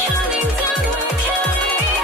Counting down, we're counting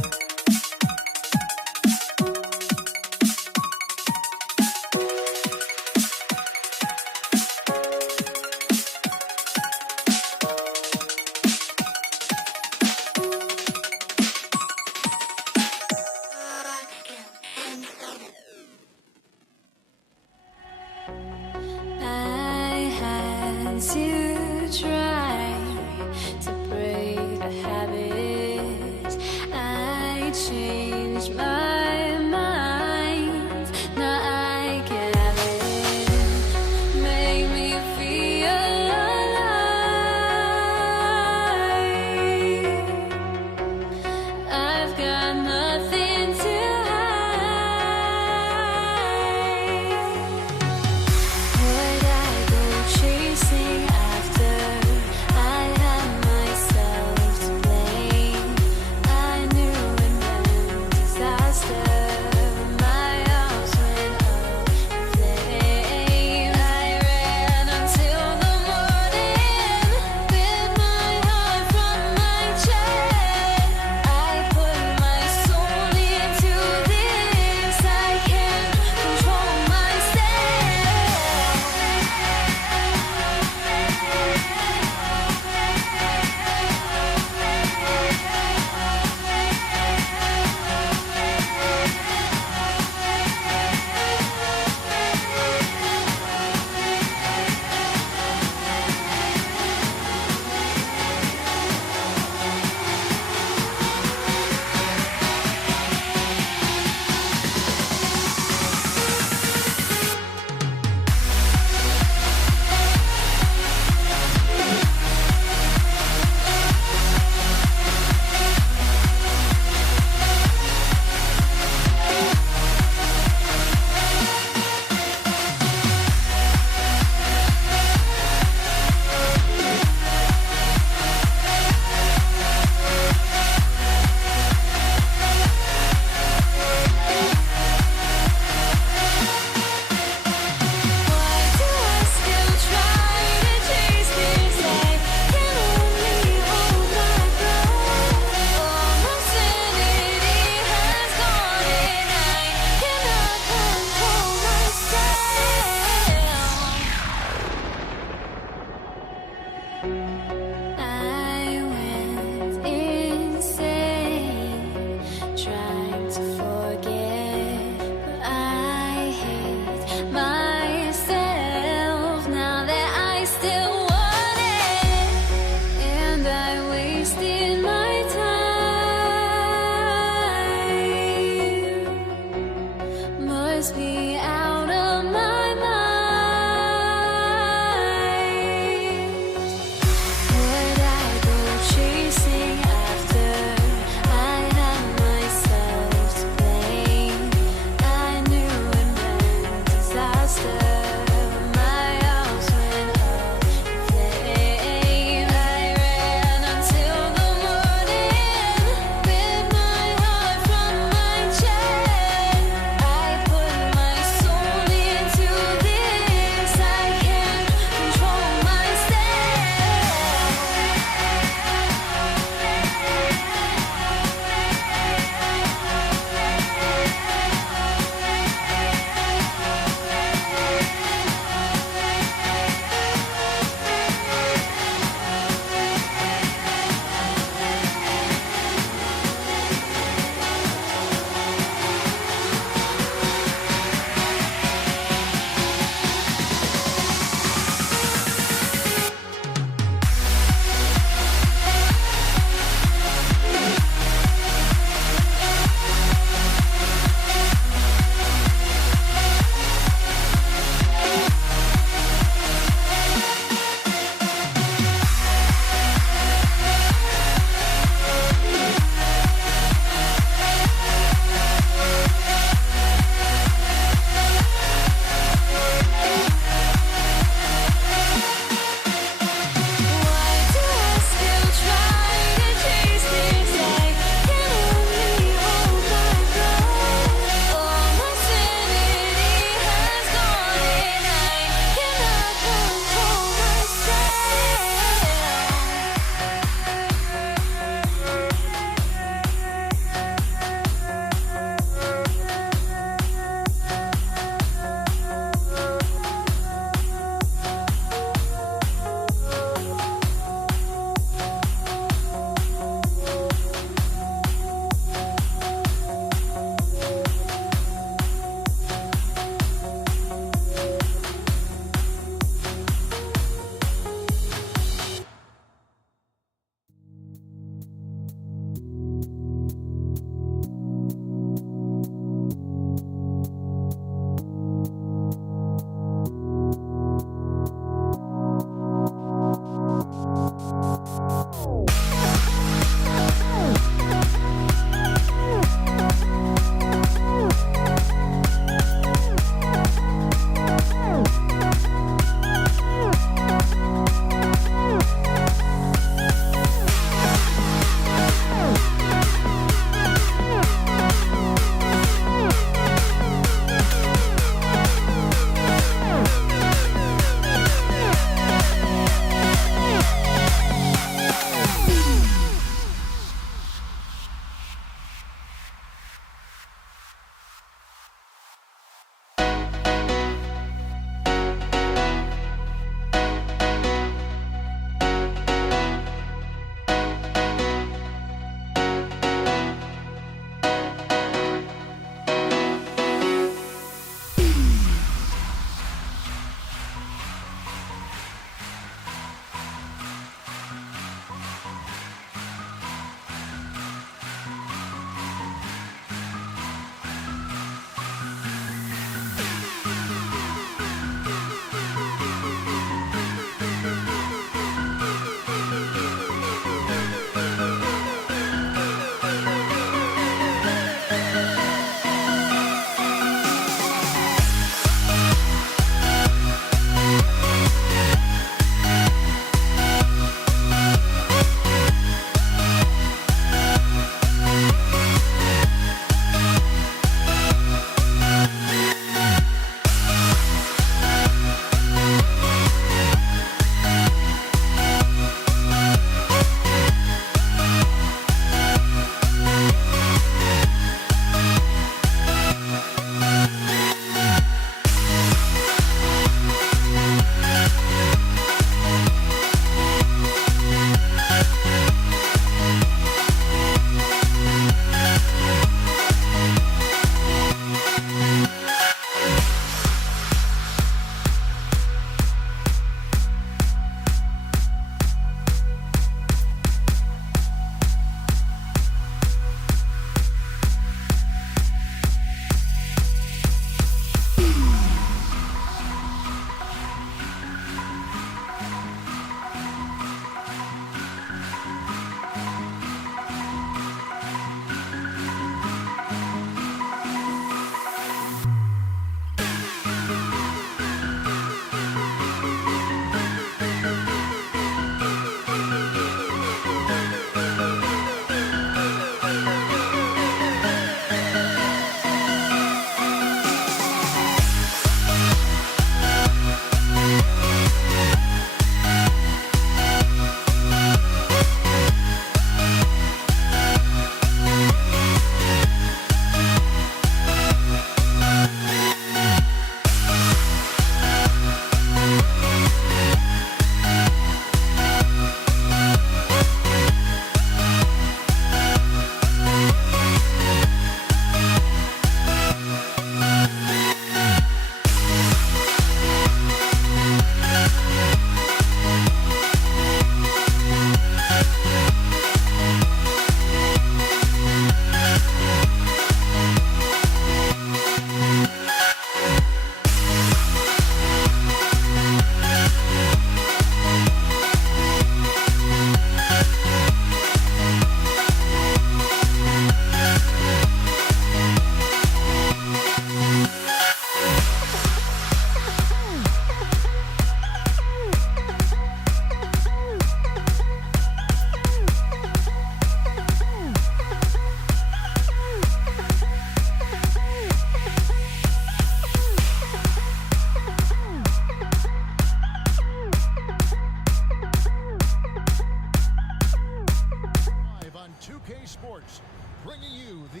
2K Sports, bringing you the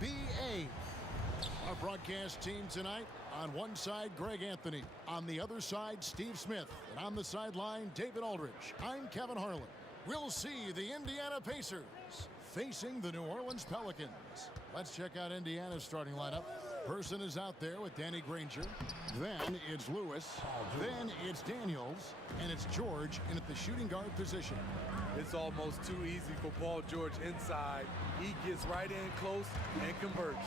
NBA. Our broadcast team tonight, on one side, Greg Anthony. On the other side, Steve Smith. And on the sideline, David Aldridge. I'm Kevin Harlan. We'll see the Indiana Pacers facing the New Orleans Pelicans. Let's check out Indiana's starting lineup. Person is out there with Danny Granger. Then it's Lewis. Then it's Daniels. And it's George in at the shooting guard position. It's almost too easy for Paul George inside. He gets right in close and converts.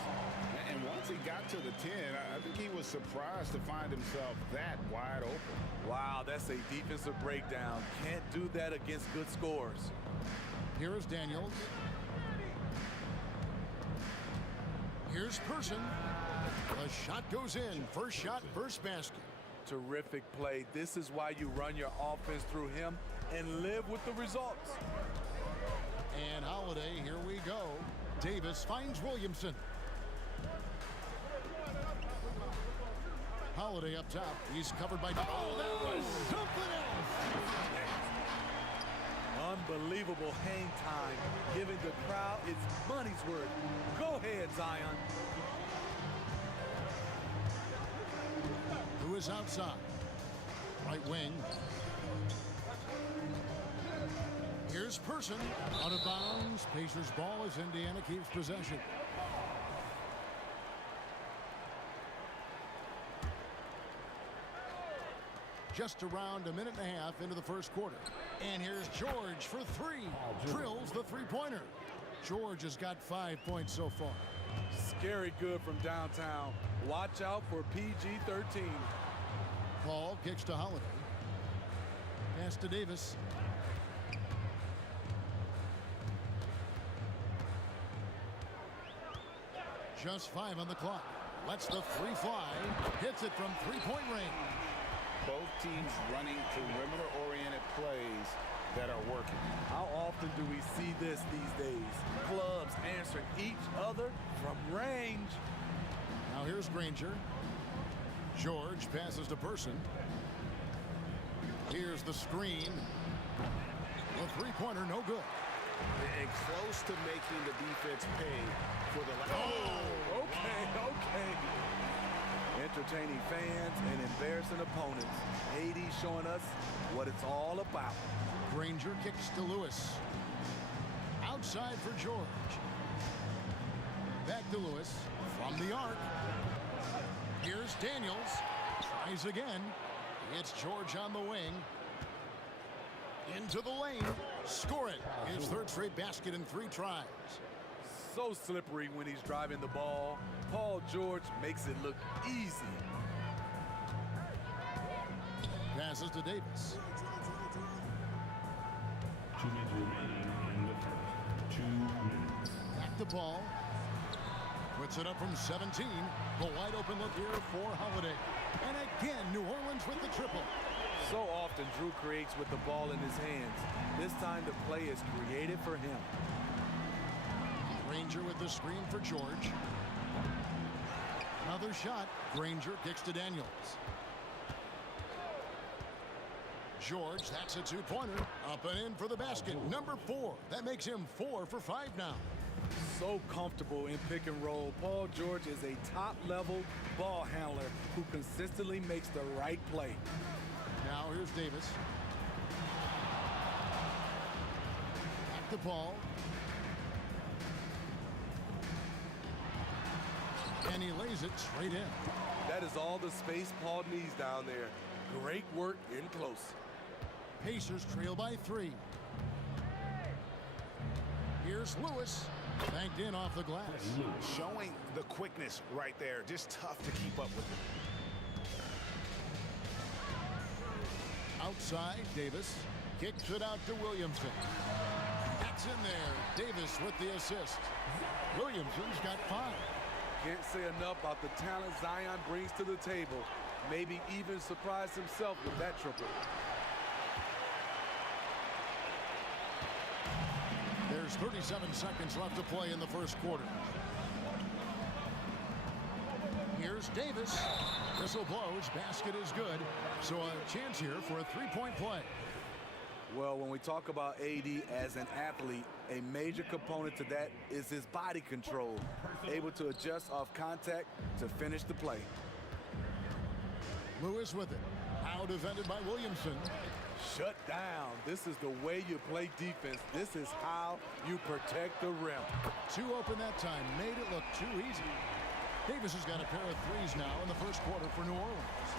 And once he got to the 10, I think he was surprised to find himself that wide open. Wow, that's a defensive breakdown. Can't do that against good scores. Here is Daniels. Here's Person. The shot goes in. First shot, first basket. Terrific play. This is why you run your offense through him and live with the results. And Holiday, here we go. Davis finds Williamson. Holiday up top. He's covered by... Oh, that was something else! Unbelievable hang time, giving the crowd its money's worth. Go ahead, Zion. Who is outside? Right wing. Here's Person. Out of bounds. Pacers ball as Indiana keeps possession. Just around a minute and a half into the first quarter. And here's George for three. Drills the three-pointer. George has got 5 points so far. Scary good from downtown. Watch out for PG-13. Paul kicks to Holiday. Pass to Davis. Just 5 on the clock. Lets the three fly. Hits it from three-point range. Both teams running perimeter-oriented plays that are working. How often do we see this these days? Clubs answering each other from range. Now here's Granger. George passes to Person. Here's the screen. The three-pointer, no good. And close to making the defense pay for the... Oh, okay. Entertaining fans and embarrassing opponents. AD showing us what it's all about. Granger kicks to Lewis. Outside for George. Back to Lewis from the arc. Here's Daniels. Tries again. It's George on the wing. Into the lane. Score it. His third straight basket in 3 tries. So slippery when he's driving the ball. Paul George makes it look easy. Passes to Davis. 2 minutes remaining in the first. 2 minutes. Back to Paul. Puts it up from 17. The wide open look here for Holiday. And again, New Orleans with the triple. So often Drew creates with the ball in his hands. This time the play is created for him. Granger with the screen for George. Another shot. Granger kicks to Daniels. George, that's a 2-pointer. Up and in for the basket. Number 4. That makes him 4 for 5 now. So comfortable in pick and roll. Paul George is a top-level ball handler who consistently makes the right play. Now here's Davis. Back to Paul. And he lays it straight in. That is all the space Paul needs down there. Great work in close. Pacers trail by 3. Here's Lewis. Banked in off the glass. Showing the quickness right there. Just tough to keep up with it. Outside, Davis. Kicks it out to Williamson. That's in there. Davis with the assist. Williamson's got 5. Can't say enough about the talent Zion brings to the table. Maybe even surprise himself with that triple. There's 37 seconds left to play in the first quarter. Here's Davis. Whistle blows. Basket is good. So a chance here for a 3-point play. Well, when we talk about AD as an athlete, a major component to that is his body control, able to adjust off contact to finish the play. Lewis with it. Now defended by Williamson. Shut down. This is the way you play defense. This is how you protect the rim. Too open that time. Made it look too easy. Davis has got a pair of threes now in the first quarter for New Orleans.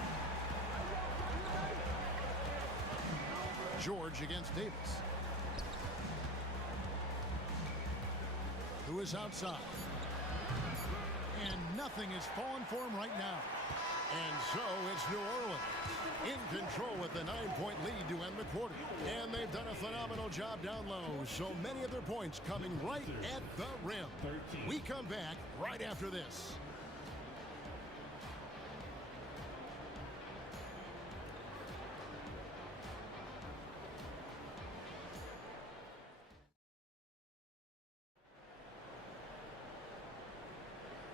George against Davis. Who is outside. And nothing is falling for him right now. And so it's New Orleans in control with the 9-point lead to end the quarter. And they've done a phenomenal job down low. So many of their points coming right at the rim. We come back right after this.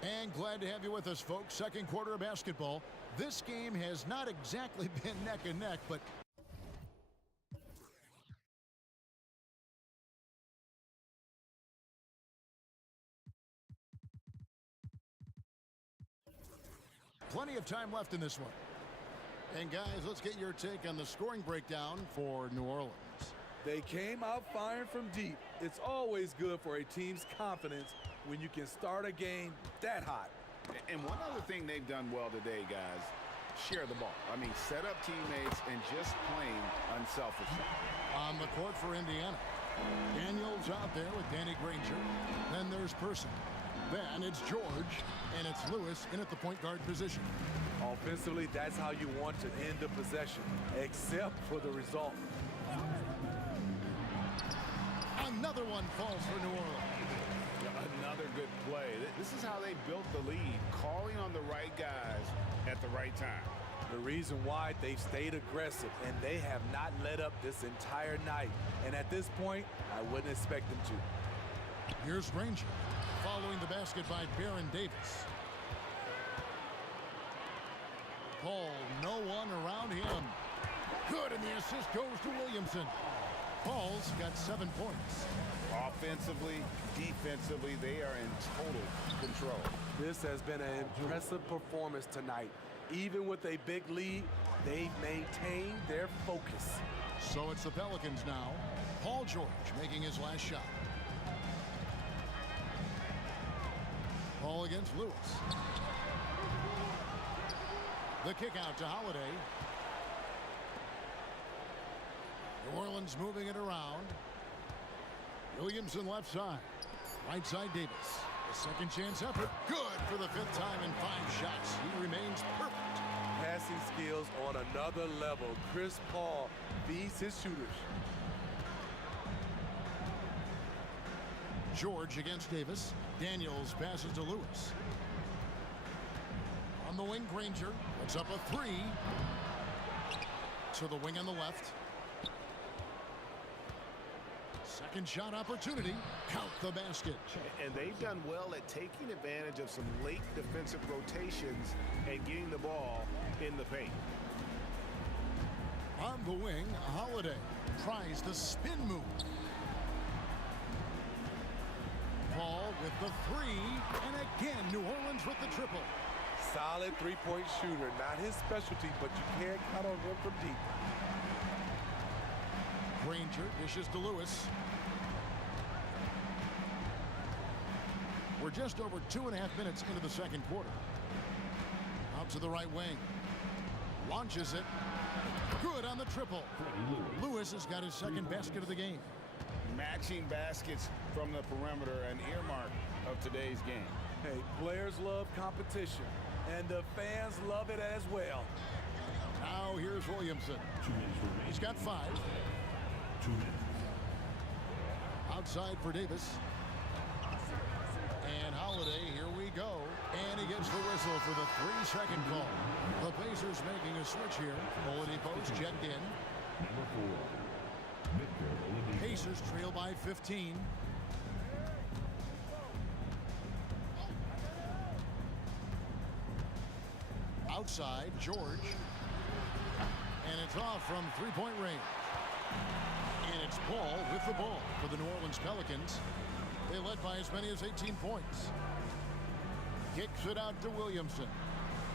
And glad to have you with us, folks. Second quarter of basketball. This game has not exactly been neck and neck, but plenty of time left in this one. And guys, let's get your take on the scoring breakdown for New Orleans. They came out firing from deep. It's always good for a team's confidence when you can start a game that hot. And one other thing they've done well today, guys, share the ball. I mean, set up teammates and just playing unselfishly. On the court for Indiana. Daniels out there with Danny Granger. Then there's Person. Then it's George, and it's Lewis in at the point guard position. Offensively, that's how you want to end the possession, except for the result. Another one falls for New Orleans. Another good play. This is how they built the lead, calling on the right guys at the right time. The reason why they've stayed aggressive, and they have not let up this entire night. And at this point, I wouldn't expect them to. Here's Granger, following the basket by Baron Davis. Paul, no one around him. Good, and the assist goes to Williamson. Paul's got 7 points. Offensively, defensively, they are in total control. This has been an impressive performance tonight. Even with a big lead, they've maintained their focus. So it's the Pelicans now. Paul George making his last shot. Paul against Lewis. The kick out to Holiday. New Orleans moving it around. Williamson left side. Right side Davis. A second chance effort. Good for the 5th time in 5 shots. He remains perfect. Passing skills on another level. Chris Paul feeds his shooters. George against Davis. Daniels passes to Lewis. On the wing, Granger puts up a 3. To the wing on the left. Second shot opportunity. Count the basket. And they've done well at taking advantage of some late defensive rotations and getting the ball in the paint. On the wing, Holiday tries the spin move. Paul with the 3, and again New Orleans with the triple. Solid three-point shooter. Not his specialty, but you can't count on him from deep. Granger dishes to Lewis. We're just over 2.5 minutes into the second quarter. Out to the right wing. Launches it. Good on the triple. Lewis has got his second basket of the game. Matching baskets from the perimeter, an earmark of today's game. Hey, players love competition, and the fans love it as well. Now here's Williamson. 2 minutes remaining. He's got 5. 2 minutes. Outside for Davis. And Holiday, here we go. And he gets the whistle for the 3-second call. The Pacers making a switch here. Oladipo's checked in. Number 4. Victor Oladipo. Pacers trail by 15. Outside, George. And it's off from 3-point range. Paul with the ball for the New Orleans Pelicans. They led by as many as 18 points. Kicks it out to Williamson.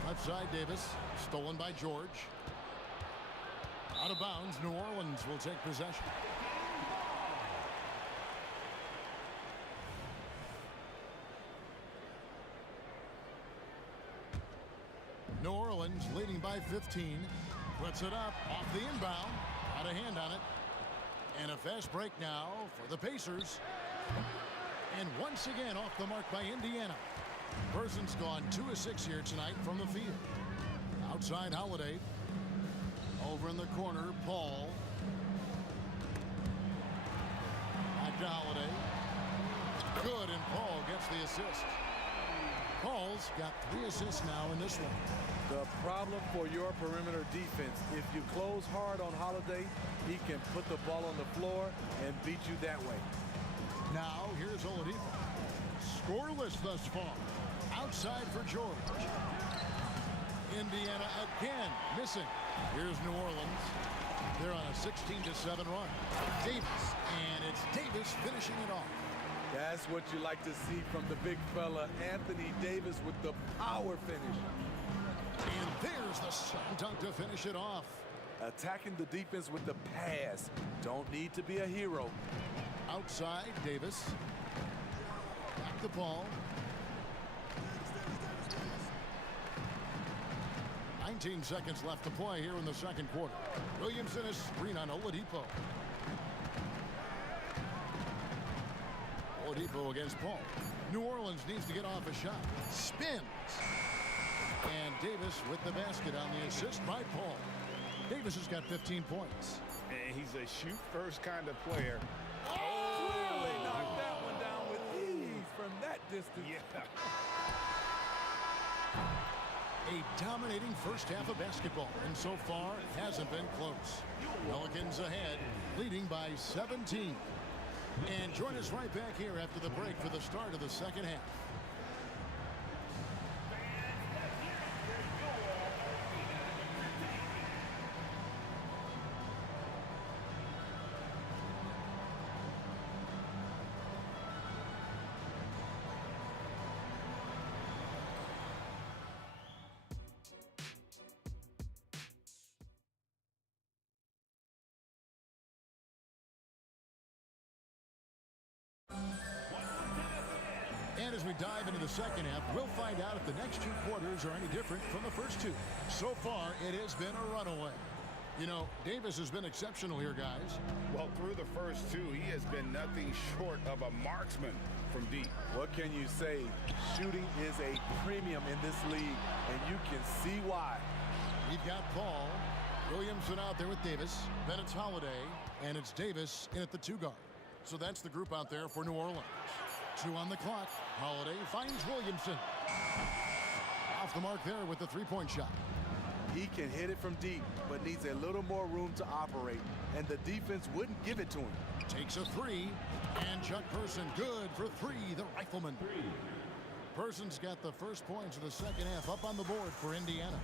Left side, Davis. Stolen by George. Out of bounds. New Orleans will take possession. New Orleans leading by 15. Puts it up off the inbound. Got a hand on it. And a fast break now for the Pacers. And once again off the mark by Indiana. Person's gone 2 of 6 here tonight from the field. Outside Holiday. Over in the corner, Paul. Back to Holiday. Good, and Paul gets the assist. Paul's got 3 assists now in this one. The problem for your perimeter defense, if you close hard on Holiday, he can put the ball on the floor and beat you that way. Now, here's Oladipo. Scoreless thus far. Outside for George. Indiana again missing. Here's New Orleans. They're on a 16-7 run. Davis, and it's Davis finishing it off. That's what you like to see from the big fella, Anthony Davis, with the power finish. And there's the slam dunk to finish it off. Attacking the defense with the pass. Don't need to be a hero. Outside, Davis. Back to Paul. 19 seconds left to play here in the second quarter. Williamson is screen on Oladipo. Oladipo against Paul. New Orleans needs to get off a shot. Spins. And Davis with the basket on the assist by Paul. Davis has got 15 points. And he's a shoot-first kind of player. Clearly knocked that one down with ease from that distance. Yeah. A dominating first half of basketball, and so far it hasn't been close. Pelicans ahead, leading by 17. And join us right back here after the break for the start of the second half. And as we dive into the second half, we'll find out if the next 2 quarters are any different from the first 2. So far, it has been a runaway. You know, Davis has been exceptional here, guys. Well, through the first 2, he has been nothing short of a marksman from deep. What can you say? Shooting is a premium in this league, and you can see why. We've got Paul. Williamson out there with Davis. Then it's Holiday, and it's Davis in at the 2 guard. So that's the group out there for New Orleans. 2 on the clock. Holiday finds Williamson. Off the mark there with the 3-point shot. He can hit it from deep, but needs a little more room to operate, and the defense wouldn't give it to him. Takes a 3, and Chuck Person good for 3, the rifleman. Person's got the first points of the second half up on the board for Indiana.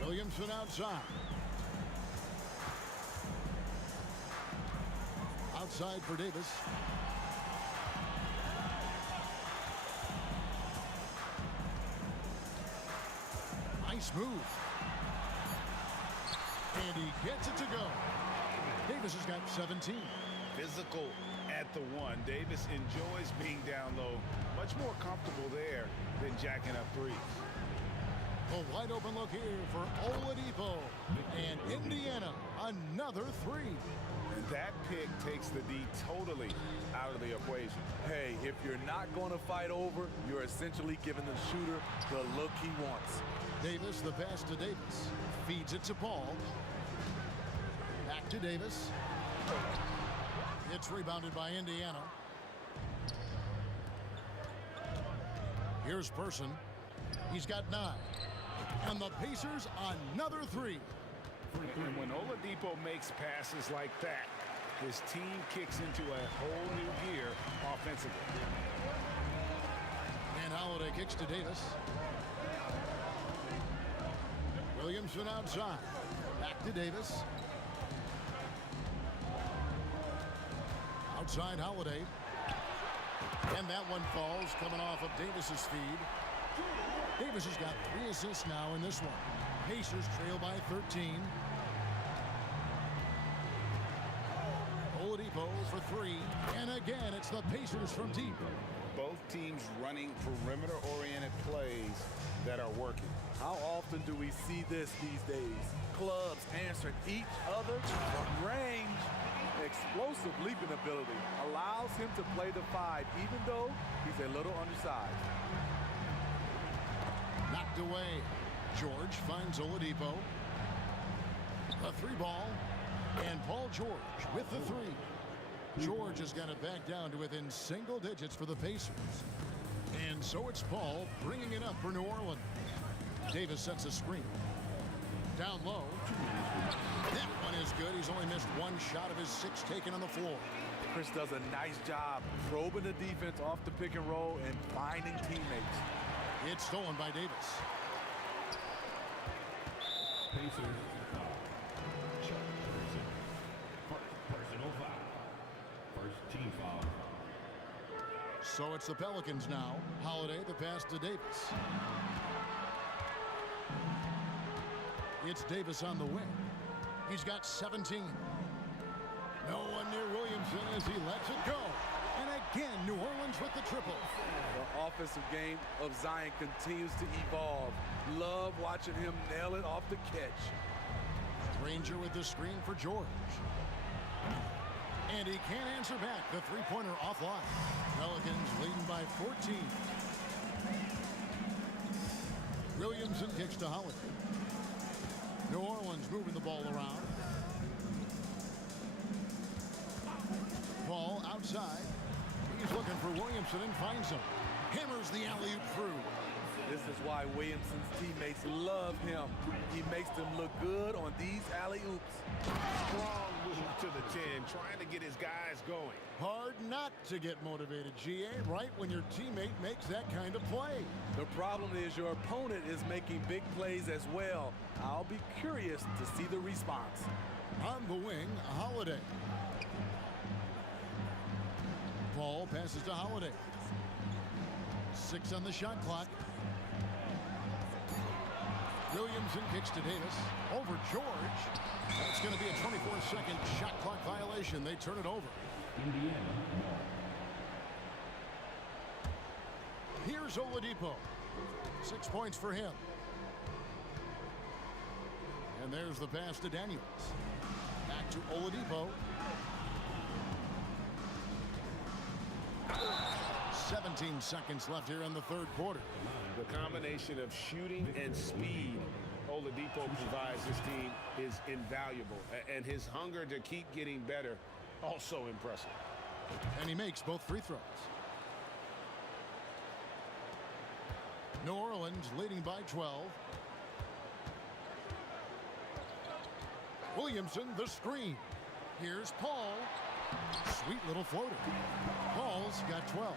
Williamson outside. Outside for Davis. Nice move. And he gets it to go. Davis has got 17. Physical at the 1. Davis enjoys being down low. Much more comfortable there than jacking up threes. A wide open look here for Oladipo. And Indiana, another 3. And that pick takes the D totally out of the equation. Hey, if you're not going to fight over, you're essentially giving the shooter the look he wants. Davis, the pass to Davis. Feeds it to Paul. Back to Davis. It's rebounded by Indiana. Here's Person. He's got 9. And the Pacers, another 3. And when Oladipo makes passes like that, his team kicks into a whole new gear offensively. And Holiday kicks to Davis. Williamson outside. Back to Davis. Outside Holiday. And that one falls coming off of Davis's feed. Davis has got 3 assists now in this one. Pacers trail by 13. Oladipo for 3. And again, it's the Pacers from deep. Both teams running perimeter-oriented plays that are working. How often do we see this these days? Clubs answering each other from range. Explosive leaping ability allows him to play the 5, even though he's a little undersized. Knocked away. George finds Oladipo. A 3-ball. And Paul George with the 3. George has got it back down to within single digits for the Pacers. And so it's Paul bringing it up for New Orleans. Davis sets a screen. Down low. That one is good. He's only missed 1 shot of his 6 taken on the floor. Chris does a nice job probing the defense off the pick and roll and finding teammates. It's stolen by Davis. Pacers foul. Chuck Person. Personal foul. First team foul. So it's the Pelicans now. Holiday, the pass to Davis. It's Davis on the wing. He's got 17. No one near Williamson as he lets it go. And again, New Orleans with the triple. The offensive game of Zion continues to evolve. Love watching him nail it off the catch. Granger with the screen for George. And he can't answer back. The 3-pointer offline. Pelicans leading by 14. Williamson kicks to Holiday. New Orleans moving the ball around. Ball outside. He's looking for Williamson and finds him. Hammers the alley-oop through. This is why Williamson's teammates love him. He makes them look good on these alley-oops. Strong move to the 10, trying to get his guys going. Hard not to get motivated, GA, right when your teammate makes that kind of play. The problem is your opponent is making big plays as well. I'll be curious to see the response. On the wing, Holiday. Ball passes to Holiday. 6 on the shot clock. Williamson kicks to Davis. Over George. That's going to be a 24-second shot clock violation. They turn it over. Indiana. Here's Oladipo. 6 points for him. And there's the pass to Daniels. Back to Oladipo. 17 seconds left here in the 3rd quarter. The combination of shooting and speed Oladipo provides this team is invaluable. And his hunger to keep getting better, also impressive. And he makes both free throws. New Orleans leading by 12. Williamson, the screen. Here's Paul. Sweet little floater. Paul's got 12.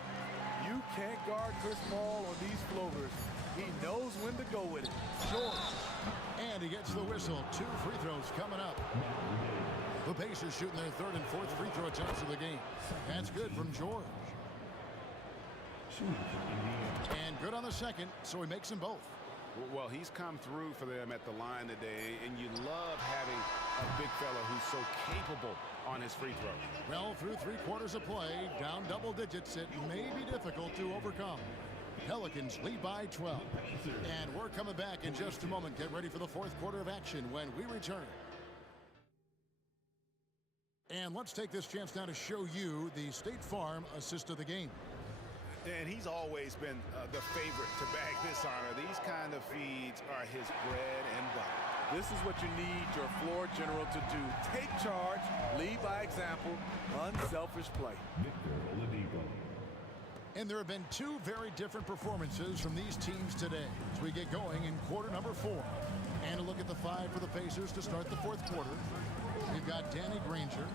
You can't guard Chris Paul on these floaters. He knows when to go with it. George. And he gets the whistle. 2 free throws coming up. The Pacers shooting their 3rd and 4th free throw attempts of the game. That's good from George. And good on the 2nd, so he makes them both. Well, he's come through for them at the line today, and you love having a big fella who's so capable on his free throw. Well, through 3 quarters of play, down double digits, it may be difficult to overcome. Pelicans lead by 12. And we're coming back in just a moment. Get ready for the 4th quarter of action when we return. And let's take this chance now to show you the State Farm assist of the game. And he's always been the favorite to bag this honor. These kind of feeds are his bread and butter. This is what you need your floor general to do. Take charge, lead by example, unselfish play. Victor Oladipo. And there have been 2 very different performances from these teams today as we get going in quarter number 4. And a look at the 5 for the Pacers to start the 4th quarter. We've got Danny Granger.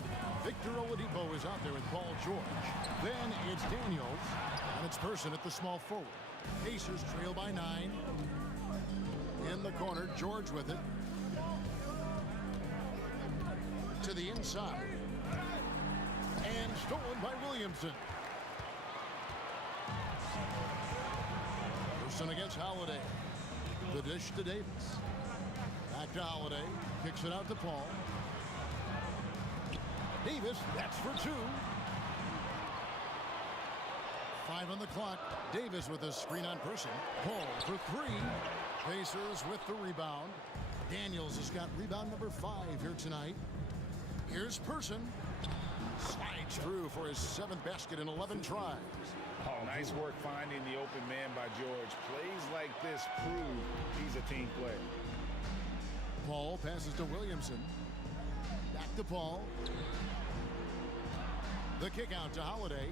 Victor Oladipo is out there with Paul George. Then it's Daniels. And it's Person at the small forward. Pacers trail by 9. In the corner, George with it. To the inside. And stolen by Williamson. Person against Holiday. The dish to Davis. Back to Holiday. Kicks it out to Paul. Davis, that's for two. 5 on the clock. Davis with a screen on Person. Paul for 3. Pacers with the rebound. Daniels has got rebound number 5 here tonight. Here's Person. Slides through for his 7th basket in 11 tries. Oh, nice work finding the open man by George. Plays like this prove he's a team player. Paul passes to Williamson. Back to Paul. The kick out to Holiday.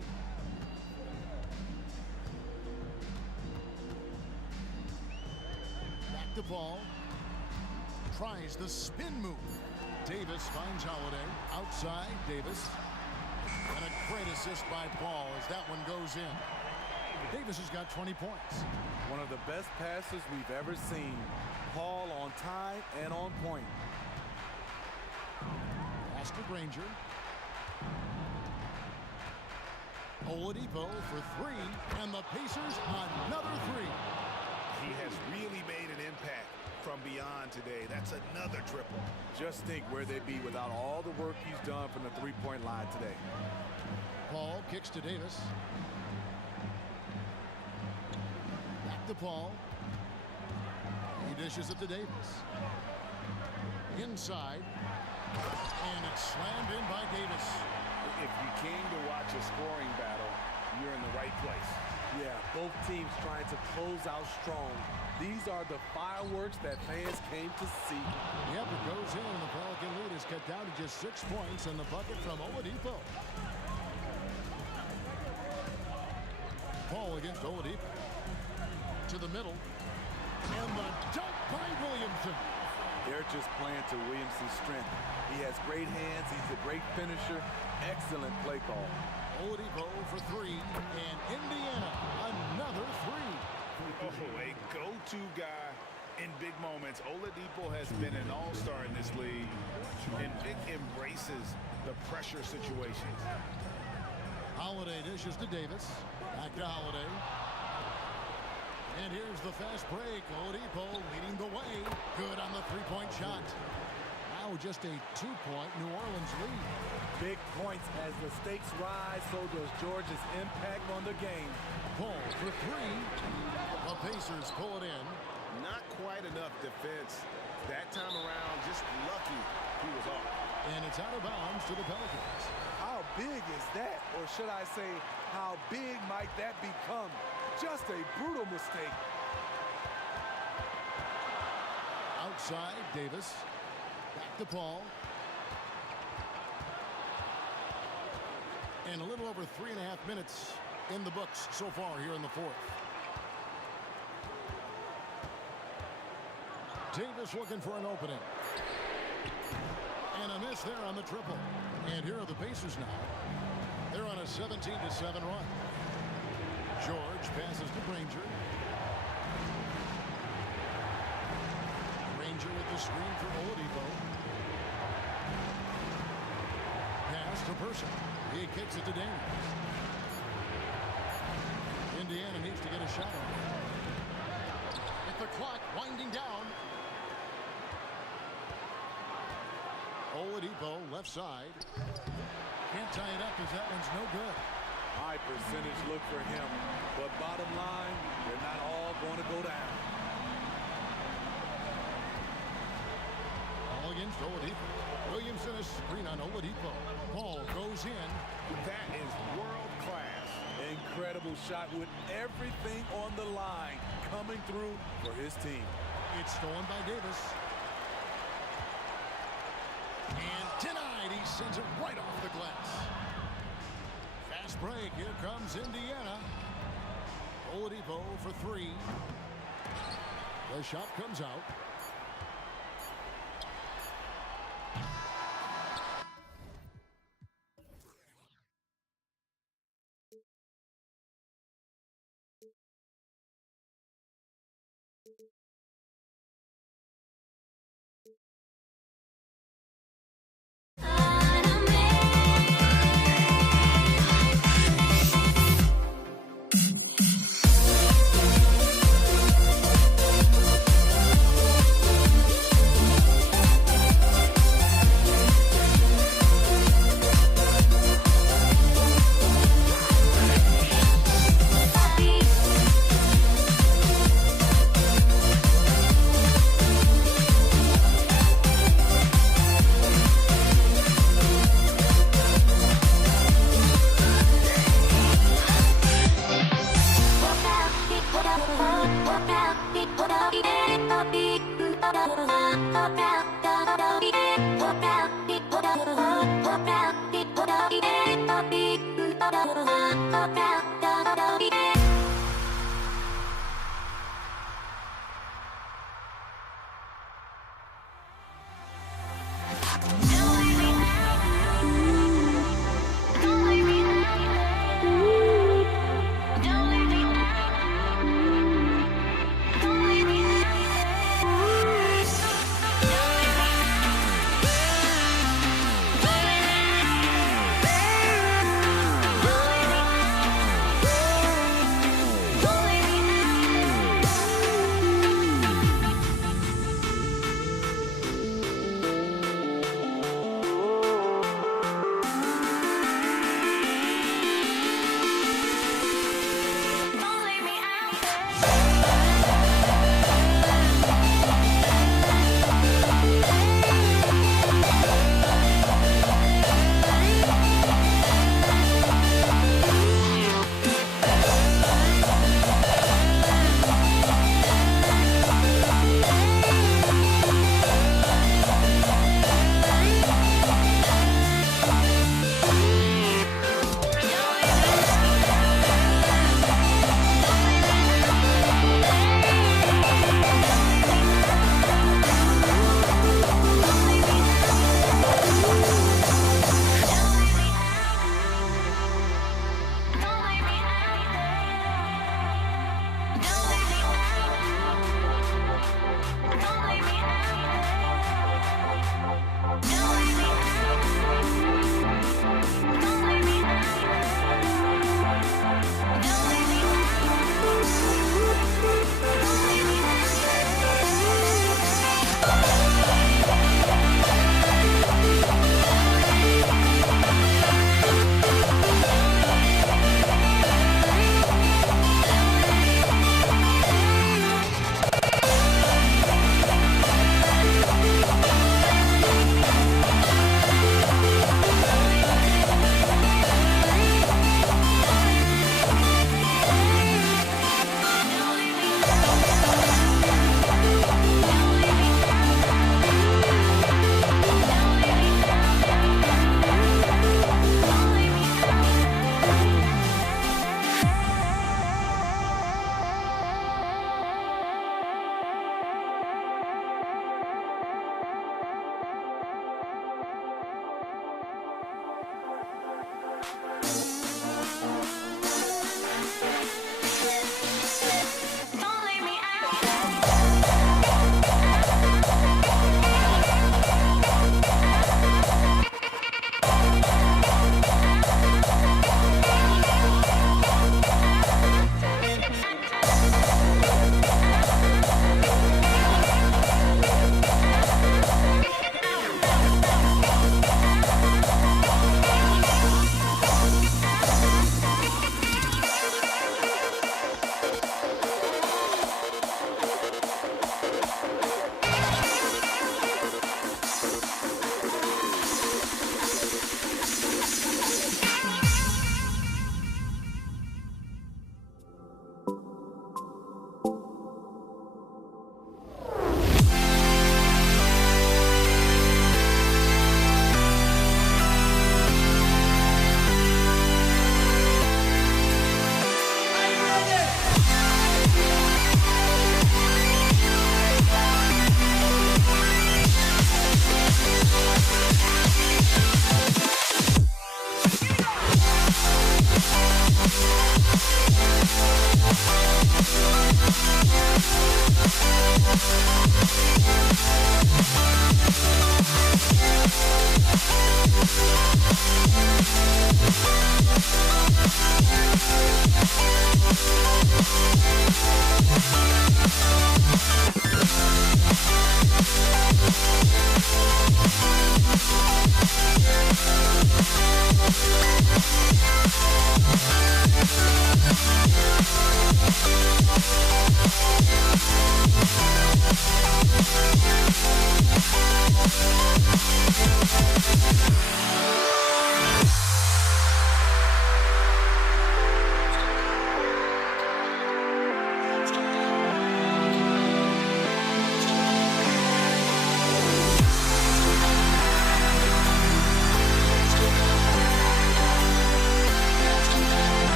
Back to Paul. Tries the spin move. Davis finds Holiday. Outside, Davis. And a great assist by Paul as that one goes in. Davis has got 20 points. One of the best passes we've ever seen. Paul on time and on point. Pass to Granger. Oladipo for 3. And the Pacers another 3. He has really made an impact from beyond today. That's another triple. Just think where they'd be without all the work he's done from the three-point line today. Paul kicks to Davis. Back to Paul. He dishes it to Davis. Inside. And it's slammed in by Davis. If you came to watch a scoring battle, you're in the right place. Yeah, both teams trying to close out strong. These are the fireworks that fans came to see. Yep, it goes in, and the Pelican lead is cut down to just 6 points, and the bucket from Oladipo. Paul against Oladipo. To the middle. And the dunk by Williamson. They're just playing to Williamson's strength. He has great hands. He's a great finisher. Excellent play call. Oladipo for 3, and Indiana another 3. Oh, a go-to guy in big moments. Oladipo has been an all-star in this league, and Vic embraces the pressure situations. Holiday dishes to Davis. Back to Holiday. And here's the fast break. Oladipo leading the way. Good on the three-point shot. Now just a 2-point New Orleans lead. Big points as the stakes rise, so does George's impact on the game. Paul for 3. The Pacers pull it in. Not quite enough defense. That time around, just lucky he was off. And it's out of bounds to the Pelicans. How big is that? Or should I say, how big might that become? Just a brutal mistake. Outside, Davis. Back to Paul. And a little over 3.5 minutes in the books so far here in the fourth. Davis looking for an opening. And a miss there on the triple. And here are the Pacers now. They're on a 17-7 run. George passes to Granger. Granger with the screen for Oladipo. Pass to Person. He kicks it to Daniels. Indiana needs to get a shot on. With the clock winding down. Oladipo left side. Can't tie it up as that one's no good. High percentage look for him. But bottom line, they're not all going to go down. All against Oladipo. Williamson a screen on Oladipo. Paul goes in. That is world class. Incredible shot with everything on the line coming through for his team. It's stolen by Davis. And denied. He sends it right off the glass. Fast break. Here comes Indiana. Oladipo for 3. The shot comes out.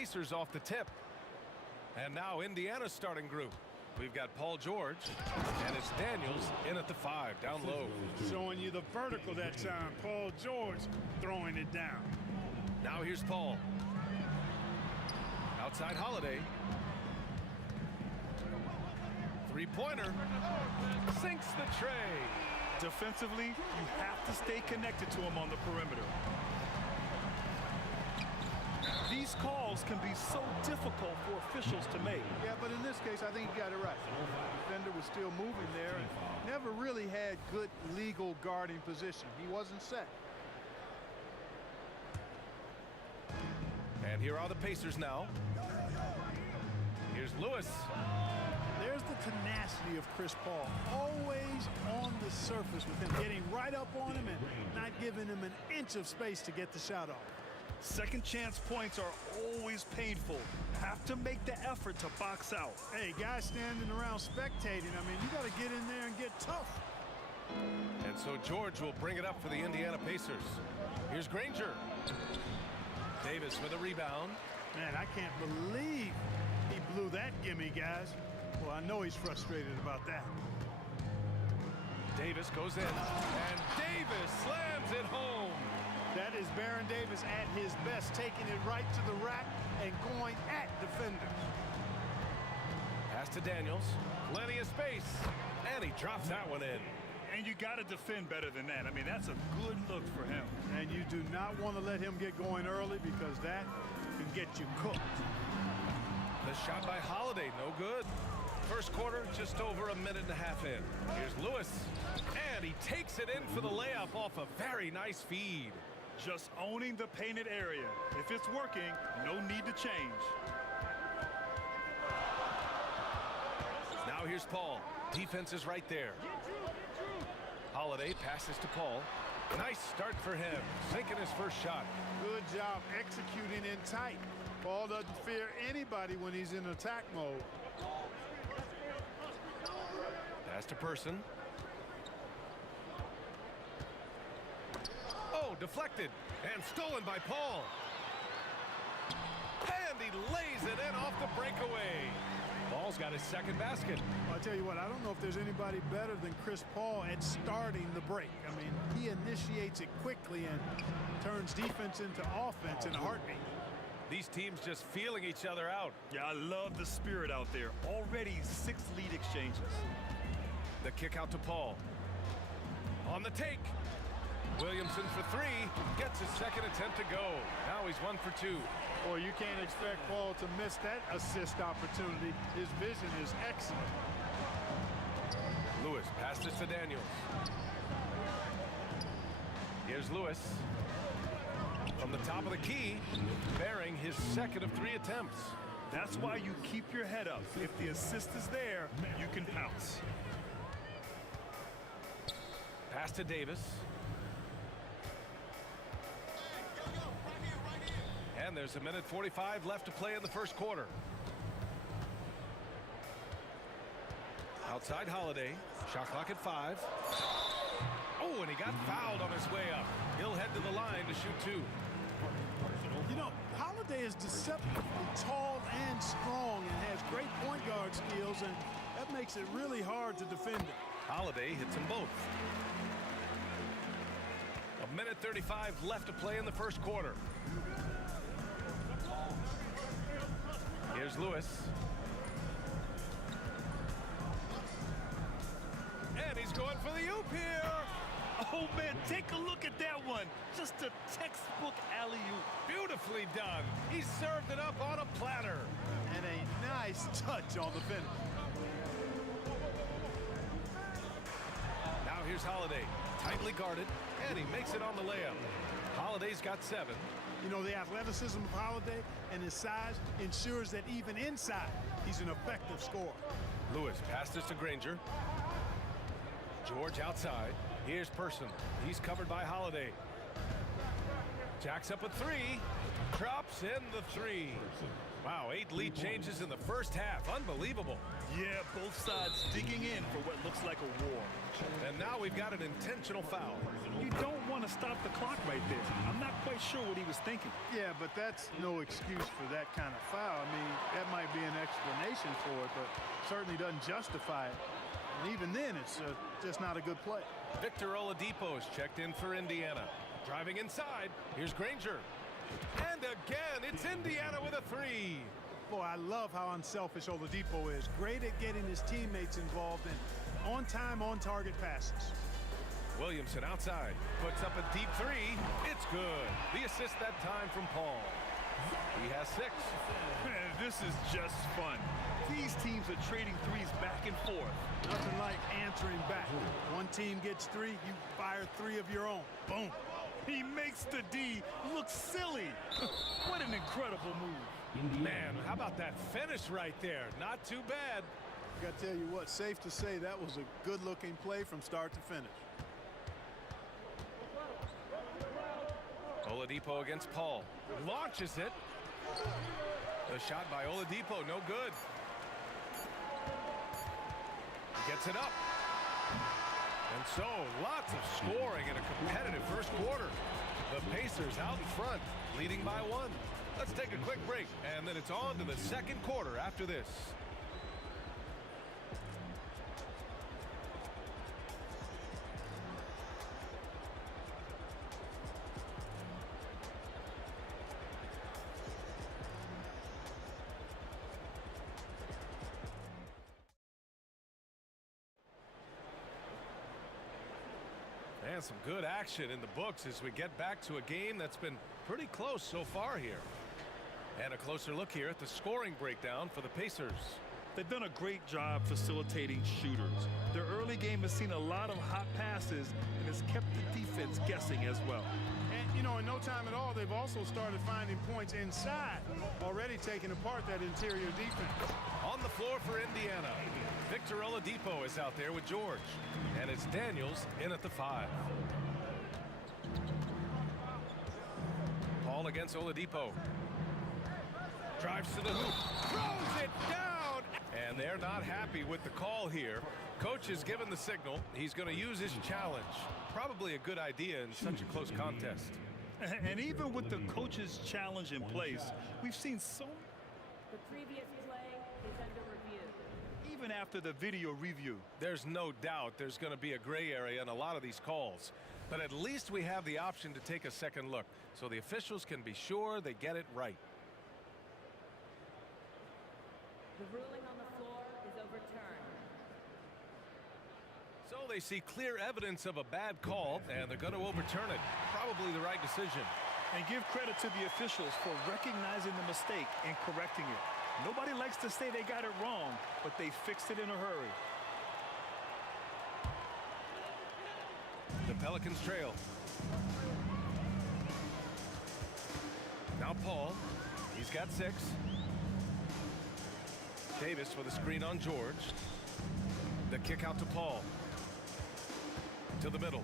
Pacers off the tip. And now Indiana's starting group. We've got Paul George, and it's Daniels in at the 5, down low. Showing you the vertical that time. Paul George throwing it down. Now here's Paul. Outside Holiday. Three-pointer. Sinks the tray. Defensively, you have to stay connected to him on the perimeter. These calls can be so difficult for officials to make. Yeah, but in this case, I think he got it right. The defender was still moving there and never really had good legal guarding position. He wasn't set. And here are the Pacers now. Here's Lewis. There's the tenacity of Chris Paul. Always on the surface with him, getting right up on him and not giving him an inch of space to get the shot off. Second chance points are always painful. Have to make the effort to box out. Hey, guys standing around spectating, I mean, you got to get in there and get tough. And so George will bring it up for the Indiana Pacers. Here's Granger. Davis with a rebound. Man, I can't believe he blew that gimme, guys. Well, I know he's frustrated about that. Davis goes in, and Davis slams it home. That is Baron Davis at his best, taking it right to the rack and going at defenders. Pass to Daniels. Plenty of space. And he drops that one in. And you got to defend better than that. I mean, that's a good look for him. And you do not want to let him get going early because that can get you cooked. The shot by Holiday, no good. First quarter, just over a minute and a half in. Here's Lewis. And he takes it in for the layup off a very nice feed. Just owning the painted area. If it's working, no need to change. Now here's Paul. Defense is right there. Holiday passes to Paul. Nice start for him. Sinking his first shot. Good job executing in tight. Paul doesn't fear anybody when he's in attack mode. Pass to Person. Oh, deflected and stolen by Paul. And he lays it in off the breakaway. Paul's got his second basket. Well, I tell you what, I don't know if there's anybody better than Chris Paul at starting the break. I mean, he initiates it quickly and turns defense into offense in a heartbeat. These teams just feeling each other out. Yeah, I love the spirit out there. Already 6 lead exchanges. The kick out to Paul. On the take. Williamson for 3. Gets his second attempt to go. Now he's 1 for 2. Boy, you can't expect Paul to miss that assist opportunity. His vision is excellent. Lewis passes to Daniels. Here's Lewis. From the top of the key, bearing his second of 3 attempts. That's why you keep your head up. If the assist is there, you can pounce. Pass to Davis. And there's a minute 45 left to play in the first quarter. Outside Holiday. Shot clock at 5. Oh, and he got fouled on his way up. He'll head to the line to shoot 2. You know, Holiday is deceptively tall and strong and has great point guard skills, and that makes it really hard to defend him. Holiday hits them both. A minute 35 left to play in the first quarter. Here's Lewis. And he's going for the oop here. Oh, man, take a look at that one. Just a textbook alley-oop. Beautifully done. He served it up on a platter. And a nice touch on the finish. Now here's Holiday. Tightly guarded, and he makes it on the layup. Holiday's got 7. You know, the athleticism of Holiday and his size ensures that even inside, he's an effective scorer. Lewis passes to Granger. George outside. Here's Person. He's covered by Holiday. Jacks up a 3. Drops in the 3. Wow, 8 lead changes in the first half. Unbelievable. Yeah, both sides digging in for what looks like a war. And now we've got an intentional foul. You don't want to stop the clock right there. I'm not quite sure what he was thinking. Yeah, but that's no excuse for that kind of foul. I mean, that might be an explanation for it, but certainly doesn't justify it. And even then, it's just not a good play. Victor Oladipo is checked in for Indiana. Driving inside, here's Granger. And again, it's Indiana with a three. Boy, I love how unselfish Oladipo is. Great at getting his teammates involved in on-time, on-target passes. Williamson outside, puts up a deep three. It's good. The assist that time from Paul. He has 6. Man, this is just fun. These teams are trading threes back and forth. Nothing like answering back. One team gets 3, you fire 3 of your own. Boom. He makes the D look silly. What an incredible move. Man, how about that finish right there? Not too bad. I got to tell you what, safe to say that was a good-looking play from start to finish. Oladipo against Paul. Launches it. The shot by Oladipo, no good. He gets it up. And so, lots of scoring in a competitive first quarter. The Pacers out in front, leading by 1. Let's take a quick break, and then it's on to the second quarter after this. And some good action in the books as we get back to a game that's been pretty close so far here. And a closer look here at the scoring breakdown for the Pacers. They've done a great job facilitating shooters. Their early game has seen a lot of hot passes and has kept the defense guessing as well. And, you know, in no time at all, they've also started finding points inside, already taking apart that interior defense. On the floor for Indiana, Victor Oladipo is out there with George. And it's Daniels in at the 5. Paul against Oladipo. Drives to the hoop, throws it down, and they're not happy with the call here. Coach has given the signal. He's going to use his challenge. Probably a good idea in such a close contest. And even with the coach's challenge in place, we've seen so... The previous play is under review. Even after the video review. There's no doubt there's going to be a gray area in a lot of these calls. But at least we have the option to take a second look, so the officials can be sure they get it right. The ruling on the floor is overturned. So they see clear evidence of a bad call, and they're going to overturn it. Probably the right decision. And give credit to the officials for recognizing the mistake and correcting it. Nobody likes to say they got it wrong, but they fixed it in a hurry. The Pelicans trail. Now Paul. He's got 6. Davis with a screen on George. The kick out to Paul. To the middle.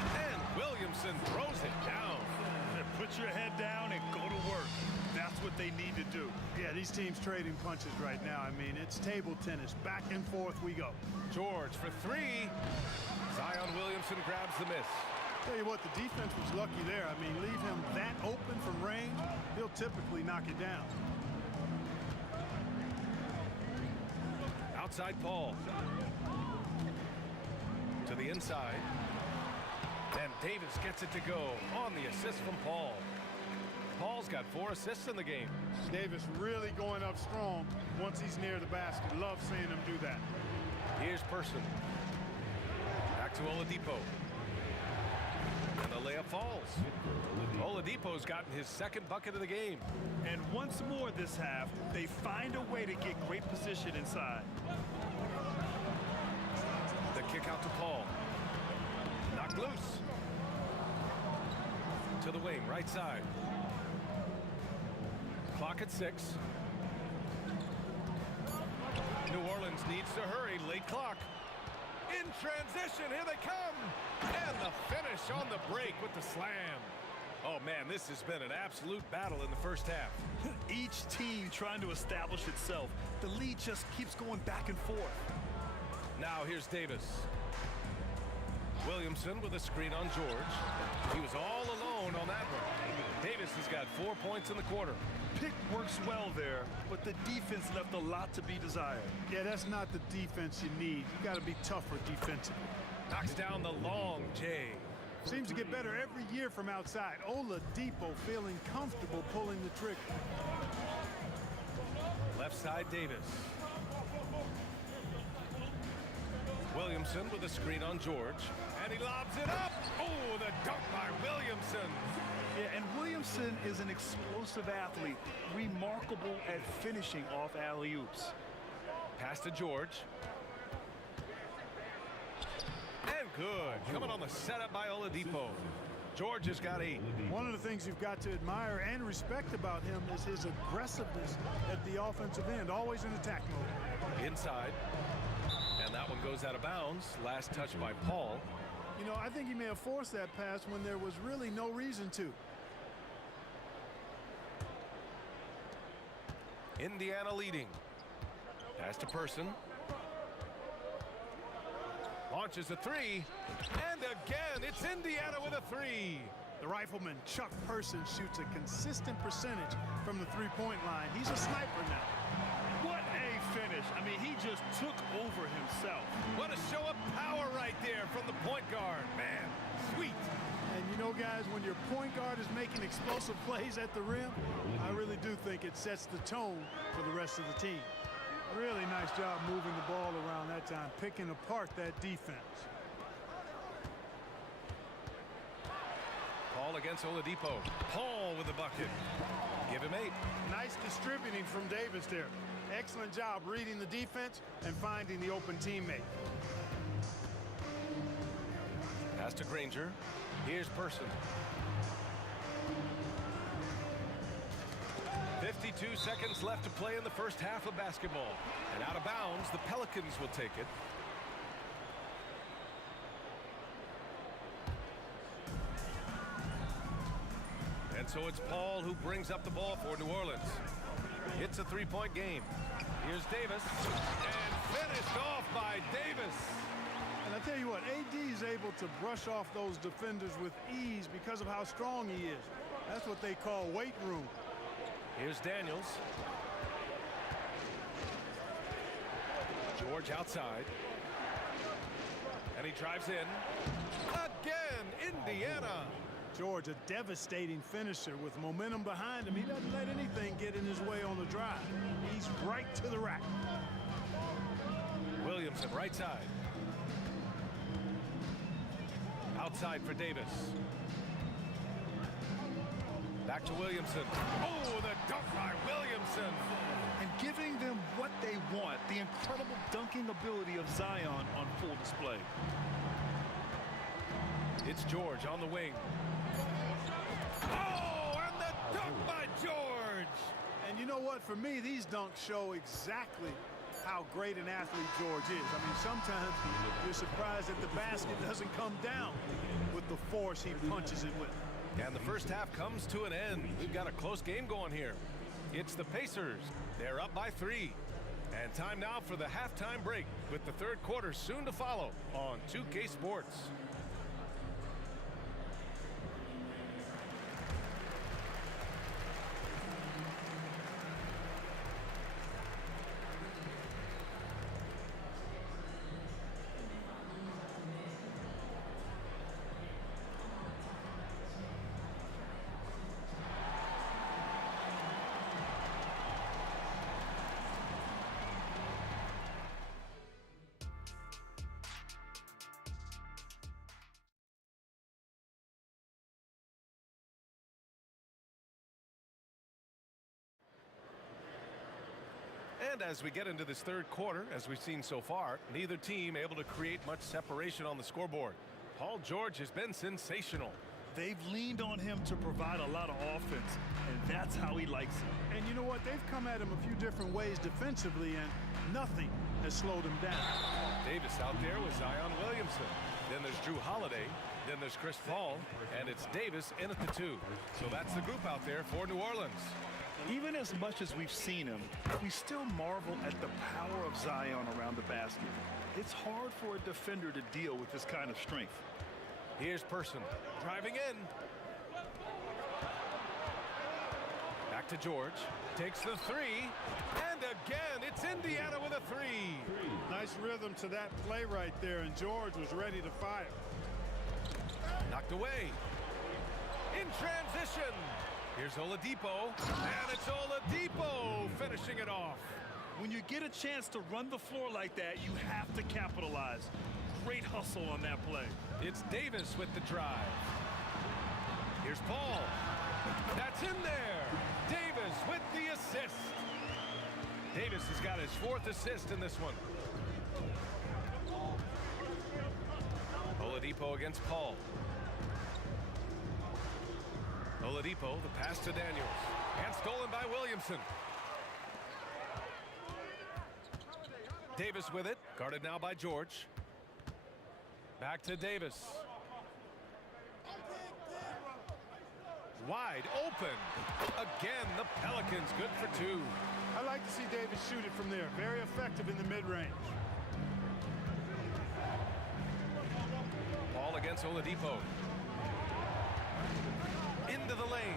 And Williamson throws it down. Put your head down and go to work. That's what they need to do. Yeah, these teams trading punches right now. I mean, it's table tennis. Back and forth we go. George for 3. Zion Williamson grabs the miss. Tell you what, the defense was lucky there. I mean, leave him that open from range, he'll typically knock it down. Outside Paul. To the inside. And Davis gets it to go on the assist from Paul. Paul's got 4 assists in the game. Davis really going up strong once he's near the basket. Love seeing him do that. Here's Person. Back to Oladipo. And the layup falls. Oladipo's gotten his 2nd bucket of the game. And once more this half, they find a way to get great position inside. The kick out to Paul. Knocked loose. To the wing, right side. Clock at 6. New Orleans needs to hurry. Late clock. In transition, here they come. And the finish on the break with the slam. Oh, man, this has been an absolute battle in the first half. Each team trying to establish itself. The lead just keeps going back and forth. Now here's Davis. Williamson with a screen on George. He was all alone on that one. Davis has got 4 points in the quarter. Pick works well there, but the defense left a lot to be desired. Yeah, that's not the defense you need. You got to be tougher defensively. Knocks down the long J. Seems to get better every year from outside. Oladipo feeling comfortable pulling the trigger. Left side Davis. Williamson with a screen on George. And he lobs it up. Oh, the dunk by Williamson. Yeah, and Williamson is an explosive athlete, remarkable at finishing off alley-oops. Pass to George. And good. Coming on the setup by Oladipo. George has got 8. One of the things you've got to admire and respect about him is his aggressiveness at the offensive end, always in attack mode. Inside. And that one goes out of bounds. Last touch by Paul. You know, I think he may have forced that pass when there was really no reason to. Indiana leading. Pass to Person. Launches a 3. And again, it's Indiana with a 3. The rifleman, Chuck Person, shoots a consistent percentage from the three-point line. He's a sniper now. What a finish. I mean, he just took over himself. What a show of power right there from the point guard. Man, sweet. And you know, guys, when your point guard is making explosive plays at the rim, I really do think it sets the tone for the rest of the team. Really nice job moving the ball around that time, picking apart that defense. Paul against Oladipo. Paul with the bucket. Give him 8. Nice distributing from Davis there. Excellent job reading the defense and finding the open teammate. Pass to Granger. Here's Person. 52 seconds left to play in the first half of basketball. And out of bounds, the Pelicans will take it. And so it's Paul who brings up the ball for New Orleans. It's a 3-point game. Here's Davis. And finished off by Davis. And I tell you what, AD is able to brush off those defenders with ease because of how strong he is. That's what they call weight room. Here's Daniels. George outside. And he drives in. Again, Indiana. George, a devastating finisher with momentum behind him. He doesn't let anything get in his way on the drive. He's right to the rack. Williamson, right side. Outside for Davis. Back to Williamson. Oh, the dunk by Williamson. And giving them what they want, the incredible dunking ability of Zion on full display. It's George on the wing. Oh, and the dunk by George. And you know what? For me, these dunks show exactly how great an athlete George is. I mean, sometimes you're surprised that the basket doesn't come down with the force he punches it with. And the first half comes to an end. We've got a close game going here. It's the Pacers. They're up by 3. And time now for the halftime break with the third quarter soon to follow on 2K Sports. And as we get into this third quarter, as we've seen so far, neither team able to create much separation on the scoreboard. Paul George has been sensational. They've leaned on him to provide a lot of offense, and that's how he likes it. And you know what? They've come at him a few different ways defensively, and nothing has slowed him down. Davis out there with Zion Williamson. Then there's Drew Holiday. Then there's Chris Paul, and it's Davis in at the 2. So that's the group out there for New Orleans. Even as much as we've seen him, we still marvel at the power of Zion around the basket. It's hard for a defender to deal with this kind of strength. Here's Person driving in. Back to George. Takes the 3. And again, it's Indiana with a 3. Nice rhythm to that play right there, and George was ready to fire. Knocked away. In transition. Here's Oladipo. And it's Oladipo finishing it off. When you get a chance to run the floor like that, you have to capitalize. Great hustle on that play. It's Davis with the drive. Here's Paul. That's in there. Davis with the assist. Davis has got his 4th assist in this one. Oladipo against Paul. Oladipo, the pass to Daniels. And stolen by Williamson. Davis with it. Guarded now by George. Back to Davis. Wide open. Again, the Pelicans good for 2. I like to see Davis shoot it from there. Very effective in the mid-range. Ball against Oladipo. Into the lane.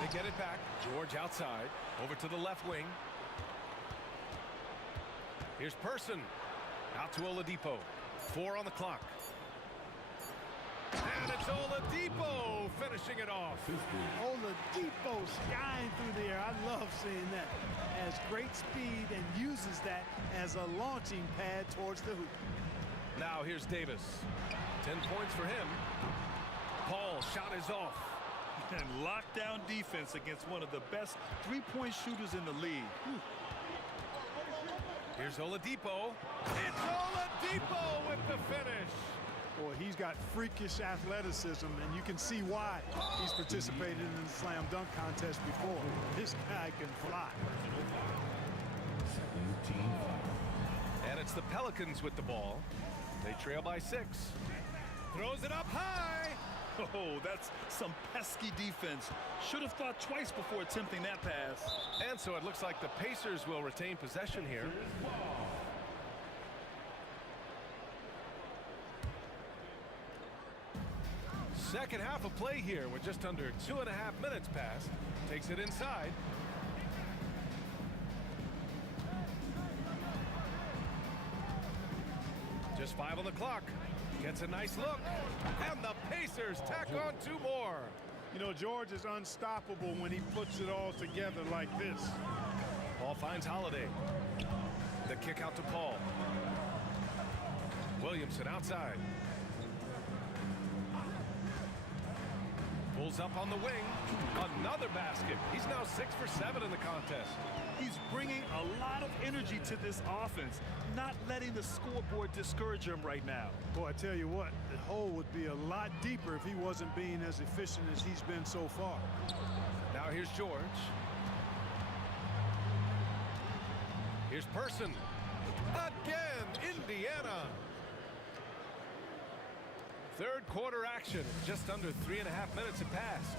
They get it back. George outside. Over to the left wing. Here's Person. Out to Oladipo. 4 on the clock. And it's Oladipo finishing it off. Oladipo skying through the air. I love seeing that. Has great speed and uses that as a launching pad towards the hoop. Now here's Davis. 10 points for him. Paul shot is off. And lockdown defense against one of the best three-point shooters in the league. Here's Oladipo. It's Oladipo with the finish. Boy, he's got freakish athleticism, and you can see why he's participated in the slam dunk contest before. This guy can fly. And it's the Pelicans with the ball. They trail by 6. Throws it up high. Oh, that's some pesky defense. Should have thought twice before attempting that pass. And so it looks like the Pacers will retain possession here. Second half of play here with just under 2.5 minutes passed. Takes it inside. Just 5 on the clock. Gets a nice look. And the Pacers tack on 2 more. You know, George is unstoppable when he puts it all together like this. Paul finds Holiday. The kick out to Paul. Williamson outside. Pulls up on the wing. Another basket. He's now 6 for 7 in the contest. He's bringing a lot of energy to this offense, not letting the scoreboard discourage him right now. Boy, I tell you what, the hole would be a lot deeper if he wasn't being as efficient as he's been so far. Now here's George. Here's Person. Again, Indiana. Third quarter action. Just under 3.5 minutes have passed.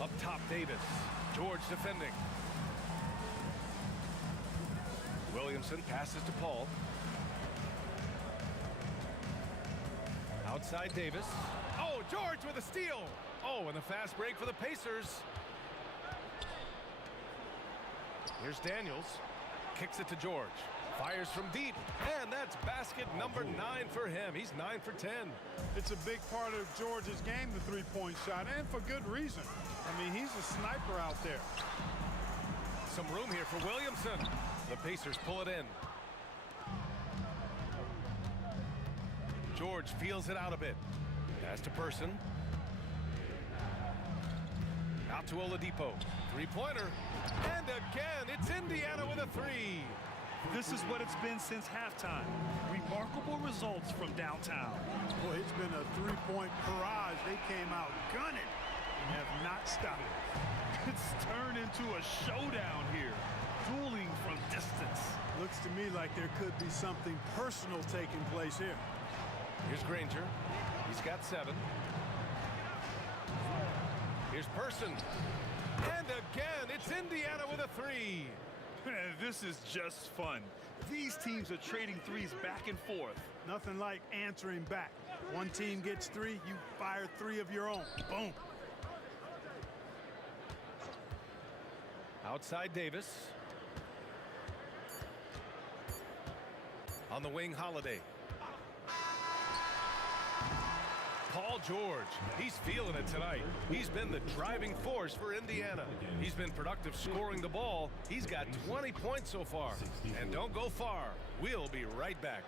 Up top, Davis. George defending. Williamson passes to Paul. Outside Davis. Oh, George with a steal. Oh, and a fast break for the Pacers. Here's Daniels. Kicks it to George. Fires from deep. And that's basket number 9 for him. He's 9 for 10. It's a big part of George's game, the three-point shot, and for good reason. I mean, he's a sniper out there. Some room here for Williamson. The Pacers pull it in. George feels it out a bit. Pass to Person. Out to Oladipo. Three-pointer. And again, it's Indiana with a 3. This is what it's been since halftime. Remarkable results from downtown. Boy, it's been a three-point barrage. They came out gunning and have not stopped. It's turned into a showdown here. Dueling from distance. Looks to me like there could be something personal taking place here. Here's Granger. He's got 7. Here's Person. And again, it's Indiana with a 3. This is just fun. These teams are trading threes back and forth. Nothing like answering back. One team gets 3, you fire 3 of your own. Boom. Outside Davis. On the wing, Holiday. Paul George, he's feeling it tonight. He's been the driving force for Indiana. He's been productive scoring the ball. He's got 20 points so far. And don't go far. We'll be right back.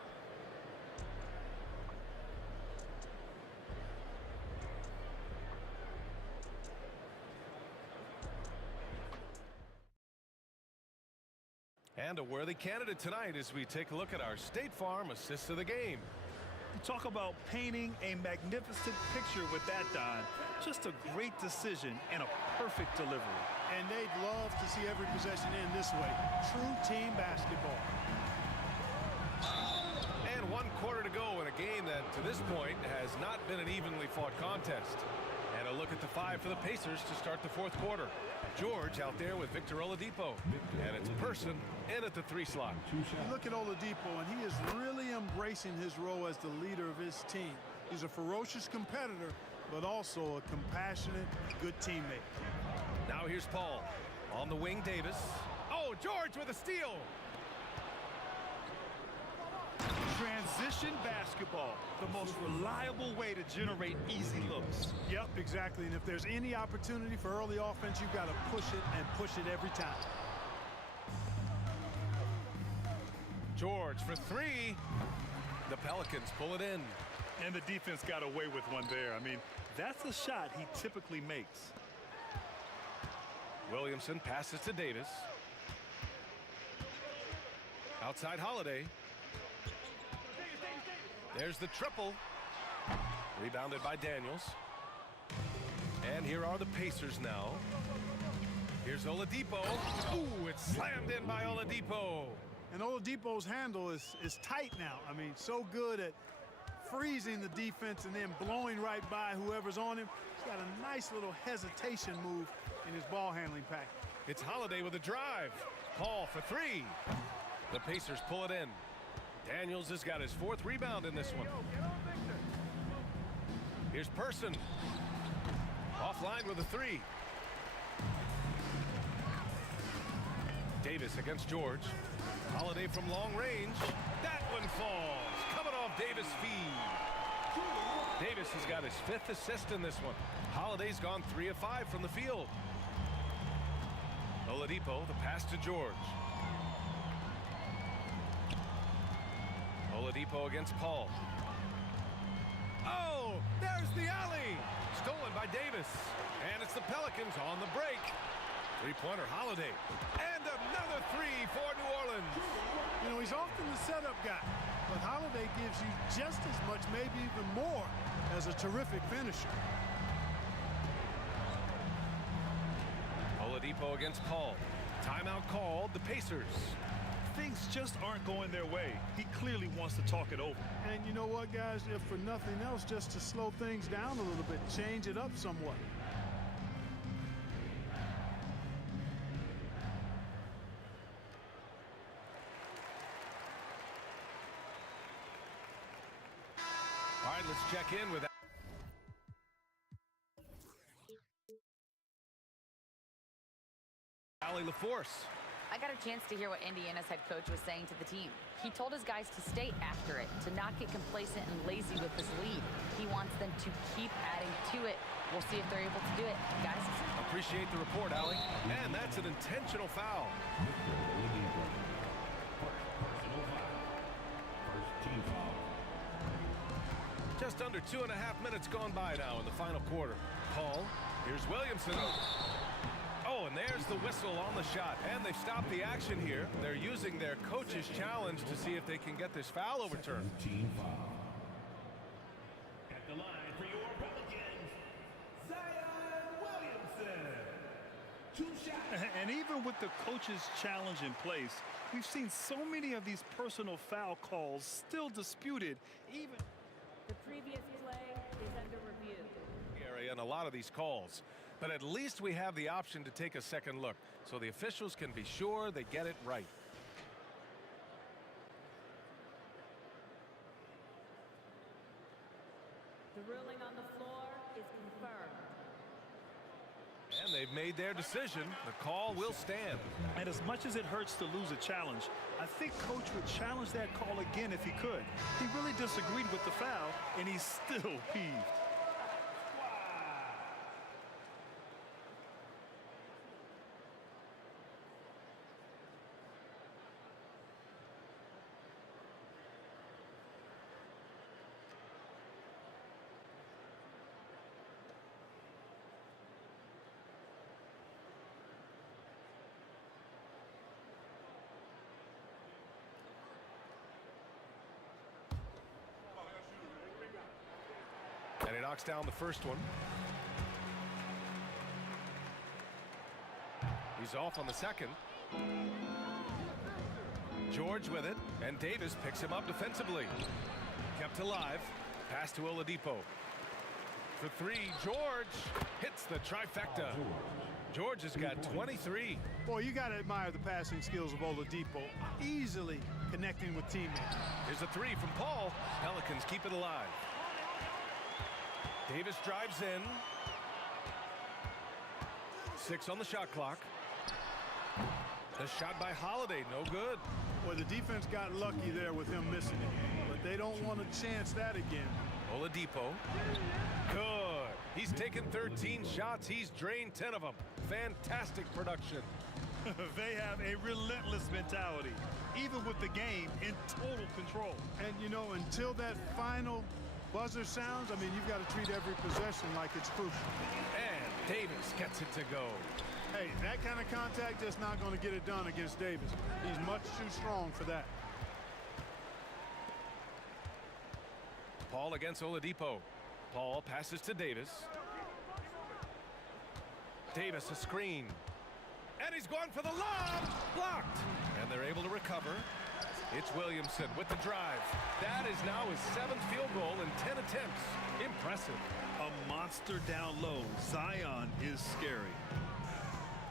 And a worthy candidate tonight as we take a look at our State Farm assist of the game. You talk about painting a magnificent picture with that, Don. Just a great decision and a perfect delivery. And they'd love to see every possession end this way. True team basketball. And 1 quarter to go in a game that, to this point, has not been an evenly fought contest. And a look at the 5 for the Pacers to start the 4th quarter. George out there with Victor Oladipo. And it's Person in at the 3 slot. You look at Oladipo, and he is really embracing his role as the leader of his team. He's a ferocious competitor, but also a compassionate, good teammate. Now here's Paul. On the wing, Davis. Oh, George with a steal. Transition basketball, the most reliable way to generate easy looks. Yep, exactly. And if there's any opportunity for early offense, you've got to push it and push it every time. George for 3. The Pelicans pull it in. And the defense got away with one there. I mean, that's a shot he typically makes. Williamson passes to Davis. Outside Holiday. There's the triple. Rebounded by Daniels. And here are the Pacers now. Here's Oladipo. Ooh, it's slammed in by Oladipo. And Oladipo's handle is tight now. I mean, so good at freezing the defense and then blowing right by whoever's on him. He's got a nice little hesitation move in his ball handling package. It's Holiday with a drive. Paul for 3. The Pacers pull it in. Daniels has got his 4th rebound in this one. Here's Person. Offline with a 3. Davis against George. Holiday from long range. That one falls. Coming off Davis' feed. Davis has got his 5th assist in this one. Holiday's gone 3 of 5 from the field. Oladipo, the pass to George. Oladipo against Paul. Oh, there's the alley. Stolen by Davis. And it's the Pelicans on the break. 3-pointer Holiday. And another 3 for New Orleans. You know, he's often the setup guy, but Holiday gives you just as much, maybe even more, as a terrific finisher. Oladipo against Paul. Timeout called, the Pacers. Things just aren't going their way. He clearly wants to talk it over. And you know what, guys? If for nothing else, just to slow things down a little bit, change it up somewhat. All right, let's check in with Allie LaForce. I got a chance to hear what Indiana's head coach was saying to the team. He told his guys to stay after it, to not get complacent and lazy with this lead. He wants them to keep adding to it. We'll see if they're able to do it, guys. Appreciate the report, Allie. And that's an intentional foul. First team foul. Just under 2.5 minutes gone by now in the final quarter. Paul, here's Williamson. Oh, and there's the whistle on the shot. And they've stopped the action here. They're using their coach's challenge to see if they can get this foul overturned. Team foul. At the line for your Pelicans, Zion Williamson. And even with the coach's challenge in place, we've seen so many of these personal foul calls still disputed. Even The previous play is under review. Area and a lot of these calls. But at least we have the option to take a second look, so the officials can be sure they get it right. The ruling on the floor is confirmed. And they've made their decision. The call will stand. And as much as it hurts to lose a challenge, I think Coach would challenge that call again if he could. He really disagreed with the foul, and he's still peeved. And he knocks down the first one. He's off on the second. George with it, and Davis picks him up defensively. Kept alive. Pass to Oladipo. For three, George hits the trifecta. George has got 23. Boy, you got to admire the passing skills of Oladipo. Easily connecting with teammates. Here's a three from Paul. Pelicans keep it alive. Davis drives in. 6 on the shot clock. The shot by Holiday, no good. Boy, the defense got lucky there with him missing it, but they don't want to chance that again. Oladipo. Good. He's taken 13 shots. He's drained 10 of them. Fantastic production. They have a relentless mentality, even with the game in total control. And, you know, until that final buzzer sounds, I mean, you've got to treat every possession like it's crucial. And Davis gets it to go. Hey, that kind of contact just not going to get it done against Davis. He's much too strong for that. Paul against Oladipo. Paul passes to Davis. Davis a screen. And he's going for the lob. Blocked. And they're able to recover. It's Williamson with the drive. That is now his 7th field goal in 10 attempts. Impressive. A monster down low. Zion is scary.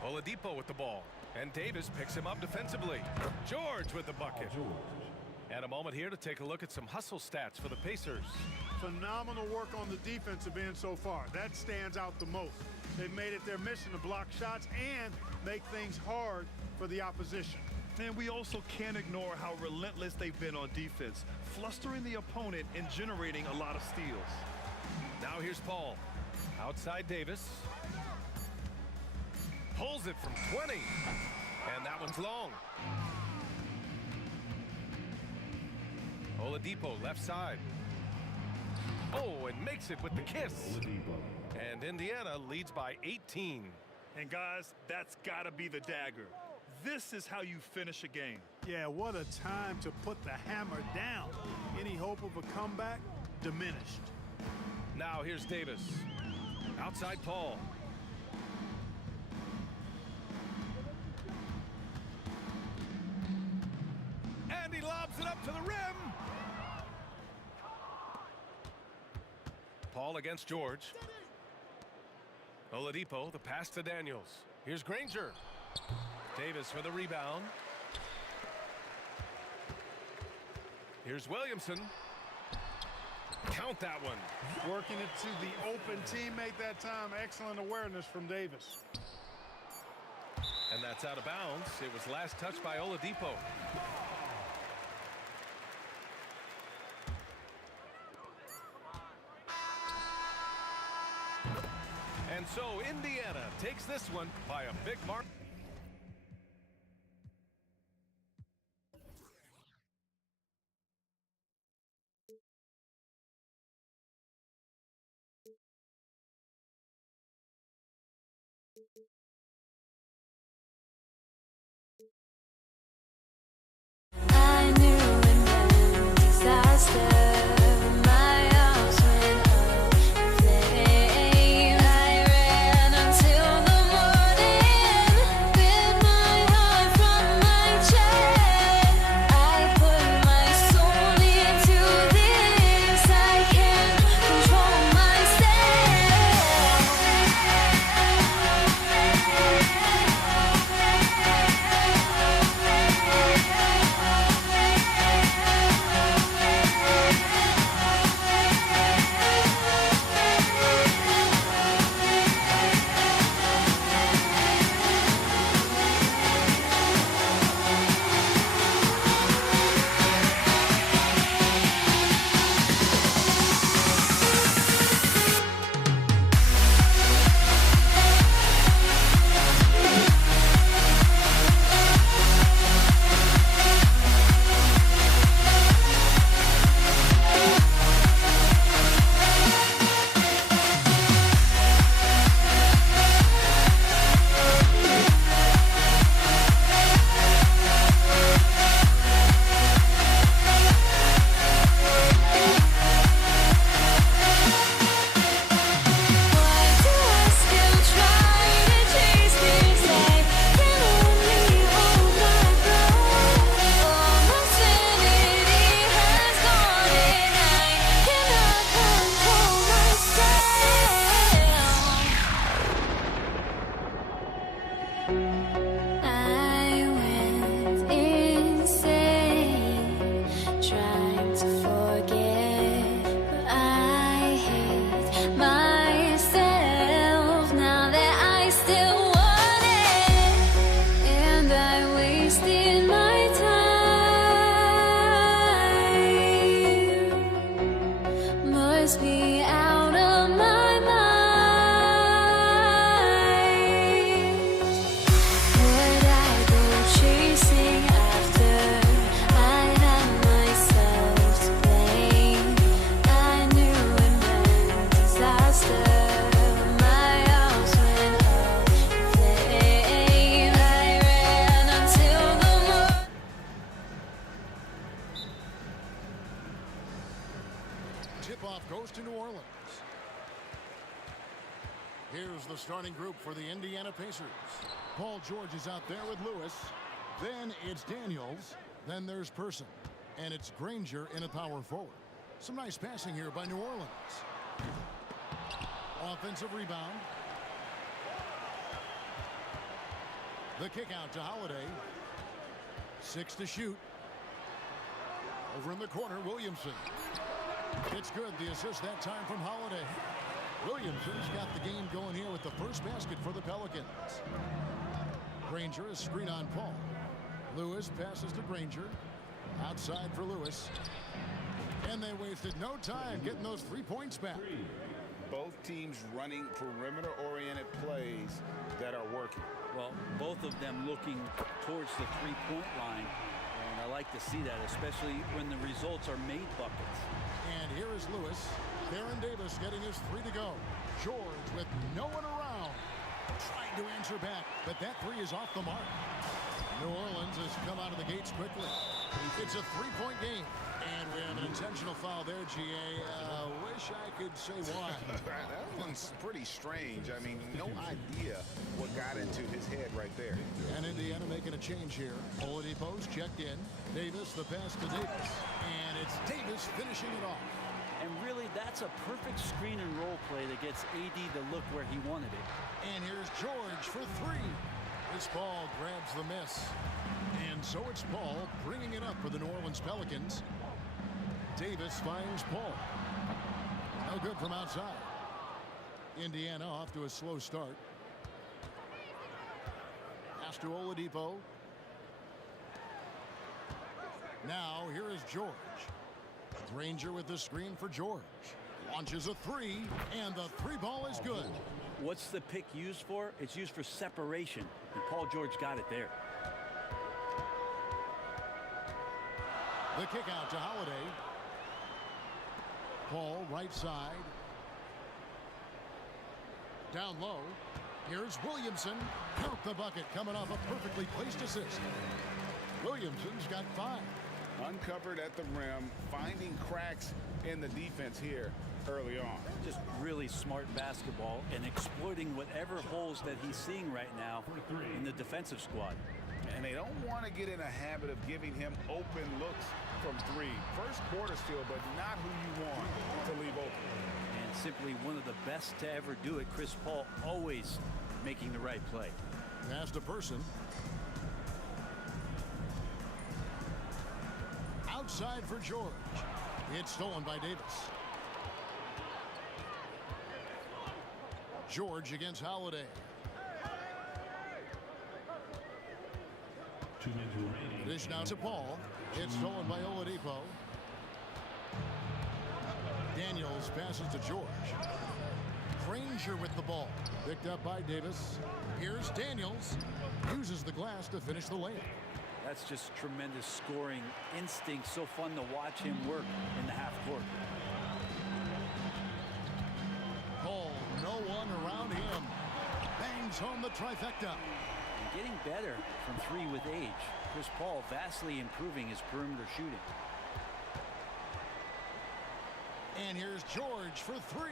Oladipo with the ball. And Davis picks him up defensively. George with the bucket. And a moment here to take a look at some hustle stats for the Pacers. Phenomenal work on the defensive end so far. That stands out the most. They've made it their mission to block shots and make things hard for the opposition. And we also can't ignore how relentless they've been on defense, flustering the opponent and generating a lot of steals. Now here's Paul. Outside Davis. Pulls it from 20. And that one's long. Oladipo left side. Oh, and makes it with the kiss. And Indiana leads by 18. And guys, that's got to be the dagger. This is how you finish a game. Yeah, what a time to put the hammer down. Any hope of a comeback diminished. Now here's Davis. Outside Paul. And he lobs it up to the rim. Paul against George. Oladipo, the pass to Daniels. Here's Granger. Davis for the rebound. Here's Williamson. Count that one. Working it to the open teammate that time. Excellent awareness from Davis. And that's out of bounds. It was last touched by Oladipo. And so Indiana takes this one by a big mark. I knew it meant disaster. My arms went up in flames. I ran until the morning tip-off goes to New Orleans. Here's the starting group for the Indiana Pacers. Paul George is out there with Lewis. Then it's Daniels. Then there's Person. And it's Granger in a power forward. Some nice passing here by New Orleans. Offensive rebound. The kick out to Holiday. 6 to shoot. Over in the corner, Williamson. It's good. The assist that time from Holiday. Williamson's got the game going here with the first basket for the Pelicans. Granger is screen on Paul. Lewis passes to Granger. Outside for Lewis. And they wasted no time getting those 3 points back. Both teams running perimeter-oriented plays that are working. Well, both of them looking towards the three-point line. And I like to see that, especially when the results are made buckets. And here is Lewis. Baron Davis getting his 3 to go. George with no one around. Trying to answer back, but that 3 is off the mark. New Orleans has come out of the gates quickly. It's a 3-point game. And we have an intentional foul there, GA. Wish I could say why. That one's pretty strange. I mean, no idea what got into his head right there. And Indiana making a change here. Oladipo's checked in. Davis, the pass to Davis. And it's Davis finishing it off. And really, that's a perfect screen and roll play that gets AD to look where he wanted it. And here's George for 3. This ball grabs the miss. And so it's Paul bringing it up for the New Orleans Pelicans. Davis finds Paul. No good from outside. Indiana off to a slow start. Pass to Oladipo. Now here is George. Granger with the screen for George. Launches a 3, and the 3 ball is good. What's the pick used for? It's used for separation, and Paul George got it there. The kick out to Holiday. Paul right side. Down low. Here's Williamson. Count the bucket coming off a perfectly placed assist. Williamson's got 5. Uncovered at the rim, finding cracks in the defense here early on. Just really smart basketball and exploiting whatever holes that he's seeing right now in the defensive squad. And they don't want to get in a habit of giving him open looks from 3. First quarter still, but not who you want to leave open. And simply one of the best to ever do it. Chris Paul always making the right play. Pass to Person. Outside for George. It's stolen by Davis. George against Holiday. 2 minutes remaining. Dish now to Paul. It's stolen by Oladipo. Daniels passes to George. Granger with the ball. Picked up by Davis. Here's Daniels. Uses the glass to finish the layup. That's just tremendous scoring instinct. So fun to watch him work in the half court. Paul, no one around him. Bangs home the trifecta. And getting better from 3 with age. Chris Paul vastly improving his perimeter shooting. And here's George for 3.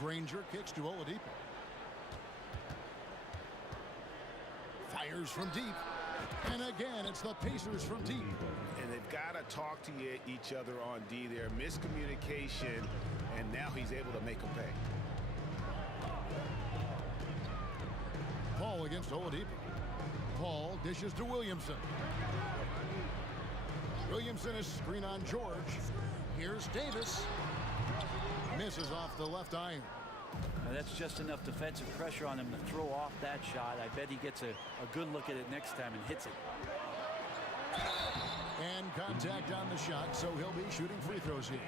Granger kicks to Oladipo. Fires from deep. And again, it's the Pacers from deep. And they've got to talk to each other on D there. Miscommunication, and now he's able to make them pay. Paul against Oladipo. Paul dishes to Williamson. Williamson is screen on George. Here's Davis. Misses off the left iron. Now that's just enough defensive pressure on him to throw off that shot. I bet he gets a good look at it next time and hits it. And contact on the shot, so he'll be shooting free throws here.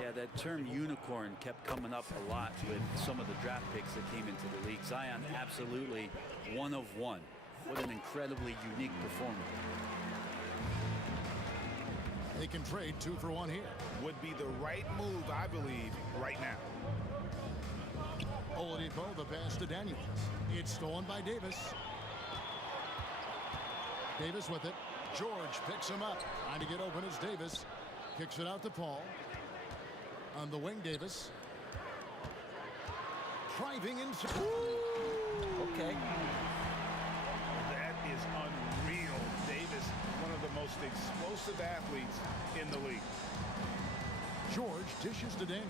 Yeah, that term unicorn kept coming up a lot with some of the draft picks that came into the league. Zion, absolutely one of one. What an incredibly unique performer. They can trade 2 for 1 here. Would be the right move, I believe, right now. Oladipo, the pass to Daniels. It's stolen by Davis. Davis with it. George picks him up. Trying to get open is Davis. Kicks it out to Paul. On the wing, Davis. Driving into. Okay. That is unreal. Davis, one of the most explosive athletes in the league. George dishes to Daniels.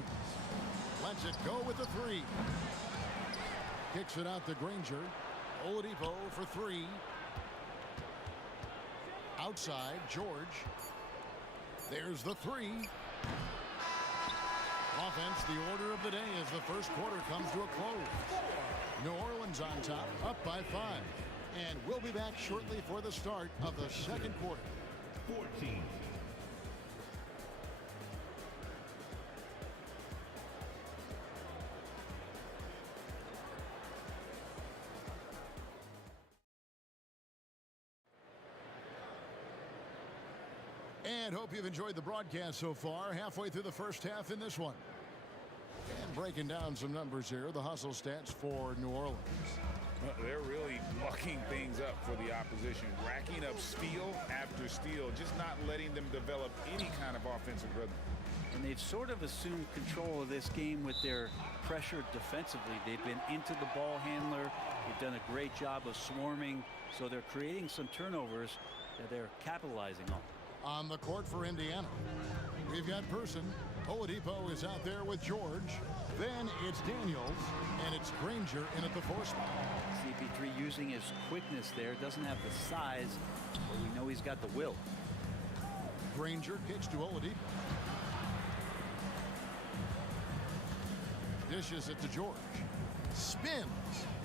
Lets it go with the three. Kicks it out to Granger. Oladipo for three. Outside, George. There's the three. Offense, the order of the day as the first quarter comes to a close. New Orleans on top, up by 5. And we'll be back shortly for the start of the second quarter. 14. And hope you've enjoyed the broadcast so far. Halfway through the first half in this one. And breaking down some numbers here, the hustle stats for New Orleans. They're really mucking things up for the opposition, racking up steal after steal, just not letting them develop any kind of offensive rhythm. And they've sort of assumed control of this game with their pressure defensively. They've been into the ball handler. They've done a great job of swarming, so they're creating some turnovers that they're capitalizing on. On the court for Indiana, we've got Person. Oladipo is out there with George. Then it's Daniels, and it's Granger in at the 4 spot. CP3 using his quickness there. Doesn't have the size, but we know he's got the will. Granger kicks to Oladipo. Dishes it to George. Spins.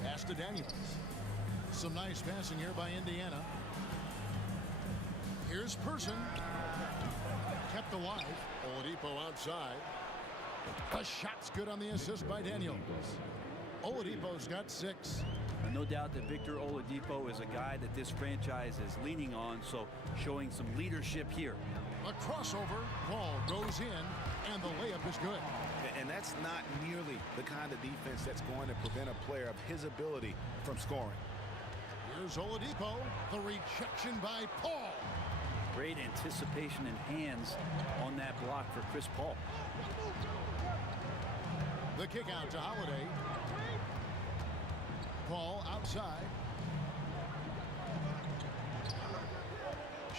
Pass to Daniels. Some nice passing here by Indiana. Here's Person. Kept alive. Oladipo outside. The shot's good on the assist by Daniels. Oladipo's got 6. No doubt that Victor Oladipo is a guy that this franchise is leaning on, so showing some leadership here. A crossover. Ball goes in, and the layup is good. And that's not nearly the kind of defense that's going to prevent a player of his ability from scoring. Here's Oladipo. The rejection by Paul. Great anticipation and hands on that block for Chris Paul. The kick out to Holiday. Paul outside.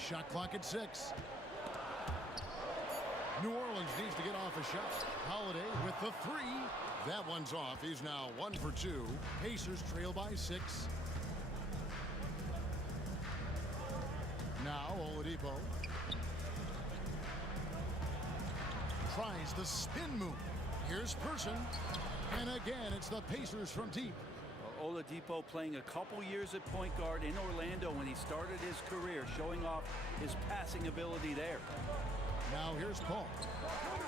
Shot clock at 6. New Orleans needs to get off a shot. Holiday with the 3. That one's off. He's now 1 for 2. Pacers trail by 6. Now Oladipo tries the spin move. Here's Person. And again, it's the Pacers from deep. Oladipo playing a couple years at point guard in Orlando when he started his career, showing off his passing ability there. Now here's Paul.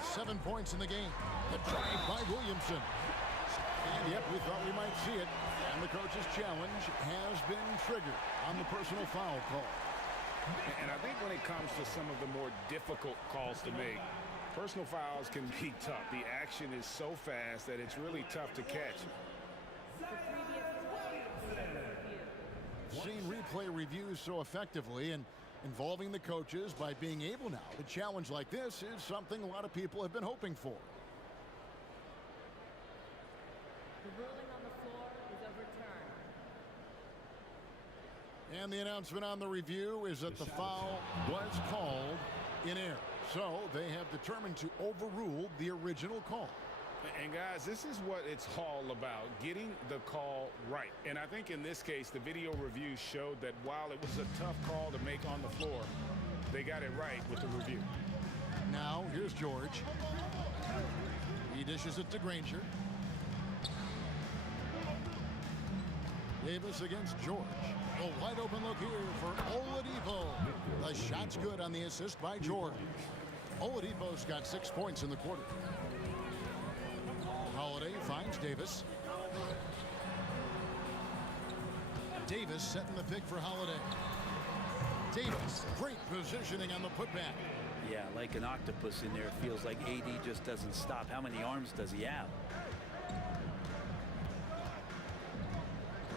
7 points in the game. The drive by Williamson. And yep, we thought we might see it. And the coach's challenge has been triggered on the personal foul call. And I think when it comes to some of the more difficult calls to make, personal fouls can be tough. The action is so fast that it's really tough to catch. Seen replay reviews so effectively and involving the coaches by being able now to challenge like this is something a lot of people have been hoping for. The ruling on the floor is overturned. And the announcement on the review is that the foul was called in error. So they have determined to overrule the original call. And guys, this is what it's all about, getting the call right. And I think in this case, the video review showed that while it was a tough call to make on the floor, they got it right with the review. Now here's George. He dishes it to Granger. Davis against George. A wide open look here for Oladipo. The shot's good on the assist by George. Oladipo's got 6 points in the quarter. Holiday finds Davis. Davis setting the pick for Holiday. Davis, great positioning on the putback. Yeah, like an octopus in there. It feels like AD just doesn't stop. How many arms does he have?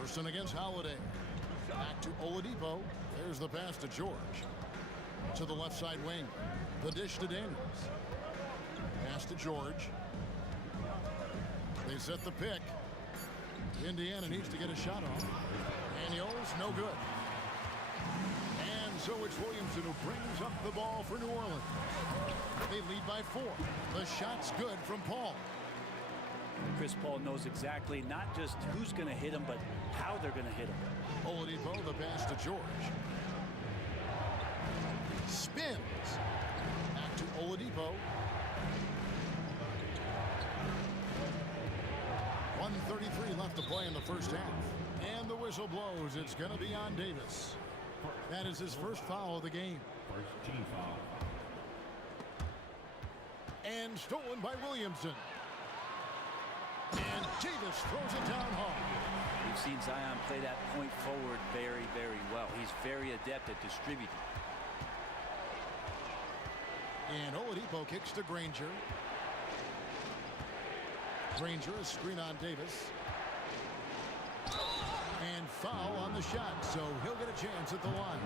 Person against Holiday. Back to Oladipo. There's the pass to George. To the left side wing. The dish to Daniels. Pass to to George. They set the pick. Indiana needs to get a shot off. Daniels, no good. And so it's Williamson who brings up the ball for New Orleans. They lead by 4. The shot's good from Paul. Chris Paul knows exactly not just who's going to hit him, but how they're going to hit him. Oladipo, the pass to George. Spins. Back to Oladipo. 1:33 left to play in the first half. And the whistle blows. It's going to be on Davis. That is his first foul of the game. First team foul. And stolen by Williamson. And Davis throws it down hard. We've seen Zion play that point forward very, very well. He's very adept at distributing. And Oladipo kicks to Granger. Granger, a screen on Davis. And foul on the shot, so he'll get a chance at the line.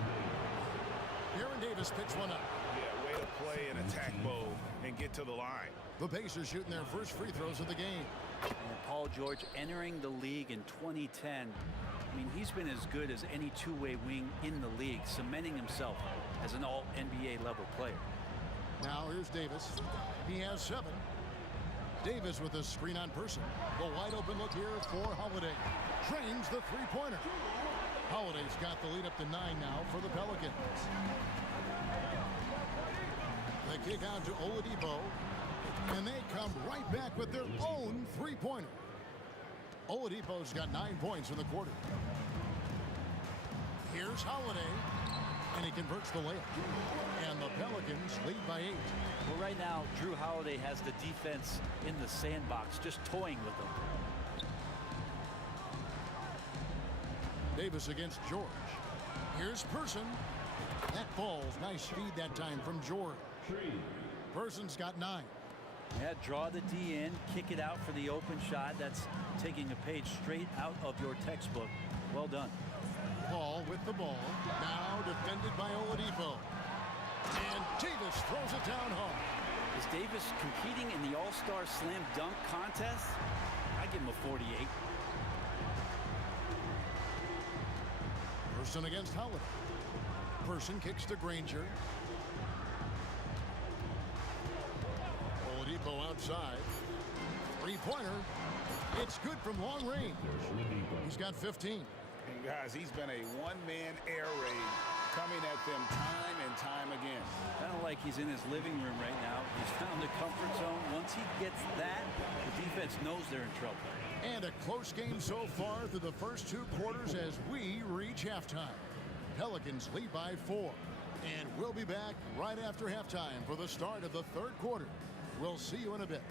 Aaron Davis picks one up. Yeah, way to play in attack mode and get to the line. The Pacers shooting their first free throws of the game. And Paul George entering the league in 2010. I mean, he's been as good as any two-way wing in the league, cementing himself as an all-NBA level player. Now here's Davis. He has 7. Davis with a screen on Person. The wide open look here for Holiday. Drains the three-pointer. Holiday's got the lead up to 9 now for the Pelicans. The kick out to Oladipo. And they come right back with their own three-pointer. Oladipo's got 9 points in the quarter. Here's Holiday. And he converts the layup. And the Pelicans lead by 8. Well, right now, Drew Holiday has the defense in the sandbox, just toying with them. Davis against George. Here's Person. That falls. Nice feed that time from George. Person's got 9. Yeah, draw the D in, kick it out for the open shot. That's taking a page straight out of your textbook. Well done. Paul with the ball. Now defended by Oladipo. And Davis throws it down hard. Is Davis competing in the All-Star Slam Dunk contest? I give him a 48. Person against Holiday. Person kicks to Granger. Oladipo outside. Three-pointer. It's good from long range. He's got 15. And guys, he's been a one-man air raid coming at them time and time again. Kind of like he's in his living room right now. He's found the comfort zone. Once he gets that, the defense knows they're in trouble. And a close game so far through the first 2 quarters as we reach halftime. Pelicans lead by 4. And we'll be back right after halftime for the start of the 3rd quarter. We'll see you in a bit.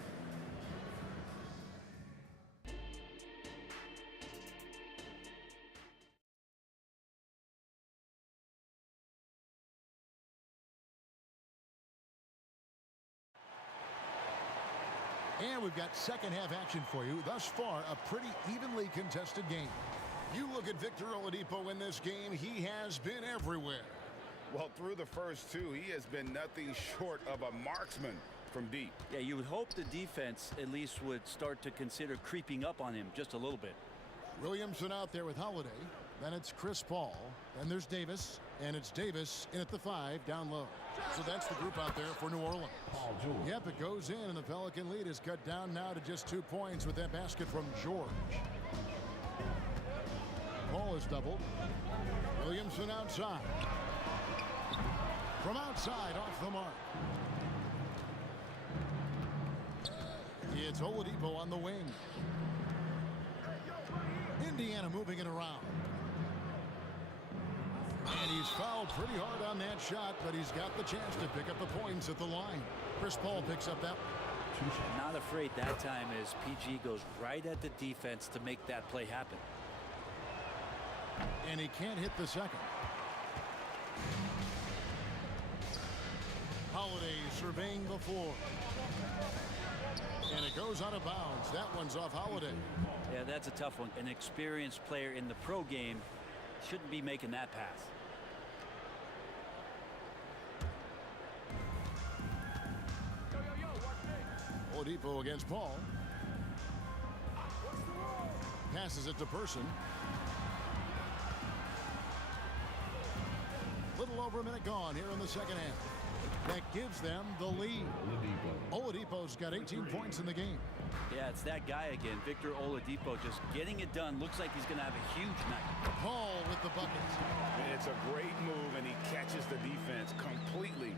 And we've got second half action for you. Thus far, a pretty evenly contested game. You look at Victor Oladipo in this game, he has been everywhere. Well, through the first 2, he has been nothing short of a marksman from deep. Yeah, you would hope the defense at least would start to consider creeping up on him just a little bit. Williamson out there with Holiday. Then it's Chris Paul. Then there's Davis. And it's Davis in at the 5 down low. So that's the group out there for New Orleans. Yep, it goes in, and the Pelican lead is cut down now to just 2 points with that basket from George. Paul is doubled. Williamson outside. From outside, off the mark. It's Oladipo on the wing. Indiana moving it around. And he's fouled pretty hard on that shot, but he's got the chance to pick up the points at the line. Chris Paul picks up that. Not afraid that time as PG goes right at the defense to make that play happen. And he can't hit the second. Holiday surveying the floor. And it goes out of bounds. That one's off Holiday. Yeah, that's a tough one. An experienced player in the pro game shouldn't be making that pass. Oladipo against Paul. Passes it to Person. Little over a minute gone here in the second half. That gives them the lead. Oladipo's got 18 points in the game. Yeah, it's that guy again, Victor Oladipo, just getting it done. Looks like he's going to have a huge night. Paul with the bucket. It's a great move, and he catches the defense completely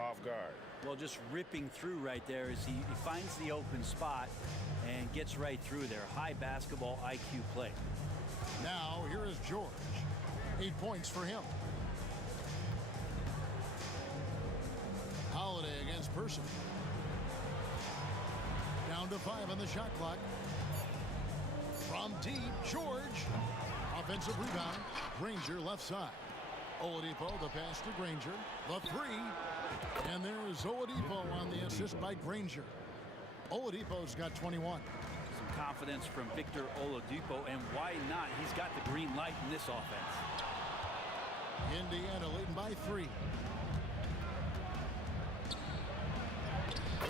off guard. Well, just ripping through right there as he finds the open spot and gets right through there. High basketball IQ play. Now, here is George. 8 points for him. Holiday against Person. Down to 5 on the shot clock. From deep, George. Offensive rebound. Granger left side. Oladipo, the pass to Granger. The 3. And there's Oladipo on the assist by Granger. Oladipo's got 21. Some confidence from Victor Oladipo, and why not? He's got the green light in this offense. Indiana leading by 3.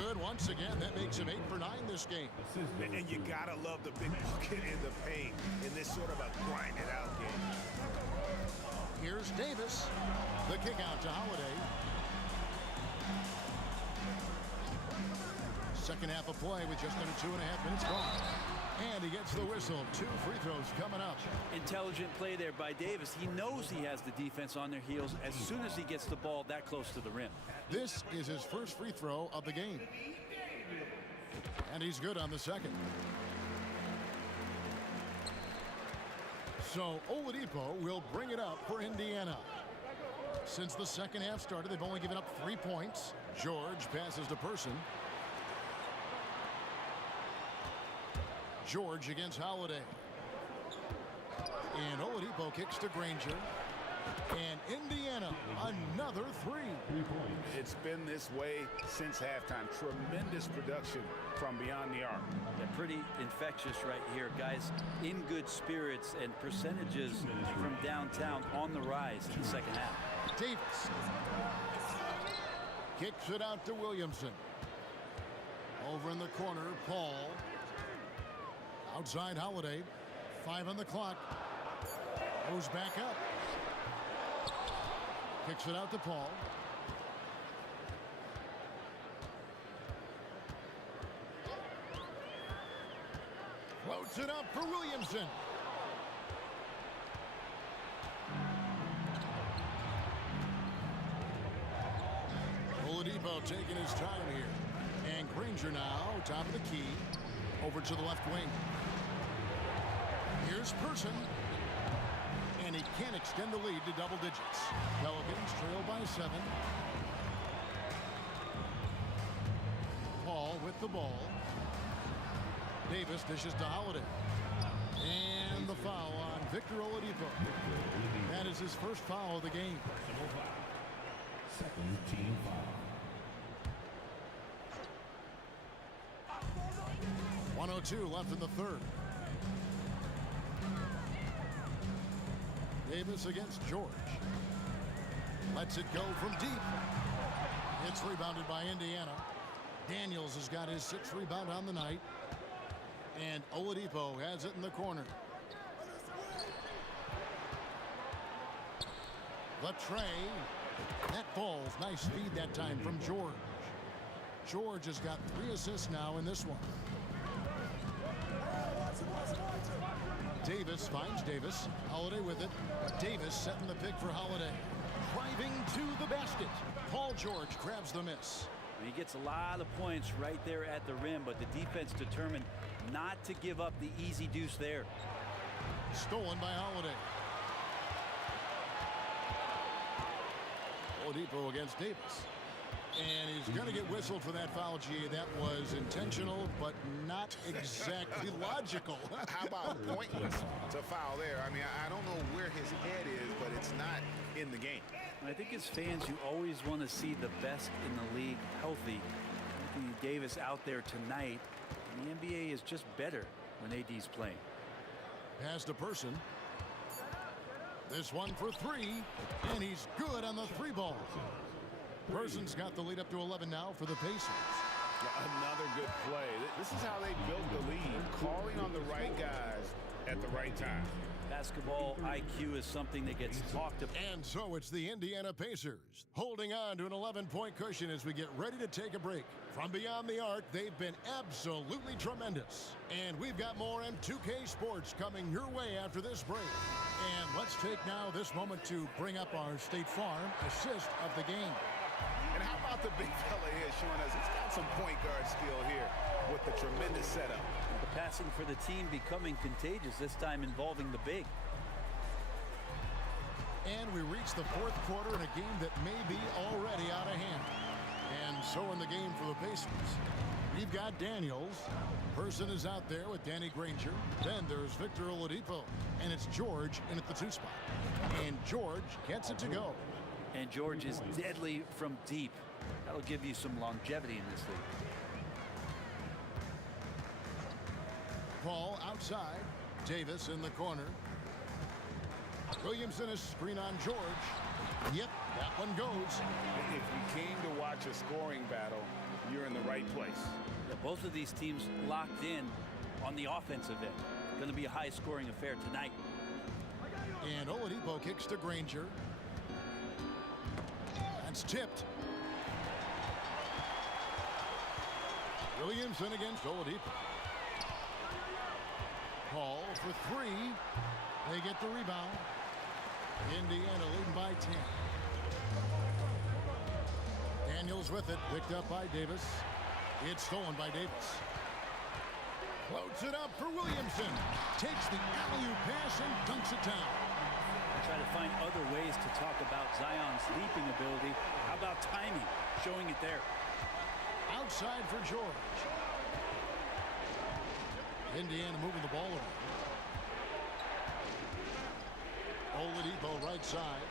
Good once again. That makes him 8 for 9 this game. And you gotta love the big bucket in the paint in this sort of a grinded out game. Here's Davis. The kick out to Holiday. Second half of play with just under 2.5 minutes gone. And he gets the whistle. 2 free throws coming up. Intelligent play there by Davis. He knows he has the defense on their heels as soon as he gets the ball that close to the rim. This is his first free throw of the game. And he's good on the second. So Oladipo will bring it up for Indiana. Since the second half started, they've only given up 3 points. George passes to Person. George against Holiday. And Oladipo kicks to Granger. And Indiana, another 3. It's been this way since halftime. Tremendous production from beyond the arc. Yeah, pretty infectious right here. Guys in good spirits and percentages from downtown on the rise in the second half. Davis kicks it out to Williamson. Over in the corner, Paul. Outside Holiday. 5 on the clock. Goes back up. Kicks it out to Paul. Floats it up for Williamson. Oladipo taking his time here. And Granger now, top of the key. Over to the left wing. Here's Person. And he can't extend the lead to double digits. Pelicans trail by 7. Paul with the ball. Davis dishes to Holiday. And the foul on Victor Oladipo. That is his first foul of the game. Second team foul. 1:02 left in the third. Davis against George. Lets it go from deep. It's rebounded by Indiana. Daniels has got his 6th rebound on the night. And Oladipo has it in the corner. The tray. That falls. Nice speed that time from George. George has got 3 assists now in this one. Davis finds Davis. Holiday with it. Davis setting the pick for Holiday. Driving to the basket. Paul George grabs the miss. He gets a lot of points right there at the rim, but the defense determined not to give up the easy deuce there. Stolen by Holiday. Oladipo against Davis. And he's going to get whistled for that foul, G. That was intentional, but not exactly logical. How about pointless to foul there? I mean, I don't know where his head is, but it's not in the game. I think as fans, you always want to see the best in the league healthy. Anthony Davis out there tonight. The NBA is just better when AD's playing. Pass to Person. This one for 3, and he's good on the 3 ball. Person's got the lead up to 11 now for the Pacers. Another good play. This is how they built the lead, calling on the right guys at the right time. Basketball IQ is something that gets talked about. And so it's the Indiana Pacers holding on to an 11-point cushion as we get ready to take a break. From beyond the arc, they've been absolutely tremendous. And we've got more M2K Sports coming your way after this break. And let's take now this moment to bring up our State Farm assist of the game. And how about the big fella here showing us he's got some point guard skill here with the tremendous setup. The passing for the team becoming contagious, this time involving the big. And we reach the fourth quarter in a game that may be already out of hand. And so in the game for the Pacers, we've got Daniels. Person is out there with Danny Granger. Then there's Victor Oladipo. And it's George in at the 2 spot. And George gets it to go. And George is deadly from deep. That'll give you some longevity in this league. Paul outside. Davis in the corner. Williamson is screen on George. Yep, that one goes. If you came to watch a scoring battle, you're in the right place. Yeah, both of these teams locked in on the offensive end. Going to be a high-scoring affair tonight. And Oladipo kicks to Granger. That's tipped. Williamson against Oladipo. Paul for 3. They get the rebound. Indiana leading by 10. Daniels with it, picked up by Davis. It's stolen by Davis. Floats it up for Williamson. Takes the alley-oop pass and dunks it down. Try to find other ways to talk about Zion's leaping ability. How about timing? Showing it there. Outside for George. Indiana moving the ball around. Oladipo right side.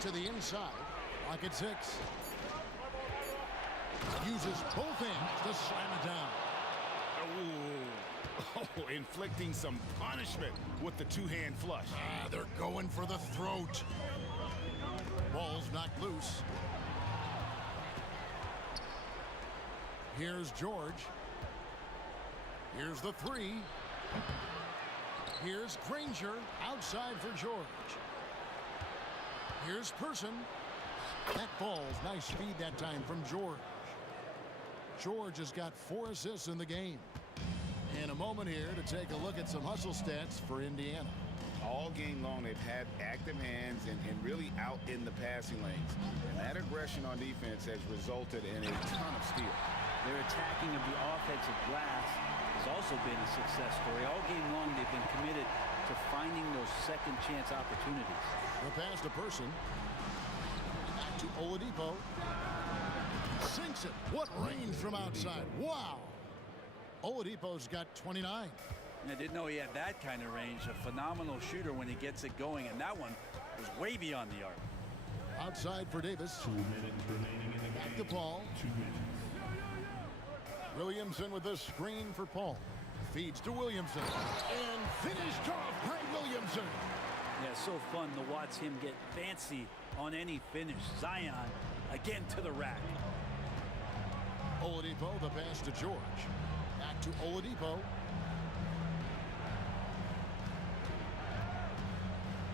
To the inside. Rocket 6. Uses both hands to slam it down. Oh, inflicting some punishment with the two-hand flush. They're going for the throat. Ball's knocked loose. Here's George. Here's the 3. Here's Granger outside for George. Here's Person. That falls. Nice speed that time from George. George has got 4 assists in the game. And a moment here to take a look at some hustle stats for Indiana. All game long, they've had active hands and really out in the passing lanes. And that aggression on defense has resulted in a ton of steals. Their attacking of the offensive glass has also been a success story. All game long, they've been committed to finding those second chance opportunities. The pass to Person. Back to Oladipo. Sinks it. What range from outside. Wow. Oladipo's got 29. I didn't know he had that kind of range. A phenomenal shooter when he gets it going, and that one was way beyond the arc. Outside for Davis. 2 minutes remaining in the Back game. to Paul. 2 minutes. Williamson with a screen for Paul. Feeds to Williamson. And finished off by Williamson. Yeah, so fun to watch him get fancy on any finish. Zion again to the rack. Oladipo, the pass to George. Back to Oladipo.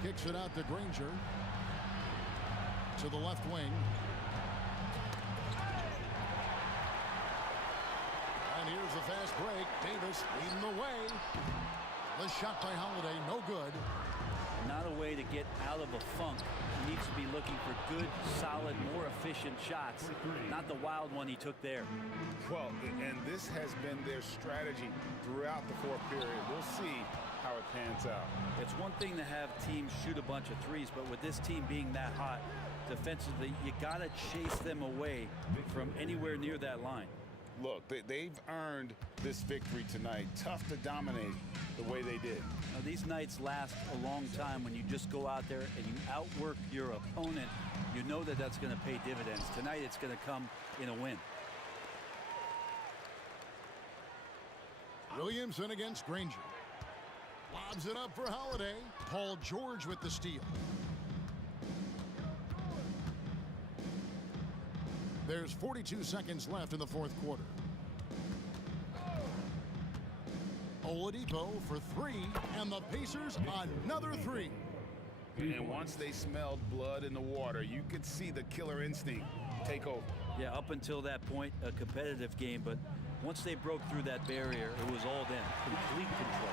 Kicks it out to Granger. To the left wing. And here's the fast break. Davis leading the way. The shot by Holiday, no good. Not a way to get out of a funk. He needs to be looking for good, solid, more efficient shots. Not the wild one he took there. Well, and this has been their strategy throughout the fourth period. We'll see how it pans out. It's one thing to have teams shoot a bunch of threes, but with this team being that hot defensively, you got to chase them away from anywhere near that line. Look, they've earned this victory tonight. Tough to dominate the way they did. Now, these nights last a long time when you just go out there and you outwork your opponent. You know that that's going to pay dividends. Tonight it's going to come in a win. Williamson against Granger. Lobs it up for Holiday. Paul George with the steal. There's 42 seconds left in the fourth quarter. Oladipo for three, and the Pacers another three. And once they smelled blood in the water, you could see the killer instinct take over. Yeah, up until that point, a competitive game, but once they broke through that barrier, it was all them. Complete control.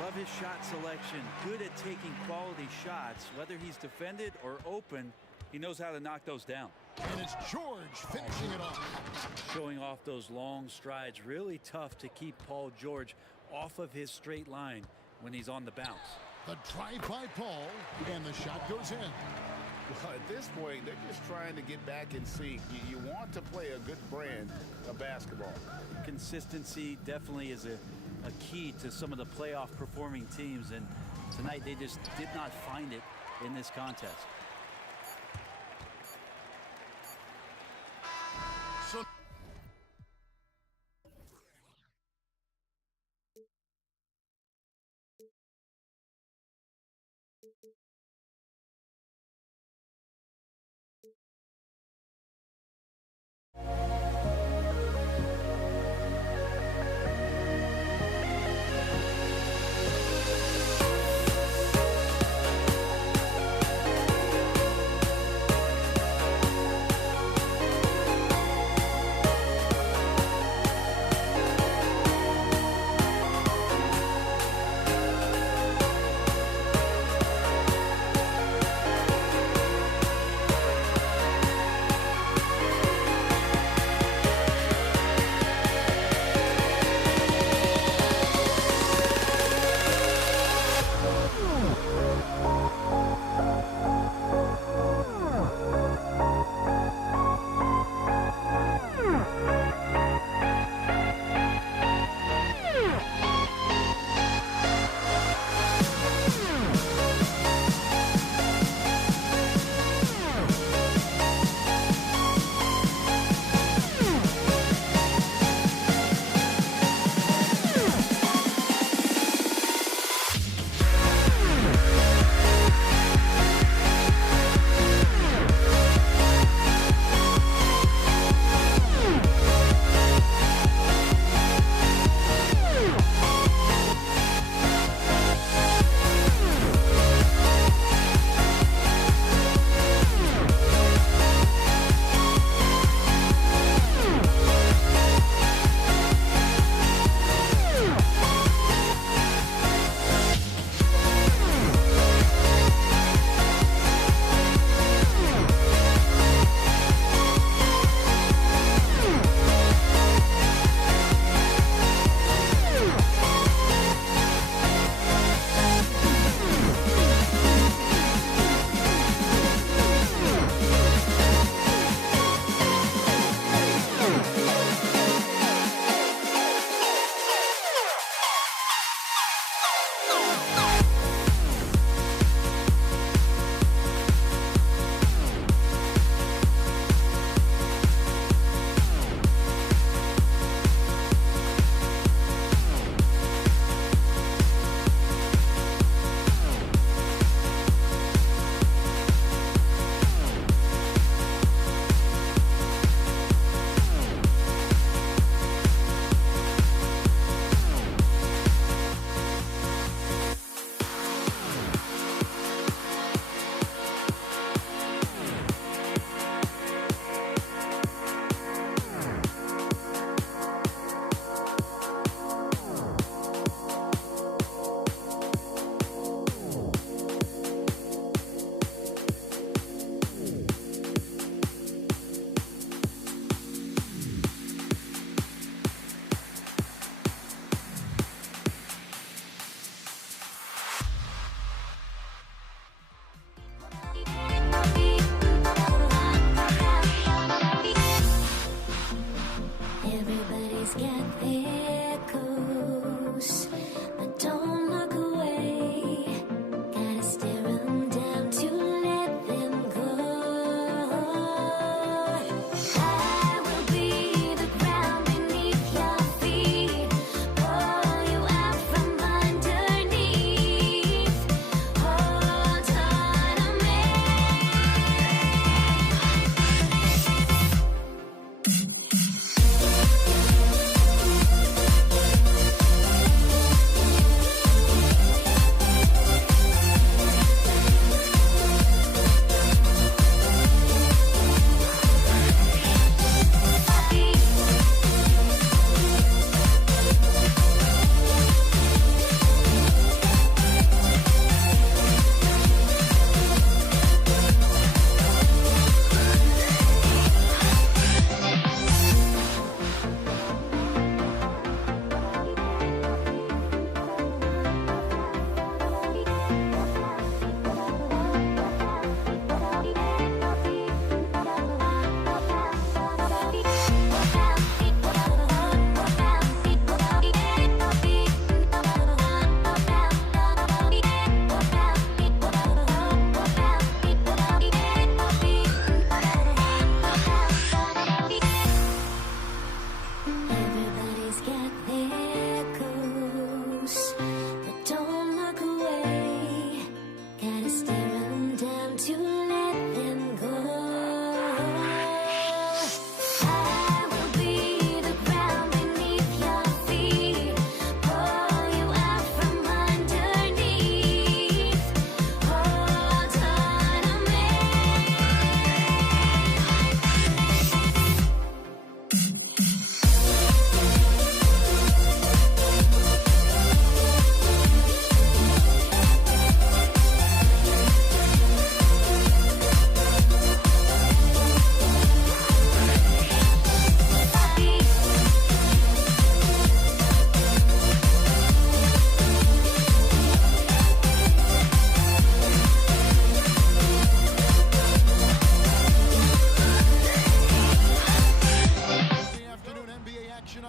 Love his shot selection. Good at taking quality shots. Whether he's defended or open, he knows how to knock those down. And it's George finishing it off. Showing off those long strides. Really tough to keep Paul George off of his straight line when he's on the bounce. The drive by Paul, and the shot goes in. Well, at this point, they're just trying to get back in sync. You want to play a good brand of basketball. Consistency definitely is a key to some of the playoff performing teams, and tonight they just did not find it in this contest. So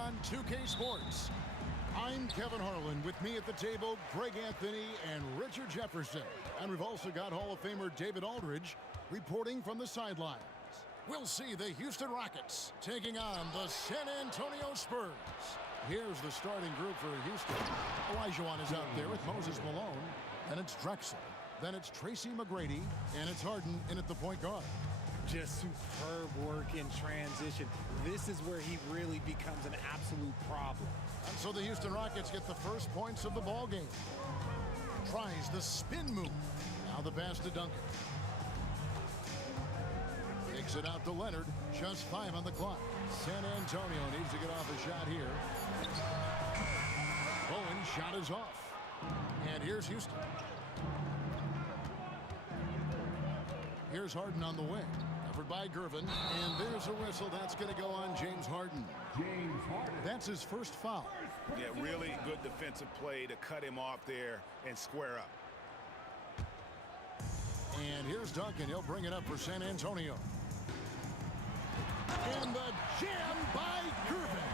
on 2K Sports. I'm Kevin Harlan. With me at the table, Greg Anthony and Richard Jefferson. And we've also got Hall of Famer David Aldridge reporting from the sidelines. We'll see the Houston Rockets taking on the San Antonio Spurs. Here's the starting group for Houston. Olajuwon is out there with Moses Malone. Then it's Drexel. Then it's Tracy McGrady. And it's Harden in at the point guard. Just superb work in transition. This is where he really becomes an absolute problem. And so the Houston Rockets get the first points of the ball game. Tries the spin move. Now the pass to Duncan. Takes it out to Leonard. Just 5 on the clock. San Antonio needs to get off a shot here. Bowen's shot is off. And here's Houston. Here's Harden on the wing. Covered by Gervin. And there's a whistle. That's going to go on James Harden. That's his first foul. Yeah, really good defensive play to cut him off there and square up. And here's Duncan. He'll bring it up for San Antonio. And the jam by Gervin.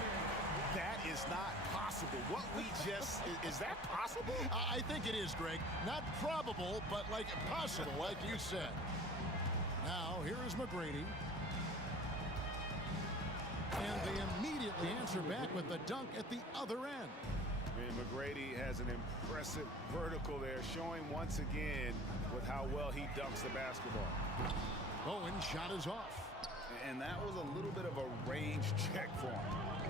That is not possible. What we just, is that possible? I think it is, Greg. Not probable, but like possible, like you said. Now, here is McGrady. And they immediately answer back with the dunk at the other end. McGrady has an impressive vertical there, showing once again with how well he dunks the basketball. Bowen's shot is off. And that was a little bit of a range check for him.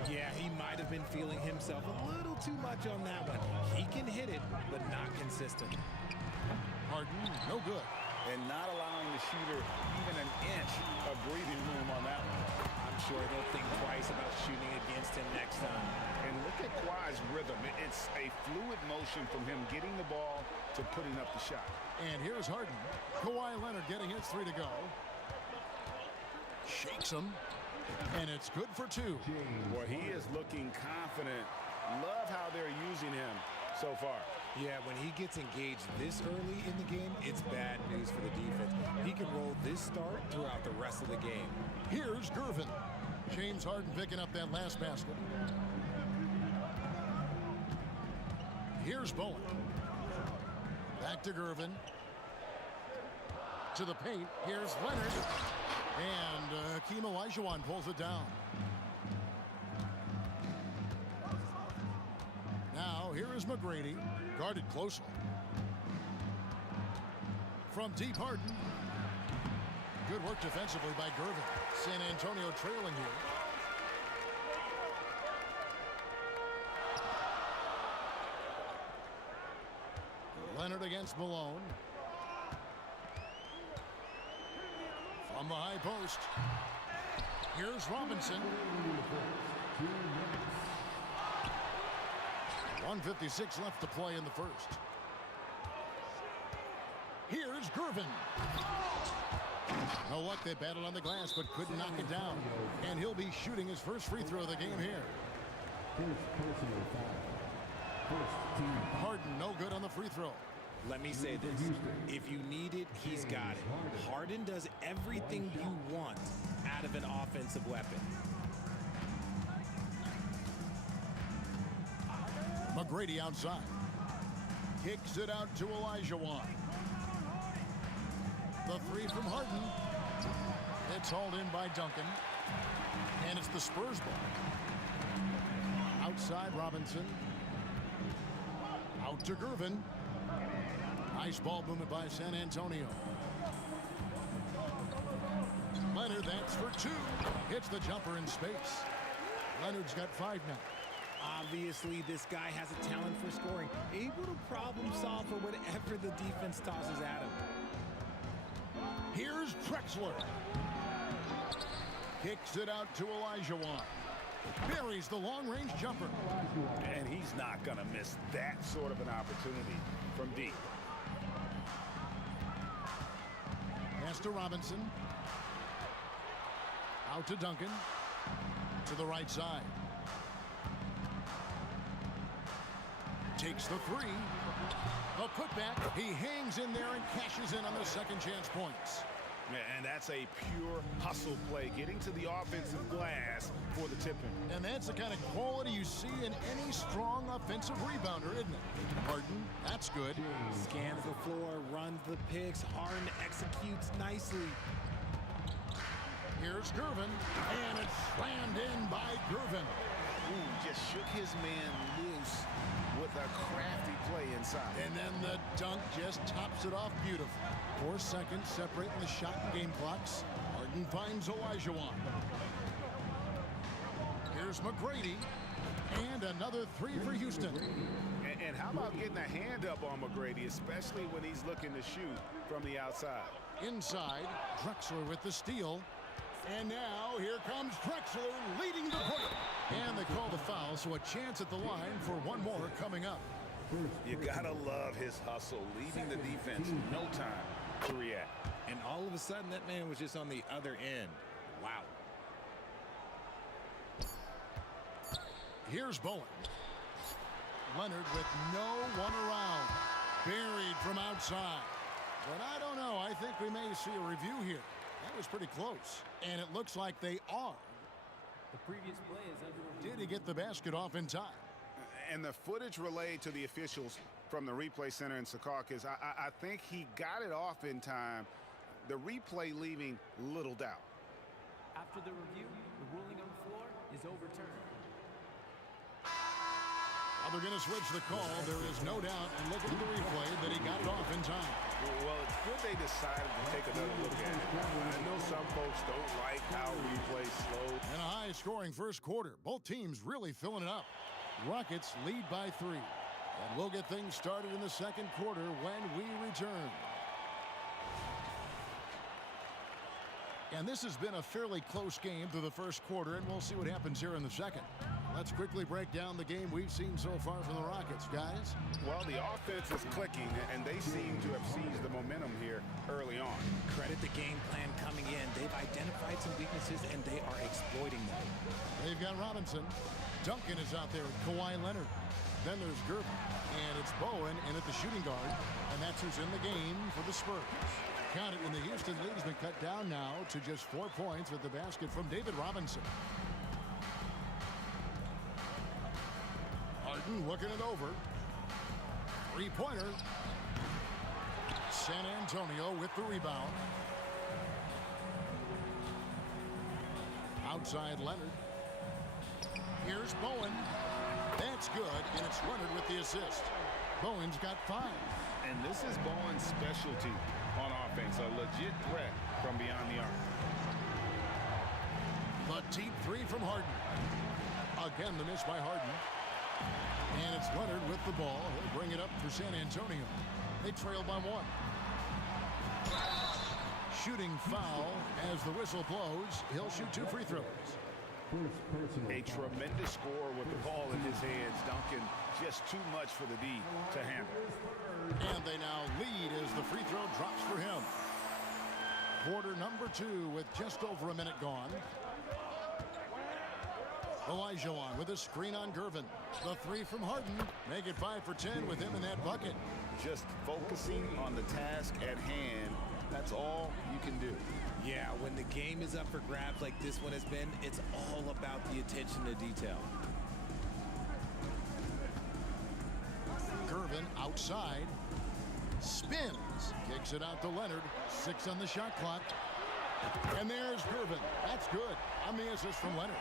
Yeah, he might have been feeling himself a little too much on that one. He can hit it, but not consistent. Harden, no good. And not allowing the shooter even an inch of breathing room on that one. I'm sure they'll think twice about shooting against him next time. And look at Kawhi's rhythm. It's a fluid motion from him getting the ball to putting up the shot. And here's Harden. Kawhi Leonard getting his 3 to go. Shakes him. And it's good for 2. Boy, he is looking confident. Love how they're using him so far. Yeah, when he gets engaged this early in the game, it's bad news for the defense. He can roll this start throughout the rest of the game. Here's Gervin. James Harden picking up that last basket. Here's Bowen. Back to Gervin. To the paint. Here's Leonard. And Hakeem Olajuwon pulls it down. Now, here is McGrady, guarded closely. From deep, Harden. Good work defensively by Gervin. San Antonio trailing here. Leonard against Malone. From the high post. Here's Robinson. 1:56 left to play in the first. Here's Gervin. No luck, they battled on the glass but couldn't knock it down. And he'll be shooting his first free throw of the game here. Harden, no good on the free throw. Let me say this. If you need it, he's got it. Harden does everything you want out of an offensive weapon. McGrady outside. Kicks it out to Olajuwon. The 3 from Harden. It's hauled in by Duncan. And it's the Spurs ball. Outside Robinson. Out to Gervin. Nice ball movement by San Antonio. Leonard, that's for 2. Hits the jumper in space. Leonard's got 5 now. Obviously, this guy has a talent for scoring. Able to problem solve for whatever the defense tosses at him. Here's Drexler. Kicks it out to Olajuwon. Buries the long-range jumper. And he's not going to miss that sort of an opportunity from deep. Pass to Robinson. Out to Duncan. To the right side. Takes the 3. The putback. He hangs in there and cashes in on the second chance points. And that's a pure hustle play, getting to the offensive glass for the tip-in. And that's the kind of quality you see in any strong offensive rebounder, isn't it? Harden, that's good. Scans the floor, runs the picks. Harden executes nicely. Here's Gervin, and it's slammed in by Gervin. Ooh, just shook his man loose with a crafty play inside. And then the dunk just tops it off beautiful. 4 seconds separating the shot and game clocks. Harden finds Olajuwon. Here's McGrady. And another 3 for Houston. And how about getting a hand up on McGrady, especially when he's looking to shoot from the outside? Inside, Drexler with the steal. And now here comes Drexler leading the break. And they call the foul, so a chance at the line for one more coming up. You gotta love his hustle, leaving the defense no time to react. And all of a sudden, that man was just on the other end. Wow. Here's Bowen. Leonard with no one around. Buried from outside. But I don't know. I think we may see a review here. That was pretty close. And it looks like they are. The previous play is under review. Did he get the basket off in time? And the footage relayed to the officials from the replay center in Secaucus, I think he got it off in time. The replay leaving little doubt. After the review, the ruling on the floor is overturned. Well, they're going to switch the call. There is no doubt, looking at the replay, that he got it off in time. Well, it's good they decided to take another look at it. I know some folks don't like how replays slow. And a high-scoring first quarter. Both teams really filling it up. Rockets lead by 3. And we'll get things started in the second quarter when we return. And this has been a fairly close game through the first quarter, and we'll see what happens here in the second. Let's quickly break down the game we've seen so far from the Rockets, guys. Well, the offense is clicking, and they seem to have seized the momentum here early on. Credit the game plan coming in. They've identified some weaknesses, and they are exploiting them. They've got Robinson. Duncan is out there with Kawhi Leonard. Then there's Gervin, and it's Bowen in at the shooting guard, and that's who's in the game for the Spurs. Count it, and the Houston lead has been cut down now to just 4 points with the basket from David Robinson. Harden looking it over. 3-pointer. San Antonio with the rebound. Outside Leonard. Here's Bowen. That's good, and it's Leonard with the assist. Bowen's got 5. And this is Bowen's specialty on offense, a legit threat from beyond the arc. The deep 3 from Harden. Again, the miss by Harden. And it's Leonard with the ball. He'll bring it up for San Antonio. They trail by 1. Shooting foul as the whistle blows. He'll shoot 2 free throws. A tremendous score with the ball in his hands. Duncan, just too much for the D to handle. And they now lead as the free throw drops for him. Quarter number 2 with just over a minute gone. Olajuwon with a screen on Gervin. The 3 from Harden. Make it 5 for 10 with him in that bucket. Just focusing on the task at hand. That's all you can do. Yeah, when the game is up for grabs like this one has been, it's all about the attention to detail. Gervin outside. Spins. Kicks it out to Leonard. 6 on the shot clock. And there's Gervin. That's good on the assist from Leonard.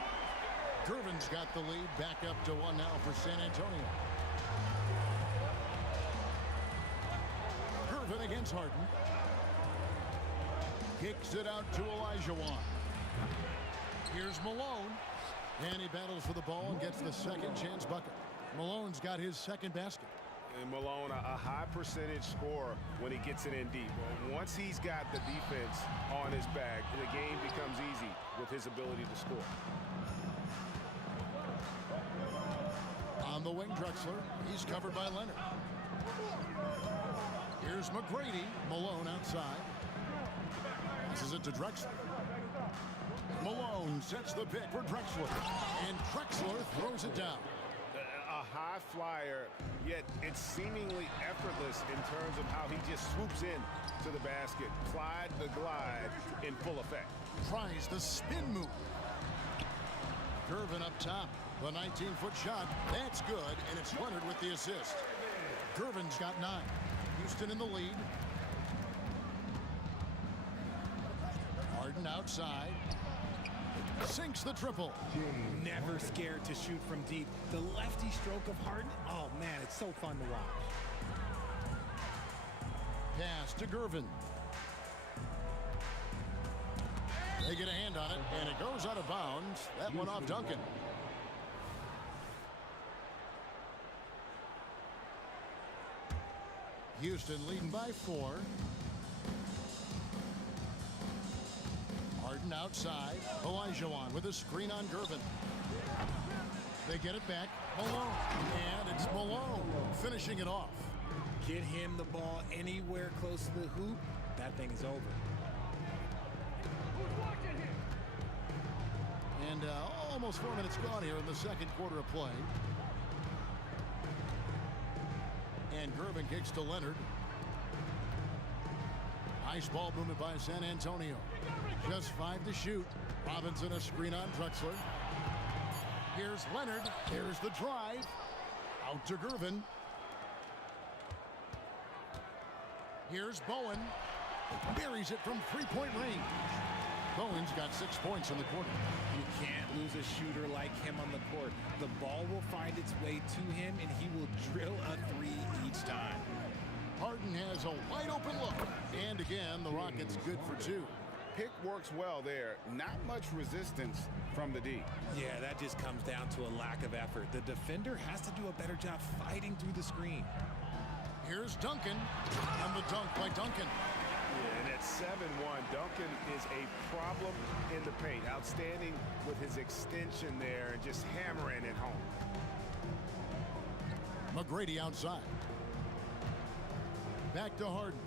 Gervin's got the lead. Back up to 1 now for San Antonio. Gervin against Harden. Kicks it out to Olajuwon. Here's Malone. And he battles for the ball and gets the second chance bucket. Malone's got his second basket. And Malone, a high percentage scorer when he gets it in deep. Once he's got the defense on his back, the game becomes easy with his ability to score. On the wing, Drexler. He's covered by Leonard. Here's McGrady. Malone outside. Passes it to Drexler. Malone sets the pick for Drexler. And Drexler throws it down. A high flyer, yet it's seemingly effortless in terms of how he just swoops in to the basket. Clyde the glide in full effect. Tries the spin move. Gervin up top. The 19-foot shot. That's good, and it's Leonard with the assist. Gervin's got 9. Houston in the lead. Harden outside. Sinks the triple. Never scared to shoot from deep. The lefty stroke of Harden, oh man, it's so fun to watch. Pass to Gervin. They get a hand on it, and it goes out of bounds. That one off Duncan. Houston leading by 4. Harden outside. Olajuwon with a screen on Gervin. They get it back. Malone. And it's Malone finishing it off. Get him the ball anywhere close to the hoop, that thing is over. And almost 4 minutes gone here in the second quarter of play. And Gervin kicks to Leonard. Nice ball movement by San Antonio. Just 5 to shoot. Robinson a screen on Drexler. Here's Leonard. Here's the drive. Out to Gervin. Here's Bowen. Buries it from 3-point range. Bowen's got 6 points in the quarter. You can't lose a shooter like him on the court. The ball will find its way to him, and he will drill a 3 each time. Harden has a wide open look. And again, the Rockets good for 2. Pick works well there. Not much resistance from the D. Yeah, that just comes down to a lack of effort. The defender has to do a better job fighting through the screen. Here's Duncan. And the dunk by Duncan. Yeah, and at 7-1, Duncan is a problem in the paint. Outstanding with his extension there and just hammering it home. McGrady outside. Back to Harden.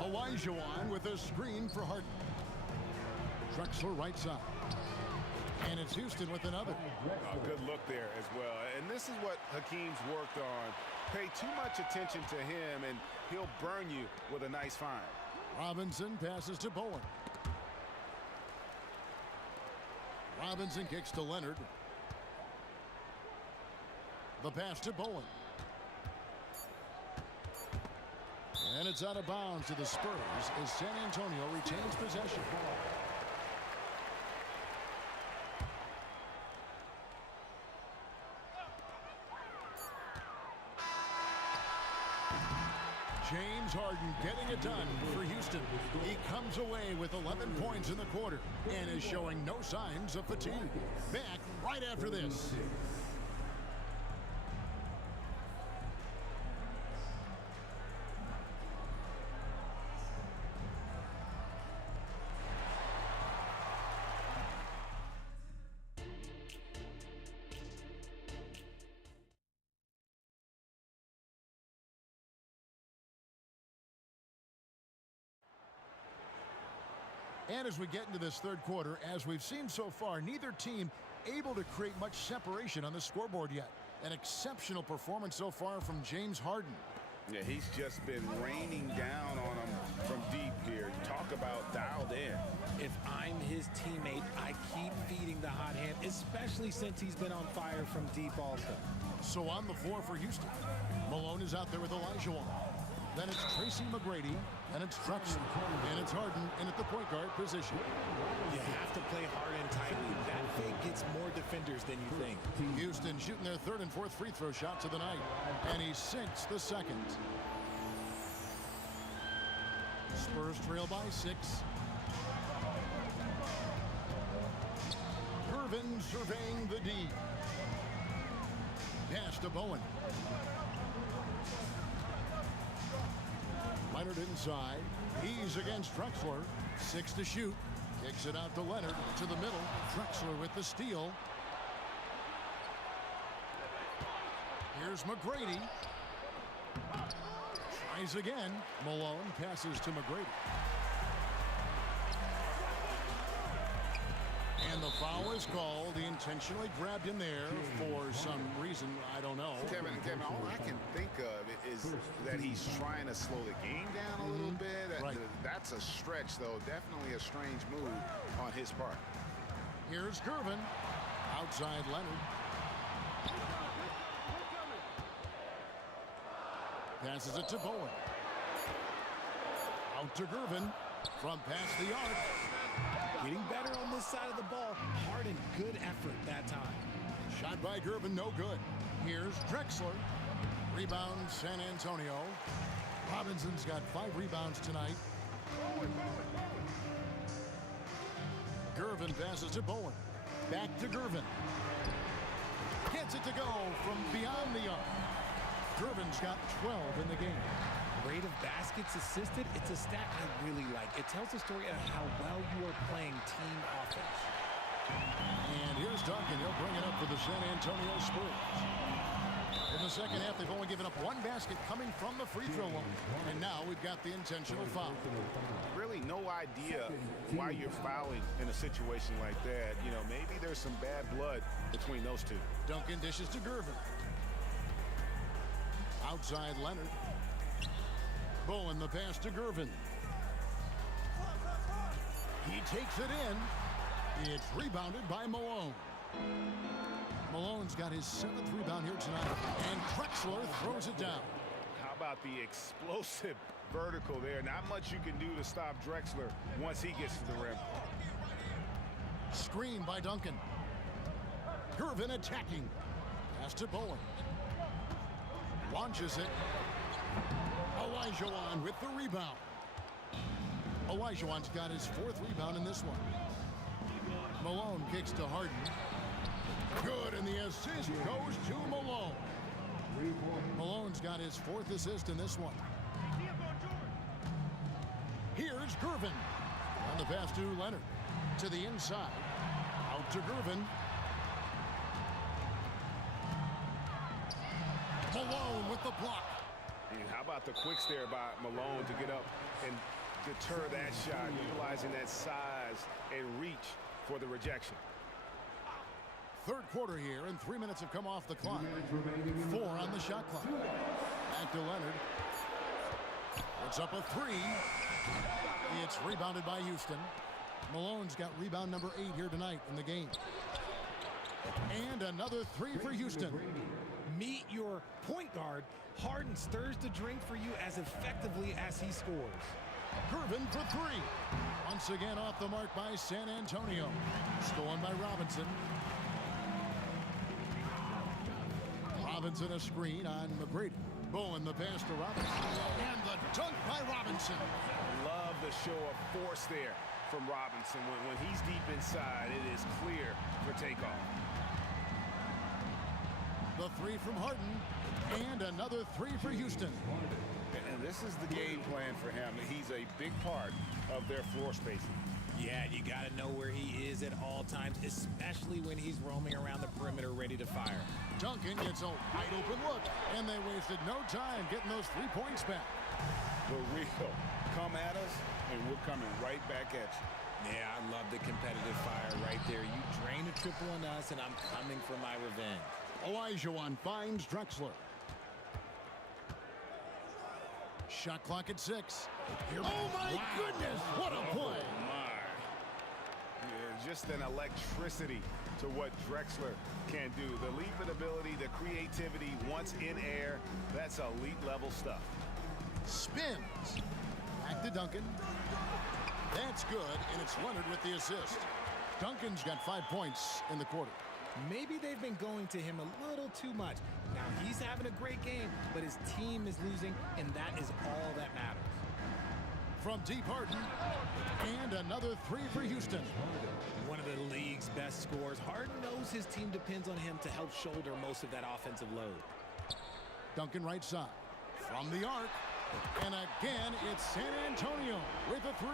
Olajuwon with a screen for Harden. Drexler right side. And it's Houston with another. Good look there as well. And this is what Hakeem's worked on. Pay too much attention to him, and he'll burn you with a nice find. Robinson passes to Bowen. Robinson kicks to Leonard. The pass to Bowen. And it's out of bounds to the Spurs as San Antonio retains possession. James Harden getting it done for Houston. He comes away with 11 points in the quarter and is showing no signs of fatigue. Back right after this. And as we get into this third quarter, as we've seen so far, neither team able to create much separation on the scoreboard yet. An exceptional performance so far from James Harden. Yeah, he's just been raining down on him from deep here. Talk about dialed in. If I'm his teammate, I keep feeding the hot hand, especially since he's been on fire from deep also. So on the floor for Houston, Malone is out there with Olajuwon. Then it's Tracy McGrady, and it's Drexler, and it's Harden in at the point guard position. You have to play hard and tightly. That fake gets more defenders than you think. Houston shooting their third and fourth free throw shots of the night, and he sinks the second. Spurs trail by 6. Gervin surveying the D. Pass to Bowen. Leonard inside. He's against Drexler. 6 to shoot. Kicks it out to Leonard to the middle. Drexler with the steal. Here's McGrady. Tries again. Malone passes to McGrady. And And the foul is called. He intentionally grabbed him there for some reason. I don't know. Kevin, all I can think of is that he's trying to slow the game down a little bit. That's a stretch, though. Definitely a strange move on his part. Here's Gervin. Outside Leonard. Passes it to Bowen. Out to Gervin from past the arc. Getting better on this side of the ball. Harden, good effort that time. Shot by Gervin, no good. Here's Drexler. Rebound, San Antonio. Robinson's got 5 rebounds tonight. Gervin passes to Bowen. Back to Gervin. Gets it to go from beyond the arc. Gervin's got 12 in the game. Rate of baskets assisted, it's a stat I really like. It tells the story of how well you are playing team offense. And here's Duncan. He'll bring it up for the San Antonio Spurs. In the second half, they've only given up 1 basket coming from the free throw line. And now we've got the intentional foul. Really no idea why you're fouling in a situation like that. You know, maybe there's some bad blood between those two. Duncan dishes to Gervin. Outside Leonard. Bowen the pass to Gervin. He takes it in. It's rebounded by Malone. Malone's got his 7th rebound here tonight. And Drexler throws it down. How about the explosive vertical there? Not much you can do to stop Drexler once he gets to the rim. Screen by Duncan. Gervin attacking. Pass to Bowen. Launches it. Olajuwon with the rebound. Olajuwon's got his 4th rebound in this one. Malone kicks to Harden. Good, and the assist goes to Malone. Malone's got his 4th assist in this one. Here's Gervin. On the pass to Leonard. To the inside. Out to Gervin. Malone with the block. And how about the quicks there by Malone to get up and deter that shot, utilizing that size and reach for the rejection. 3rd quarter here, and 3 minutes have come off the clock. 4 on the shot clock. Back to Leonard. It's up a 3. It's rebounded by Houston. Malone's got rebound number 8 here tonight in the game. And another 3 for Houston. Meet your point guard. Harden stirs the drink for you as effectively as he scores. Gervin for 3. Once again off the mark by San Antonio. Stolen by Robinson. Robinson a screen on McGrady. Bowen the pass to Robinson. And the dunk by Robinson. Love the show of force there from Robinson. When he's deep inside, it is clear for takeoff. The 3 from Harden. And another 3 for Houston. And this is the game plan for him. He's a big part of their floor spacing. Yeah, you got to know where he is at all times, especially when he's roaming around the perimeter ready to fire. Duncan gets a wide open look, and they wasted no time getting those 3 points back. The real come at us, and we're coming right back at you. Yeah, I love the competitive fire right there. You drain a triple on us, and I'm coming for my revenge. Olajuwon finds Drexler. Shot clock at 6. Here, oh, my goodness. What a play. Oh, my. Yeah, just an electricity to what Drexler can do. The leaping ability, the creativity once in air. That's elite level stuff. Spins. Back to Duncan. That's good, and it's Leonard with the assist. Duncan's got 5 points in the quarter. Maybe they've been going to him a little too much. Now he's having a great game, but his team is losing, and that is all that matters. From deep, Harden. And another 3 for Houston. One of the league's best scorers. Harden knows his team depends on him to help shoulder most of that offensive load. Duncan right side. From the arc. And again, it's San Antonio with a 3.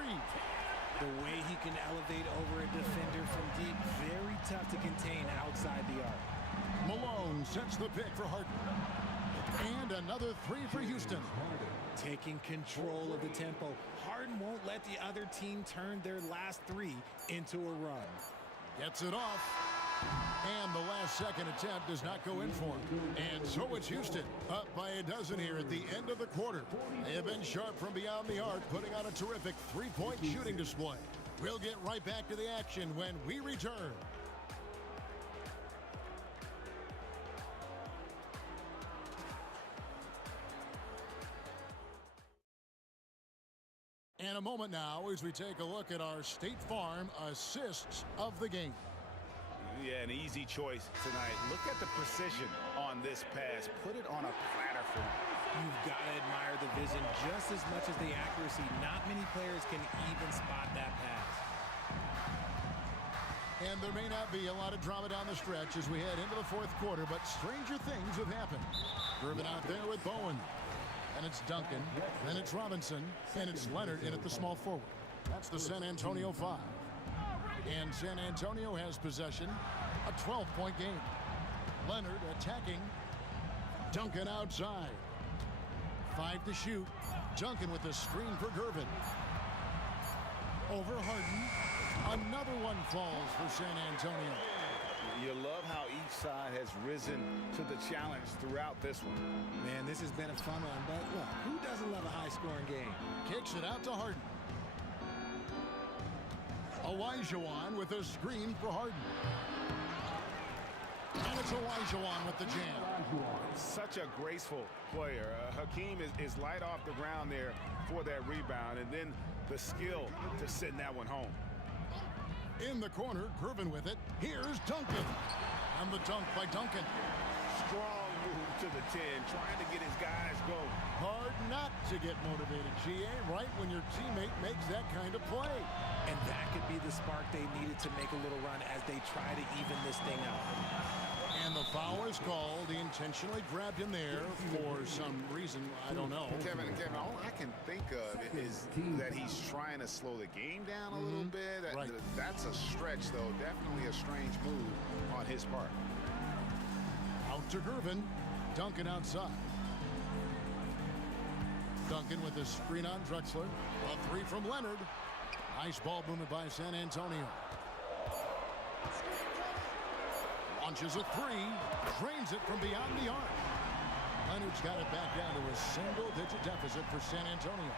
The way he can elevate over a defender from deep, very tough to contain outside the arc. Malone sets the pick for Harden. And another 3 for Houston. Taking control of the tempo. Harden won't let the other team turn their last 3 into a run. Gets it off. And the last second attempt does not go in for him. And so it's Houston up by a dozen here at the end of the quarter. They have been sharp from beyond the arc, putting on a terrific three-point shooting display. We'll get right back to the action when we return. And a moment now as we take a look at our State Farm assists of the game. Yeah, an easy choice tonight. Look at the precision on this pass. Put it on a platter for him. You've got to admire the vision just as much as the accuracy. Not many players can even spot that pass. And there may not be a lot of drama down the stretch as we head into the fourth quarter, but stranger things have happened. Irvin out there with Bowen. And it's Duncan, then it's Robinson, and it's Leonard in at the small forward. That's the San Antonio 5. And San Antonio has possession, a 12-point game. Leonard attacking, Duncan outside. 5 to shoot, Duncan with the screen for Gervin. Over Harden, another one falls for San Antonio. You love how each side has risen to the challenge throughout this one. Man, this has been a fun one, but look, who doesn't love a high-scoring game? Kicks it out to Harden. Olajuwon with a screen for Harden. And it's Olajuwon with the jam. Such a graceful player. Hakeem is light off the ground there for that rebound, and then the skill to send that one home. In the corner, Gervin with it. Here's Duncan. And the dunk by Duncan. Strong move to the 10, trying to get his guys going. Hard not to get motivated, GA, right when your teammate makes that kind of play. And that could be the spark they needed to make a little run as they try to even this thing out. And the foul is called. He intentionally grabbed him there for some reason. I don't know. Kevin, all I can think of is that he's trying to slow the game down a little bit. Right. That's a stretch, though. Definitely a strange move on his part. Out to Gervin. Duncan outside. Duncan with a screen on Drexler. A three from Leonard. Nice ball movement by San Antonio. Launches a three. Drains it from beyond the arc. Leonard's got it back down to a single-digit deficit for San Antonio.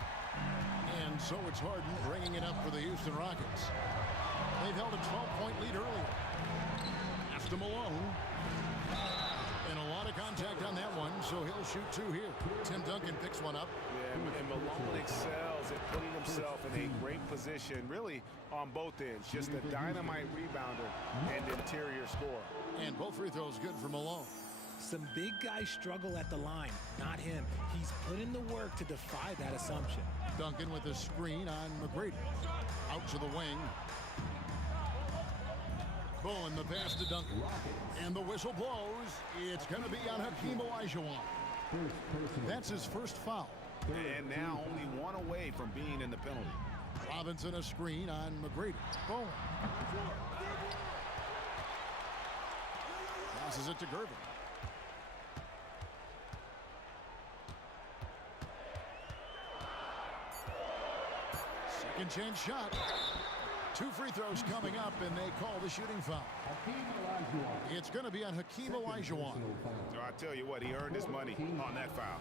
And so it's Harden bringing it up for the Houston Rockets. They've held a 12-point lead earlier. Pass to Malone. And a lot of contact on that one, so he'll shoot 2 here. Tim Duncan picks one up. Yeah, and Malone excels at putting himself in a great position, really on both ends. Just a dynamite rebounder and interior scorer. And both free throws good for Malone. Some big guys struggle at the line, not him. He's put in the work to defy that assumption. Duncan with a screen on McGrady. Out to the wing. Bowen, the pass to Duncan. And the whistle blows. It's going to be on Hakeem Olajuwon. That's his first foul. And now only one away from being in the penalty. Robinson a screen on McGrady. Bowen. Passes it to Gervin. Second chance shot. 2 free throws coming up, and they call the shooting foul. It's going to be on Hakeem Olajuwon. So I tell you what, he earned his money on that foul.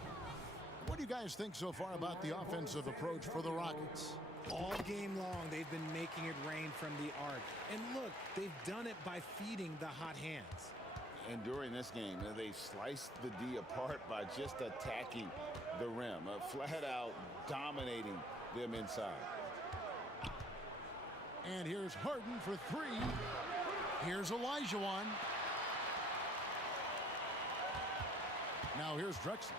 What do you guys think so far about the offensive approach for the Rockets? All game long, they've been making it rain from the arc. And look, they've done it by feeding the hot hands. And during this game, they sliced the D apart by just attacking the rim, flat out dominating them inside. And here's Harden for 3. Here's Olajuwon. Now here's Drexler.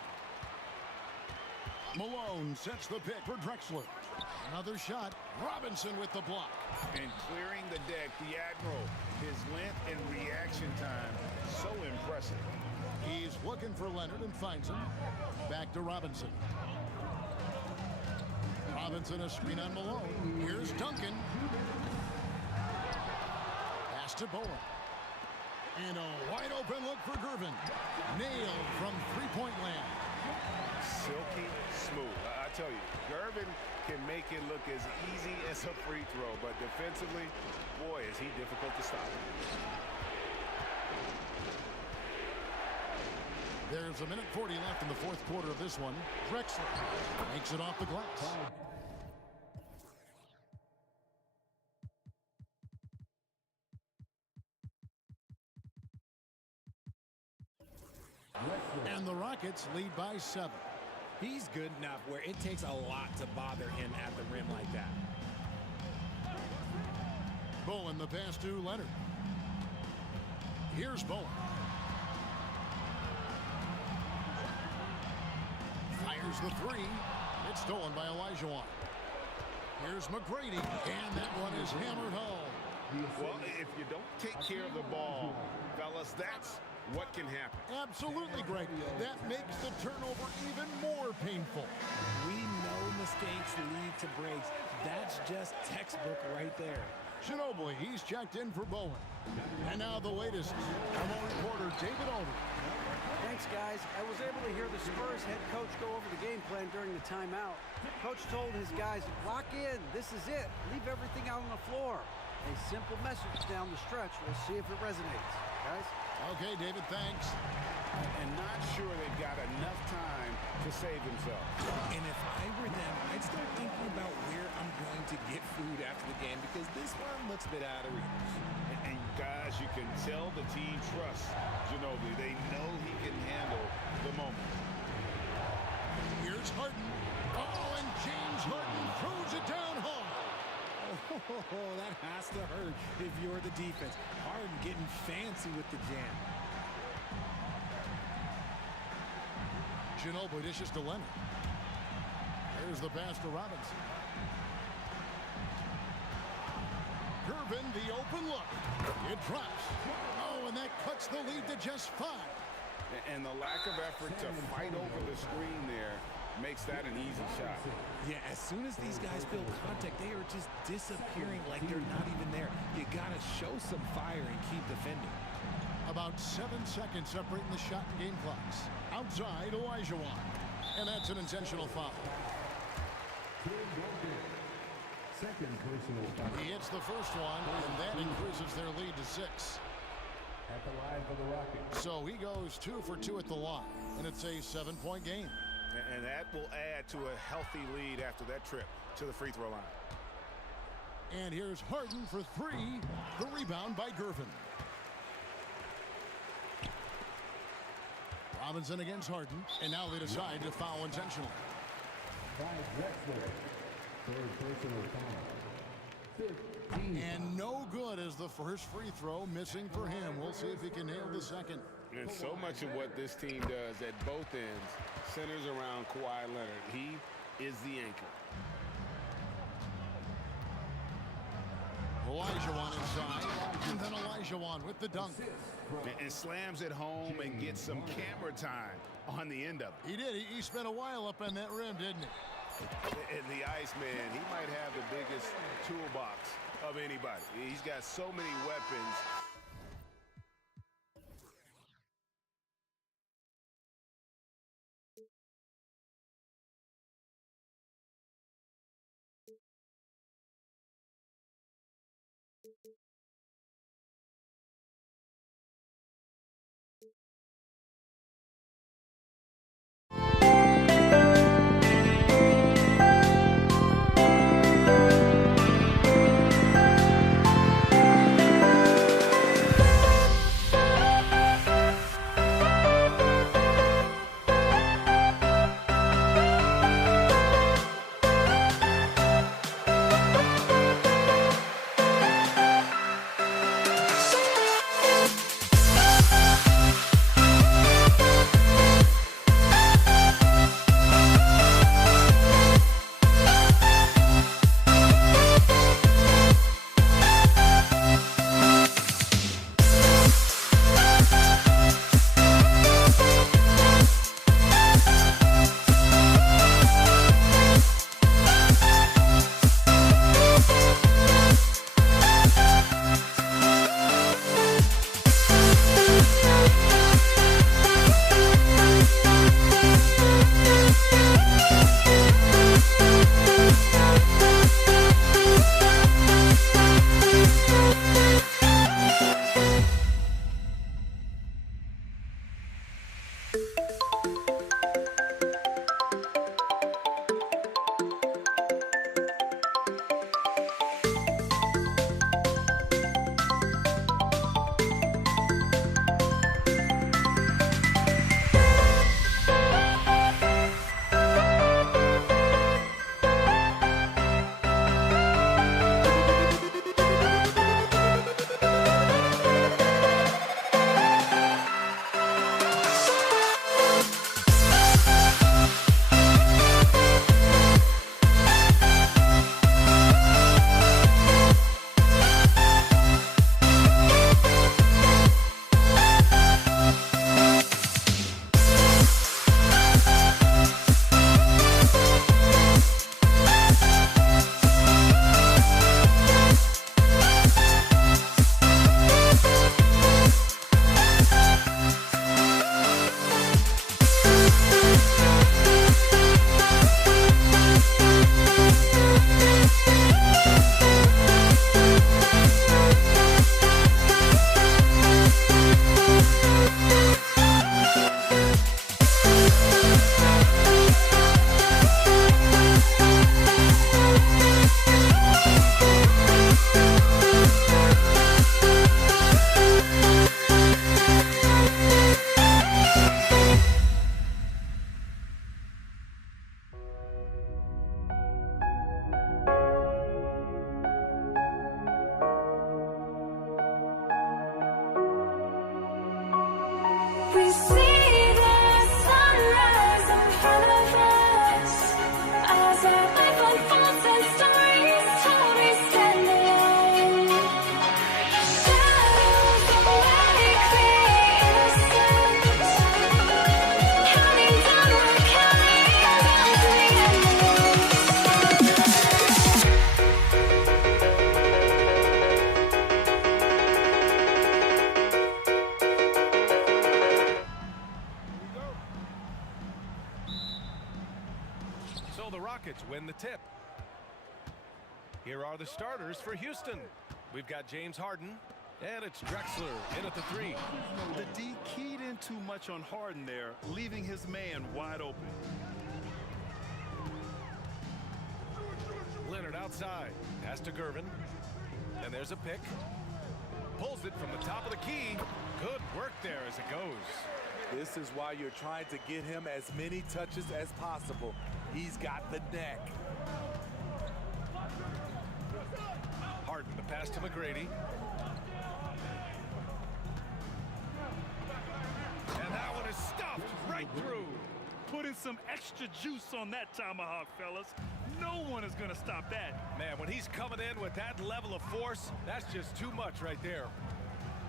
Malone sets the pick for Drexler. Another shot. Robinson with the block. And clearing the deck, the Admiral. His length and reaction time, so impressive. He's looking for Leonard and finds him. Back to Robinson. Robinson a screen on Malone. Here's Duncan. Pass to Bowen. And a wide open look for Gervin. Nailed from three-point land. Silky smooth. I tell you, Gervin can make it look as easy as as a free throw, but defensively, boy, is he difficult to stop. There's 1:40 left in the fourth quarter of this one. Drexler makes it off the glass. And the Rockets lead by 7. He's good enough where it takes a lot to bother him at the rim like that. Bowen the pass to Leonard. Here's Bowen. Fires the three. It's stolen by Olajuwon. Here's McGrady, and that one is hammered home. Well, if you don't take care of the ball, fellas, that's what can happen. Absolutely, Greg. That makes the turnover even more painful. We know mistakes lead to breaks. That's just textbook right there. Ginobili, he's checked in for Bowen. And now the latest from our reporter, David Aldridge. Thanks, guys. I was able to hear the Spurs head coach go over the game plan during the timeout. Coach told his guys, lock in. This is it. Leave everything out on the floor. A simple message down the stretch. We'll see if it resonates. Guys? Okay, David, thanks. And not sure they've got enough time to save themselves. And if I were them, I'd start thinking about where I'm going to get food after the game because this one looks a bit out of reach. And guys, you can tell the team trusts Ginobili. They know he can handle the moment. Here's Harden. Oh, and James Harden throws it down hard. Oh, that has to hurt if you're the defense. Harden getting fancy with the jam. Ginobili dishes to Leonard. There's the pass to Robinson. Gervin, the open look. It drops. Oh, and that cuts the lead to just 5. And the lack of effort to fight over the screen there makes that an easy shot. Yeah, as soon as these guys feel contact, they are just disappearing like they're not even there. You gotta show some fire and keep defending. About 7 seconds separating the shot and game clocks. Outside, Olajuwon. And that's an intentional foul. Second personal foul. He hits the first one, and that increases their lead to 6. At the line for the Rockets. So he goes 2 for 2 at the line, and it's a 7-point game. And that will add to a healthy lead after that trip to the free throw line. And here's Harden for 3. The rebound by Gervin. Robinson against Harden, and now they decide to foul intentionally. By Drexler. Third personal foul. 15. And no good as the first free throw missing for him. We'll see if he can nail the second. And so much of what this team does at both ends centers around Kawhi Leonard. He is the anchor. Olajuwon inside, and then Olajuwon with the dunk. And slams it home and gets some camera time on the end of it. He did. He spent a while up on that rim, didn't he? And the Iceman, he might have the biggest toolbox of anybody. He's got so many weapons. We see the sunrise in front of us. As our life unfolds and stories told, we stand alone. Shadows awake the innocence. Counting down, we're counting down to the endless. So the Rockets win the tip. Here are the starters for Houston. We've got James Harden, and it's Drexler in at the 3. The D keyed in too much on Harden there, leaving his man wide open. Leonard outside. Pass to Gervin. And there's a pick. Pulls it from the top of the key. Good work there as it goes. This is why you're trying to get him as many touches as possible. He's got the neck. Harden, the pass to McGrady. And that one is stuffed right through. Putting some extra juice on that tomahawk, fellas. No one is going to stop that. Man, when he's coming in with that level of force, that's just too much right there.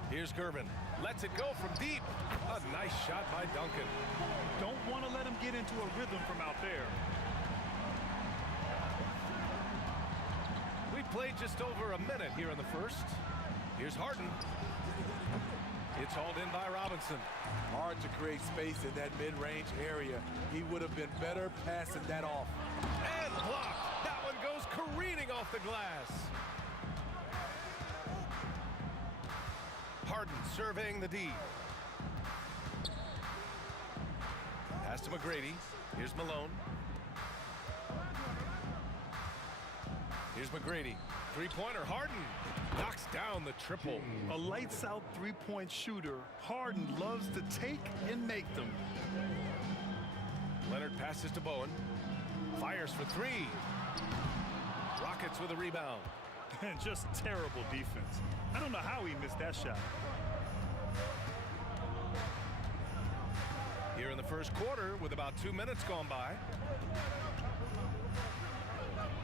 Here's Gervin. Lets it go from deep. A nice shot by Duncan. Don't want to let him get into a rhythm from out there. We played just over a minute here in the first. Here's Harden. It's hauled in by Robinson. Hard to create space in that mid-range area. He would have been better passing that off. And blocked. That one goes careening off the glass. Harden surveying the D. Pass to McGrady. Here's Malone. Here's McGrady. Three-pointer. Harden knocks down the triple. A lights-out three-point shooter. Harden loves to take and make them. Leonard passes to Bowen. Fires for 3. Rockets with a rebound. And just terrible defense. I don't know how he missed that shot. Here in the first quarter with about 2 minutes gone by.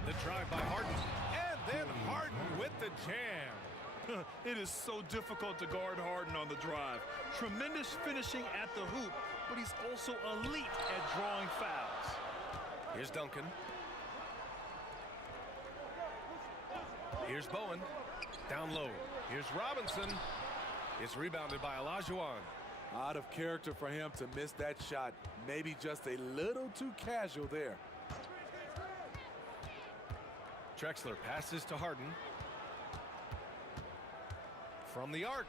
The drive by Harden. And then Harden with the jam. It is so difficult to guard Harden on the drive. Tremendous finishing at the hoop, but he's also elite at drawing fouls. Here's Duncan. Here's Bowen. Down low. Here's Robinson. It's rebounded by Olajuwon. Out of character for him to miss that shot. Maybe just a little too casual there. Drexler passes to Harden. From the arc.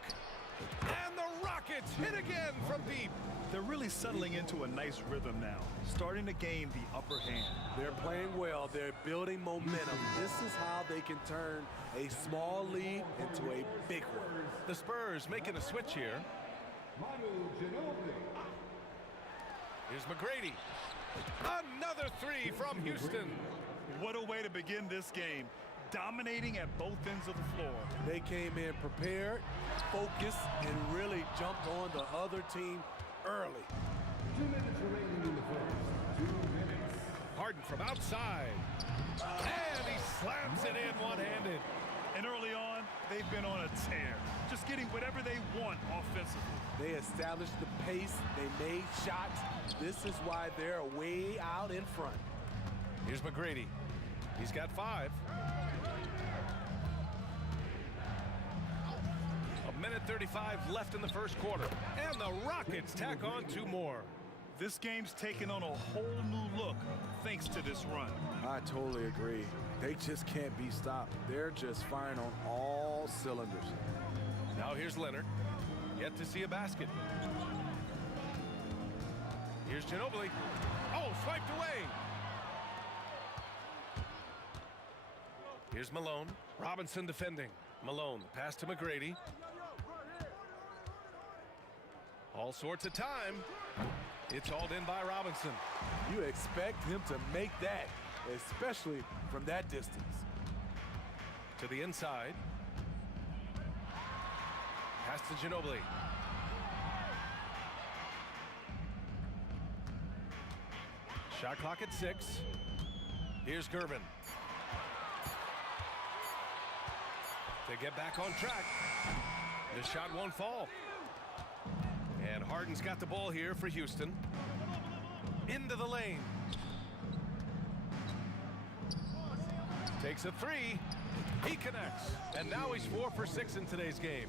And the Rockets hit again from deep. They're really settling into a nice rhythm now, starting to gain the upper hand. They're playing well. They're building momentum. This is how they can turn a small lead into a big one. The Spurs making a switch here. Here's McGrady. Another 3 from Houston. What a way to begin this game. Dominating at both ends of the floor. They came in prepared, focused, and really jumped on the other team early. 2 minutes remaining in the first. 2 minutes. Harden from outside. And he slams it in one-handed. And early on, they've been on a tear. Just getting whatever they want offensively. They established the pace. They made shots. This is why they're way out in front. Here's McGrady. He's got 5. A minute 35 left in the first quarter. And the Rockets tack on 2 more. This game's taken on a whole new look thanks to this run. I totally agree. They just can't be stopped. They're just firing on all cylinders. Now here's Leonard. Yet to see a basket. Here's Ginobili. Oh, swiped away. Here's Malone. Robinson defending. Malone, pass to McGrady. All sorts of time. It's hauled in by Robinson. You expect him to make that, especially from that distance. To the inside. Pass to Ginobili. Shot clock at 6. Here's Gervin. To get back on track. The shot won't fall. And Harden's got the ball here for Houston. Into the lane. Takes a 3. He connects. And now he's 4 for 6 in today's game.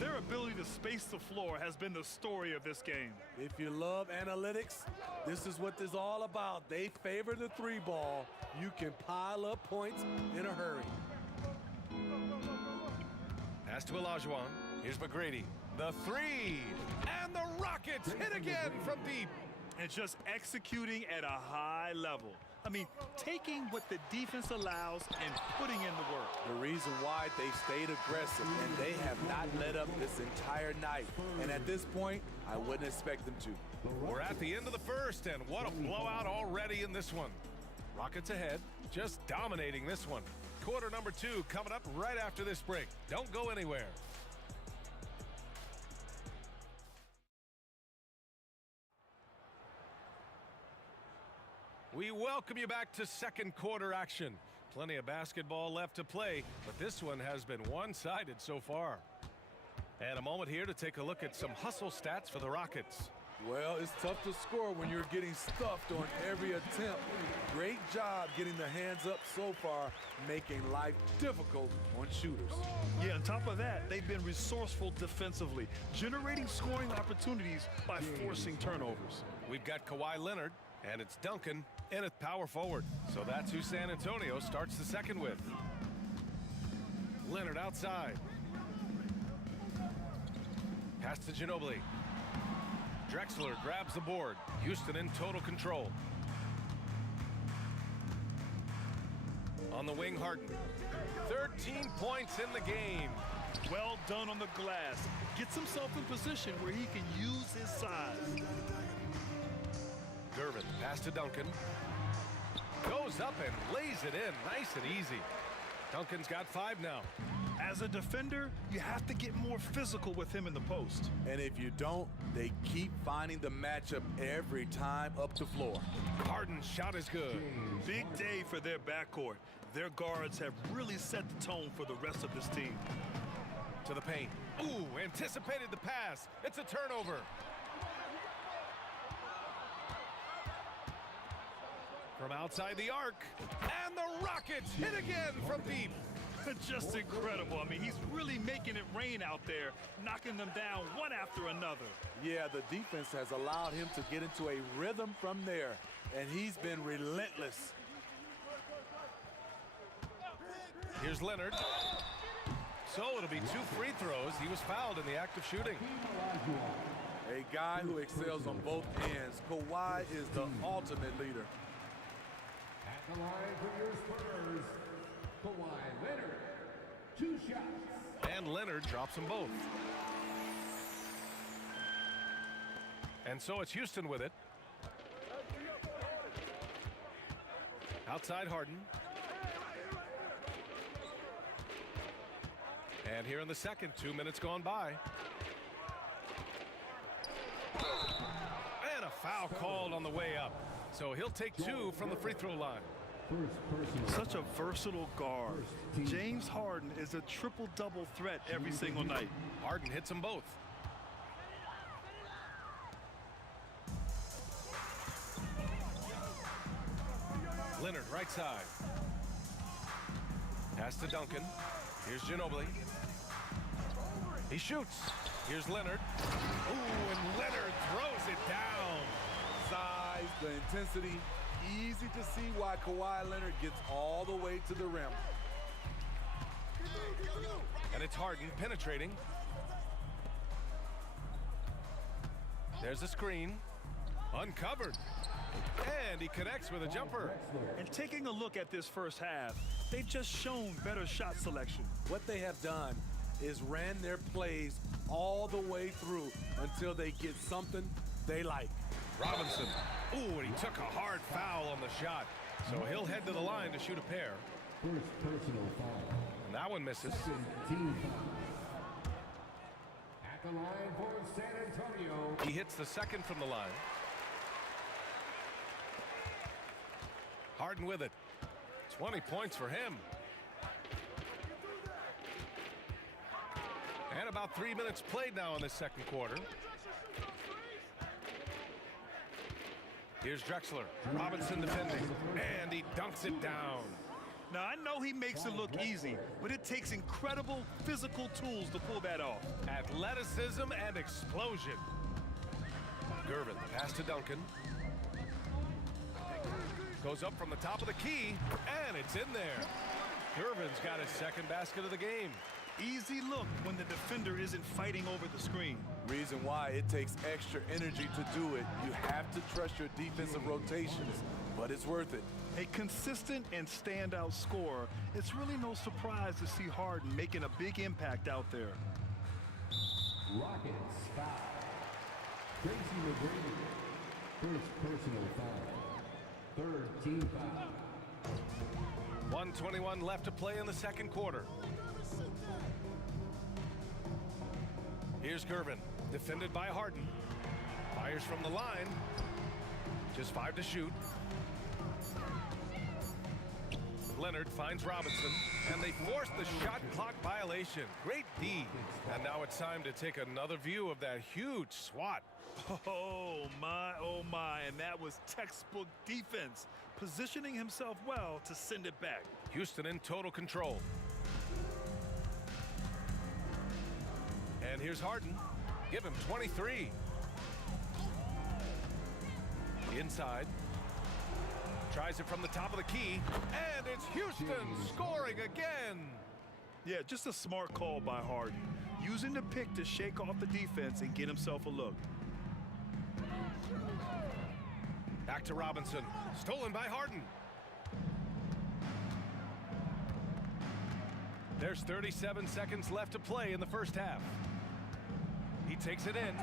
Their ability to space the floor has been the story of this game. If you love analytics, this is what this is all about. They favor the 3 ball. You can pile up points in a hurry. Pass to Olajuwon. Here's McGrady. The 3. And the Rockets hit again from deep. And just executing at a high level. I mean, taking what the defense allows and putting in the work. The reason why they stayed aggressive, and they have not let up this entire night. And at this point, I wouldn't expect them to. We're at the end of the first, and what a blowout already in this one. Rockets ahead, just dominating this one. Quarter number 2 coming up right after this break. Don't go anywhere. We welcome you back to second quarter action. Plenty of basketball left to play, but this one has been one-sided so far. And a moment here to take a look at some hustle stats for the Rockets. Well, it's tough to score when you're getting stuffed on every attempt. Great job getting the hands up so far, making life difficult on shooters. Yeah, on top of that, they've been resourceful defensively, generating scoring opportunities by forcing turnovers. We've got Kawhi Leonard, and it's Duncan in at power forward. So that's who San Antonio starts the second with. Leonard outside. Pass to Ginobili. Drexler grabs the board. Houston in total control. On the wing, Harden. 13 points in the game. Well done on the glass. Gets himself in position where he can use his size. Gervin, pass to Duncan. Goes up and lays it in, nice and easy. Duncan's got 5 now. As a defender, you have to get more physical with him in the post. And if you don't, they keep finding the matchup every time up the floor. Harden's shot is good. Big day for their backcourt. Their guards have really set the tone for the rest of this team. To the paint. Ooh, anticipated the pass. It's a turnover. From outside the arc, and the Rockets hit again from deep. Just incredible. I mean, he's really making it rain out there, knocking them down one after another. Yeah, the defense has allowed him to get into a rhythm from there, and he's been relentless. Here's Leonard. So it'll be 2 free throws. He was fouled in the act of shooting. A guy who excels on both ends. Kawhi is the ultimate leader. At the line for your Spurs, Kawhi Leonard, 2 shots. And Leonard drops them both. And so it's Houston with it. Outside Harden. And here in the second, 2 minutes gone by. And a foul called on the way up. So he'll take 2 from the free throw line. Such a versatile guard. James Harden is a triple-double threat every single night. Harden hits them both. Leonard right side. Pass to Duncan. Here's Ginobili. He shoots. Here's Leonard. Ooh, and Leonard throws it down. Size, the intensity. Easy to see why Kawhi Leonard gets all the way to the rim. And it's Harden penetrating. There's a screen. Uncovered. And he connects with a jumper. And taking a look at this first half, they've just shown better shot selection. What they have done is ran their plays all the way through until they get something they like. Robinson. Ooh, and he took a hard foul on the shot. So he'll head to the line to shoot a pair. First personal foul. And that one misses. Team foul. At the line for San Antonio. He hits the second from the line. Harden with it. 20 points for him. And about 3 minutes played now in the second quarter. Here's Drexler. Robinson defending. And he dunks it down. Now, I know he makes it look easy, but it takes incredible physical tools to pull that off. Athleticism and explosion. Gervin, pass to Duncan. Goes up from the top of the key, and it's in there. Gervin's got his second basket of the game. Easy look when the defender isn't fighting over the screen. Reason why it takes extra energy to do it. You have to trust your defensive rotations, but it's worth it. A consistent and standout scorer, it's really no surprise to see Harden making a big impact out there. Rockets foul. Tracy McGrady. First personal foul. Third team foul. 1:21 left to play in the second quarter. Here's Gervin, defended by Harden. Fires from the line. Just 5 to shoot. Leonard finds Robinson, and they force the shot clock violation. Great D. And now it's time to take another view of that huge swat. Oh my, and that was textbook defense, positioning himself well to send it back. Houston in total control. And here's Harden. Give him 23. Inside. Tries it from the top of the key, and it's Houston scoring again. Yeah, just a smart call by Harden, using the pick to shake off the defense and get himself a look. Back to Robinson, stolen by Harden. There's 37 seconds left to play in the first half. He takes it in.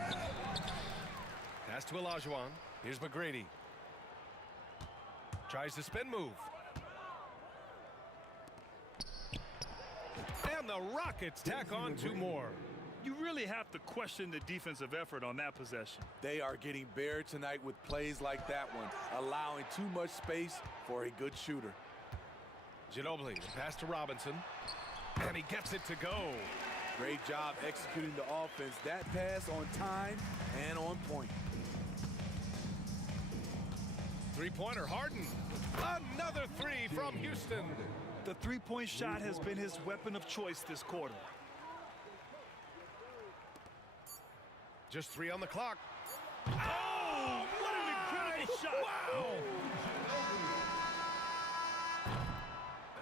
Pass to Olajuwon. Here's McGrady. Tries the spin move. And the Rockets tack on 2 more. You really have to question the defensive effort on that possession. They are getting buried tonight with plays like that one, allowing too much space for a good shooter. Ginobili, the pass to Robinson, and he gets it to go. Great job executing the offense. That pass on time and on point. Three-pointer, Harden. Another 3 from Houston. The three-point shot has been his weapon of choice this quarter. Just 3 on the clock. Oh, what an incredible shot. Wow.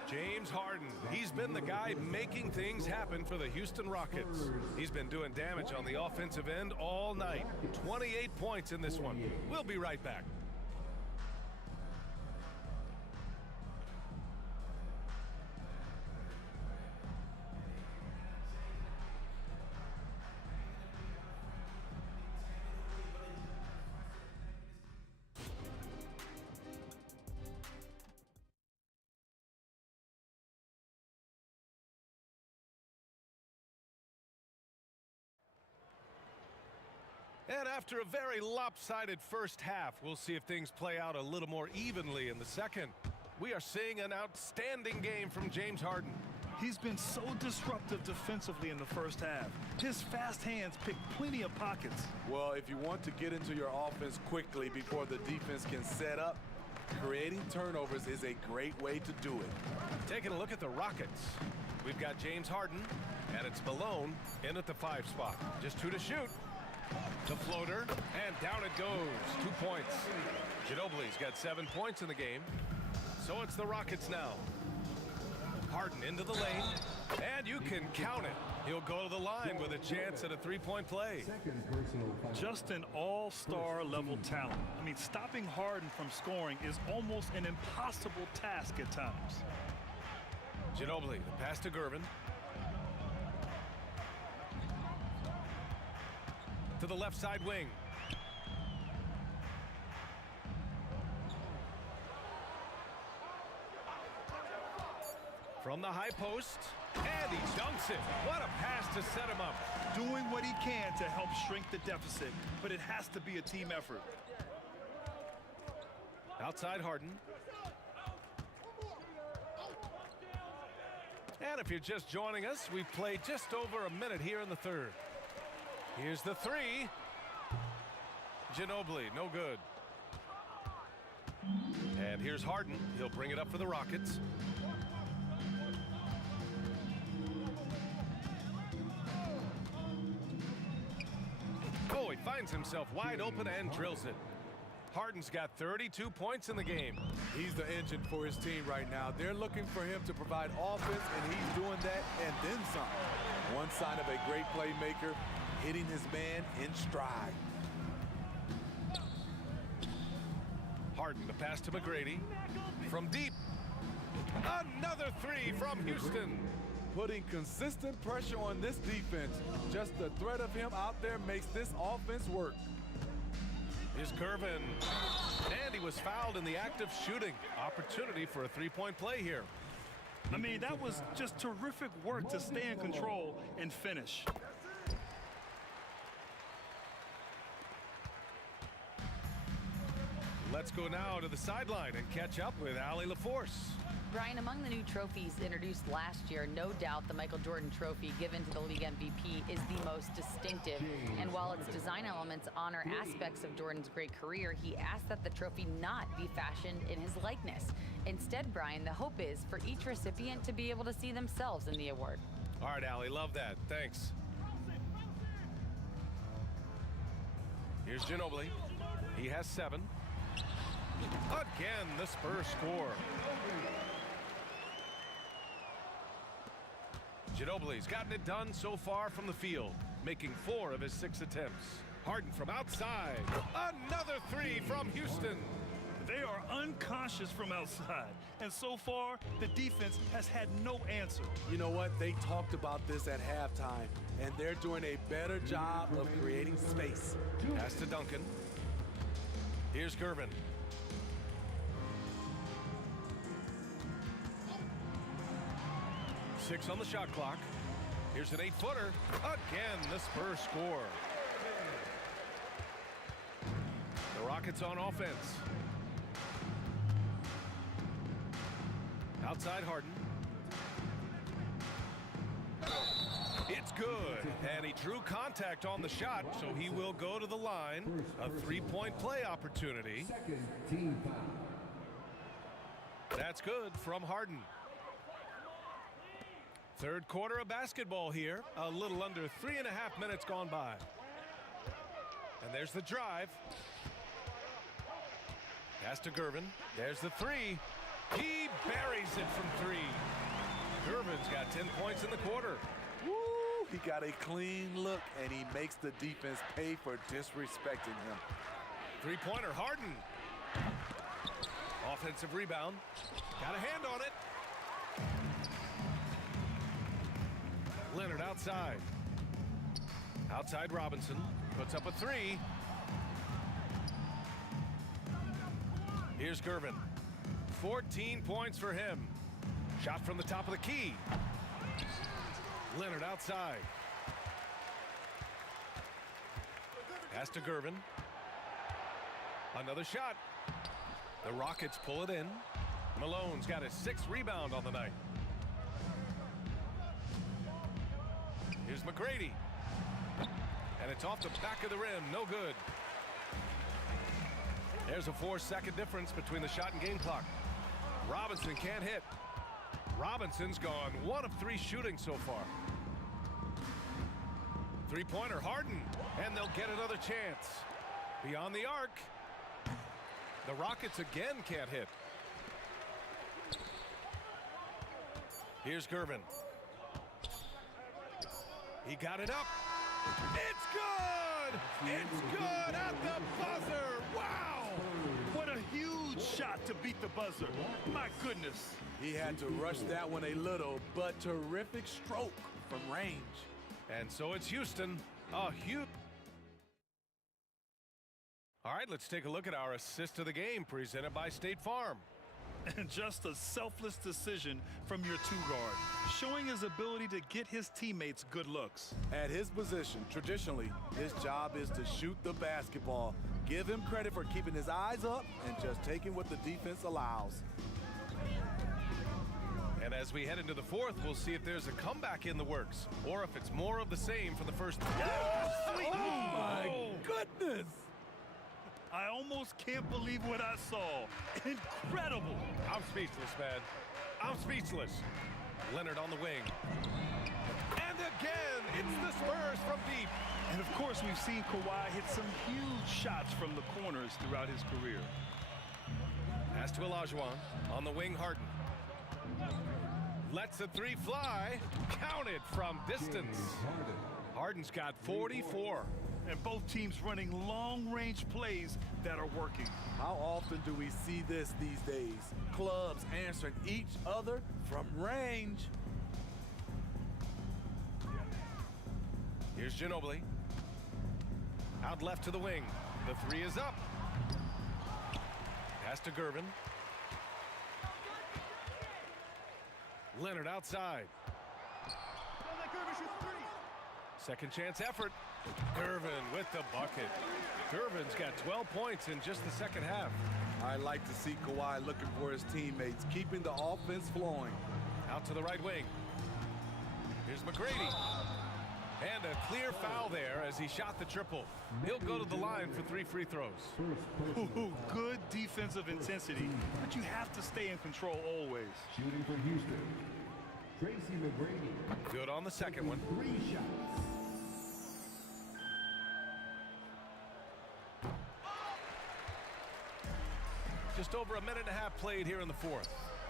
James Harden, he's been the guy making things happen for the Houston Rockets. He's been doing damage on the offensive end all night. 28 points in this one. We'll be right back. And after a very lopsided first half, we'll see if things play out a little more evenly in the second. We are seeing an outstanding game from James Harden. He's been so disruptive defensively in the first half. His fast hands pick plenty of pockets. Well, if you want to get into your offense quickly before the defense can set up, creating turnovers is a great way to do it. Taking a look at the Rockets. We've got James Harden, and it's Malone in at the 5 spot. Just 2 to shoot. The floater, and down it goes. 2 points. Ginobili's got 7 points in the game. So it's the Rockets now. Harden into the lane, and you can count it. He'll go to the line with a chance at a 3-point play. Just an all-star level talent. I mean, stopping Harden from scoring is almost an impossible task at times. Ginobili, the pass to Gervin. To the left side wing. From the high post, and he dunks it. What a pass to set him up. Doing what he can to help shrink the deficit, but it has to be a team effort. Outside Harden. And if you're just joining us, we've played just over a minute here in the third. Here's the three. Ginobili, no good. And here's Harden. He'll bring it up for the Rockets. Oh, he finds himself wide open and drills it. Harden's got 32 points in the game. He's the engine for his team right now. They're looking for him to provide offense, and he's doing that and then some. One sign of a great playmaker, hitting his man in stride. Harden, the pass to McGrady. From deep. Another three from Houston. Putting consistent pressure on this defense. Just the threat of him out there makes this offense work. Here's Gervin. And he was fouled in the act of shooting. Opportunity for a three-point play here. I mean, that was just terrific work to stay in control and finish. Let's go now to the sideline and catch up with Allie LaForce. Brian, among the new trophies introduced last year, no doubt the Michael Jordan Trophy given to the league MVP is the most distinctive. And while its design elements honor aspects of Jordan's great career, he asked that the trophy not be fashioned in his likeness. Instead, Brian, the hope is for each recipient to be able to see themselves in the award. All right, Allie, love that. Thanks. Here's Ginobili. He has 7. Again, the Spurs score. Ginobili's gotten it done so far from the field, making 4 of his 6 attempts. Harden from outside. Another 3 from Houston. They are unconscious from outside, and so far, the defense has had no answer. You know what? They talked about this at halftime, and they're doing a better job of creating space. Pass to Duncan. Here's Gervin. Six on the shot clock. Here's an 8-footer. Again, the Spurs score. The Rockets on offense. Outside Harden. It's good. And he drew contact on the shot, so he will go to the line. A 3-point play opportunity. Second team foul. That's good from Harden. Third quarter of basketball here. A little under 3.5 minutes gone by. And there's the drive. Pass to Gervin. There's the 3. He buries it from 3. Gervin's got 10 points in the quarter. Woo! He got a clean look, and he makes the defense pay for disrespecting him. Three-pointer, Harden. Offensive rebound. Got a hand on it. Leonard outside. Outside Robinson. Puts up a 3. Here's Gervin. 14 points for him. Shot from the top of the key. Leonard outside. Pass to Gervin. Another shot. The Rockets pull it in. Malone's got his 6th rebound on the night. Here's McGrady. And it's off the back of the rim. No good. There's a 4-second difference between the shot and game clock. Robinson can't hit. Robinson's gone 1 of 3 shooting so far. Three-pointer, Harden. And they'll get another chance. Beyond the arc. The Rockets again can't hit. Here's Gervin. He got it up. It's good! It's good at the buzzer! Wow! What a huge shot to beat the buzzer. My goodness. He had to rush that one a little, but terrific stroke from range. And so it's Houston. A huge... All right, let's take a look at our assist of the game presented by State Farm. And just a selfless decision from your 2-guard, showing his ability to get his teammates good looks. At his position, traditionally, his job is to shoot the basketball. Give him credit for keeping his eyes up and just taking what the defense allows. And as we head into the fourth, we'll see if there's a comeback in the works or if it's more of the same for the first. Oh, my goodness! I almost can't believe what I saw. Incredible. I'm speechless, man. I'm speechless. Leonard on the wing. And again, it's the Spurs from deep. And of course, we've seen Kawhi hit some huge shots from the corners throughout his career. Pass to Olajuwon. On the wing, Harden. Lets the three fly. Counted from distance. Harden's got 44. And both teams running long-range plays that are working. How often do we see this these days? Clubs answering each other from range. Here's Ginobili. Out left to the wing. The three is up. Pass to Gervin. Leonard outside. Second chance effort. Gervin with the bucket. Gervin's got 12 points in just the second half. I like to see Kawhi looking for his teammates, keeping the offense flowing. Out to the right wing. Here's McGrady. And a clear foul there as he shot the triple. He'll go to the line for 3 free throws. Ooh, good defensive intensity, but you have to stay in control always. Shooting for Houston, Tracy McGrady. Good on the second one. 3 shots. Just over a minute and a half played here in the fourth.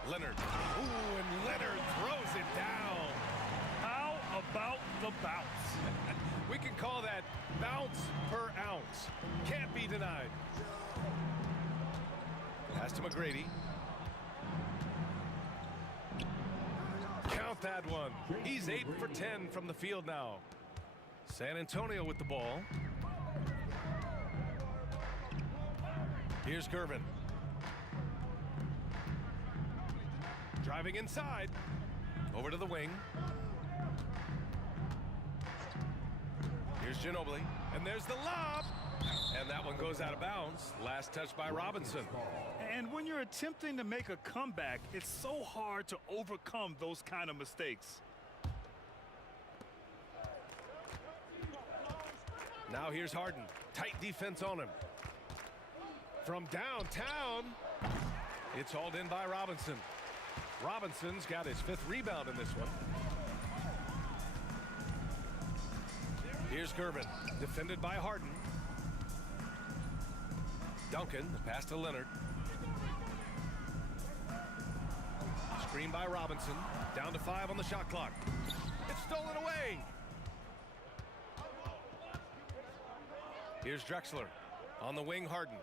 Leonard. Ooh, and Leonard throws it down. How about the bounce? We can call that bounce per ounce. Can't be denied. Pass to McGrady. Count that one. He's 8 for 10 from the field now. San Antonio with the ball. Here's Gervin. Driving inside. Over to the wing. Here's Ginobili. And there's the lob. And that one goes out of bounds. Last touch by Robinson. And when you're attempting to make a comeback, it's so hard to overcome those kind of mistakes. Now here's Harden. Tight defense on him. From downtown, it's hauled in by Robinson. Robinson's got his 5th rebound in this one. Here's Gervin, defended by Harden. Duncan, the pass to Leonard. Screen by Robinson. Down to 5 on the shot clock. It's stolen away. Here's Drexler. On the wing, Harden.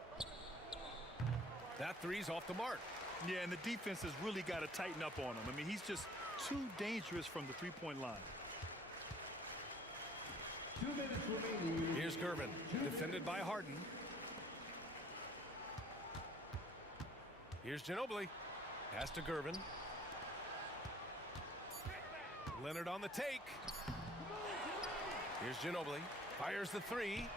That three's off the mark. Yeah, and the defense has really got to tighten up on him. I mean, he's just too dangerous from the three-point line. 2 minutes remaining. Here's Gervin, defended by Harden. Here's Ginobili. Pass to Gervin. Leonard on the take. Here's Ginobili. Fires the three.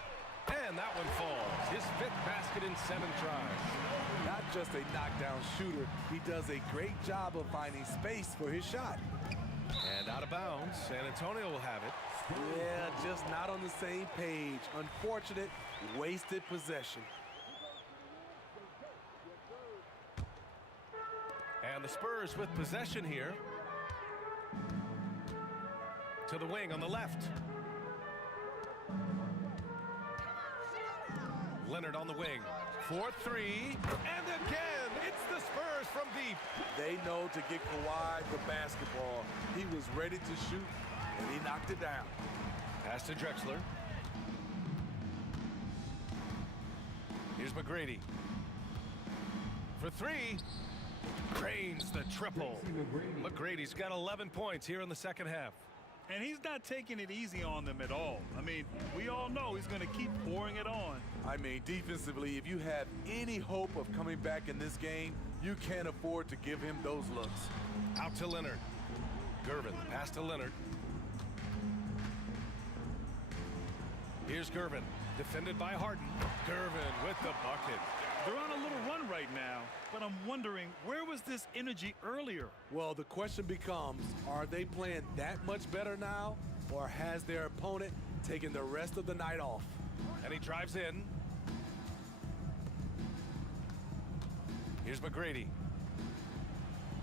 And that one falls. His 5th basket in 7 tries. Not just a knockdown shooter, he does a great job of finding space for his shot. And out of bounds, San Antonio will have it. Yeah, just not on the same page. Unfortunate, wasted possession. And the Spurs with possession here. To the wing on the left. Leonard on the wing. 4-3. And again, it's the Spurs from deep. They know to get Kawhi the basketball. He was ready to shoot, and he knocked it down. Pass to Drexler. Here's McGrady. For 3. Drains the triple. McGrady's got 11 points here in the second half. And he's not taking it easy on them at all. I mean, we all know he's going to keep pouring it on. I mean, defensively, if you have any hope of coming back in this game, you can't afford to give him those looks. Out to Leonard. Gervin, pass to Leonard. Here's Gervin. Defended by Harden. Durbin with the bucket. They're on a little run right now, but I'm wondering, where was this energy earlier? Well, the question becomes, are they playing that much better now, or has their opponent taken the rest of the night off? And he drives in. Here's McGrady.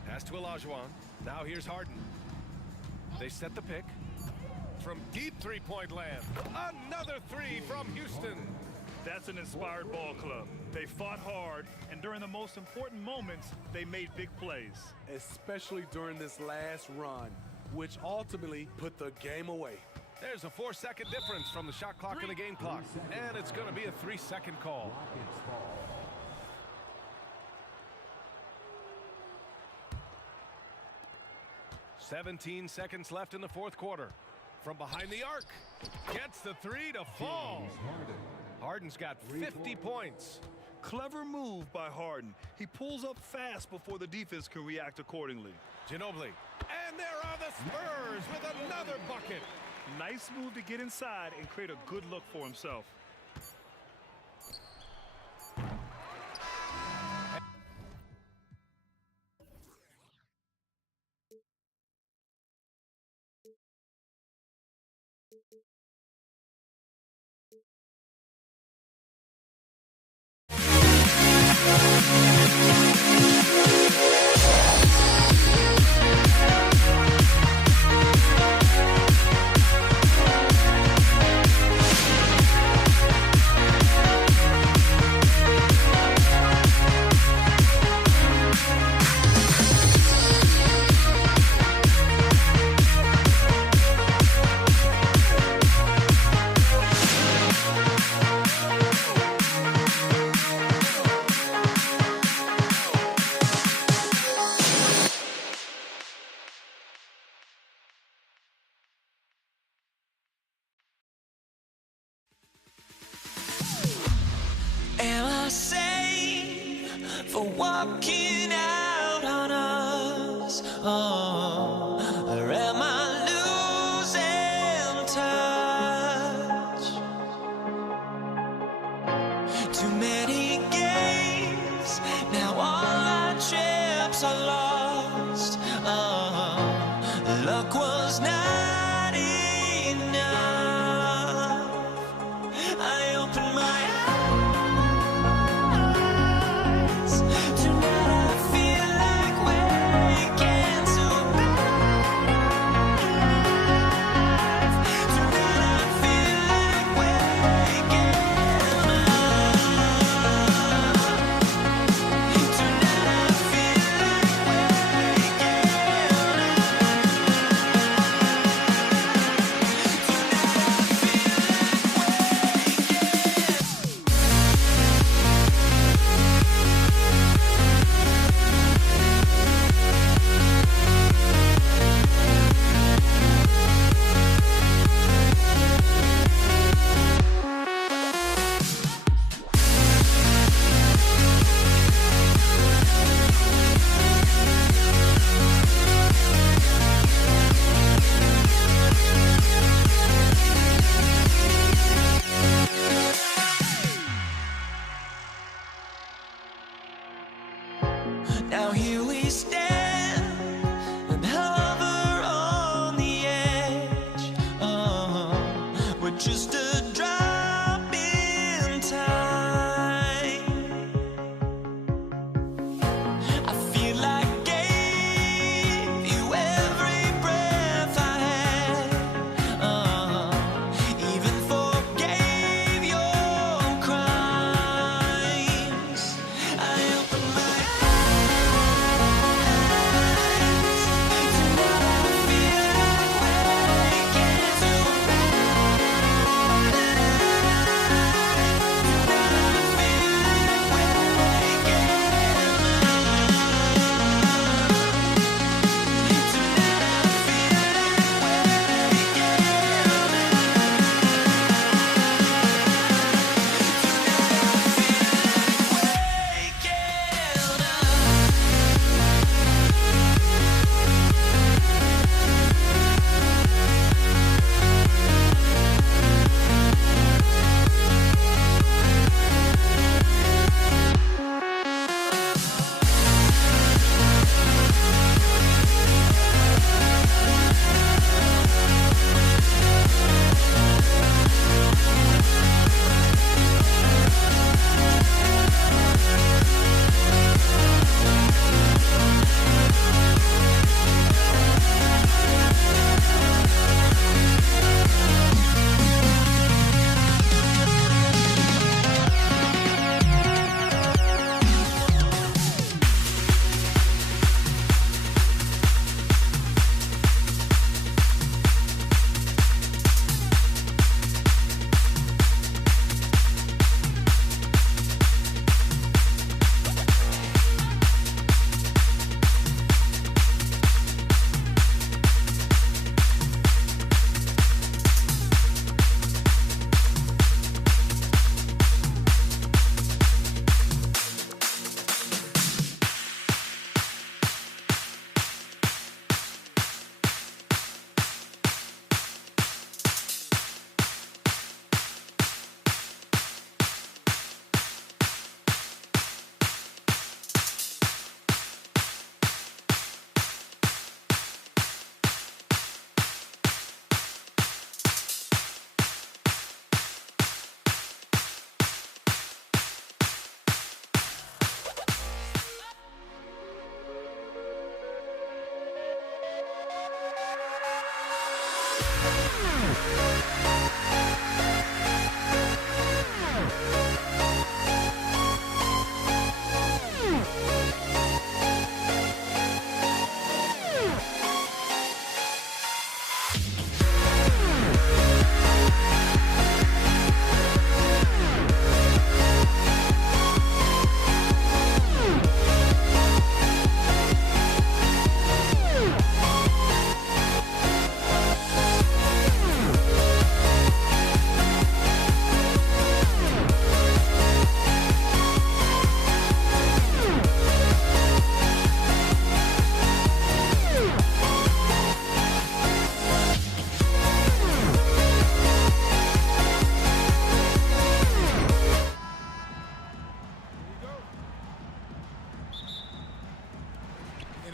Pass to Olajuwon. Now here's Harden. They set the pick. From deep three-point land. Another three from Houston. That's an inspired ball club. They fought hard, and during the most important moments, they made big plays. Especially during this last run, which ultimately put the game away. There's a 4-second difference from the shot clock and the game clock. And it's going to be a 3-second call. 17 seconds left in the fourth quarter. From behind the arc. Gets the three to fall. Harden's got 50 points. Clever move by Harden. He pulls up fast before the defense can react accordingly. Ginobili. And there are the Spurs with another bucket. Nice move to get inside and create a good look for himself. Am I sane for walking out on us? Oh, or am I losing touch? Too many games, now all our chips are lost. Oh, luck was not enough. I opened my eyes. Now here we stand and hover on the edge. Oh, we're just a drop in time. I feel like I gave you every breath I had. Even forgave your crimes. I opened my eyes.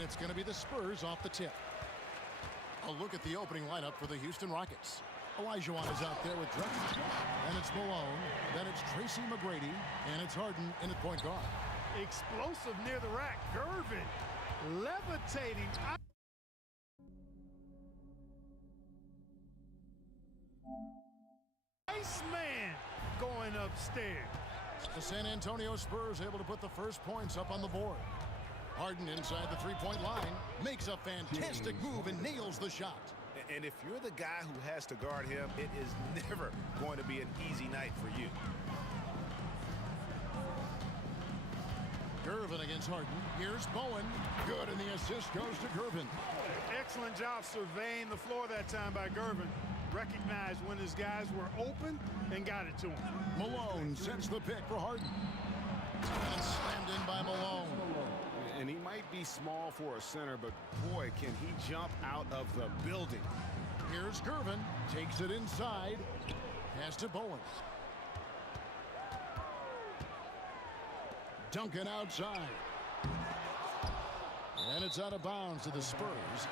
It's going to be the Spurs off the tip. A look at the opening lineup for the Houston Rockets. Olajuwon is out there with Drexler. Then it's Malone. Then it's Tracy McGrady. And it's Harden in at point guard. Explosive near the rack. Gervin levitating. Iceman going upstairs. The San Antonio Spurs able to put the first points up on the board. Harden inside the three-point line makes a fantastic move and nails the shot. And if you're the guy who has to guard him, it is never going to be an easy night for you. Gervin against Harden. Here's Bowen. Good, and the assist goes to Gervin. Excellent job surveying the floor that time by Gervin. Recognized when his guys were open and got it to him. Malone sets the pick for Harden. And it's slammed in by Malone. And he might be small for a center, but boy, can he jump out of the building. Here's Gervin. Takes it inside. Pass to Bowen. Duncan outside. And it's out of bounds to the Spurs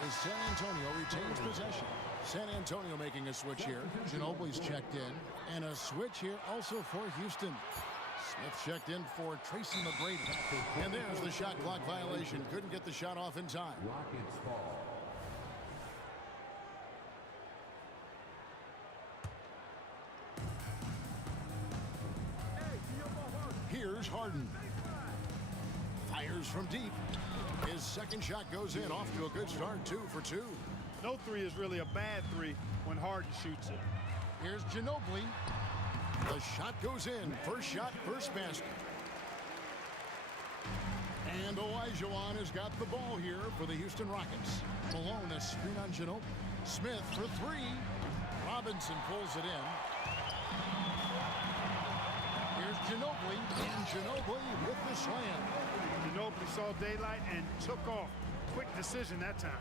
as San Antonio retains possession. San Antonio making a switch here. Ginobili's checked in. And a switch here also for Houston. Smith checked in for Tracy McGrady. And there's the shot clock violation. Couldn't get the shot off in time. Rockets ball. Here's Harden. Fires from deep. His second shot goes in. Off to a good start. 2 for 2. No three is really a bad three when Harden shoots it. Here's Ginobili. The shot goes in. First shot, first basket. And Olajuwon has got the ball here for the Houston Rockets. Malone, a screen on Ginobili. Smith for 3. Robinson pulls it in. Here's Ginobili, and Ginobili with the slam. Ginobili saw daylight and took off. Quick decision that time.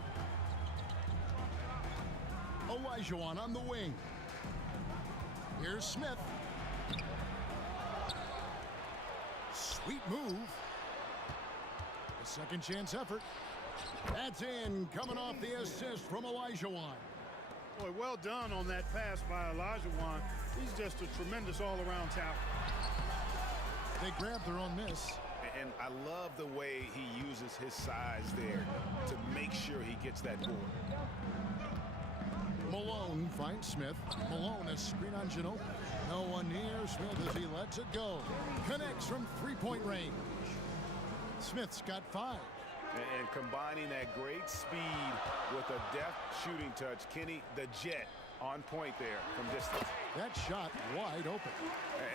Olajuwon on the wing. Here's Smith. Sweet move. A second chance effort. That's in, coming off the assist from Olajuwon. Boy, well done on that pass by Olajuwon. He's just a tremendous all-around talent. They grab their own miss. And I love the way he uses his size there to make sure he gets that board. Malone finds Smith. Malone, a screen on Ginobili. No one near Smith as he lets it go. Connects from three-point range. Smith's got 5. And combining that great speed with a deft shooting touch, Kenny, the Jet, on point there from distance. That shot wide open.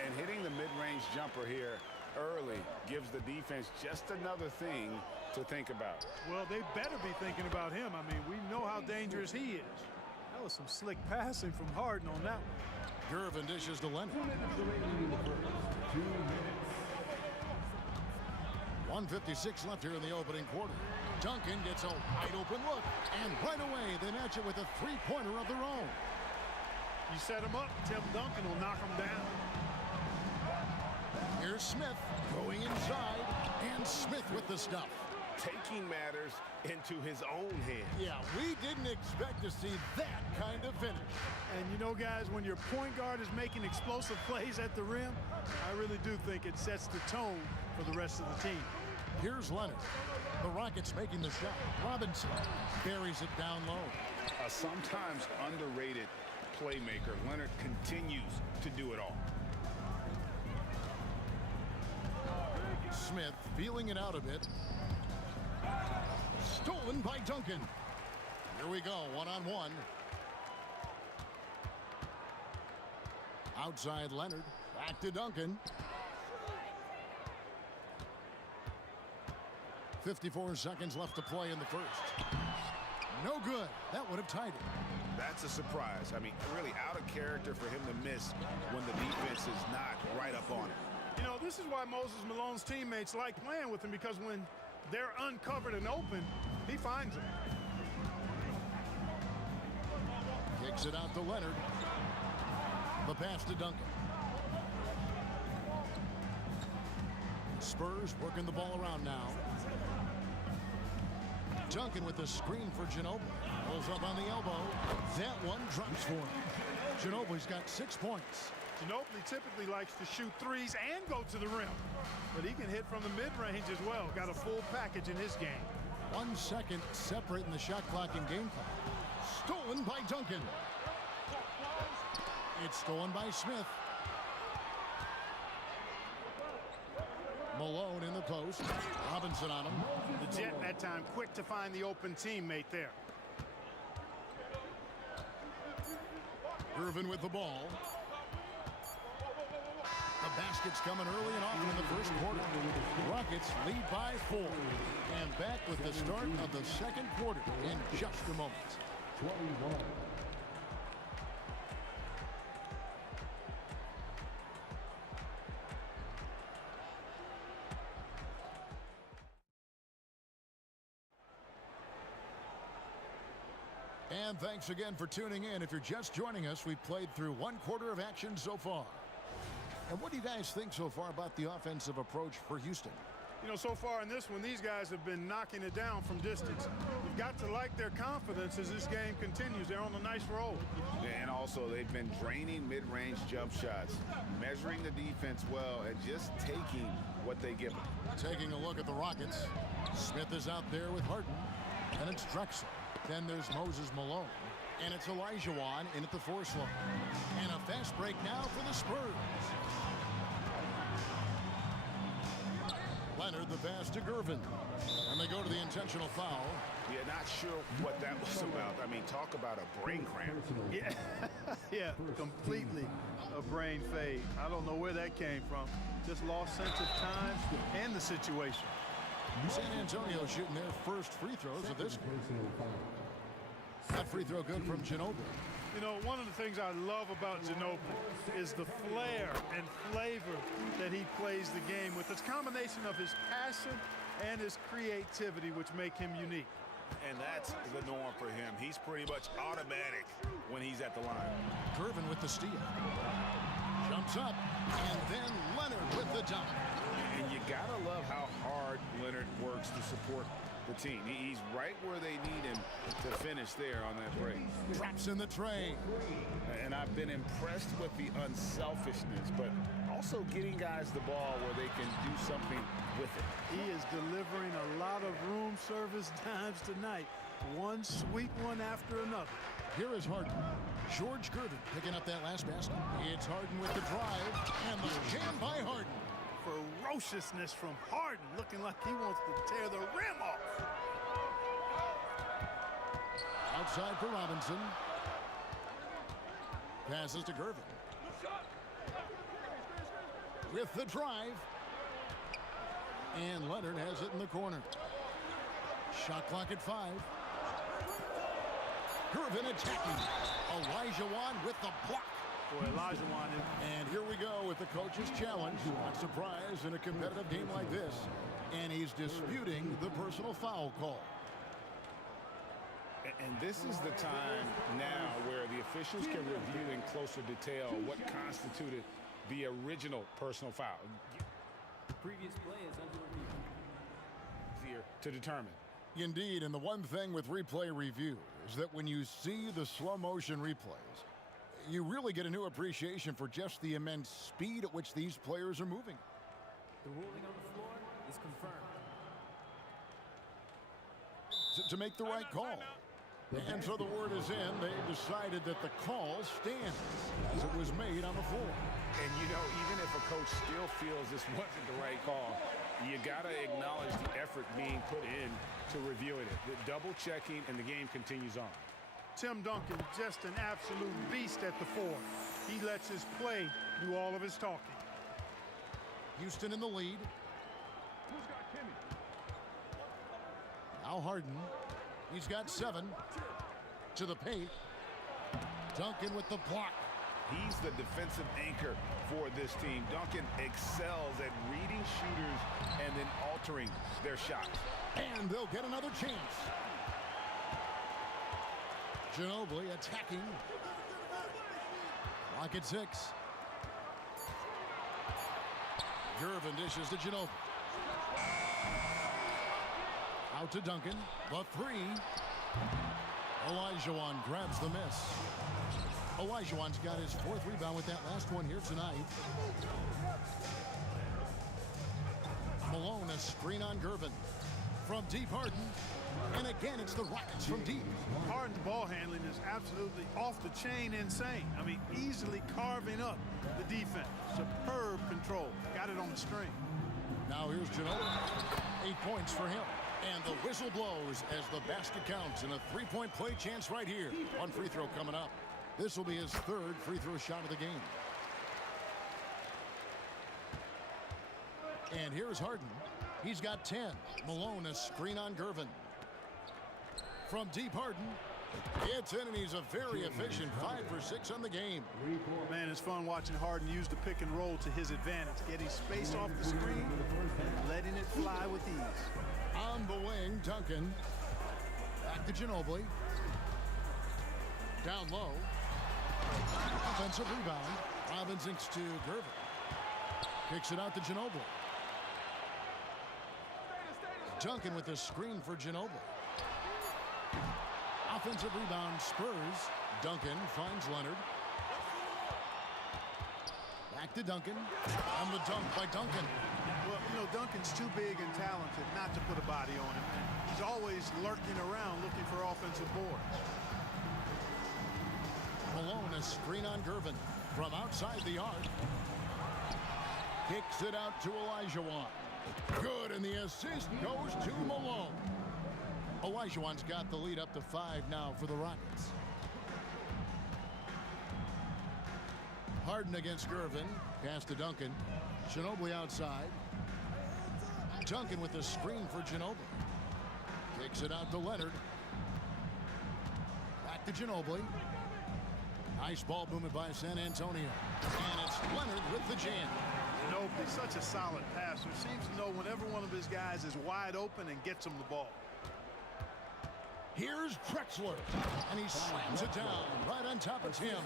And hitting the mid-range jumper here early gives the defense just another thing to think about. Well, they better be thinking about him. I mean, we know how dangerous he is. That was some slick passing from Harden on that one. Gervin dishes to Leonard. 2 minutes remaining in the first. 2 minutes. 1:56 left here in the opening quarter. Duncan gets a wide open look. And right away, they match it with a three-pointer of their own. You set him up, Tim Duncan will knock him down. Here's Smith going inside. And Smith with the stuff. Taking matters into his own hands. Yeah, we didn't expect to see that kind of finish. And you know, guys, when your point guard is making explosive plays at the rim, I really do think it sets the tone for the rest of the team. Here's Leonard. The Rockets making the shot. Robinson buries it down low. A sometimes underrated playmaker. Leonard continues to do it all. Smith feeling it out a bit. Stolen by Duncan. Here we go, one-on-one. Outside Leonard. Back to Duncan. 54 seconds left to play in the first. No good. That would have tied it. That's a surprise. I mean, really out of character for him to miss when the defense is not right up on it. You know, this is why Moses Malone's teammates like playing with him, because when they're uncovered and open, he finds them. Kicks it out to Leonard. The pass to Duncan. Spurs working the ball around now. Duncan with the screen for Ginobili. Pulls up on the elbow. That one drops for him. Ginobili's got 6 points. Ginobili typically likes to shoot threes and go to the rim, but he can hit from the mid-range as well. Got a full package in his game. 1 second separating the shot clock and game clock. Stolen by Duncan. It's stolen by Smith. Malone in the post. Robinson on him. The Jet that time quick to find the open teammate there. Irvin with the ball. The basket's coming early and often in the first quarter. Rockets lead by 4. And back with the start of the second quarter in just a moment. 21. And thanks again for tuning in. If you're just joining us, we've played through 1 quarter of action so far. And what do you guys think so far about the offensive approach for Houston? You know, so far in this one, these guys have been knocking it down from distance. You've got to like their confidence as this game continues. They're on a nice roll. And also, they've been draining mid-range jump shots, measuring the defense well, and just taking what they give them. Taking a look at the Rockets. Smith is out there with Harden. And it's Drexel. Then there's Moses Malone. And it's Elijah Wan in at the force line. And a fast break now for the Spurs. Leonard the pass to Gervin. And they go to the intentional foul. Yeah, not sure what that was about. I mean, talk about a brain cramp. Yeah, yeah, completely a brain fade. I don't know where that came from. Just lost sense of time and the situation. San Antonio shooting their first free throws of this game. That free throw good from Ginobili. You know, one of the things I love about Ginobili is the flair and flavor that he plays the game with. It's a combination of his passion and his creativity, which make him unique. And that's the norm for him. He's pretty much automatic when he's at the line. Gervin with the steal. Jumps up, and then Leonard with the dunk. And you gotta love how hard Leonard works to support the team. He's right where they need him to finish there on that break. Drops in the tray. And I've been impressed with the unselfishness, but also getting guys the ball where they can do something with it. He is delivering a lot of room service dimes tonight. One sweet one after another. Here is Harden. George Gervin picking up that last basket. It's Harden with the drive, and the jam by Harden. Ferociousness from Harden, looking like he wants to tear the rim off. Outside for Robinson. Passes to Gervin. With the drive. And Leonard has it in the corner. Shot clock at 5. Gervin attacking. Elijah Wan with the block. Boy, Elijah Wan. And here we go with the coach's challenge. Not surprised in a competitive game like this. And he's disputing the personal foul call. And this is the time now where the officials can review in closer detail what constituted the original personal foul. Previous play is under review. Here to determine. Indeed, and the one thing with replay review is that when you see the slow motion replays, you really get a new appreciation for just the immense speed at which these players are moving. The ruling on the floor is confirmed. To make the right call. And so the word is in. They've decided that the call stands as it was made on the floor. And, you know, even if a coach still feels this wasn't the right call, you got to acknowledge the effort being put in to reviewing it. The double checking, and the game continues on. Tim Duncan, just an absolute beast at the 4. He lets his play do all of his talking. Houston in the lead. Now Harden. He's got 7 to the paint. Duncan with the block. He's the defensive anchor for this team. Duncan excels at reading shooters and then altering their shots. And they'll get another chance. Ginobili attacking. Clock at 6. Gervin dishes to Ginobili. Out to Duncan. The three. Olajuwon grabs the miss. Olajuwon's got his 4th rebound with that last one here tonight. Malone, a screen on Gervin. From deep, Harden. And again, it's the Rockets from deep. Harden's ball handling is absolutely off the chain insane. I mean, easily carving up the defense. Superb control. Got it on the string. Now here's Ginobili. 8 points for him. And the whistle blows as the basket counts, and a 3-point play chance right here. One free throw coming up. This will be his 3rd free throw shot of the game. And here's Harden. He's got 10. Malone, a screen on Gervin. From deep, Harden. It's in, and he's a very efficient 5 for 6 on the game. Man, it's fun watching Harden use the pick and roll to his advantage, getting space off the screen and letting it fly with ease. On the wing, Duncan. Back to Ginobili. Down low. Offensive rebound. Robinson to Gervin. Kicks it out to Ginobili. Duncan with a screen for Ginobili. Offensive rebound, Spurs. Duncan finds Leonard. Back to Duncan. And the dunk by Duncan. Well, you know, Duncan's too big and talented not to put a body on him. And he's always lurking around looking for offensive boards. Malone, a screen on Gervin. From outside the arc. Kicks it out to Olajuwon. Good, and the assist goes to Malone. Olajuwon's got the lead up to 5 now for the Rockets. Harden against Gervin. Pass to Duncan. Ginobili outside. Duncan with the screen for Ginobili. Kicks it out to Leonard. Back to Ginobili. Nice ball movement by San Antonio. And it's Leonard with the jam. Ginobili, such a solid passer. Seems to know whenever one of his guys is wide open and gets him the ball. Here's Drexler, and he slams it down right on top of Tim.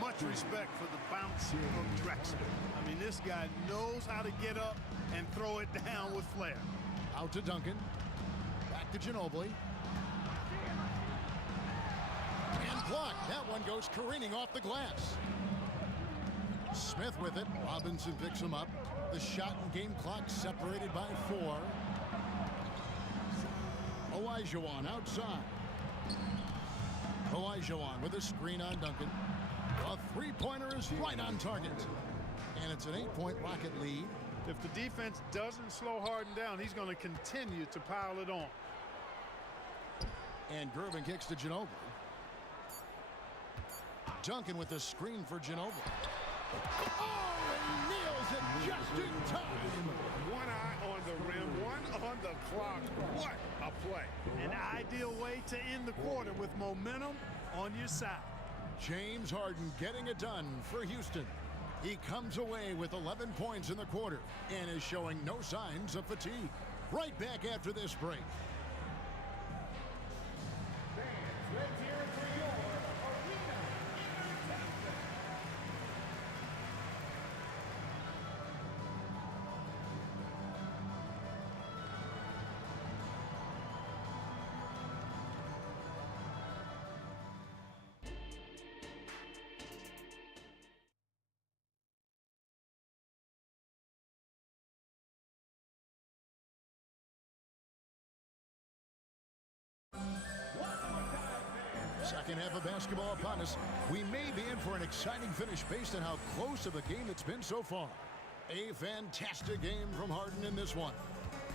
Much respect for the bounce of Drexler. I mean, this guy knows how to get up and throw it down with flair. Out to Duncan. Back to Ginobili. And blocked. That one goes careening off the glass. Smith with it. Robinson picks him up. The shot and game clock separated by 4. Olajuwon outside. Olajuwon with a screen on Duncan. A three-pointer is right on target. And it's an 8-point Rocket lead. If the defense doesn't slow Harden down, he's going to continue to pile it on. And Gervin kicks to Ginobili. Duncan with a screen for Ginobili. Oh, he nails it just in time. One eye on the rim, one on the clock. What a play. An ideal way to end the quarter with momentum on your side. James Harden getting it done for Houston. He comes away with 11 points in the quarter and is showing no signs of fatigue. Right back after this break. Let's hear it for your arena. Second half of basketball upon us. We may be in for an exciting finish based on how close of a game it's been so far. A fantastic game from Harden in this one.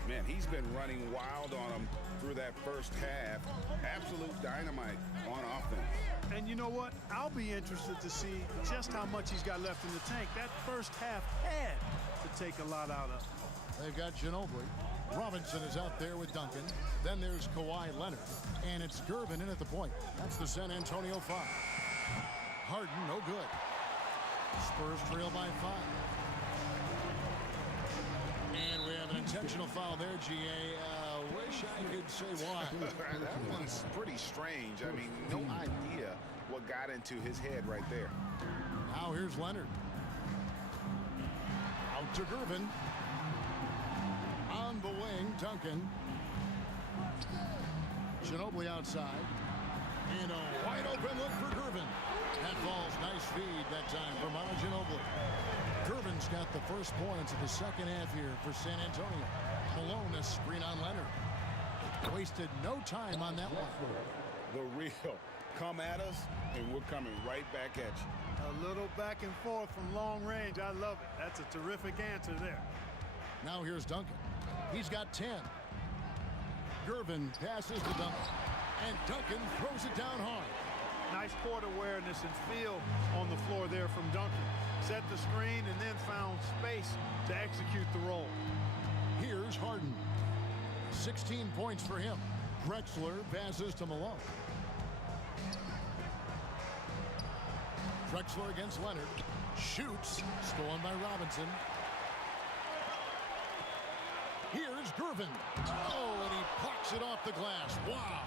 Man, he's been running wild on him through that first half. Absolute dynamite on offense. And you know what? I'll be interested to see just how much he's got left in the tank. That first half had to take a lot out of him. They've got Ginobili. Robinson is out there with Duncan. Then there's Kawhi Leonard. And it's Gervin in at the point. That's the San Antonio 5. Harden, no good. Spurs trail by 5. And we have an intentional foul there, GA. Wish I could say why. That one's pretty strange. I mean, no idea what got into his head right there. Now here's Leonard. Out to Gervin. On the wing, Duncan. Ginobili outside. And a wide open look for Gervin. That falls. Nice feed that time from Ginobili. Gervin's got the first points of the second half here for San Antonio. Malone, a screen on Leonard. Wasted no time on that one. The real. Come at us, and we're coming right back at you. A little back and forth from long range. I love it. That's a terrific answer there. Now here's Duncan. He's got 10. Gervin passes to Duncan. And Duncan throws it down hard. Nice court awareness and feel on the floor there from Duncan. Set the screen and then found space to execute the roll. Here's Harden. 16 points for him. Drexler passes to Malone. Drexler against Leonard. Shoots. Stolen by Robinson. Here's Gervin. Oh, and he plucks it off the glass. Wow.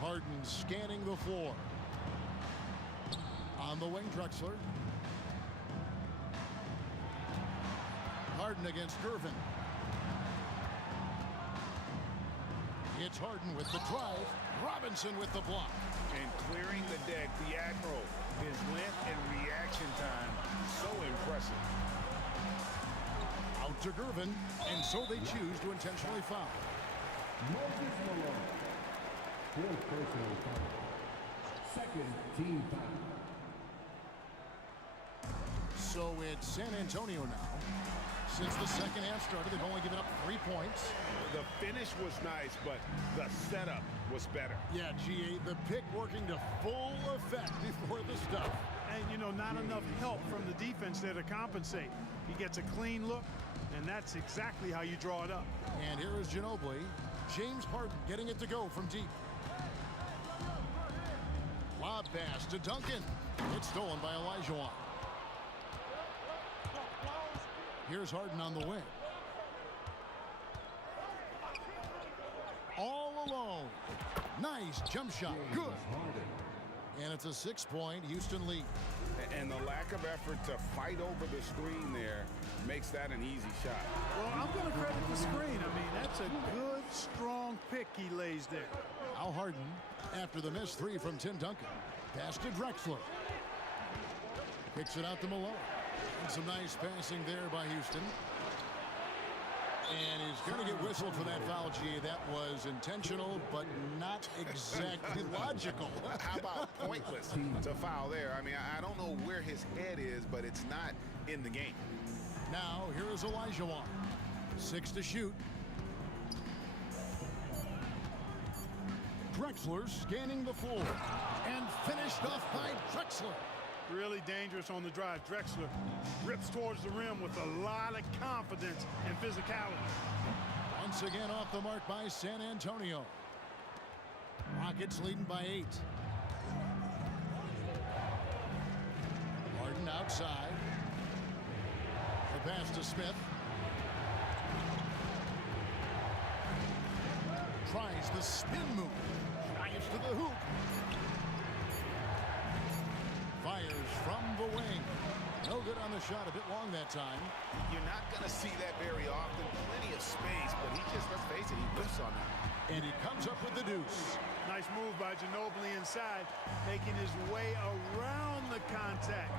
Harden scanning the floor. On the wing, Drexler. Harden against Gervin. It's Harden with the drive. Robinson with the block. And clearing the deck, the Admiral. His length and reaction time, so impressive. Out to Gervin, and so they choose to intentionally foul. Moses Malone. Fourth personal foul. Second team foul. So it's San Antonio now. Since the second half started, they've only given up 3 points. The finish was nice, but the setup was better. Yeah, GA, the pick working to full effect before the stuff. And, you know, not enough help from the defense there to compensate. He gets a clean look, and that's exactly how you draw it up. And here is Ginobili. James Harden getting it to go from deep. Lob pass to Duncan. It's stolen by Olajuwon. Here's Harden on the wing. All alone. Nice jump shot. Good. And it's a 6-point Houston lead. And the lack of effort to fight over the screen there makes that an easy shot. Well, I'm going to credit the screen. I mean, that's a good, strong pick he lays there. Al Harden, after the missed 3 from Tim Duncan. Pass to Drexler. Kicks it out to Malone. And some nice passing there by Houston. And he's going to get whistled for that foul, G. That was intentional, but not exactly logical. How about pointless to foul there? I mean, I don't know where his head is, but it's not in the game. Now, here is Olajuwon. 6 to shoot. Drexler scanning the floor. And finished off by Drexler. Really dangerous on the drive. Drexler rips towards the rim with a lot of confidence and physicality. Once again off the mark by San Antonio. Rockets leading by 8. Harden outside. The pass to Smith. Tries the spin move. Drives to the hoop. Fires from the wing. No good on the shot. A bit long that time. You're not going to see that very often. Plenty of space, but he just, let's face it, he whiffs on that. And he comes up with the deuce. Nice move by Ginobili inside, making his way around the contact,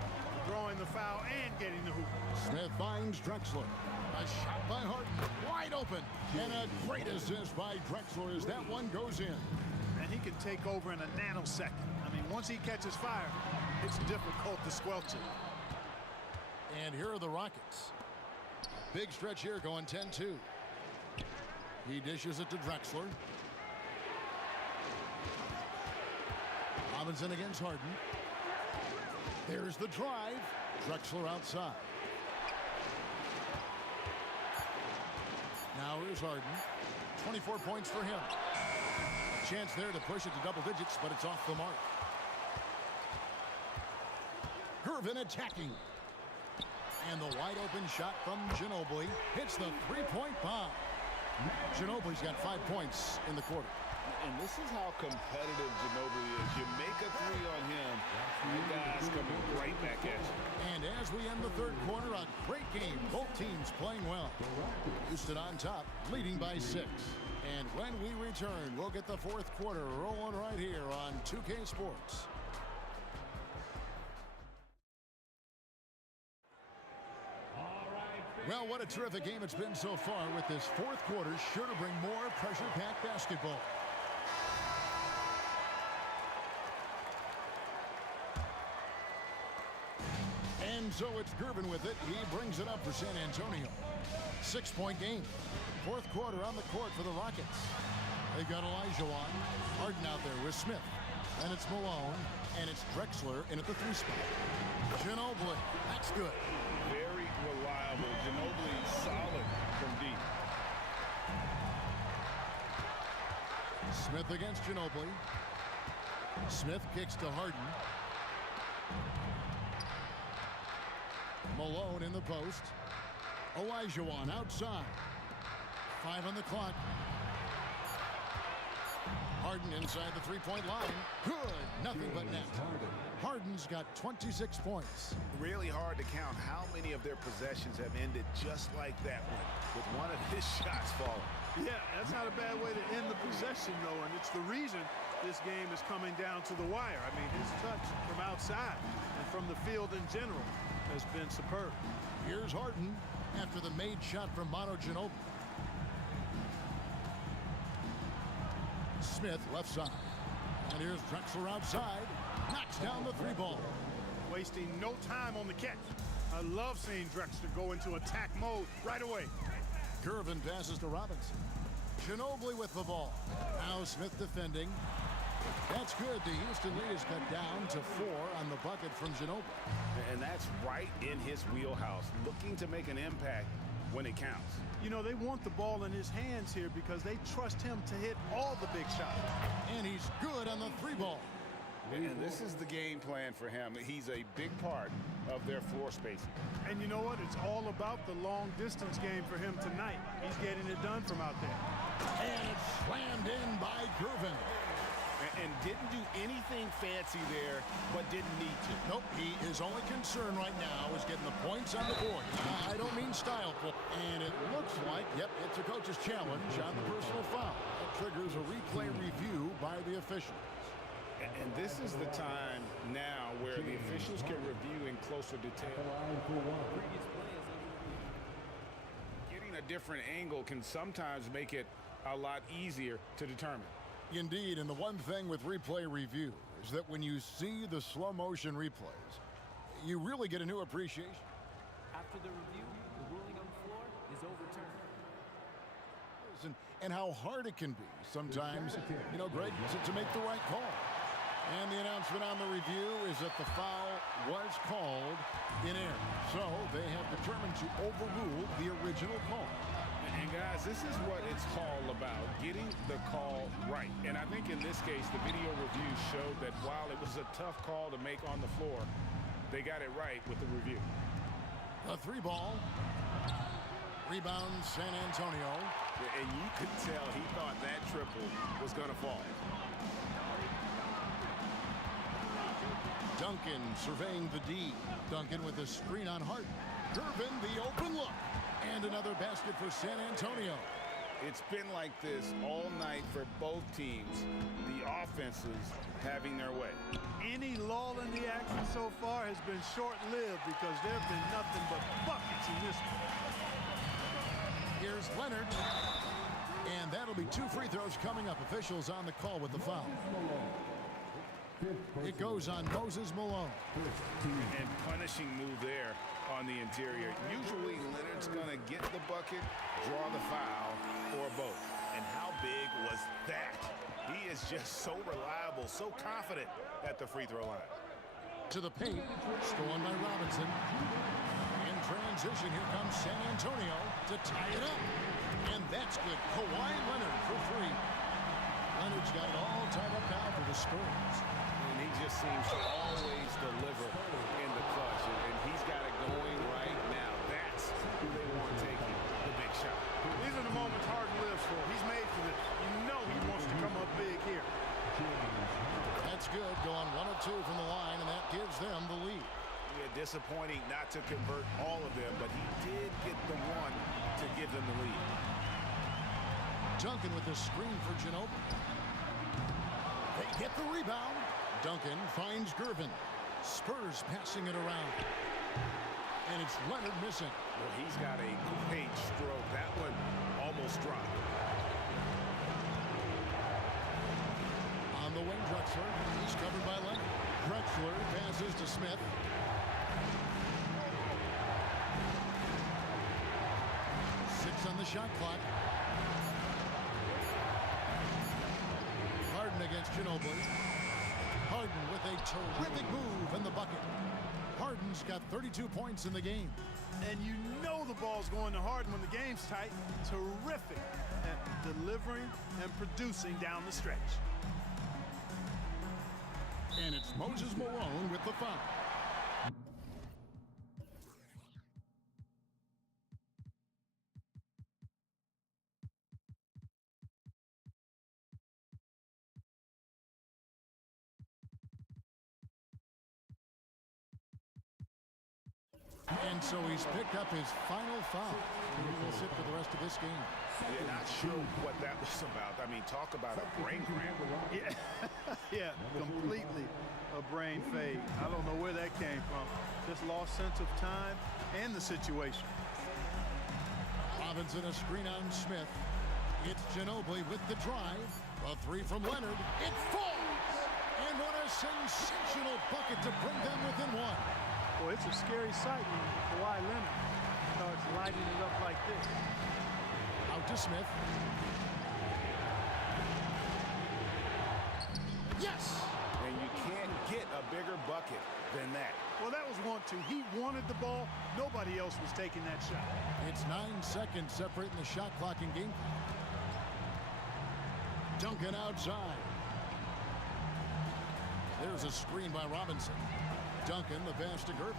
drawing the foul and getting the hoop. Smith finds Drexler. A shot by Harden. Wide open. And a great assist by Drexler as that one goes in. And he can take over in a nanosecond. I mean, once he catches fire, it's difficult to squelch it. And here are the Rockets. Big stretch here going 10-2. He dishes it to Drexler. Robinson against Harden. There's the drive. Drexler outside. Now here's Harden. 24 points for him. A chance there to push it to double digits, but it's off the mark. Gervin attacking. And the wide open shot from Ginobili hits the 3-point bomb. Ginobili's got 5 points in the quarter. And this is how competitive Ginobili is. You make a three on him, the guy's coming right back at you. And as we end the third quarter, a great game. Both teams playing well. Houston on top, leading by 6. And when we return, we'll get the fourth quarter rolling right here on 2K Sports. Well, what a terrific game it's been so far, with this fourth quarter sure to bring more pressure-packed basketball. And so it's Gervin with it. He brings it up for San Antonio. 6-point game. Fourth quarter on the court for the Rockets. They got Olajuwon. Harden out there with Smith. And it's Malone. And it's Drexler in at the 3 spot. Ginobili. That's good. Very reliable. Ginobili solid from deep. Smith against Ginobili. Smith kicks to Harden. Malone in the post. Olajuwon outside. 5 on the clock. Harden inside the 3-point line. Good. Nothing but net. Harden's got 26 points. Really hard to count how many of their possessions have ended just like that one, with one of his shots falling. Yeah, that's not a bad way to end the possession, though, and it's the reason this game is coming down to the wire. I mean, his touch from outside and from the field in general has been superb. Here's Harden after the made shot from Manu Ginobili. Smith left side. And here's Drexler outside. Knocks down the 3-ball. Wasting no time on the catch. I love seeing Drexler go into attack mode right away. Gervin passes to Robinson. Ginobili with the ball. Now Smith defending. That's good. The Houston lead is cut down to 4 on the bucket from Ginobili. And that's right in his wheelhouse, looking to make an impact when it counts. You know, they want the ball in his hands here because they trust him to hit all the big shots. And he's good on the 3-ball. And this is the game plan for him. He's a big part of their floor spacing. And you know what? It's all about the long-distance game for him tonight. He's getting it done from out there. And it's slammed in by Gervin. And didn't do anything fancy there, but didn't need to. Nope, his only concern right now is getting the points on the board. I don't mean style. And it looks like, yep, it's a coach's challenge on the personal foul. That triggers a replay review by the officials. And this is the time now where the officials can review in closer detail. Getting a different angle can sometimes make it a lot easier to determine. Indeed, and the one thing with replay review is that when you see the slow motion replays, you really get a new appreciation. After the review, the ruling on the floor is overturned. And how hard it can be sometimes, you know, Greg, to make the right call. And the announcement on the review is that the foul was called in error. So they have determined to overrule the original call. And guys, this is what it's all about, getting the call right. And I think in this case, the video review showed that while it was a tough call to make on the floor, they got it right with the review. A 3-ball. Rebound, San Antonio. And you could tell he thought that triple was going to fall. Duncan surveying the D. Duncan with a screen on Harden. Gervin, the open look. And another basket for San Antonio. It's been like this all night for both teams. The offenses having their way. Any lull in the action so far has been short-lived because there have been nothing but buckets in this one. Here's Leonard. And that'll be 2 free throws coming up. Officials on the call with the foul. It goes on Moses Malone. And punishing move there on the interior. Usually Leonard's going to get the bucket, draw the foul, or both. And how big was that? He is just so reliable, so confident at the free throw line. To the paint, stolen by Robinson. In transition, here comes San Antonio to tie it up. And that's good. Kawhi Leonard for 3. Leonard's got it all tied up now for the Spurs. And he just seems to always deliver in the clutch. And he's got it going right now. That's who they want taking the big shot. These are the moments Harden lives for. He's made for this. You know he wants to come up disappointing not to convert all of them, but he did get the one to give them the lead. Duncan with the screen for Ginobili. They get the rebound. Duncan finds Gervin. Spurs passing it around. And it's Leonard missing. Well, he's got a great stroke. That one almost dropped. On the wing, Drexler. He's covered by Leonard. Drexler passes to Smith. Six on the shot clock. Harden against Ginobili. Harden with a terrific move in the bucket. Harden's got 32 points in the game. And you know the ball's going to Harden when the game's tight. Terrific at delivering and producing down the stretch. And it's Moses Malone with the foul. And so he's picked up his final foul. And he will sit for the rest of this game. Yeah, not sure what that was about. I mean, talk about a brain cramp. Yeah, yeah, completely a brain fade. I don't know where that came from. Just lost sense of time and the situation. Robinson a screen on Smith. It's Ginobili with the drive. A three from Leonard. It falls! And what a sensational bucket to bring them within one. Boy, it's a scary sight when Kawhi Leonard starts lighting it up like this. Out to Smith. Yes! And you can't get a bigger bucket than that. Well, that was 1-2. He wanted the ball. Nobody else was taking that shot. It's 9 seconds separating the shot clock and game clock. Duncan outside. There's a screen by Robinson. Duncan, the pass to Gervin.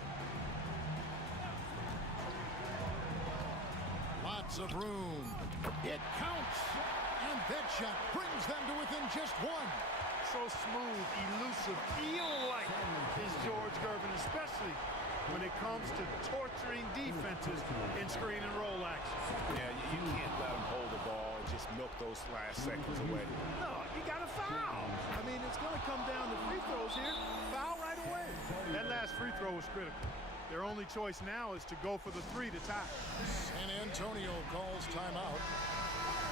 Lots of room. It counts. And that shot brings them to within just one. So smooth, elusive, eel-like is George Gervin, especially when it comes to torturing defenses in screen and roll action. Yeah, you can't let him hold the ball and just milk those last seconds away. No, you got to foul. I mean, it's going to come down to free throws here. Foul right away. That last free throw was critical. Their only choice now is to go for the three to tie. San Antonio calls timeout.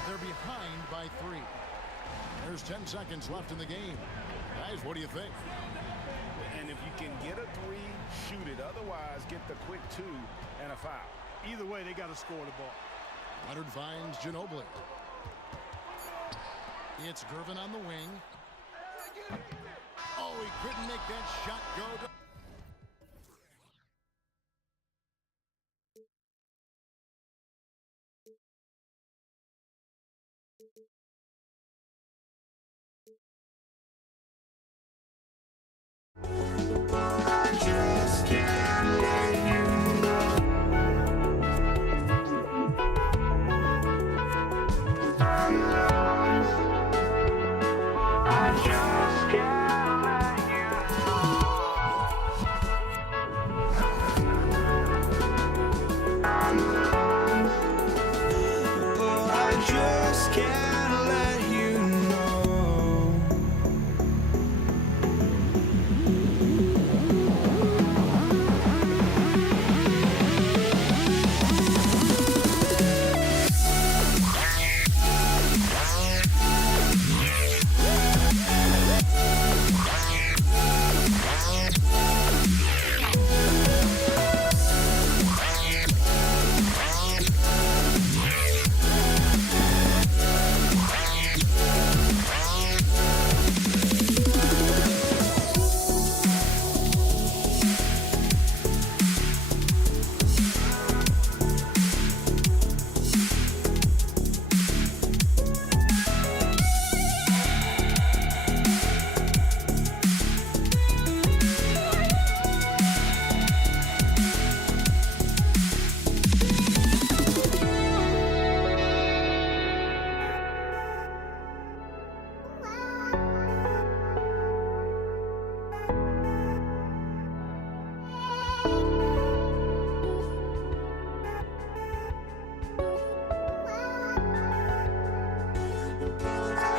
They're behind by 3. There's 10 seconds left in the game. Guys, what do you think? And if you can get a 3, shoot it. Otherwise, get the quick 2 and a foul. Either way, they got to score the ball. Leonard finds Ginobili. It's Gervin on the wing. Oh, he couldn't make that shot go.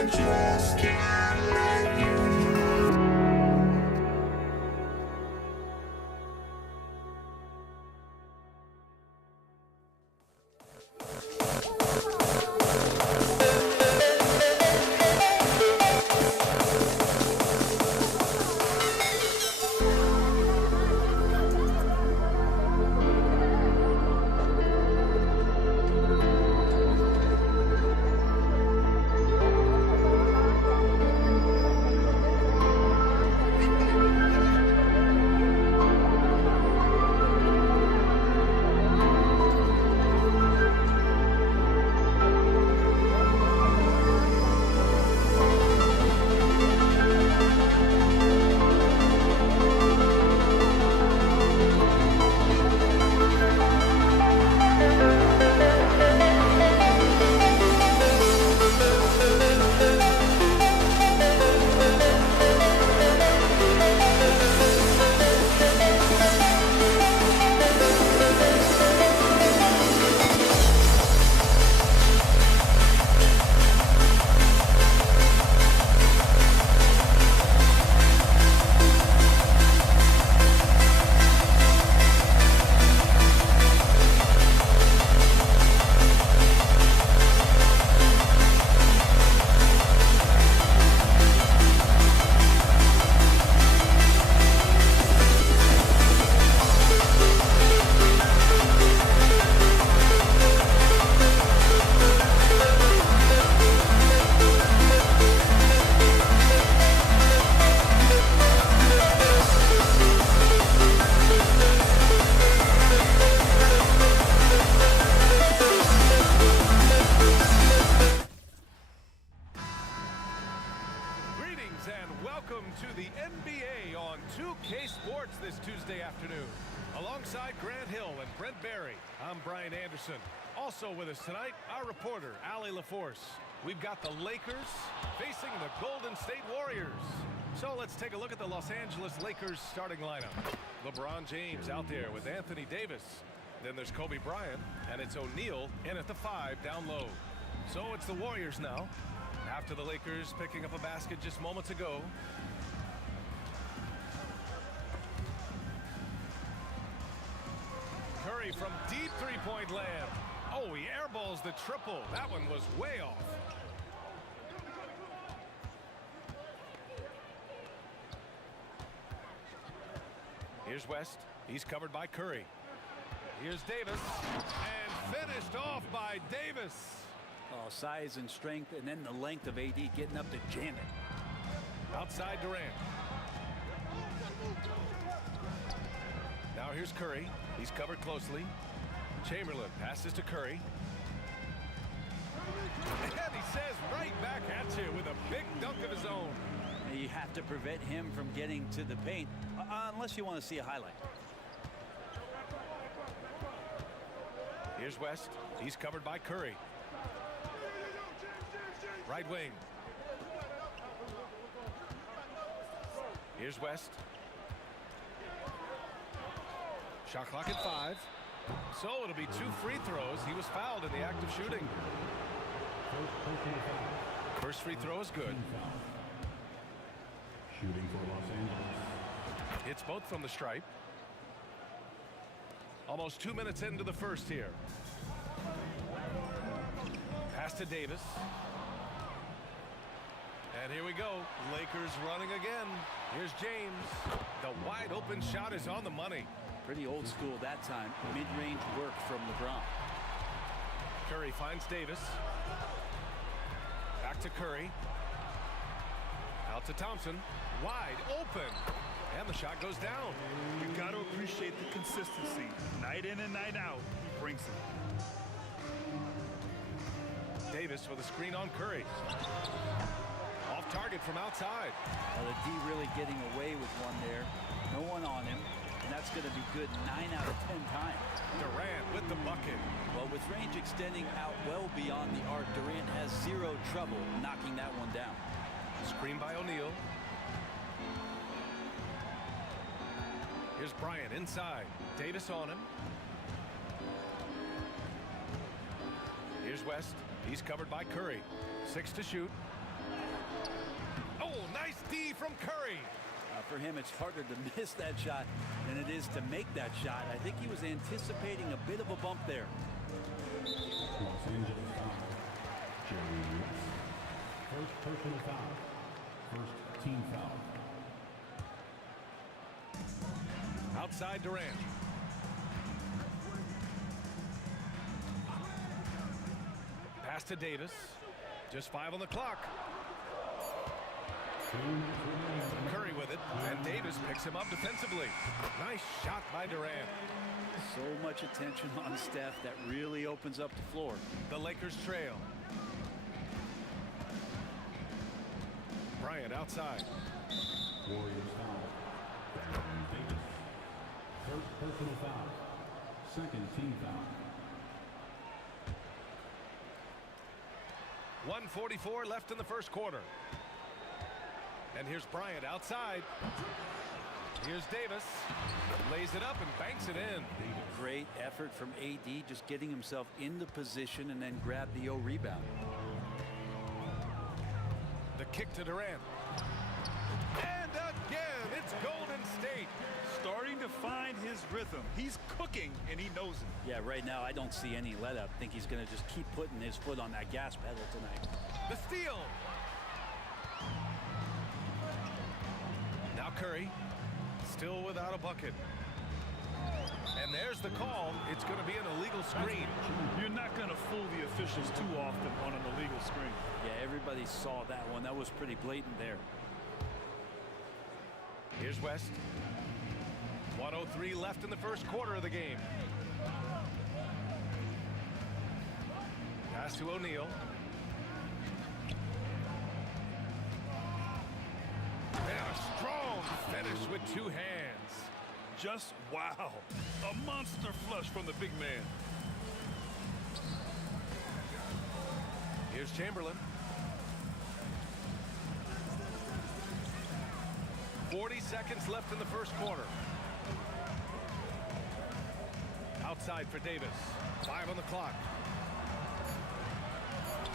I just can't let you know. To the NBA on 2K Sports this Tuesday afternoon. Alongside Grant Hill and Brent Barry, I'm Brian Anderson. Also with us tonight, our reporter, Allie LaForce. We've got the Lakers facing the Golden State Warriors. So let's take a look at the Los Angeles Lakers starting lineup. LeBron James out there with Anthony Davis. Then there's Kobe Bryant, and it's O'Neal in at the 5 down low. So it's the Warriors now. After the Lakers picking up a basket just moments ago. Curry from deep three-point land. Oh, he airballs the triple. That one was way off. Here's West. He's covered by Curry. Here's Davis. And finished off by Davis. Oh, size and strength, and then the length of AD getting up to jam it. Outside Durant. Now here's Curry. He's covered closely. Chamberlain passes to Curry. And he says right back at you with a big dunk of his own. You have to prevent him from getting to the paint, unless you want to see a highlight. Here's West. He's covered by Curry. Right wing. Here's West. Shot clock at 5. So it'll be 2 free throws. He was fouled in the act of shooting. First free throw is good. Shooting for Los Angeles. Hits both from the stripe. Almost 2 minutes into the first here. Pass to Davis. And here we go. Lakers running again. Here's James. The wide open shot is on the money. Pretty old school that time. Mid-range work from LeBron. Curry finds Davis. Back to Curry. Out to Thompson. Wide open. And the shot goes down. You got to appreciate the consistency. Night in and night out, he brings it. Davis with a screen on Curry. Off target from outside. Well, the D really getting away with one there. No one on him. And that's going to be good 9 out of 10 times. Durant with the bucket. Well, with range extending out well beyond the arc, Durant has zero trouble knocking that one down. Screen by O'Neal. Here's Bryant inside. Davis on him. Here's West. He's covered by Curry. 6 to shoot. from Curry. For him, it's harder to miss that shot than it is to make that shot. I think he was anticipating a bit of a bump there. Los Angeles foul. Jerry West. First personal foul. First team foul. Outside Durant. Pass to Davis. Just 5 on the clock. Curry with it, and Davis picks him up defensively. Nice shot by Durant. So much attention on Steph that really opens up the floor. The Lakers trail. Bryant outside. Warriors foul. Baron Davis. First personal foul. Second team foul. 1:44 left in the first quarter. And here's Bryant outside. Here's Davis. Lays it up and banks it in. Great effort from AD, just getting himself into position and then grab the rebound. The kick to Durant. And again, it's Golden State. Starting to find his rhythm. He's cooking, and he knows it. Yeah, right now I don't see any let up. I think he's going to just keep putting his foot on that gas pedal tonight. The steal. Now Curry, still without a bucket. And there's the call. It's going to be an illegal screen. You're not going to fool the officials too often on an illegal screen. Yeah, everybody saw that one. That was pretty blatant there. Here's West. 1:03 left in the first quarter of the game. Pass to O'Neal. And a strong finish with 2 hands. Just wow. A monster flush from the big man. Here's Chamberlain. 40 seconds left in the first quarter. Outside for Davis. 5 on the clock.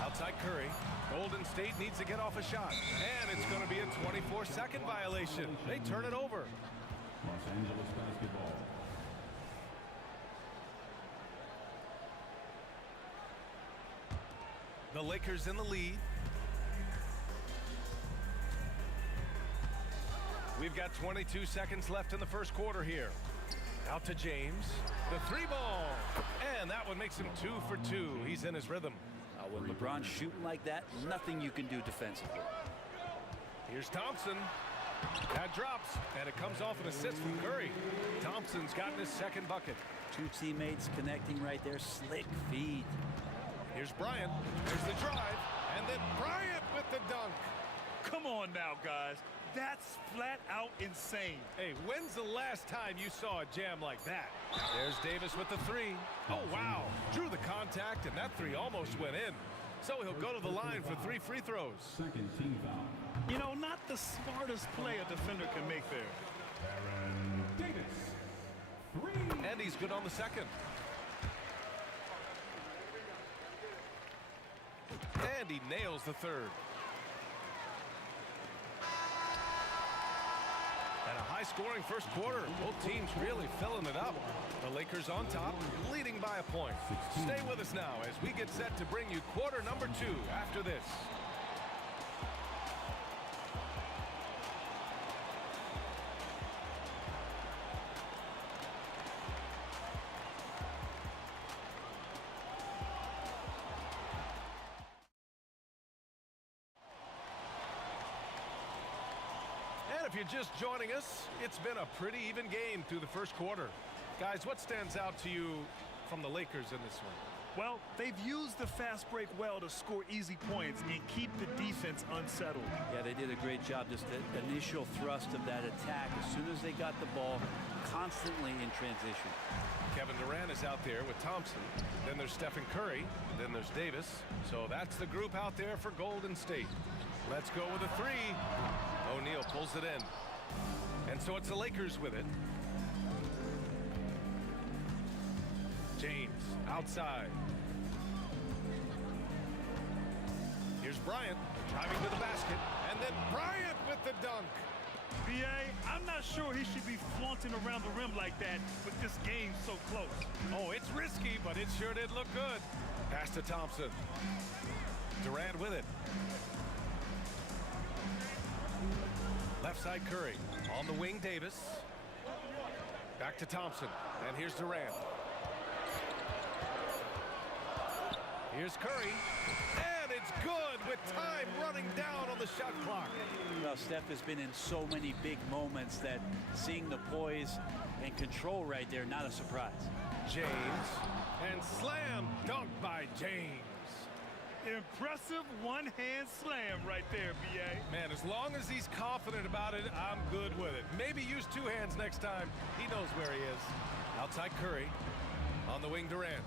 Outside Curry. Golden State needs to get off a shot. And it's going to be a 24-second violation. They turn it over. Los Angeles basketball. The Lakers in the lead. We've got 22 seconds left in the first quarter here. Out to James. The 3-ball. And that one makes him 2 for 2. He's in his rhythm. When LeBron's shooting like that, nothing you can do defensively. Here's Thompson. That drops, and it comes off an assist from Curry. Thompson's gotten his second bucket. 2 teammates connecting right there. Slick feed. Here's Bryant. There's the drive. And then Bryant with the dunk. Come on now, guys. That's flat out insane. Hey, when's the last time you saw a jam like that? There's Davis with the 3. Oh, wow. Drew the contact, and that 3 almost went in. So he'll go to the line for 3 free throws. Second team foul. You know, not the smartest play a defender can make there. Baron Davis. 3. And he's good on the second. And he nails the third. And a high-scoring first quarter. Both teams really filling it up. The Lakers on top, leading by a point. Stay with us now as we get set to bring you quarter number 2 after this. If you're just joining us, it's been a pretty even game through the first quarter. Guys, what stands out to you from the Lakers in this one? Well, they've used the fast break well to score easy points and keep the defense unsettled. Yeah, they did a great job. Just the initial thrust of that attack, as soon as they got the ball, constantly in transition. Kevin Durant is out there with Thompson. Then there's Stephen Curry. Then there's Davis. So that's the group out there for Golden State. Let's go with a 3. O'Neal pulls it in. And so it's the Lakers with it. James outside. Here's Bryant driving to the basket. And And then Bryant with the dunk. B.A., I'm not sure he should be flaunting around the rim like that with this game so close. Oh, it's risky, but it sure did look good. Pass to Thompson. Durant with it. Left side Curry. On the wing, Davis. Back to Thompson. And here's Durant. Here's Curry. And it's good with time running down on the shot clock. Well, Steph has been in so many big moments that seeing the poise and control right there, not a surprise. James. And slam dunk by James. Impressive one-hand slam right there, B.A. Man, as long as he's confident about it, I'm good with it. Maybe use two hands next time. He knows where he is. Outside Curry. On the wing, Durant.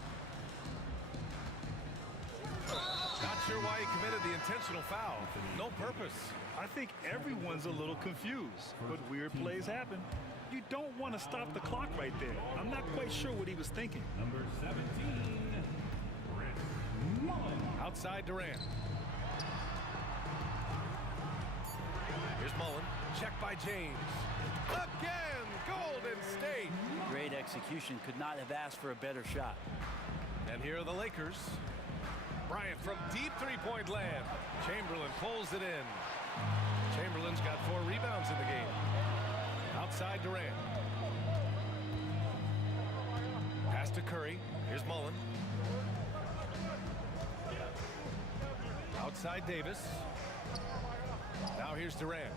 Not sure why he committed the intentional foul. No purpose. I think everyone's a little confused, but weird plays happen. You don't want to stop the clock right there. I'm not quite sure what he was thinking. Number 17, Outside Durant. Here's Mullen. Check by James. Again, Golden State. Great execution. Could not have asked for a better shot. And here are the Lakers. Bryant from deep three-point land. Chamberlain pulls it in. Chamberlain's got 4 rebounds in the game. Outside Durant. Pass to Curry. Here's Mullen. Outside Davis. Now here's Durant.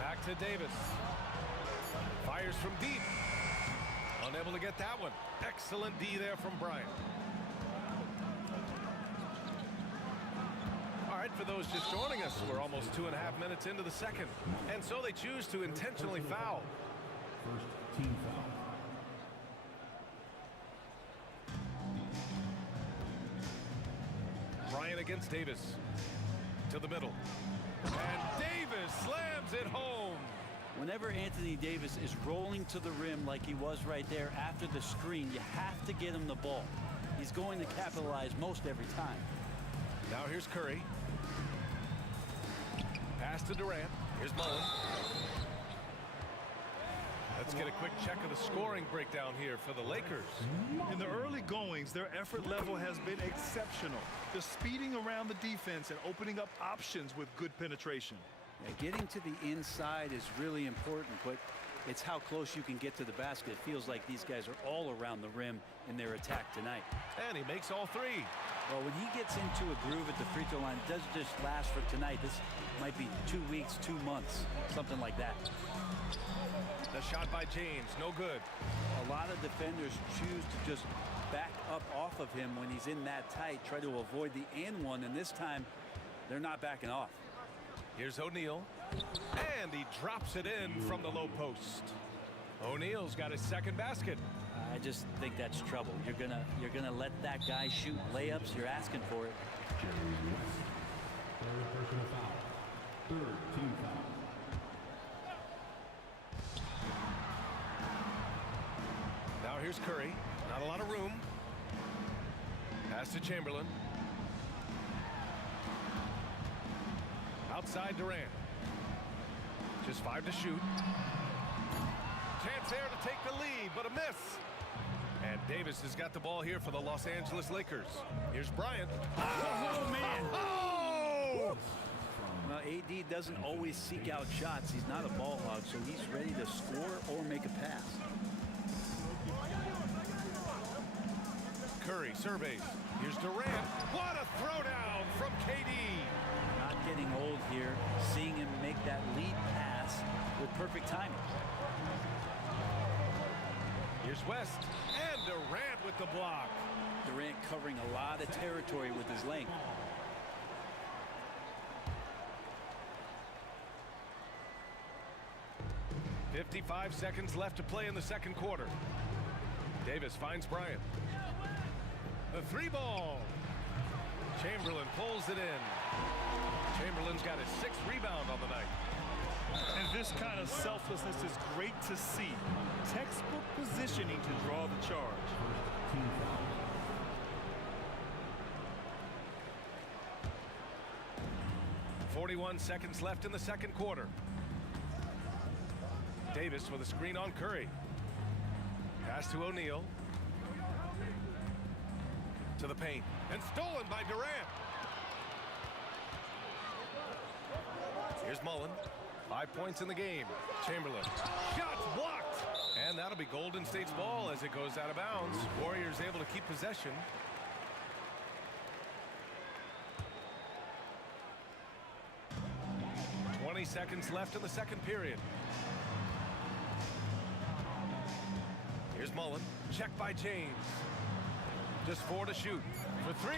Back to Davis. Fires from deep. Unable to get that one. Excellent D there from Bryant. All right, for those just joining us, we're almost 2.5 minutes into the second. And so they choose to intentionally foul. first team foul. Bryant against Davis. To the middle. And Davis slams it home. Whenever Anthony Davis is rolling to the rim like he was right there after the screen, you have to get him the ball. He's going to capitalize most every time. Now here's Curry. Pass to Durant. Here's Mullen. Let's get a quick check of the scoring breakdown here for the Lakers. In the early goings, their effort level has been exceptional. They're speeding around the defense and opening up options with good penetration. Yeah, getting to the inside is really important, but it's how close you can get to the basket. It feels like these guys are all around the rim in their attack tonight. And he makes all 3. Well, when he gets into a groove at the free throw line, it doesn't just last for tonight. This might be 2 weeks, 2 months, something like that. The shot by James, no good. A lot of defenders choose to just back up off of him when he's in that tight, try to avoid the and one, and this time they're not backing off. Here's O'Neal, and he drops it in from the low post. O'Neal's got his second basket. I just think that's trouble. You're gonna let that guy shoot layups. You're asking for it. Third personal foul. Third team foul. Now here's Curry. Not a lot of room. Pass to Chamberlain. Outside Durant. Just 5 to shoot. Chance there to take the lead, but a miss. And Davis has got the ball here for the Los Angeles Lakers. Here's Bryant. Oh, man. Oh! Well, AD doesn't always seek out shots. He's not a ball hog, so he's ready to score or make a pass. Curry surveys. Here's Durant. What a throwdown from KD. Not getting old here. Seeing him make that lead pass with perfect timing. Here's West. And Durant with the block. Durant covering a lot of territory with his length. .55 seconds left to play in the second quarter. Davis finds Bryant. The 3-ball. Chamberlain pulls it in. Chamberlain's got his 6th rebound on the night. And this kind of selflessness is great to see. Textbook positioning to draw the charge. 41 seconds left in the second quarter. Davis with a screen on Curry. Pass to O'Neal. To the paint. And stolen by Durant. Here's Mullen. 5 points in the game. Chamberlain. Shots blocked. And that'll be Golden State's ball as it goes out of bounds. Warriors able to keep possession. Seconds left in the second period. Here's Mullen. Check by James. Just 4 to shoot. For 3.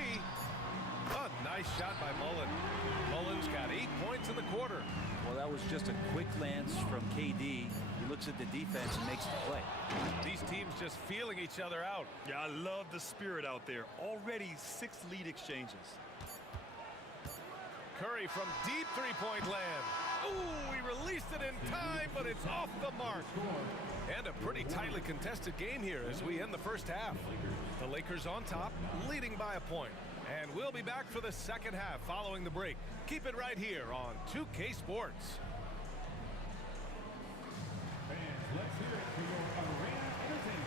A nice shot by Mullen. Mullen's got 8 points in the quarter. Well, that was just a quick glance from KD. He looks at the defense and makes the play. These teams just feeling each other out. Yeah, I love the spirit out there. Already 6 lead exchanges. Curry from deep three-point land. Ooh, he released it in time, but it's off the mark. And a pretty tightly contested game here as we end the first half. The Lakers on top, leading by a point. And we'll be back for the second half following the break. Keep it right here on 2K Sports. Fans, let's hear it for your arena entertainment.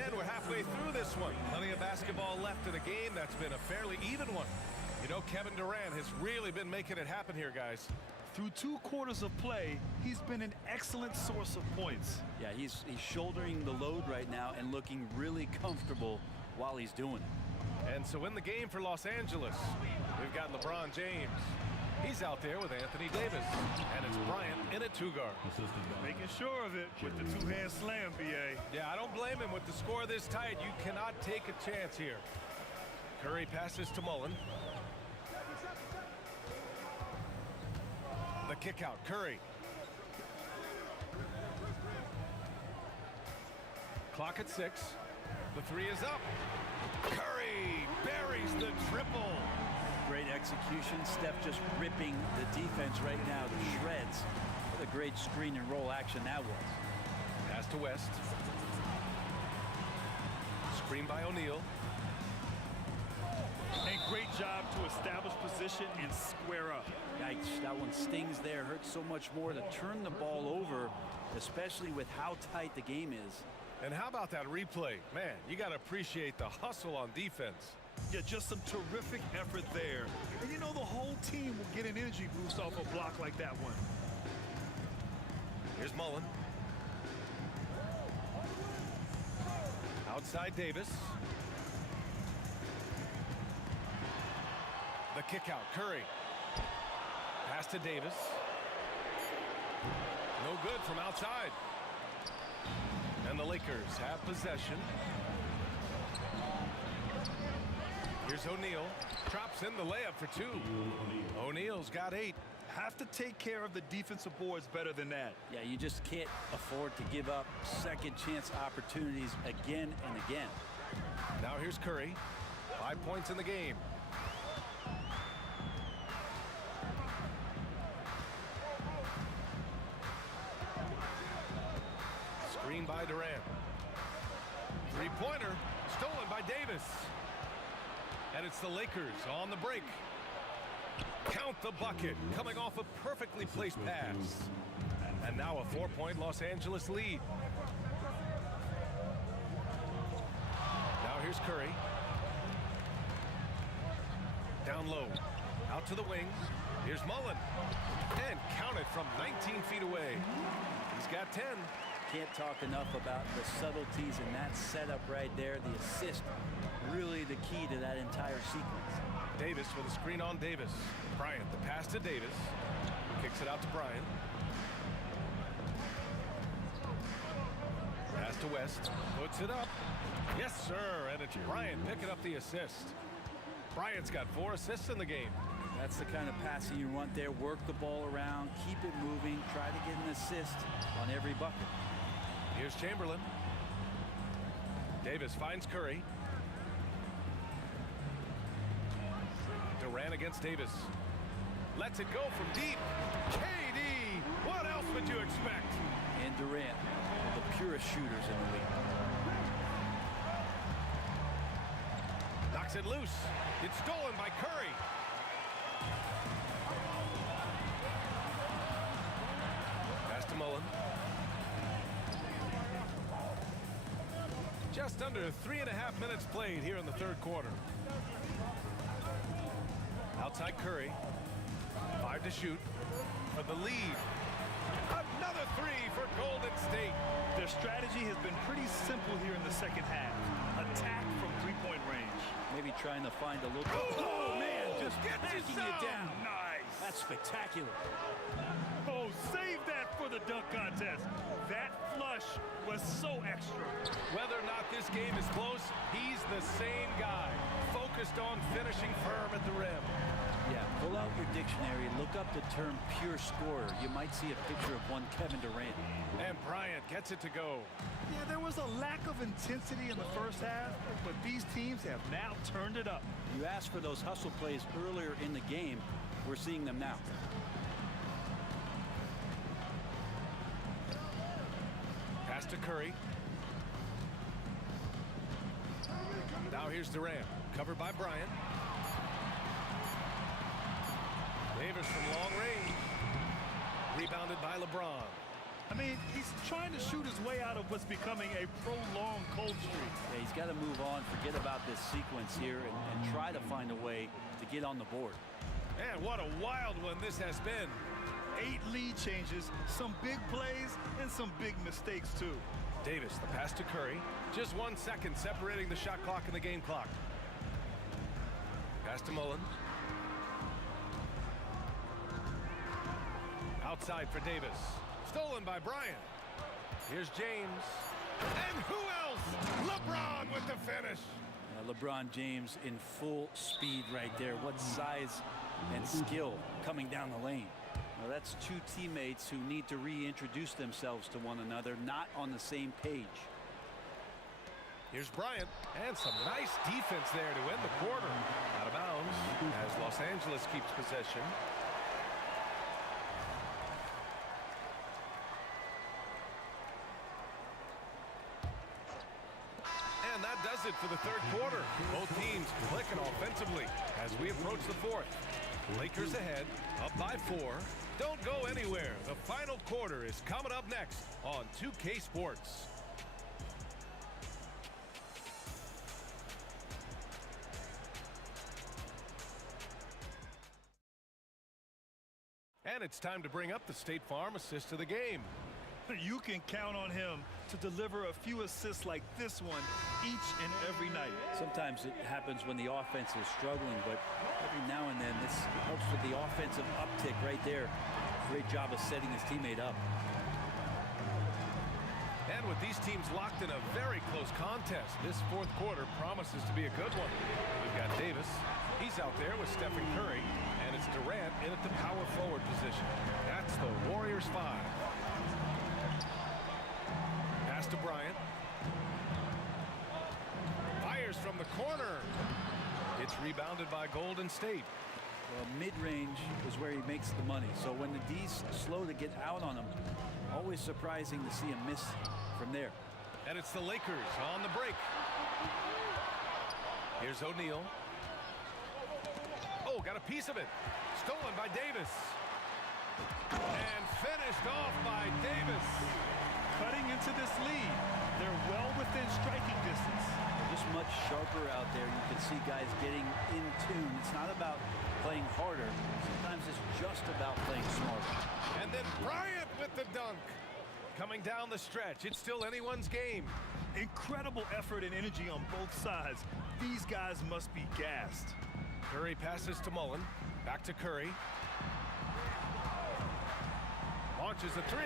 And we're halfway through this one. Plenty of basketball left in a game that's been a fairly even one. You know, Kevin Durant has really been making it happen here, guys. Through 2 quarters of play, he's been an excellent source of points. Yeah, he's shouldering the load right now and looking really comfortable while he's doing it. And so in the game for Los Angeles, we've got LeBron James. He's out there with Anthony Davis. And it's Bryant in a 2-guard. Making sure of it with the 2-hand slam, BA. Yeah, I don't blame him with the score this tight. You cannot take a chance here. Curry passes to Mullen. The kick out, Curry. Clock at 6. The 3 is up. Curry buries the triple. Great execution. Steph just ripping the defense right now to shreds. What a great screen and roll action that was. Pass to West. Screen by O'Neal. A great job to establish position and square up. Yikes, that one stings there. Hurts so much more to turn the ball over, especially with how tight the game is. And how about that replay? Man, you got to appreciate the hustle on defense. Yeah, just some terrific effort there. And you know the whole team will get an energy boost off a block like that one. Here's Mullen. Outside Davis. The kick out, Curry. Pass to Davis. No good from outside. And the Lakers have possession. Here's O'Neal. Drops in the layup for 2. O'Neal's got 8. Have to take care of the defensive boards better than that. Yeah, you just can't afford to give up second chance opportunities again and again. Now here's Curry. 5 points in the game. Screen by Durant. 3-pointer stolen by Davis. And it's the Lakers on the break. Count the bucket, coming off a perfectly placed pass. And now a 4-point Los Angeles lead. Now here's Curry. Down low. Out to the wing. Here's Mullen. And counted from 19 feet away. He's got 10. Can't talk enough about the subtleties in that setup right there. The assist, really the key to that entire sequence. Davis with a screen on Davis. Bryant, the pass to Davis. Kicks it out to Bryant. Pass to West. Puts it up. Yes, sir. And it's Bryant picking up the assist. Bryant's got 4 assists in the game. That's the kind of passing you want there. Work the ball around, keep it moving, try to get an assist on every bucket. Here's Chamberlain. Davis finds Curry. Durant against Davis. Lets it go from deep. KD! What else would you expect? And Durant, one of the purest shooters in the league. Knocks it loose. It's stolen by Curry. Pass to Mullen. Just under 3.5 minutes played here in the third quarter. Outside Curry. 5 to shoot for the lead. Another 3 for Golden State. Their strategy has been pretty simple here in the second half. Attack from three-point range. Maybe trying to find a little... Oh, man, just hacking you down. Nice. That's spectacular. Oh, save that for the dunk contest. That flush was so extra. Whether or not this game is close, he's the same guy. Focused on finishing firm at the rim. Yeah, pull out your dictionary and look up the term pure scorer. You might see a picture of one Kevin Durant. And Bryant gets it to go. Yeah, there was a lack of intensity in the first half, but these teams have now turned it up. You asked for those hustle plays earlier in the game. We're seeing them now. Pass to Curry. Now here's Durant, covered by Bryant. Davis from long range. Rebounded by LeBron. I mean, he's trying to shoot his way out of what's becoming a prolonged cold streak. Yeah, he's got to move on, forget about this sequence here, and try to find a way to get on the board. Man, what a wild one this has been. 8 lead changes, some big plays, and some big mistakes, too. Davis, the pass to Curry. Just 1 second separating the shot clock and the game clock. Pass to Mullen. Outside for Davis. Stolen by Bryant. Here's James. And who else? LeBron with the finish. LeBron James in full speed right there. What size and skill coming down the lane. Now that's two teammates who need to reintroduce themselves to one another, not on the same page. Here's Bryant, and some nice defense there to end the quarter. Out of bounds as Los Angeles keeps possession. And that does it for the third quarter. Both teams clicking offensively as we approach the fourth. Lakers ahead, up by 4. Don't go anywhere. The final quarter is coming up next on 2K Sports. And it's time to bring up the State Farm assist of the game. You can count on him to deliver a few assists like this one each and every night. Sometimes it happens when the offense is struggling, but every now and then this helps with the offensive uptick right there. Great job of setting his teammate up. And with these teams locked in a very close contest, this fourth quarter promises to be a good one. We've got Davis. He's out there with Stephen Curry, and it's Durant in at the power forward position. That's the Warriors 5. Pass to Bryant. Fires from the corner. It's rebounded by Golden State. Well, mid-range is where he makes the money. So when the D's slow to get out on him, always surprising to see him miss from there. And it's the Lakers on the break. Here's O'Neal. Oh, got a piece of it. Stolen by Davis. And finished off by Davis. Cutting into this lead. They're well within striking distance. Just much sharper out there. You can see guys getting in tune. It's not about playing harder. Sometimes it's just about playing smarter. And then Bryant with the dunk. Coming down the stretch. It's still anyone's game. Incredible effort and energy on both sides. These guys must be gassed. Curry passes to Mullen. Back to Curry. Launches a 3.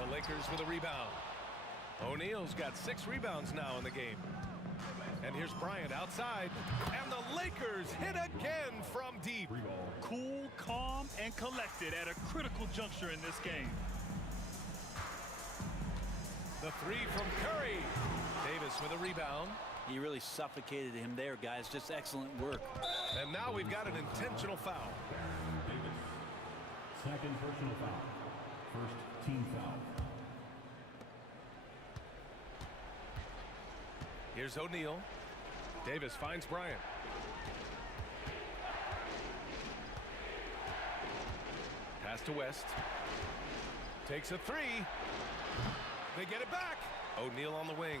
The Lakers with a rebound. O'Neal's got 6 rebounds now in the game. And here's Bryant outside. And the Lakers is hit again from deep. Cool, calm, and collected at a critical juncture in this game. The three from Curry. Davis with a rebound. He really suffocated him there, guys. Just excellent work. And now we've got an intentional foul. Second personal foul. First team foul. Here's O'Neal. Davis finds Bryant. Pass to West. Takes a three. They get it back. O'Neal on the wing.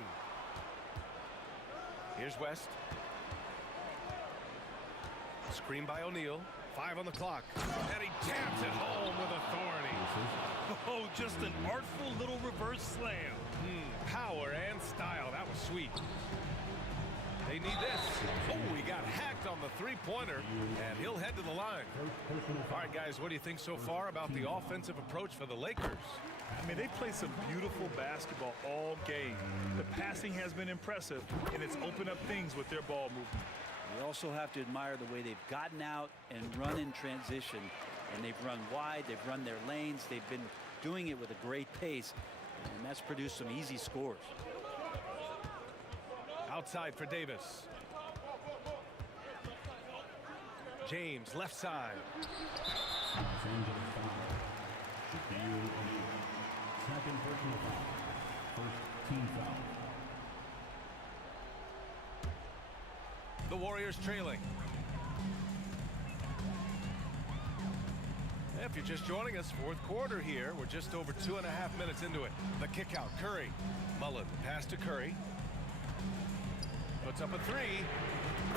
Here's West. Screen by O'Neal. 5 on the clock. And he jams it home with authority. Oh, just an artful little reverse slam. Power and style. That was sweet. They need this. Oh, he got hacked on the three-pointer, and he'll head to the line. All right, guys, what do you think so far about the offensive approach for the Lakers? I mean, they play some beautiful basketball all game. The passing has been impressive, and it's opened up things with their ball movement. You also have to admire the way they've gotten out and run in transition. And they've run wide, they've run their lanes, they've been doing it with a great pace, and that's produced some easy scores. Outside for Davis. James, left side. Los Angeles foul. Shaquille O'Neal. Second personal foul. First team foul. The Warriors trailing. If you're just joining us, fourth quarter here. We're just over 2.5 minutes into it. The kick out, Curry. Mullen, pass to Curry. Puts up a three.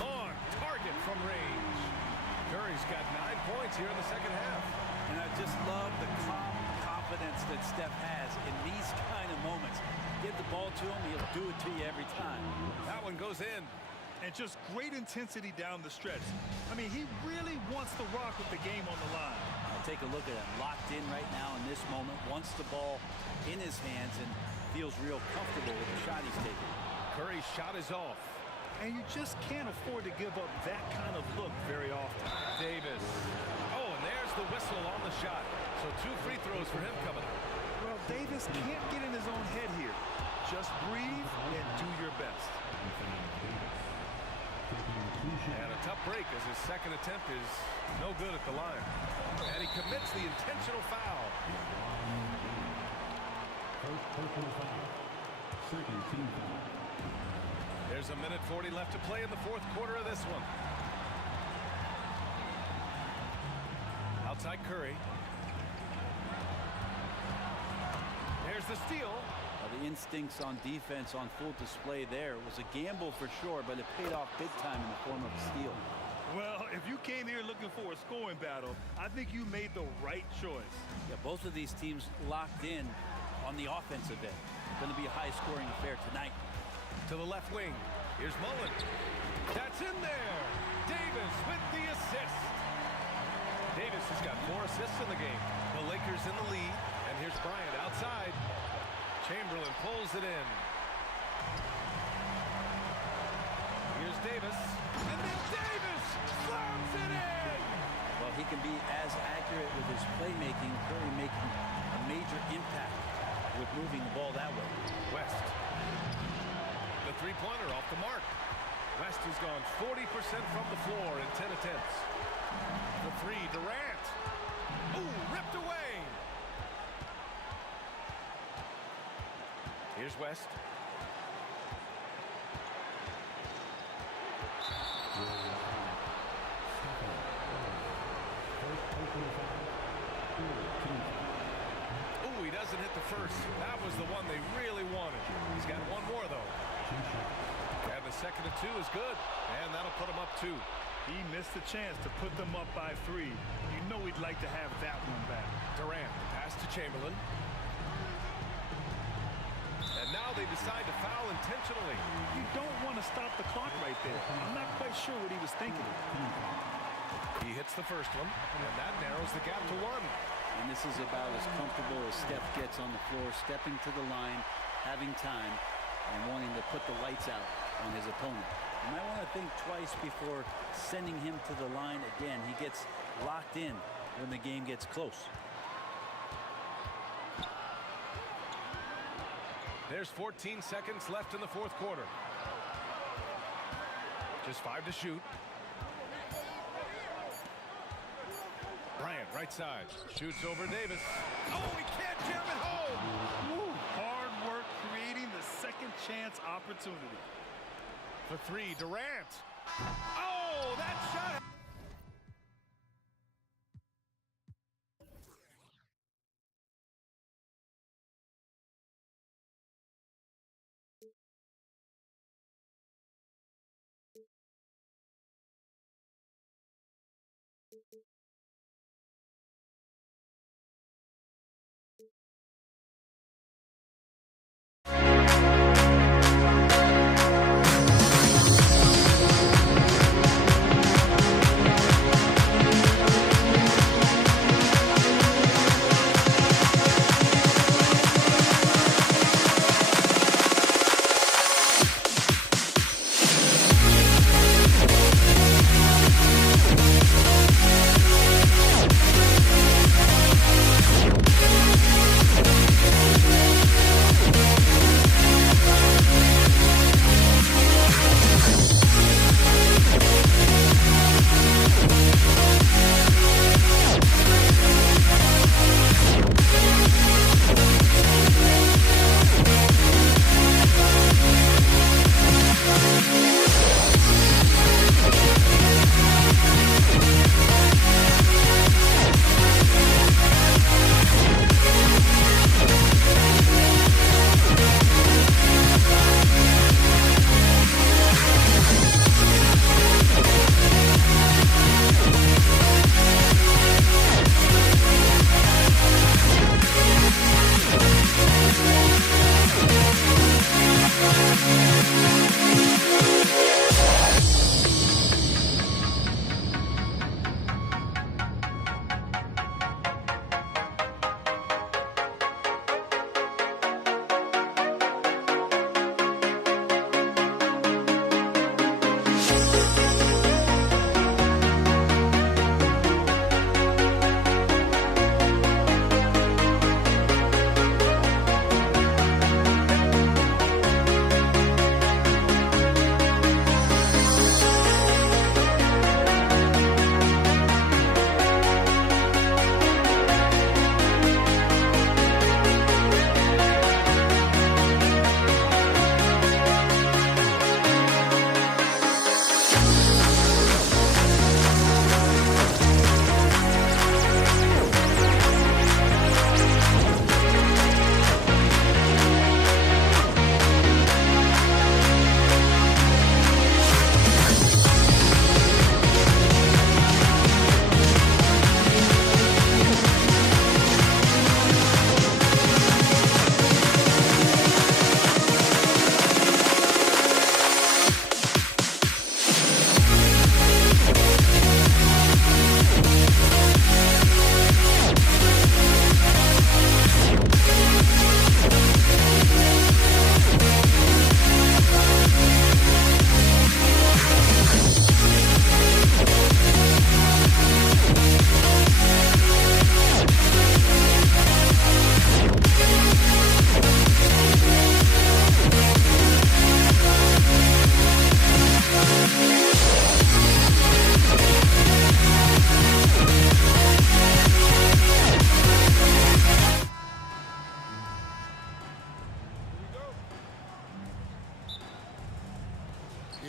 On target from range. Curry's got 9 points here in the second half. And I just love the calm confidence that Steph has in these kind of moments. Give the ball to him, he'll do it to you every time. That one goes in. And just great intensity down the stretch. I mean, he really wants to rock with the game on the line. I'll take a look at him, locked in right now in this moment, wants the ball in his hands and feels real comfortable with the shot he's taking. Curry's shot is off. And you just can't afford to give up that kind of look very often. Davis. Oh, and there's the whistle on the shot. So 2 free throws for him coming up. Well, Davis can't get in his own head here. Just breathe and do your best. And a tough break as his second attempt is no good at the line. And he commits the intentional foul. First personal foul. Second team foul. There's a minute 40 left to play in the fourth quarter of this one. Outside Curry. There's the steal. The instincts on defense on full display there. It was a gamble for sure, but it paid off big time in the form of a steal. Well, if you came here looking for a scoring battle, I think you made the right choice. Yeah, both of these teams locked in on the offensive end. Going to be a high-scoring affair tonight. To the left wing. Here's Mullen. That's in there. Davis with the assist. Davis has got 4 assists in the game. The Lakers in the lead. And here's Bryant outside. Chamberlain pulls it in. Here's Davis. And then Davis slams it in. Well, he can be as accurate with his playmaking. Curry making a major impact with moving the ball that way. West. The three-pointer off the mark. West has gone 40% from the floor in 10 attempts. The three, Durant. Ooh, ripped away. Here's West. Ooh, he doesn't hit the first. That was the one they really wanted. He's got one more, though. And the second of 2 is good. And that'll put him up 2. He missed a chance to put them up by 3. You know he'd like to have that one back. Durant, pass to Chamberlain. And now they decide to foul intentionally. You don't want to stop the clock right there. I'm not quite sure what he was thinking. He hits the first one, and that narrows the gap to 1. And this is about as comfortable as Steph gets on the floor, stepping to the line, having time, and wanting to put the lights out on his opponent. You might want to think twice before sending him to the line again. He gets locked in when the game gets close. There's 14 seconds left in the fourth quarter. Just 5 to shoot. Bryant, right side, shoots over Davis. Oh, he can't jam it home. Woo. Hard work creating the second chance opportunity. For 3, Durant. Oh, that shot.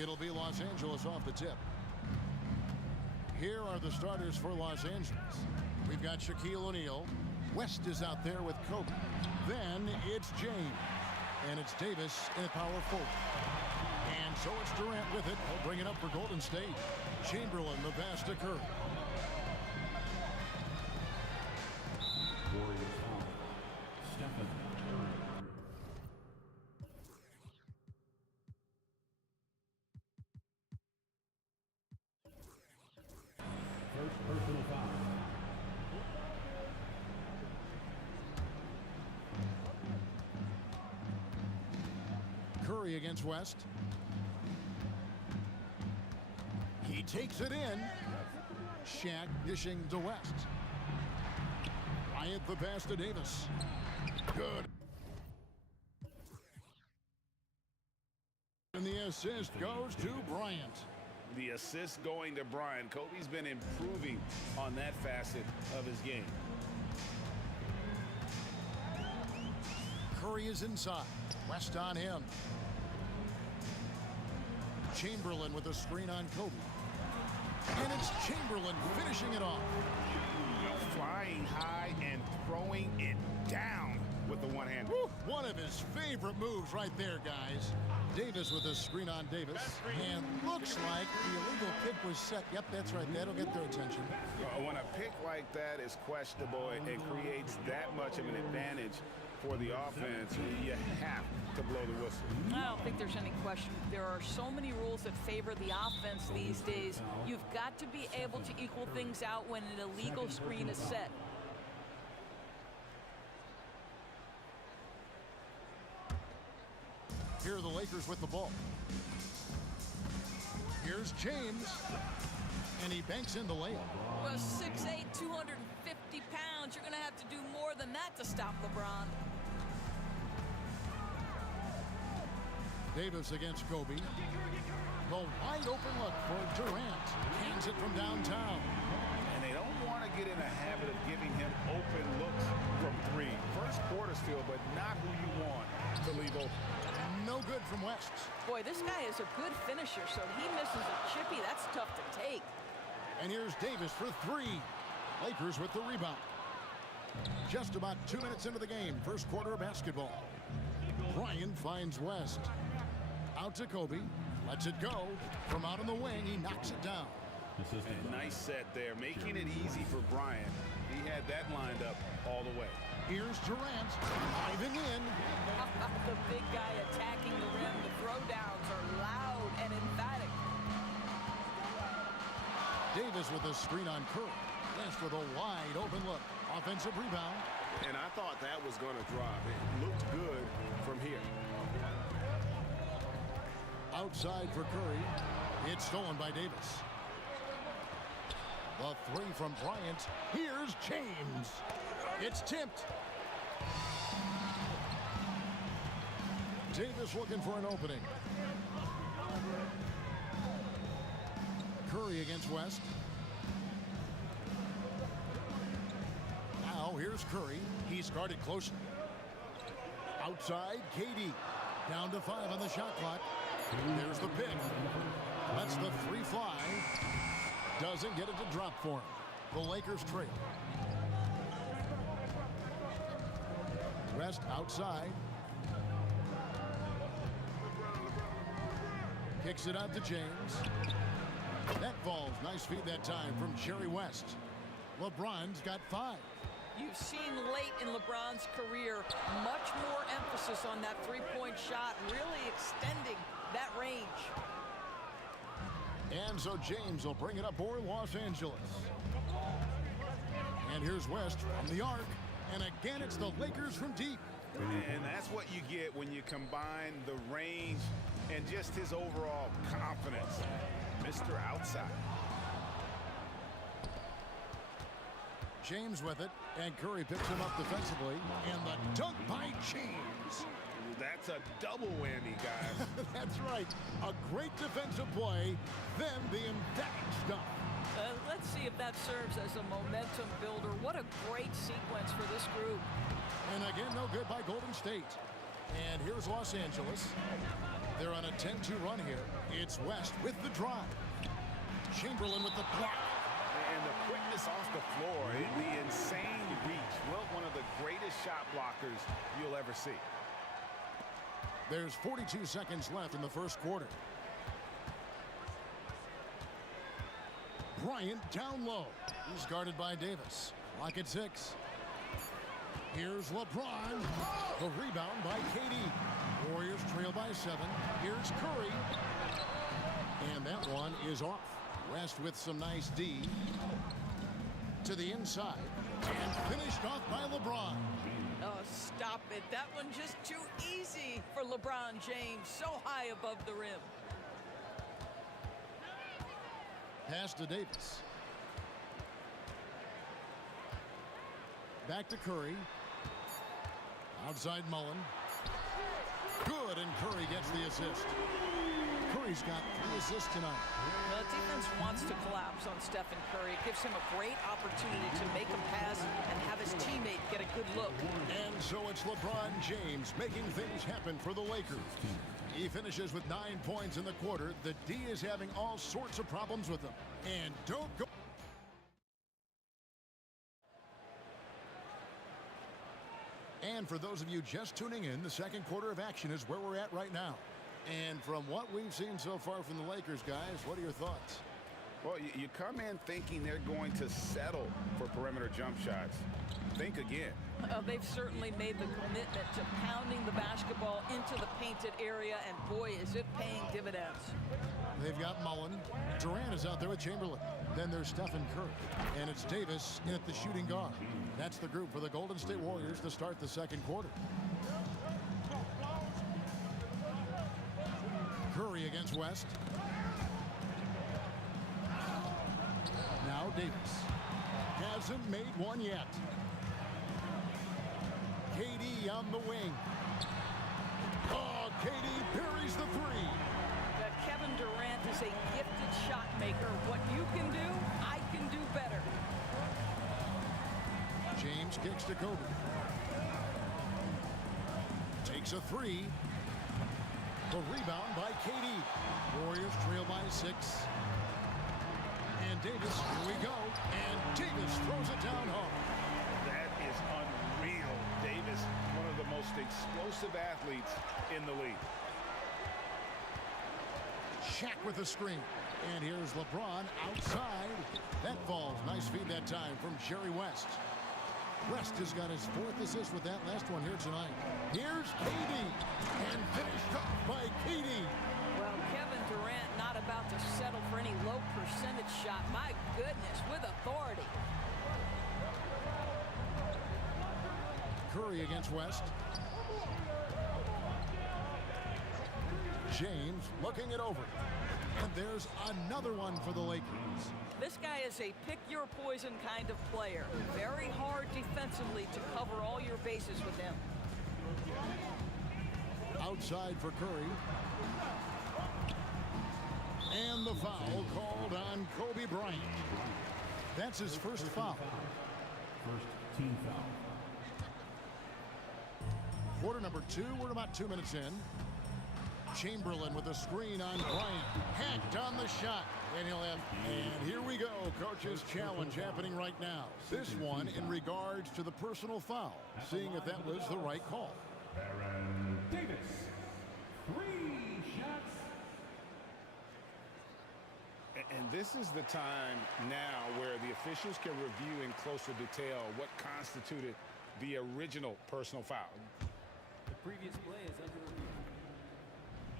It'll be Los Angeles off the tip. Here are the starters for Los Angeles. We've got Shaquille O'Neal. West is out there with Kobe. Then it's James. And it's Davis in power forward. And so it's Durant with it. He'll bring it up for Golden State. Chamberlain, the pass to Curry. Warriors foul. Stephen Curry. First personal foul. Curry against West. takes it in. Shaq dishing to West. Bryant the pass to Davis. Good. And the assist goes to Bryant. The assist going to Bryant. Kobe's been improving on that facet of his game. Curry is inside. West on him. Chamberlain with a screen on Kobe. And it's Chamberlain finishing it off. Flying high and throwing it down with the one hand. One of his favorite moves right there, guys. Davis with a screen on Davis. And looks like the illegal pick was set. Yep, that's right. That'll get their attention. When a pick like that is questionable, it creates that much of an advantage for the offense. You have to blow the whistle. I don't think there's any question. There are so many rules that favor the offense these days. You've got to be able to equal things out when an illegal screen is set. Here are the Lakers with the ball. Here's James. And he banks in the layup. Well, 6'8", 250 pounds. You're going to have to do more than that to stop LeBron. Davis against Kobe. The wide open look for Durant. Hands it from downtown. And they don't want to get in a habit of giving him open looks from three. First quarter still, but not who you want to leave open. No good from West. Boy, this guy is a good finisher, so he misses a chippy. That's tough to take. And here's Davis for three. Lakers with the rebound. Just about 2 minutes into the game. First quarter of basketball. Bryant finds West. Out to Kobe. Lets it go. From out on the wing, he knocks it down. And nice set there, making it easy for Bryant. He had that lined up all the way. Here's Durant diving in. The big guy attacking the rim. The throwdowns are loud and emphatic. Davis with a screen on Curry. West with a wide open look. Offensive rebound. And I thought that was going to drop. It looked good from here. Outside for Curry. It's stolen by Davis. The three from Bryant. Here's James. It's tipped. Davis looking for an opening. Curry against West. Now here's Curry. He's guarded closely. Outside, KD. Down to 5 on the shot clock. There's the pick. That's the three fly. Doesn't get it to drop for him. The Lakers trail. West outside. Kicks it out to James. That falls. Nice feed that time from Jerry West. LeBron's got 5. You've seen late in LeBron's career much more emphasis on that three-point shot, really extending that range. And so James will bring it up for Los Angeles. And here's West from the arc. And again, it's the Lakers from deep. And that's what you get when you combine the range and just his overall confidence. Mr. Outside. James with it, and Curry picks him up defensively. And the dunk by James. That's a double whammy, guys. That's right. A great defensive play, then the emphatic stuff. Let's see if that serves as a momentum builder. What a great sequence for this group. And again, no good by Golden State. And here's Los Angeles. They're on a 10-2 run here. It's West with the drive. Chamberlain with the block. And the quickness off the floor, the insane reach. Well, one of the greatest shot blockers you'll ever see. There's 42 seconds left in the first quarter. Bryant down low. He's guarded by Davis. Clock at 6. Here's LeBron. The rebound by KD. Warriors trail by 7. Here's Curry. And that one is off. West with some nice D. To the inside. And finished off by LeBron. Oh, stop it. That one just too easy for LeBron James. So high above the rim. Pass to Davis. Back to Curry. Outside Mullen. Good, and Curry gets the assist. Curry's got 3 assists tonight. The defense wants to collapse on Stephen Curry. It gives him a great opportunity to make a pass and have his teammate get a good look. And so it's LeBron James making things happen for the Lakers. He finishes with 9 points in the quarter. The D is having all sorts of problems with him. And don't go. And for those of you just tuning in, the second quarter of action is where we're at right now. And from what we've seen so far from the Lakers, guys, what are your thoughts? Well, you come in thinking they're going to settle for perimeter jump shots. Think again. They've certainly made the commitment to pounding the basketball into the painted area, and boy, is it paying dividends. They've got Mullen. Durant is out there with Chamberlain. Then there's Stephen Curry. And it's Davis in at the shooting guard. That's the group for the Golden State Warriors to start the second quarter. Curry against West. Now Davis. Hasn't made one yet. KD on the wing. Oh, KD buries the 3. Kevin Durant is a gifted shot maker. What you can do, I can do better. James kicks to Kobe. Takes a 3. The rebound by KD. Warriors trail by 6. And Davis, here we go. And Davis throws it down hard. That is unreal. Davis, one of the most explosive athletes in the league. Shaq with the screen. And here's LeBron outside. That falls. Nice feed that time from Jerry West. West has got his 4th assist with that last one here tonight. Here's KD. And finished up by KD. Well, Kevin Durant not about to settle for any low percentage shot. My goodness, with authority. Curry against West. James looking it over. And there's another one for the Lakers. This guy is a pick-your-poison kind of player. Very hard defensively to cover all your bases with him. Outside for Curry. And the foul called on Kobe Bryant. That's his first foul. First team foul. Quarter number 2. We're about 2 minutes in. Chamberlain with a screen on Bryant. Hacked on the shot. And he'll have. And here we go. Coach's challenge happening right now. This one in regards to the personal foul. Seeing if that was the right call. Baron Davis. 3 shots. And this is the time now where the officials can review in closer detail what constituted the original personal foul. The previous play is under review.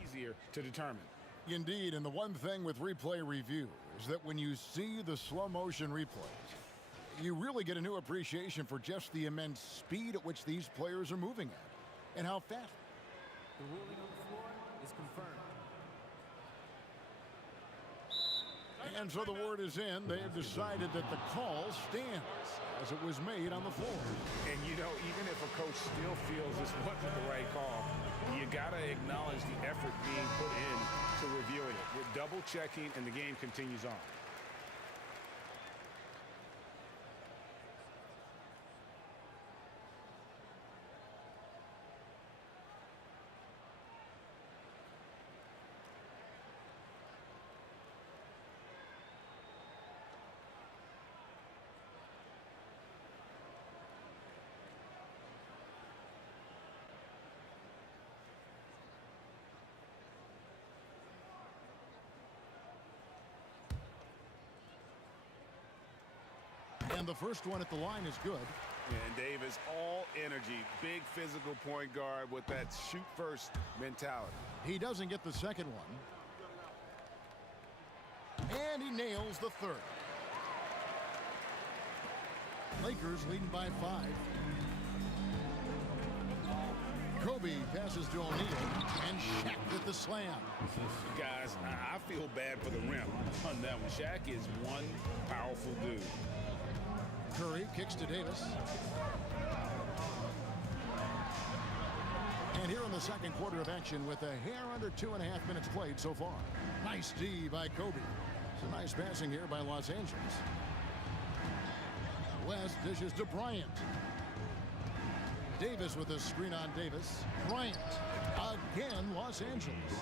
Easier to determine. Indeed, and the one thing with replay review is that when you see the slow motion replays, you really get a new appreciation for just the immense speed at which these players are moving at and how fast. The ruling on the floor is confirmed. And so the word is in. They have decided that the call stands as it was made on the floor. And you know, even if a coach still feels this wasn't the right call, you got to acknowledge the effort being put in to reviewing it. We're double checking and the game continues on. And the first one at the line is good. And Davis, all energy, big physical point guard with that shoot-first mentality. He doesn't get the second one. And he nails the third. Lakers leading by 5. Kobe passes to O'Neal, and Shaq with the slam. Guys, I feel bad for the rim on that one. Shaq is one powerful dude. Curry kicks to Davis. And here in the second quarter of action with a hair under 2.5 minutes played so far. Nice D by Kobe. Some nice passing here by Los Angeles. West dishes to Bryant. Davis with a screen on Davis. Bryant. Again, Los Angeles.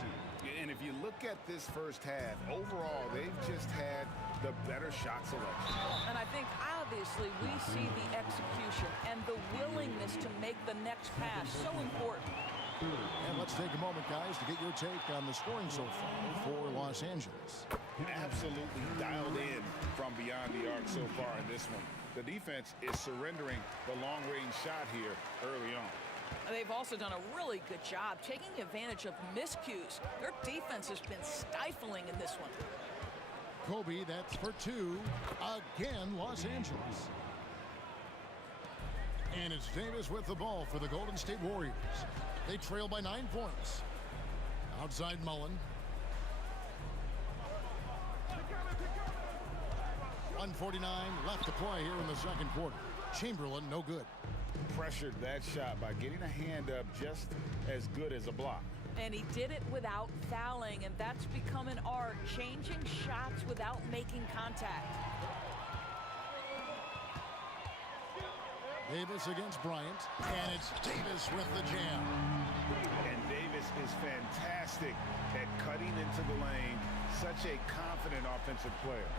And if you look at this first half, overall, they've just had the better shot selection. And I think, obviously, we see the execution and the willingness to make the next pass so important. And let's take a moment, guys, to get your take on the scoring so far for Los Angeles. Absolutely dialed in from beyond the arc so far in this one. The defense is surrendering the long-range shot here early on. They've also done a really good job taking advantage of miscues. Their defense has been stifling in this one. Kobe, that's for two. Again, Los Angeles. And it's Davis with the ball for the Golden State Warriors. They trail by 9 points. Outside Mullen. 1:49 left to play here in the second quarter. Chamberlain, no good. Pressured that shot by getting a hand up just as good as a block. And he did it without fouling, and that's become an art, changing shots without making contact. Davis against Bryant, and it's Davis with the jam. And Davis is fantastic at cutting into the lane. Such a confident offensive player.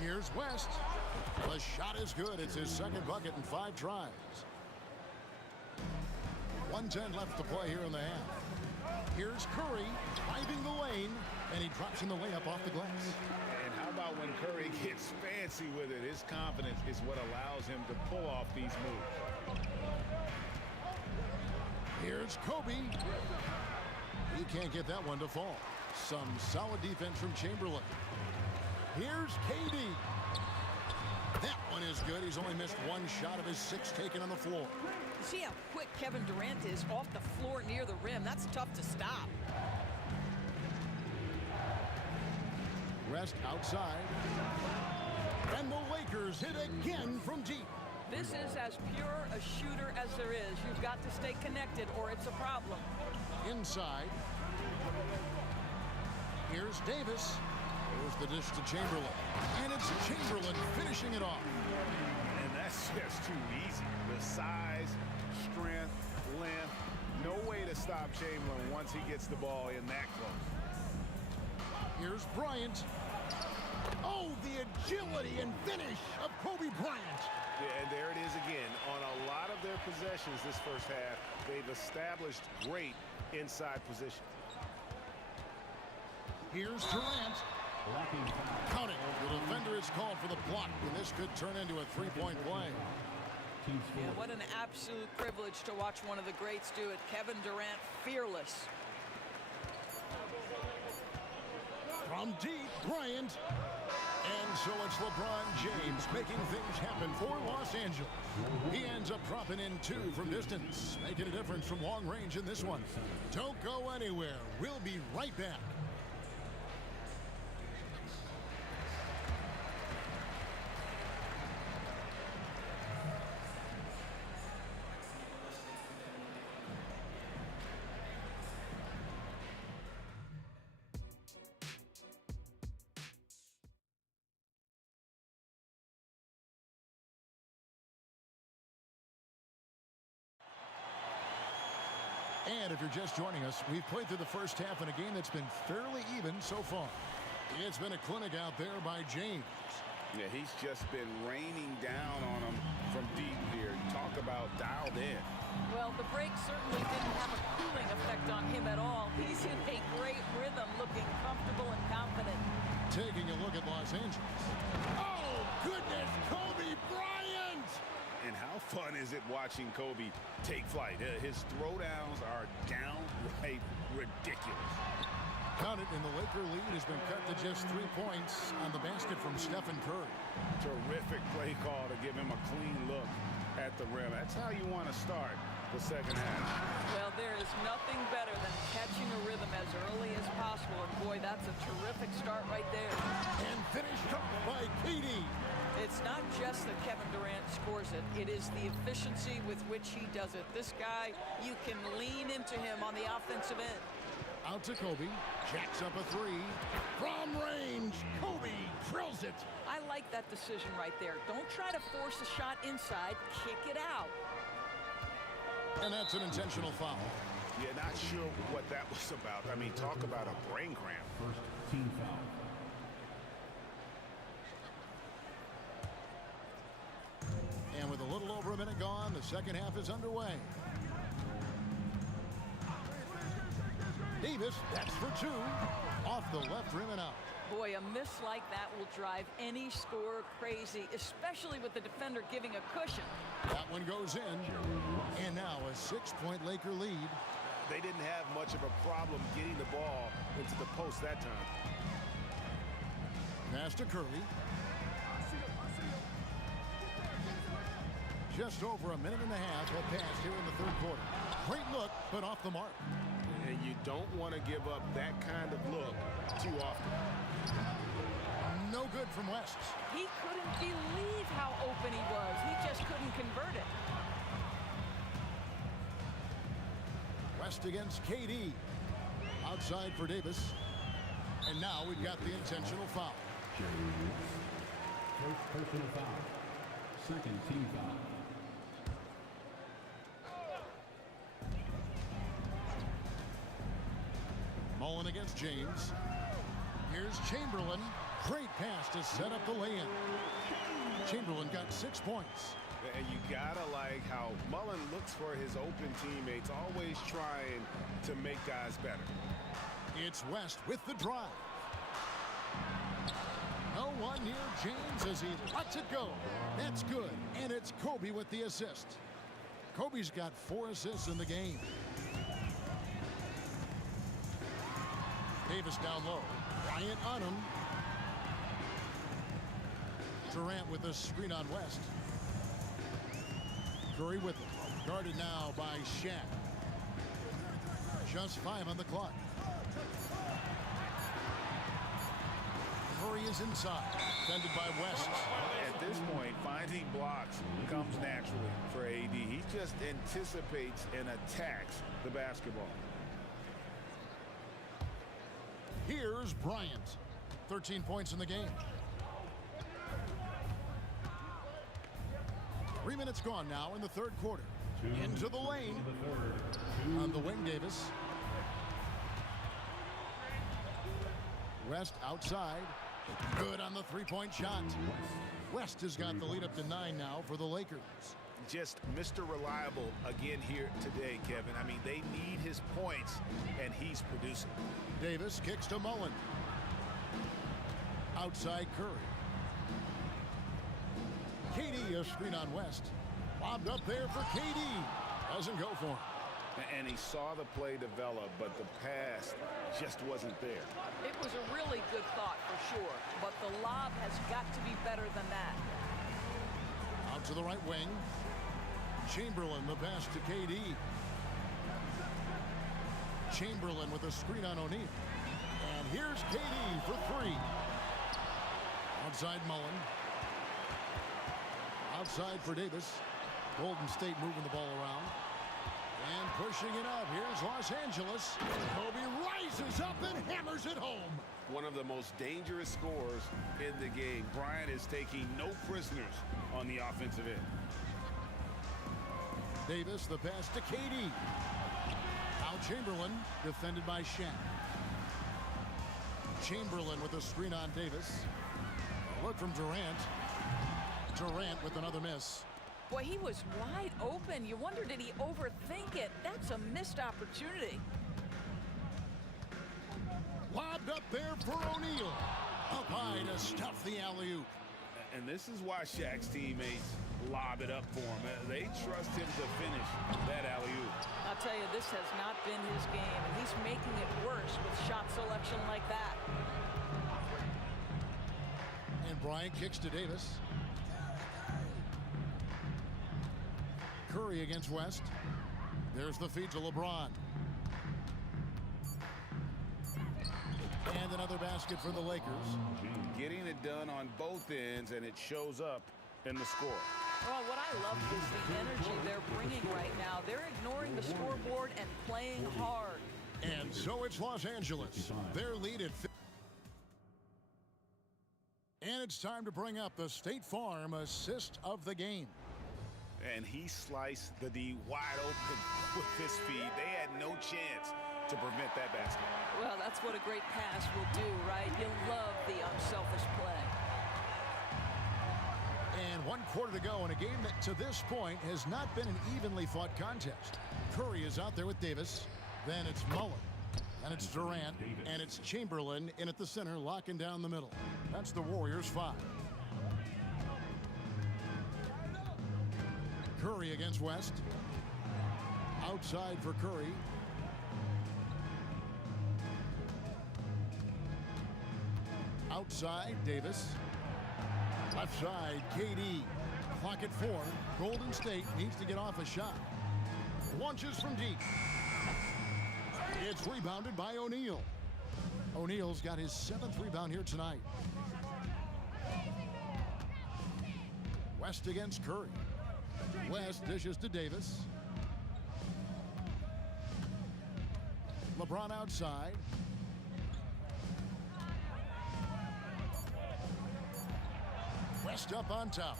Here's West. The shot is good. It's his second bucket in 5 tries. 1:10 left to play here in the half. Here's Curry driving the lane, and he drops in the layup off the glass. And how about when Curry gets fancy with it? His confidence is what allows him to pull off these moves. Here's Kobe. He can't get that one to fall. Some solid defense from Chamberlain. Here's KD. That one is good. He's only missed 1 shot of his 6 taken on the floor. You see how quick Kevin Durant is off the floor near the rim. That's tough to stop. Rest outside. And the Lakers hit again from deep. This is as pure a shooter as there is. You've got to stay connected or it's a problem. Inside. Here's Davis. Here's the dish to Chamberlain. And it's Chamberlain finishing it off. And that's just too easy. The size, strength, length. No way to stop Chamberlain once he gets the ball in that close. Here's Bryant. Oh, the agility and finish of Kobe Bryant. Yeah, and there it is again. On a lot of their possessions this first half, they've established great inside position. Here's Durant. Count it. The defender is called for the block, and this could turn into a 3-point play. Yeah, what an absolute privilege to watch one of the greats do it. Kevin Durant, fearless. From deep, Bryant. And so it's LeBron James making things happen for Los Angeles. He ends up dropping in 2 from distance, making a difference from long range in this one. Don't go anywhere. We'll be right back. And if you're just joining us, we've played through the first half in a game that's been fairly even so far. It's been a clinic out there by James. Yeah, he's just been raining down on him from deep here. Talk about dialed in. Well, the break certainly didn't have a cooling effect on him at all. He's in a great rhythm, looking comfortable and confident. Taking a look at Los Angeles. Oh, goodness, Kobe Bryant! And how fun is it watching Kobe take flight? His throwdowns are downright ridiculous. Count it, and the Laker lead has been cut to just 3 points on the basket from Stephen Curry. Terrific play call to give him a clean look. at the rim. That's how you want to start the second half. Well, there is nothing better than catching a rhythm as early as possible. And boy, that's a terrific start right there. And finished up by KD. It's not just that Kevin Durant scores it. It is the efficiency with which he does it. This guy, you can lean into him on the offensive end. Out to Kobe. Jacks up a three. From range, Kobe drills it. I like that decision right there. Don't try to force a shot inside. Kick it out. And that's an intentional foul. Yeah, not sure what that was about. I mean, talk about a brain cramp. First team foul. And with a little over a minute gone, the second half is underway. Davis, that's for two. Off the left rim and out. Boy, a miss like that will drive any scorer crazy, especially with the defender giving a cushion. That one goes in. And now a 6-point Laker lead. They didn't have much of a problem getting the ball into the post that time. Pass to Curry. Just over a minute and a half have passed here in the third quarter. Great look, but off the mark. And you don't want to give up that kind of look too often. No good from West. He couldn't believe how open he was. He just couldn't convert it. West against KD. Outside for Davis. And now we've got the intentional foul. First personal foul. Second team foul. Mullen against James. Here's Chamberlain. Great pass to set up the lay-in. Chamberlain got 6 points. And you gotta like how Mullen looks for his open teammates, always trying to make guys better. It's West with the drive. No one near James as he lets it go. That's good. And it's Kobe with the assist. Kobe's got 4 assists in the game. Davis down low. Bryant on him. Durant with a screen on West. Curry with it. Guarded now by Shaq. Just 5 on the clock. Curry is inside. Defended by West. At this point, finding blocks comes naturally for AD. He just anticipates and attacks the basketball. Here's Bryant. 13 points in the game. 3 minutes gone now in the third quarter. Into the lane. On the wing, Davis. West outside. Good on the three-point shot. West has got the lead up to 9 now for the Lakers. Just Mr. Reliable again here today, Kevin. I mean, they need his points, and he's producing. Davis kicks to Mullen. Outside Curry. KD, a screen on West. Lobbed up there for KD. Doesn't go for him. And he saw the play develop, but the pass just wasn't there. It was a really good thought for sure, but the lob has got to be better than that. Out to the right wing. Chamberlain, the pass to KD. Chamberlain with a screen on O'Neal. And here's KD for 3. Outside Mullen. Outside for Davis. Golden State moving the ball around. And pushing it up. Here's Los Angeles. Kobe rises up and hammers it home. One of the most dangerous scorers in the game. Bryant is taking no prisoners on the offensive end. Davis, the pass to KD. Al Chamberlain, defended by Shaq. Chamberlain with a screen on Davis. A look from Durant. Durant with another miss. Boy, he was wide open. You wonder, did he overthink it? That's a missed opportunity. Lobbed up there for O'Neal. Up high to stuff the alley-oop. And this is why Shaq's teammates lob it up for him. They trust him to finish that alley-oop. I'll tell you, this has not been his game, and he's making it worse with shot selection like that. And Bryant kicks to Davis. Curry against West. There's the feed to LeBron. And another basket for the Lakers. Getting it done on both ends, and it shows up in the score. Well, what I love is the energy they're bringing right now. They're ignoring the scoreboard and playing hard. And so it's Los Angeles. Their lead at and it's time to bring up the State Farm assist of the game. And he sliced the D wide open with his feed. They had no chance to prevent that basket. Well, that's what a great pass will do, right? You love the unselfish play. And 1 quarter to go in a game that to this point has not been an evenly fought contest. Curry is out there with Davis. Then it's Mullen. And it's Durant. And it's Chamberlain in at the center, locking down the middle. That's the Warriors' 5. Curry against West. Outside for Curry. Outside, Davis. Left side, KD. Clock at 4. Golden State needs to get off a shot. Launches from deep. It's rebounded by O'Neal. O'Neal's got his 7th rebound here tonight. West against Curry. West dishes to Davis. LeBron outside. West up on top.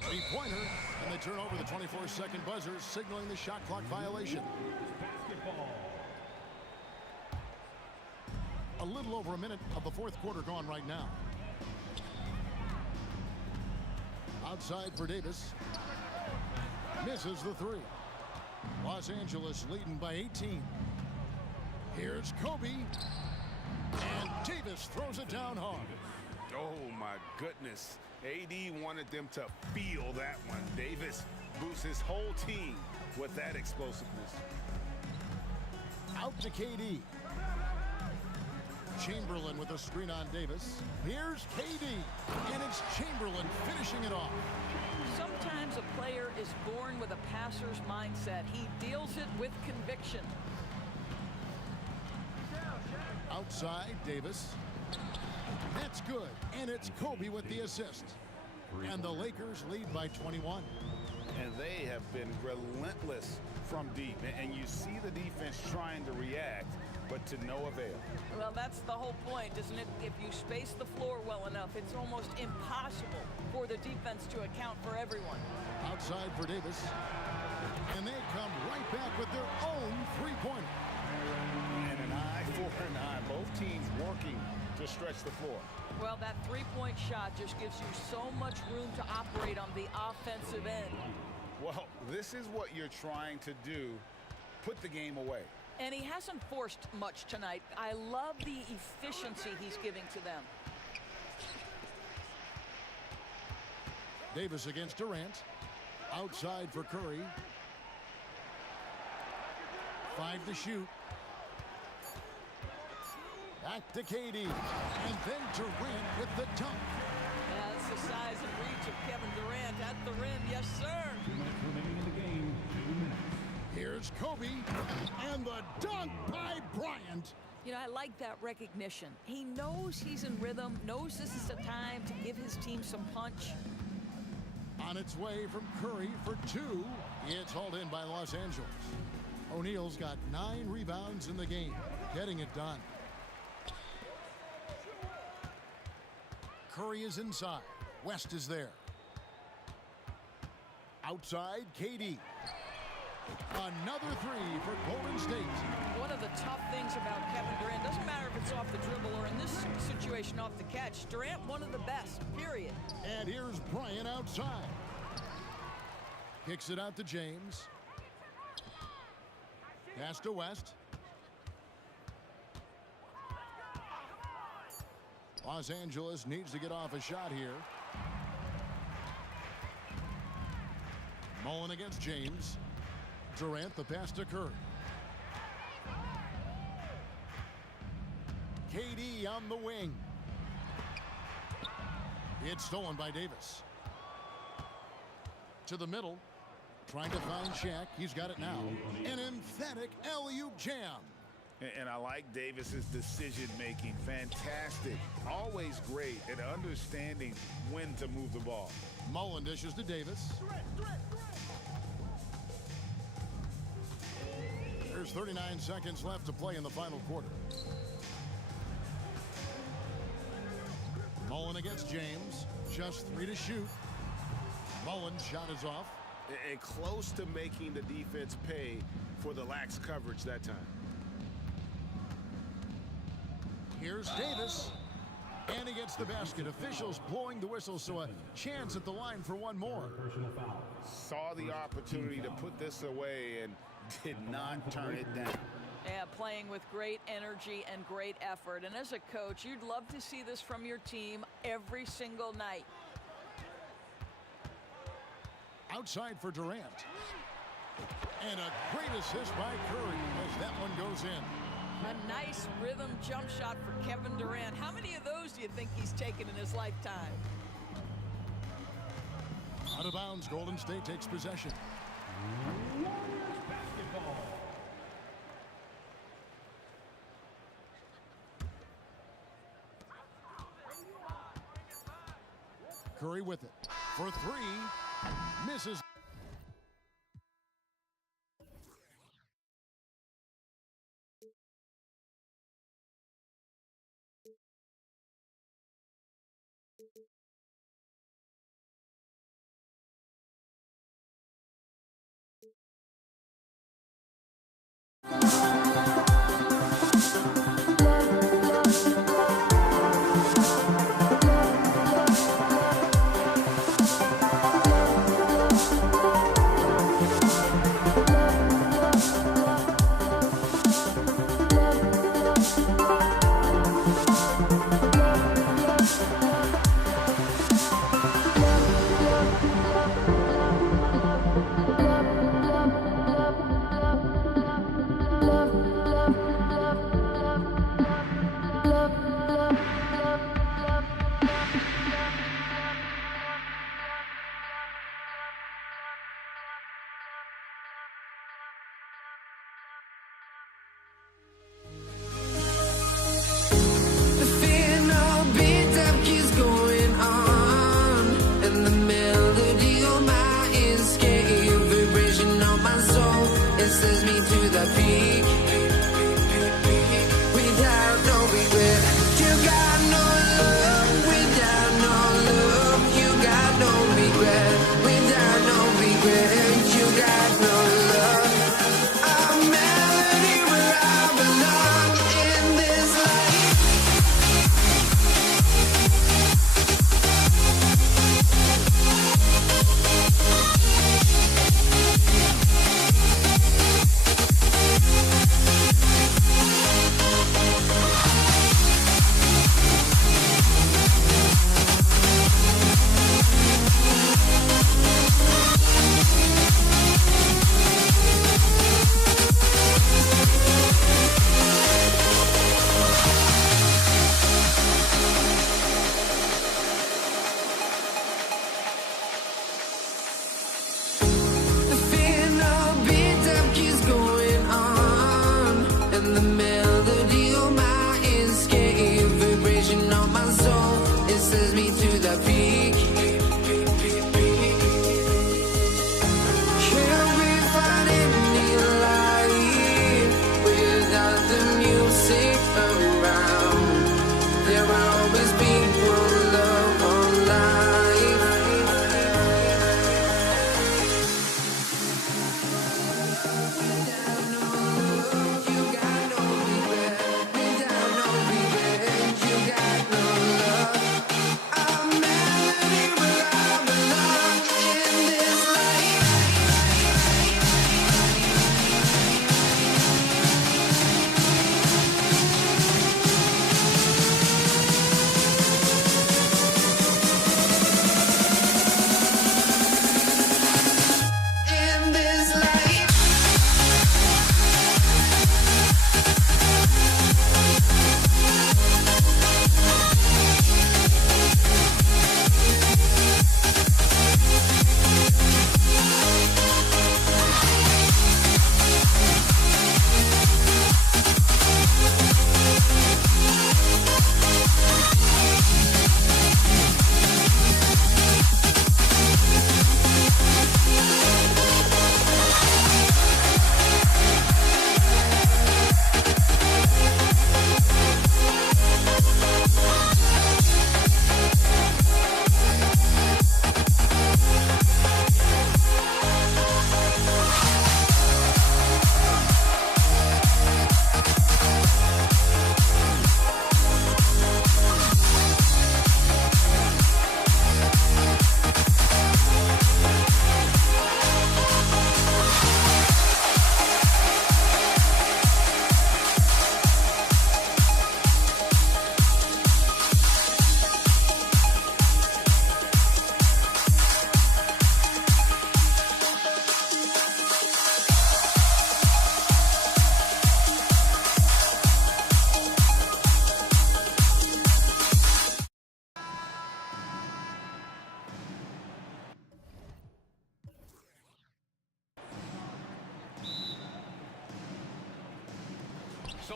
Three-pointer, and they turn over the 24-second buzzer, signaling the shot clock violation. A little over a minute of the 4th quarter gone right now. Outside for Davis. Misses the 3. Los Angeles leading by 18. Here's Kobe. And Davis throws it down hard. Oh, my goodness. AD wanted them to feel that one. Davis boosts his whole team with that explosiveness. Out to KD. Chamberlain with a screen on Davis. Here's KD. And it's Chamberlain finishing it off. Sometimes a player is born with a passer's mindset. He deals it with conviction. Outside, Davis. That's good. And it's Kobe with the assist. And the Lakers lead by 21. And they have been relentless from deep. And you see the defense trying to react, but to no avail. Well, that's the whole point, isn't it? If you space the floor well enough, it's almost impossible for the defense to account for everyone. Outside for Davis. And they come right back with their own three-pointer. And an eye for an eye. Both teams working to stretch the floor. Well, that three-point shot just gives you so much room to operate on the offensive end. Well, this is what you're trying to do. Put the game away. And he hasn't forced much tonight. I love the efficiency he's giving to them. Davis against Durant. Outside for Curry. 5 to shoot. Back to KD. And then Durant with the dunk. That's the size and reach of Kevin Durant at the rim. Yes, sir. 2 minutes remaining in the game. 2 minutes. Here's Kobe. And the dunk by Bryant. You know, I like that recognition. He knows he's in rhythm, knows this is the time to give his team some punch. On its way from Curry for 2. It's hauled in by Los Angeles. O'Neal's got 9 rebounds in the game, getting it done. Curry is inside. West is there. Outside, KD. Another 3 for Golden State. One of the tough things about Kevin Durant, doesn't matter if it's off the dribble or in this situation off the catch, Durant one of the best, period. And here's Bryant outside. Kicks it out to James. Pass to West. Los Angeles needs to get off a shot here. Mullen against James. Durant, the pass to Curry. KD on the wing. It's stolen by Davis. To the middle. Trying to find Shaq. He's got it now. An emphatic alley-oop jam. And I like Davis's decision-making. Fantastic. Always great at understanding when to move the ball. Mullen dishes to Davis. There's 39 seconds left to play in the final quarter. Mullen against James. Just 3 to shoot. Mullen's shot is off. And close to making the defense pay for the lax coverage that time. Here's Davis. And he gets the basket. Officials blowing the whistle, so a chance at the line for one more. Saw the opportunity to put this away and did not turn it down. Yeah, playing with great energy and great effort. And as a coach, you'd love to see this from your team every single night. Outside for Durant. And a great assist by Curry as that one goes in. A nice rhythm jump shot for Kevin Durant. How many of those do you think he's taken in his lifetime? Out of bounds, Golden State takes possession. Curry with it for 3. Misses.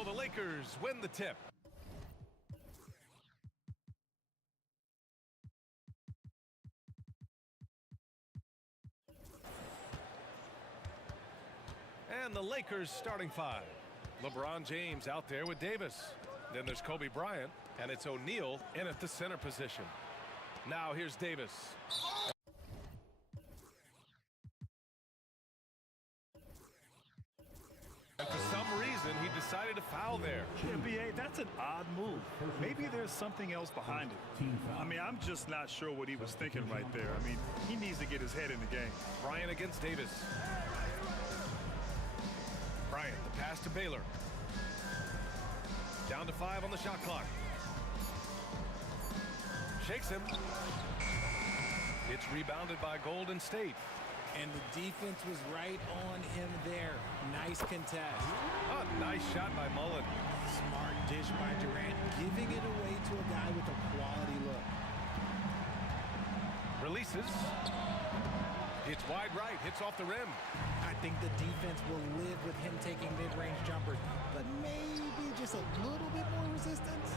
the Lakers win the tip. And the Lakers starting five. LeBron James out there with Davis. Then there's Kobe Bryant, and it's O'Neal in at the center position. Now here's Davis. And for some reason, he decided to foul there. Yeah, B.A., that's an odd move. Maybe there's something else behind it. I mean, I'm just not sure what he was thinking right there. I mean, he needs to get his head in the game. Bryant against Davis. Bryant, the pass to Baylor. Down to 5 on the shot clock. Shakes him. It's rebounded by Golden State. And the defense was right on him there. Nice contest. A nice shot by Mullen. Smart dish by Durant, giving it away to a guy with a quality look. Releases. It's wide right, hits off the rim. I think the defense will live with him taking mid-range jumpers, but maybe just a little bit more resistance.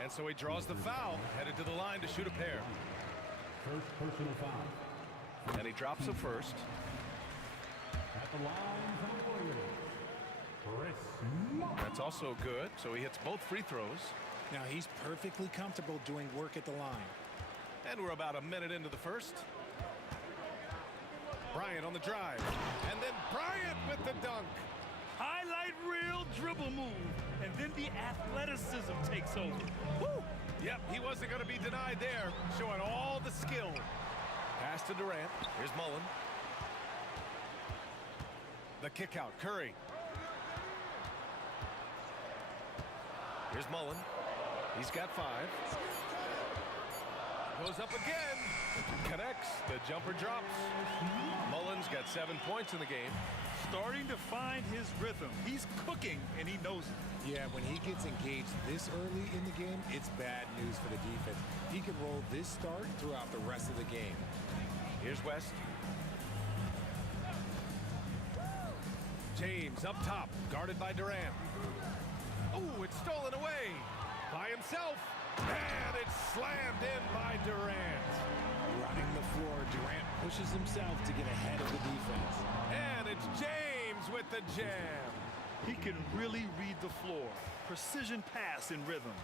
And so he draws the foul, headed to the line to shoot a pair. First personal foul. And he drops the first. At the line for the Warriors, Chris. That's also good, so he hits both free throws. Now he's perfectly comfortable doing work at the line. And we're about a minute into the first. Bryant on the drive. And then Bryant with the dunk. Highlight reel dribble move. And then the athleticism takes over. Woo! Yep, he wasn't going to be denied there. Showing all the skill. Pass to Durant. Here's Mullen. The kick out. Curry. Here's Mullen. He's got 5. Goes up again. Connects. The jumper drops. Mullen's got 7 points in the game. Starting to find his rhythm. He's cooking, and he knows it. Yeah, when he gets engaged this early in the game, it's bad news for the defense. He can roll this start throughout the rest of the game. Here's West. James up top, guarded by Durant. Oh, it's stolen away by himself. And it's slammed in by Durant. Running the floor, Durant pushes himself to get ahead of the defense. And it's James with the jam. He can really read the floor. Precision pass in rhythm.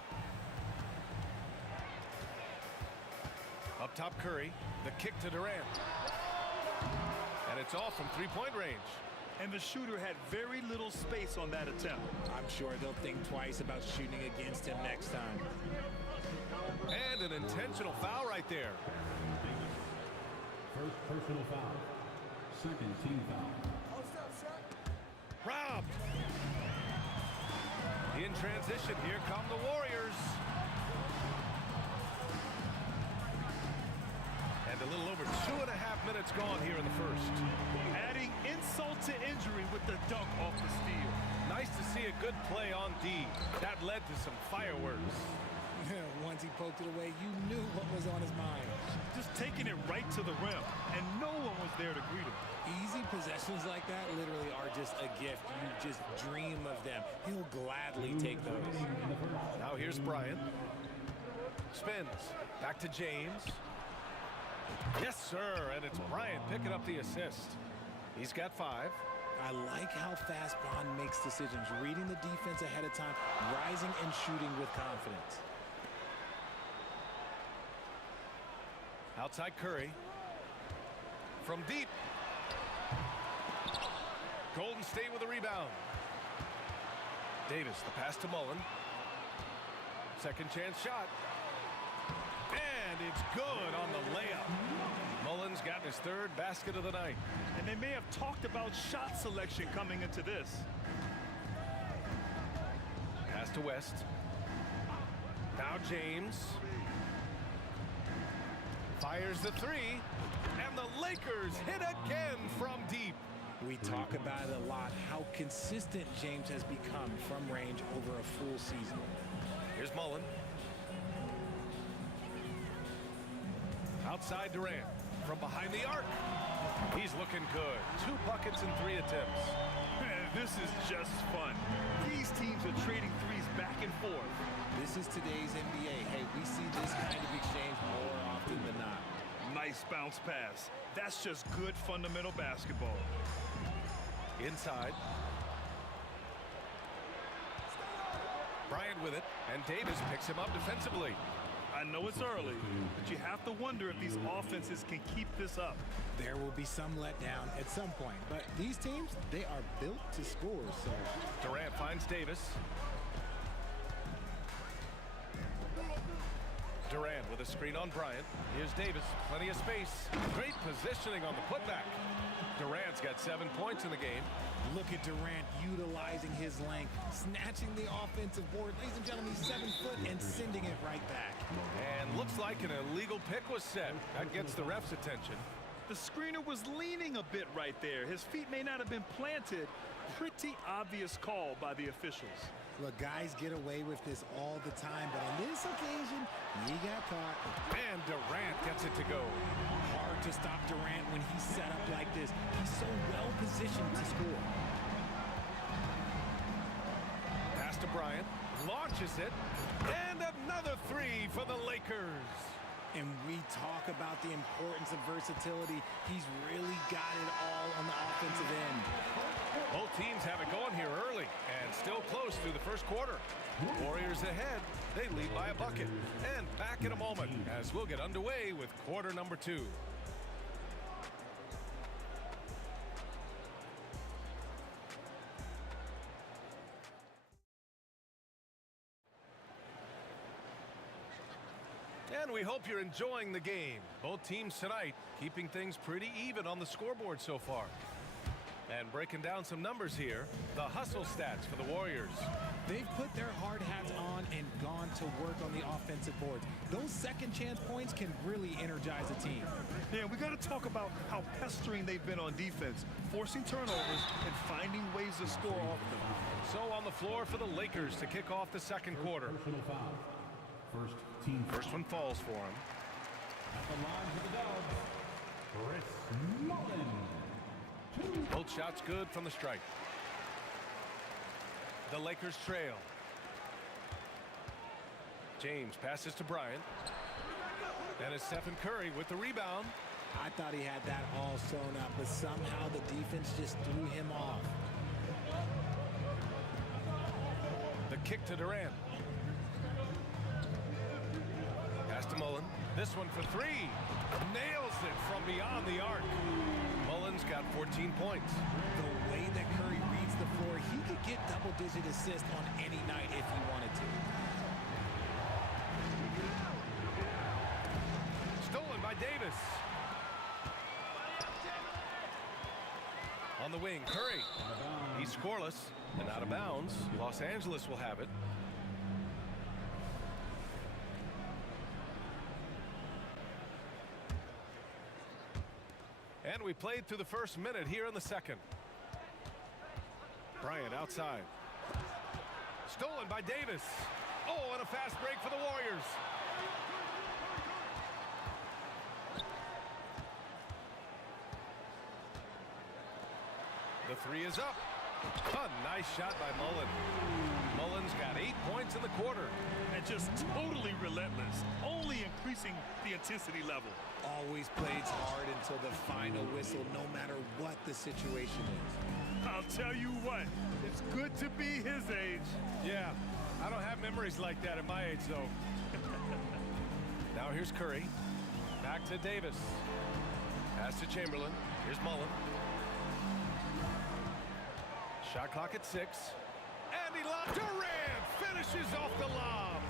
Up top, Curry. The kick to Durant. And it's off from three-point range. And the shooter had very little space on that attempt. I'm sure they'll think twice about shooting against him next time. And an intentional foul right there. First personal foul. Second team foul. Robbed. In transition, here come the Warriors. And a little over 2.5 minutes gone here in the first. Adding insult to injury with the dunk off the steal. Nice to see a good play on D. That led to some fireworks. Once he poked it away, you knew what was on his mind. Just taking it right to the rim, and no one was there to greet him. Easy possessions like that literally are just a gift. You just dream of them. He'll gladly take those. Now here's Bryant. Spins. Back to James. Yes, sir. And it's Bryant picking up the assist. He's got 5. I like how fast Bond makes decisions, reading the defense ahead of time, rising and shooting with confidence. Outside Curry. From deep. Golden State with a rebound. Davis, the pass to Mullen. Second chance shot. And it's good on the layup. Mullen's got his 3rd basket of the night. And they may have talked about shot selection coming into this. Pass to West. Now James. Fires the 3. And the Lakers hit again from deep. We talk about it a lot, how consistent James has become from range over a full season. Here's Mullen. Outside Durant. From behind the arc. He's looking good. 2 buckets in 3 attempts. Man, this is just fun. These teams are trading threes back and forth. This is today's NBA. Hey, we see this kind of exchange more often than not. Nice bounce pass. That's just good fundamental basketball. Inside. Bryant with it, and Davis picks him up defensively. I know it's early, but you have to wonder if these offenses can keep this up. There will be some letdown at some point, but these teams, they are built to score, so. Durant finds Davis. Durant with a screen on Bryant. Here's Davis, plenty of space. Great positioning on the putback. Durant's got 7 points in the game. Look at Durant utilizing his length, snatching the offensive board. Ladies and gentlemen, he's 7 foot and sending it right back. And looks like an illegal pick was set. That gets the ref's attention. The screener was leaning a bit right there. His feet may not have been planted. Pretty obvious call by the officials. Look, guys get away with this all the time, but on this occasion, he got caught. And Durant gets it to go. Hard to stop Durant when he's set up like this. He's so well positioned to score. Pass to Bryant, launches it, and another 3 for the Lakers. And we talk about the importance of versatility. He's really got it all on the offensive end. Both teams have it going here early and still close through the first quarter. Warriors ahead. They lead by a bucket. And back in a moment as we'll get underway with quarter number 2. And we hope you're enjoying the game. Both teams tonight keeping things pretty even on the scoreboard so far. And breaking down some numbers here, the hustle stats for the Warriors. They've put their hard hats on and gone to work on the offensive boards. Those second chance points can really energize a team. Yeah, we got to talk about how pestering they've been on defense, forcing turnovers and finding ways to score off them. So on the floor for the Lakers to kick off the second quarter. First one falls for him. At the line for the Dubs, Chris Mullin. Both shots good from the strike. The Lakers trail. James passes to Bryant. And it's Stephen Curry with the rebound. I thought he had that all sewn up, but somehow the defense just threw him off. The kick to Durant. Pass to Mullin. This one for 3. Nails it from beyond the arc. Mullin's got 14 points. The way that Curry reads the floor, he could get double-digit assists on any night if he wanted to. Stolen by Davis. On the wing, Curry. He's scoreless and out of bounds. Los Angeles will have it. And we played through the first minute here in the second. Bryant outside. Stolen by Davis. Oh, and a fast break for the Warriors. The 3 is up. A nice shot by Mullin. Mullin's got 8 points in the quarter. And just totally relentless, only increasing the intensity level. Always plays hard until the final whistle, no matter what the situation is. I'll tell you what, it's good to be his age. Yeah, I don't have memories like that at my age, though. Now here's Curry. Back to Davis. Pass to Chamberlain. Here's Mullin. Shot clock at 6. And he lobbed. Durant finishes off the lob.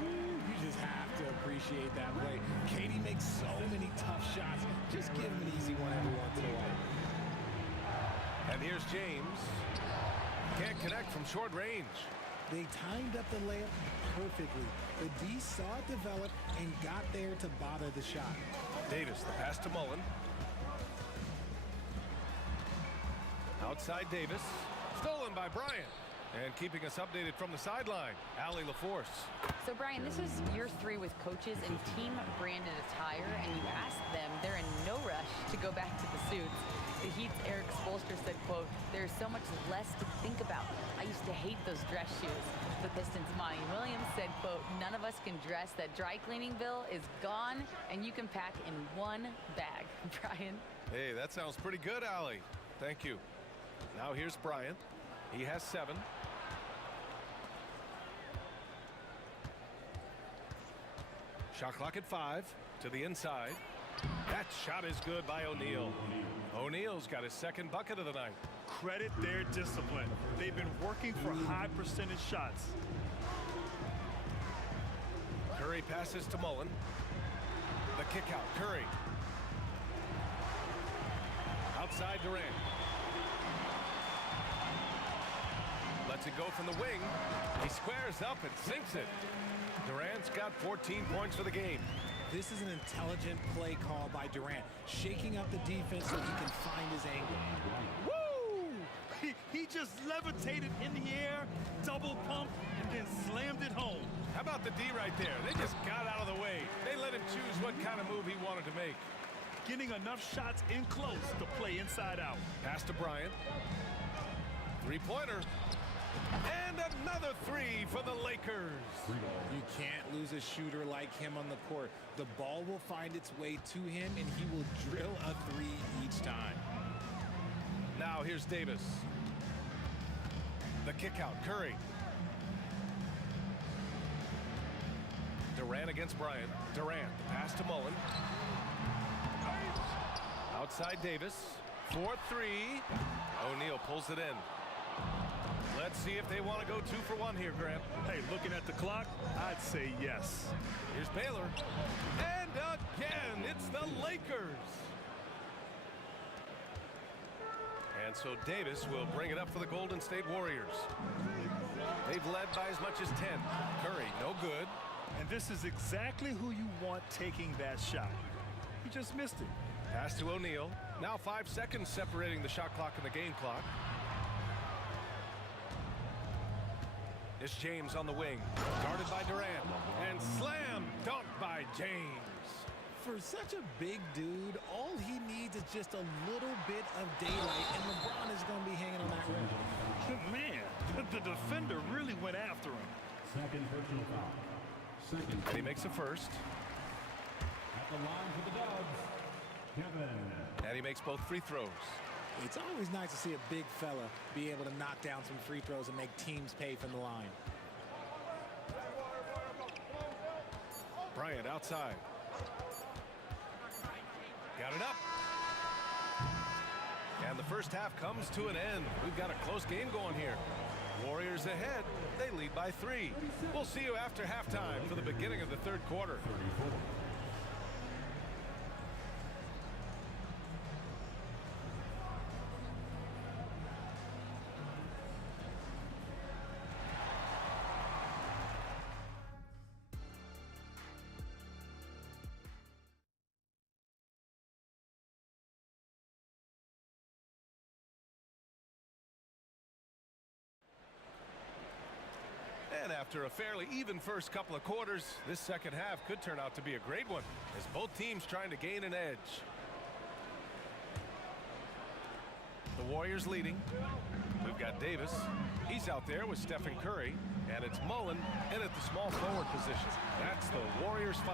You just have to appreciate that play. Katie makes so many tough shots. Just give him an easy one every once in a while. And here's James. Can't connect from short range. They timed up the layup perfectly. The D saw it develop and got there to bother the shot. Davis, the pass to Mullin. Outside Davis. Stolen by Bryant. And keeping us updated from the sideline, Allie LaForce. So, Brian, this is year 3 with coaches in team-branded attire, and you ask them, they're in no rush to go back to the suits. The Heat's Eric Spoelstra said, quote, "There's so much less to think about. I used to hate those dress shoes." The Pistons' Monty Williams said, quote, "None of us can dress. That dry cleaning bill is gone, and you can pack in one bag." Brian? Hey, that sounds pretty good, Allie. Thank you. Now here's Bryant. He has 7. Shot clock at 5 to the inside. That shot is good by O'Neal. O'Neal's got his 2nd bucket of the night. Credit their discipline. They've been working for high percentage shots. Curry passes to Mullen. The kick out. Curry. Outside Durant. Lets it go from the wing. He squares up and sinks it. Durant's got 14 points for the game. This is an intelligent play call by Durant, shaking up the defense so he can find his angle. Woo! He just levitated in the air, double pump, and then slammed it home. How about the D right there? They just got out of the way. They let him choose what kind of move he wanted to make. Getting enough shots in close to play inside out. Pass to Bryant. 3-pointer. And another 3 for the Lakers. You can't lose a shooter like him on the court. The ball will find its way to him, and he will drill a 3 each time. Now here's Davis. The kick out. Curry. Durant against Bryant. Durant. The pass to Mullen. Outside Davis. 4-3. O'Neal pulls it in. Let's see if they want to go 2 for 1 here, Grant. Hey, looking at the clock, I'd say yes. Here's Baylor. And again, it's the Lakers. And so Davis will bring it up for the Golden State Warriors. They've led by as much as 10. Curry, no good. And this is exactly who you want taking that shot. He just missed it. Pass to O'Neal. Now 5 seconds separating the shot clock and the game clock. It's James on the wing, guarded by Durant, and slam dunk by James. For such a big dude, all he needs is just a little bit of daylight, and LeBron is going to be hanging on that rim. Man, the defender really went after him. Second personal foul. And he makes the first. At the line for the Dubs, Kevin. And he makes both free throws. It's always nice to see a big fella be able to knock down some free throws and make teams pay from the line. Bryant outside. Got it up. And the first half comes to an end. We've got a close game going here. Warriors ahead. They lead by 3. We'll see you after halftime for the beginning of the 3rd quarter. And after a fairly even first couple of quarters, this second half could turn out to be a great one as both teams trying to gain an edge. The Warriors leading. We've got Davis. He's out there with Stephen Curry. And it's Mullen in at the small forward position. That's the Warriors 5.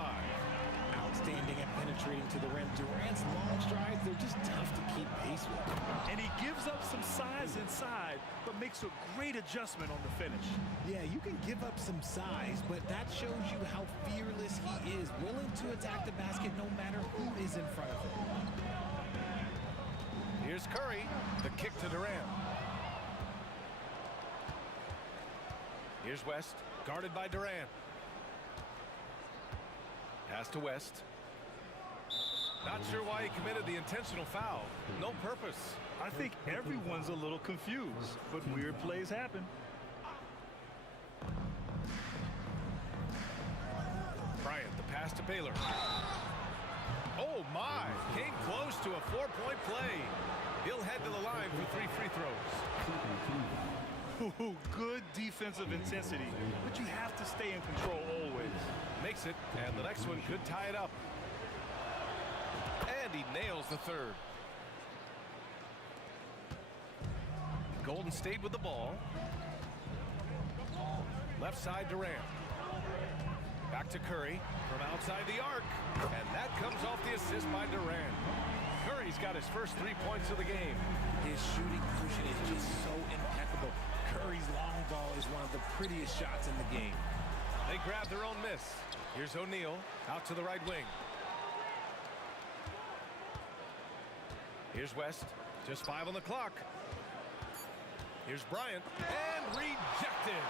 Outstanding at penetrating to the rim. Durant's long strides, they're just tough to keep pace with. And he gives up some size inside, but makes a great adjustment on the finish. Yeah, you can give up some size, but that shows you how fearless he is, willing to attack the basket no matter who is in front of him. Here's Curry, the kick to Durant. Here's West, guarded by Durant. Pass to West. Not sure why he committed the intentional foul. No purpose. I think everyone's a little confused, but weird plays happen. Bryant, the pass to Baylor. Oh my, came close to a 4-point play. He'll head to the line for 3 free throws. Good defensive intensity, but you have to stay in control makes it, and the next one could tie it up. And he nails the third. Golden State with the ball. Left side Durant. Back to Curry from outside the arc. And that comes off the assist by Durant. Curry's got his first 3 points of the game. His shooting motion is just so impeccable. Curry's long ball is one of the prettiest shots in the game. They grab their own miss. Here's O'Neal out to the right wing. Here's West. Just 5 on the clock. Here's Bryant. And rejected.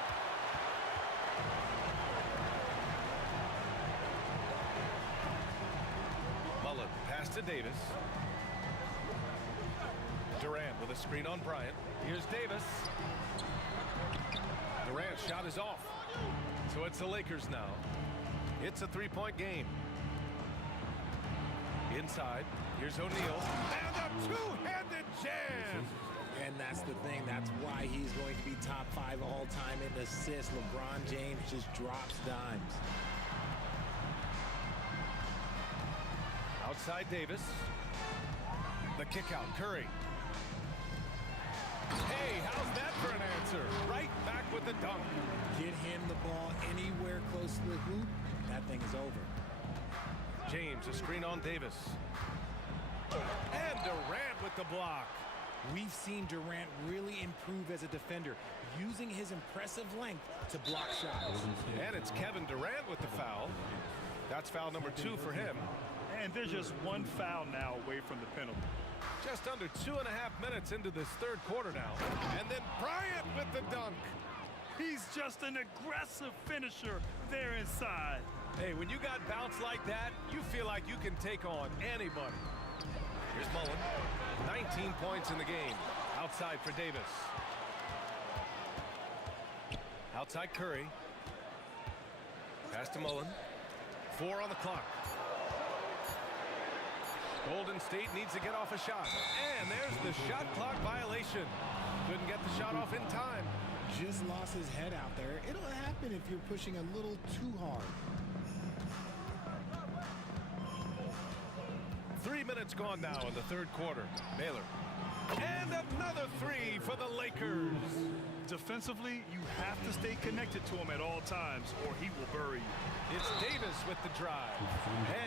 Mullen pass to Davis. Durant with a screen on Bryant. Here's Davis. Durant's shot is off. So it's the Lakers now. It's a 3-point game. Inside. Here's O'Neal. And a two-handed jam. And that's the thing. That's why he's going to be top 5 all-time in assists. LeBron James just drops dimes. Outside Davis. The kick out. Curry. Hey, how's that for an answer? Right back with the dunk. Get him the ball anywhere close to the hoop, that thing is over. James, a screen on Davis. And Durant with the block. We've seen Durant really improve as a defender, using his impressive length to block shots. And it's Kevin Durant with the foul. That's foul number 2 for him. And there's just one foul now away from the penalty. Just under 2.5 minutes into this third quarter now. And then Bryant with the dunk. He's just an aggressive finisher there inside. Hey, when you got bounce like that, you feel like you can take on anybody. Here's Mullen. 19 points in the game. Outside for Davis. Outside Curry. Pass to Mullen. 4 on the clock. Golden State needs to get off a shot. And there's the shot clock violation. Couldn't get the shot off in time. Just lost his head out there. It'll happen if you're pushing a little too hard. 3 minutes gone now in the third quarter. Baylor. And another 3 for the Lakers. Defensively, you have to stay connected to him at all times or he will bury you. It's Davis with the drive.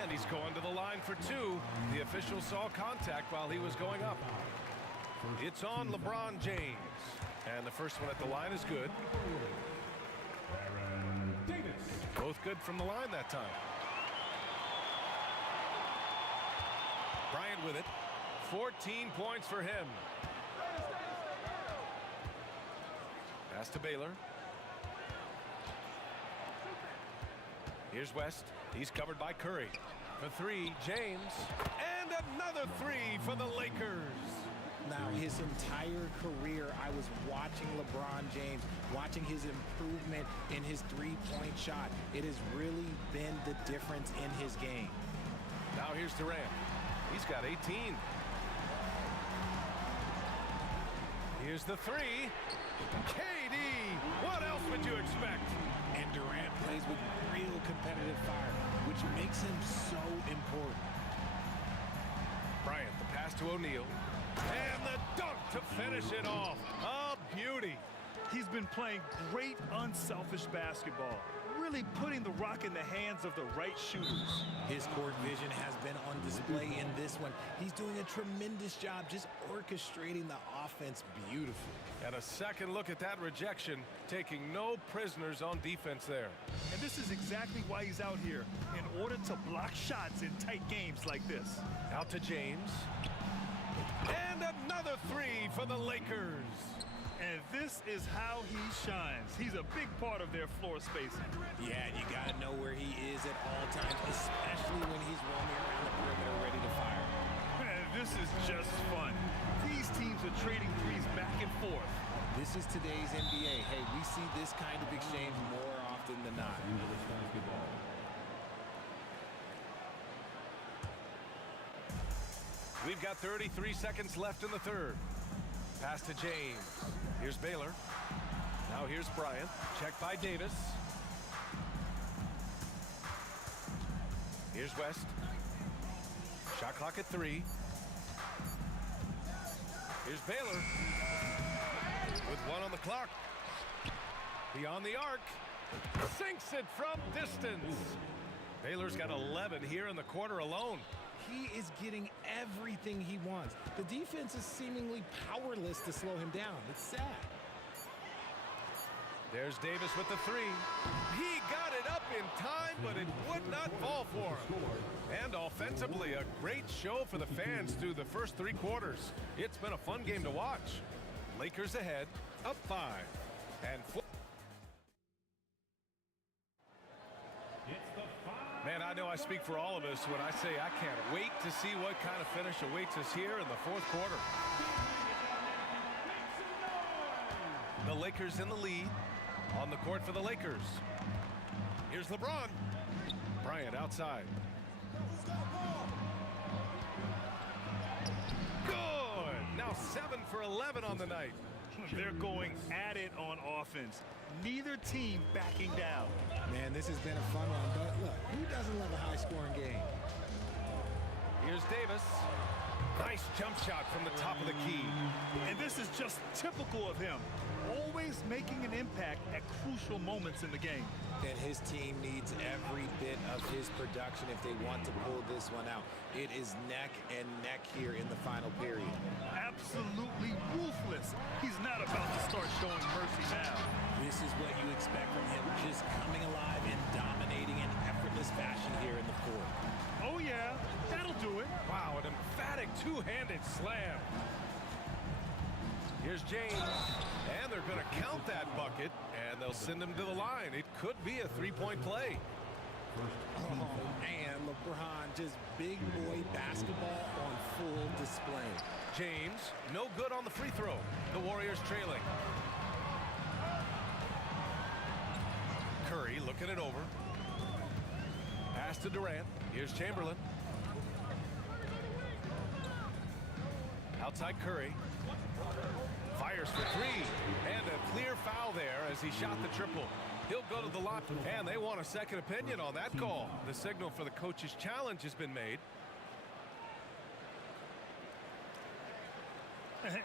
And he's going to the line for 2. The official saw contact while he was going up. It's on LeBron James. And the first one at the line is good. Both good from the line that time. Bryant with it. 14 points for him. Pass to Baylor. Here's West. He's covered by Curry. For 3, James. And another 3 for the Lakers. Now, his entire career, I was watching LeBron James, watching his improvement in his three-point shot. It has really been the difference in his game. Now here's Durant. He's got 18. Here's the 3. KD. What else would you expect? And Durant plays with real competitive fire, which makes him so important. Bryant, the pass to O'Neal. And the dunk to finish it off. A beauty. He's been playing great unselfish basketball, really putting the rock in the hands of the right shooters. His court vision has been on display in this one. He's doing a tremendous job just orchestrating the offense beautifully. And a second look at that rejection, taking no prisoners on defense there. And this is exactly why he's out here, in order to block shots in tight games like this. Out to James. And another 3 for the Lakers. And this is how he shines. He's a big part of their floor spacing. Yeah, and you got to know where he is at all times, especially when he's roaming around the perimeter ready to fire. Man, this is just fun. These teams are trading threes back and forth. This is today's NBA. Hey, we see this kind of exchange more often than not. We've got 33 seconds left in the third. Pass to James. Here's Baylor. Now here's Bryant. Checked by Davis. Here's West. Shot clock at 3. Here's Baylor. With 1 on the clock. Beyond the arc. Sinks it from distance. Baylor's got 11 here in the quarter alone. He is getting everything he wants. The defense is seemingly powerless to slow him down. It's sad. There's Davis with the 3. He got it up in time, but it would not fall for him. And offensively, a great show for the fans through the first 3 quarters. It's been a fun game to watch. Lakers ahead, up 5. And 4. Man, I know I speak for all of us when I say I can't wait to see what kind of finish awaits us here in the 4th quarter. The Lakers in the lead. On the court for the Lakers. Here's LeBron. Bryant outside. Good. Now 7 for 11 on the night. They're going at it on offense. Neither team backing down. Man, this has been a fun one, but look, who doesn't love a high-scoring game? Here's Davis. Nice jump shot from the top of the key. And this is just typical of him. Always making an impact at crucial moments in the game. And his team needs every bit of his production if they want to pull this one out. It is neck and neck here in the final period. Absolutely ruthless. He's not about to start showing mercy now. This is what you expect from him, just coming alive and dominating in effortless fashion here in the 4th. Oh yeah, that'll do it. Wow, an emphatic two-handed slam. Here's James, and they're going to count that bucket, and they'll send him to the line. It could be a 3-point play. Oh, man, LeBron, just big boy basketball on full display. James, no good on the free throw. The Warriors trailing. Curry looking it over. Pass to Durant. Here's Chamberlain. Outside Curry. Fires for 3. And a clear foul there as he shot the triple. He'll go to the line. And they want a second opinion on that call. The signal for the coach's challenge has been made.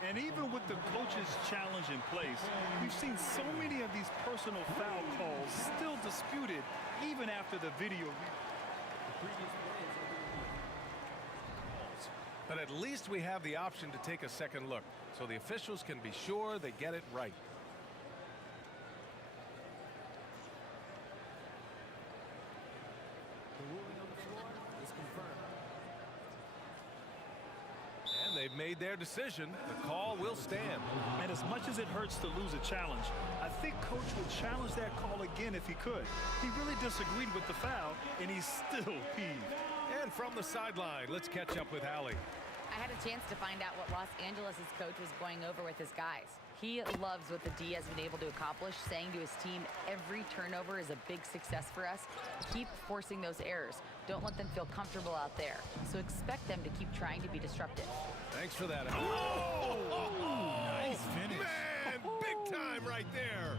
And even with the coach's challenge in place, we've seen so many of these personal foul calls still disputed even after the video. But at least we have the option to take a second look, so the officials can be sure they get it right. The ruling on the floor is confirmed. And they've made their decision. The call will stand. And as much as it hurts to lose a challenge, I think Coach would challenge that call again if he could. He really disagreed with the foul, and he's still peeved. And from the sideline, let's catch up with Allie. I had a chance to find out what Los Angeles' coach was going over with his guys. He loves what the D has been able to accomplish, saying to his team, every turnover is a big success for us. Keep forcing those errors. Don't let them feel comfortable out there. So expect them to keep trying to be disruptive. Thanks for that. Nice finish. Man, big time right there.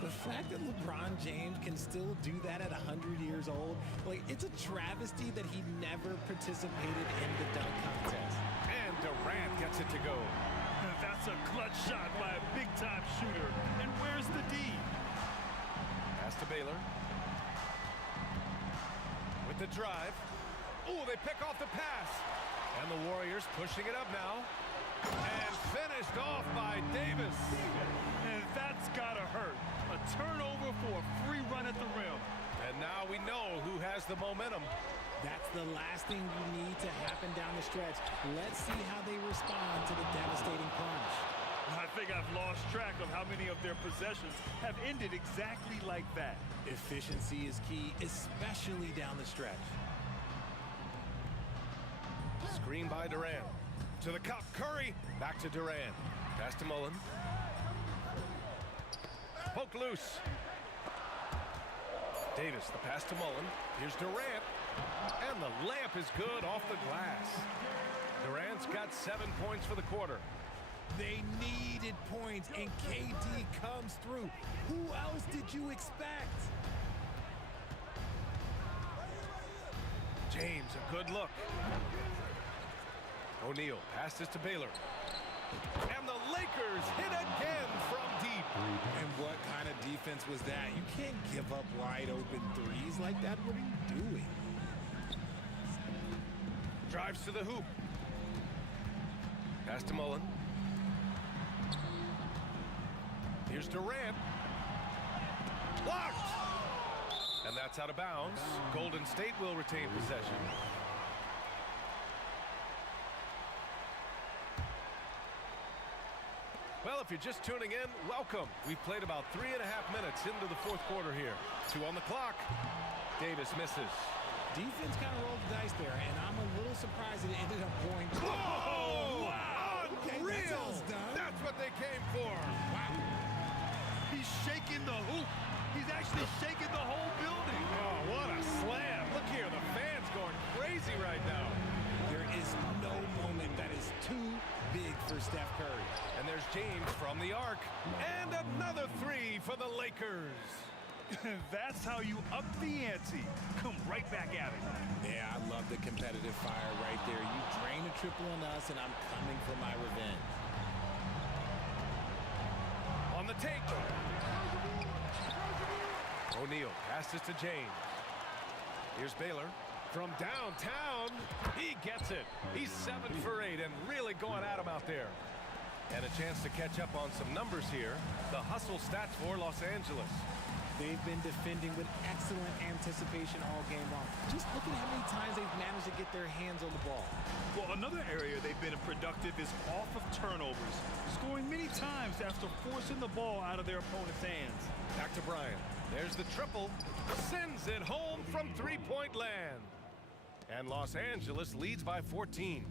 The fact that LeBron James can still do that at 100 years old, like, it's a travesty that he never participated in the dunk contest. And Durant gets it to go. That's a clutch shot by a big-time shooter. And where's the D? Pass to Baylor. With the drive. Oh, they pick off the pass. And the Warriors pushing it up now. And finished off by Davis. And that's gotta hurt. A turnover for a free run at the rim. And now we know who has the momentum. That's the last thing you need to happen down the stretch. Let's see how they respond to the devastating plunge. I think I've lost track of how many of their possessions have ended exactly like that. Efficiency is key, especially down the stretch. Screen by Durant. To the cup, Curry. Back to Durant. Pass to Mullen. Poke loose. Davis, the pass to Mullen. Here's Durant. And the layup is good off the glass. Durant's got 7 points for the quarter. They needed points, and KD comes through. Who else did you expect? It's a good look. O'Neal passes to Baylor. And the Lakers hit again from deep. And what kind of defense was that? You can't give up wide open threes like that. What are you doing? Drives to the hoop. Pass to Mullen. Here's Durant. Blocked! And that's out of bounds. Golden State will retain possession. Well, if you're just tuning in, welcome. We've played about 3.5 minutes into the fourth quarter here. 2 on the clock. Davis misses. Defense kind of rolled the dice there, and I'm a little surprised it ended up going. Oh, wow! Unreal! That's what they came for. Wow. He's shaking the hoop. He's actually shaking the whole building. Oh, what a slam. Look here, the fans going crazy right now. There is no moment that is too big for Steph Curry. And there's James from the arc. And another 3 for the Lakers. That's how you up the ante. Come right back at it. Yeah, I love the competitive fire right there. You drain a triple on us, and I'm coming for my revenge. On the take. O'Neal passes to James. Here's Baylor. From downtown, he gets it. He's 7 for 8 and really going at him out there. And a chance to catch up on some numbers here. The hustle stats for Los Angeles. They've been defending with excellent anticipation all game long. Just look at how many times they've managed to get their hands on the ball. Well, another area they've been productive is off of turnovers, scoring many times after forcing the ball out of their opponent's hands. Back to Bryant. There's the triple. Sends it home from three-point land. And Los Angeles leads by 14.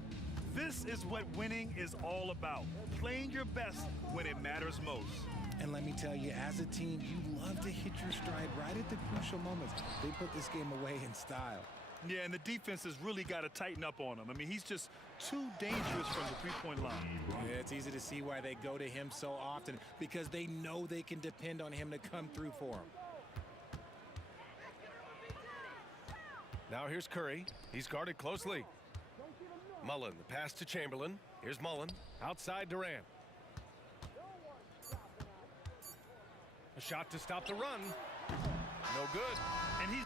This is what winning is all about. Playing your best when it matters most. And let me tell you, as a team, you love to hit your stride right at the crucial moments. They put this game away in style. Yeah, and the defense has really got to tighten up on him. I mean, he's just too dangerous from the three-point line. Yeah, it's easy to see why they go to him so often, because they know they can depend on him to come through for them. Now here's Curry. He's guarded closely. Mullen, the pass to Chamberlain. Here's Mullen. Outside Durant. A shot to stop the run. No good. And he's...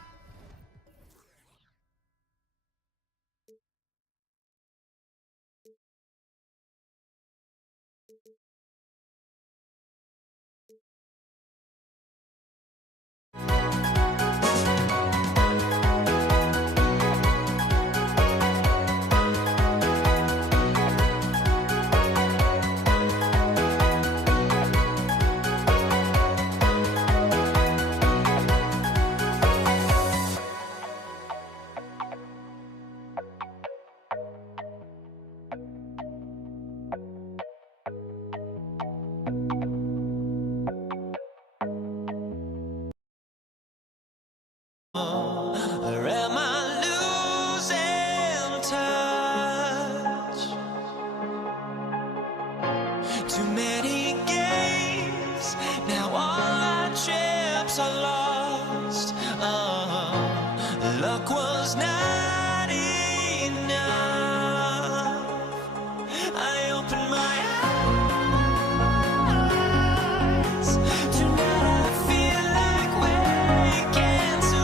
Or am I losing touch? Too many games, now all our chips are lost. Luck was not enough. I opened my eyes. Tonight I feel like waking to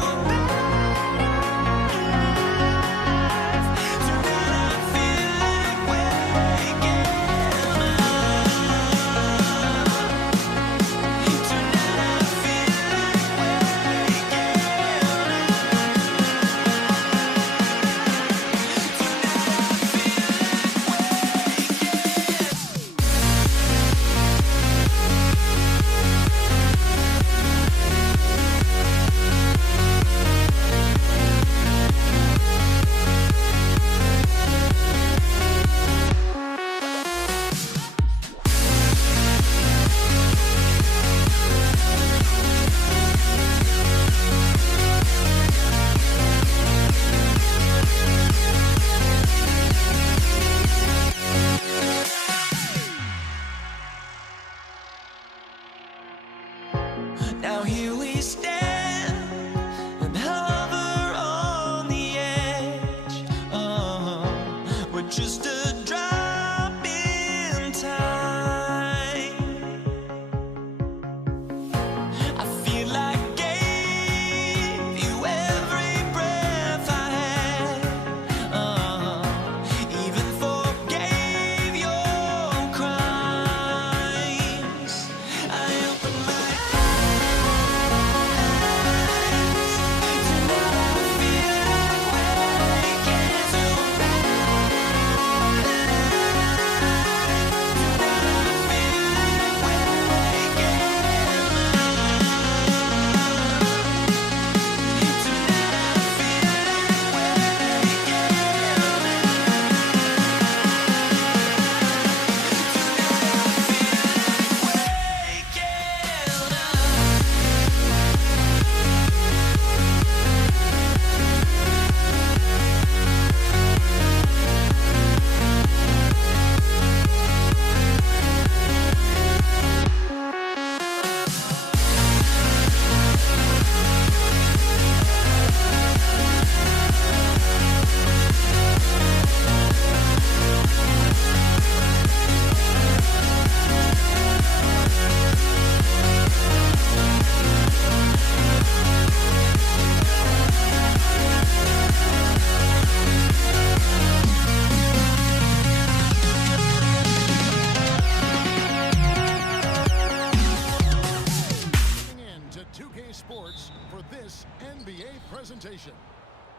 this NBA presentation.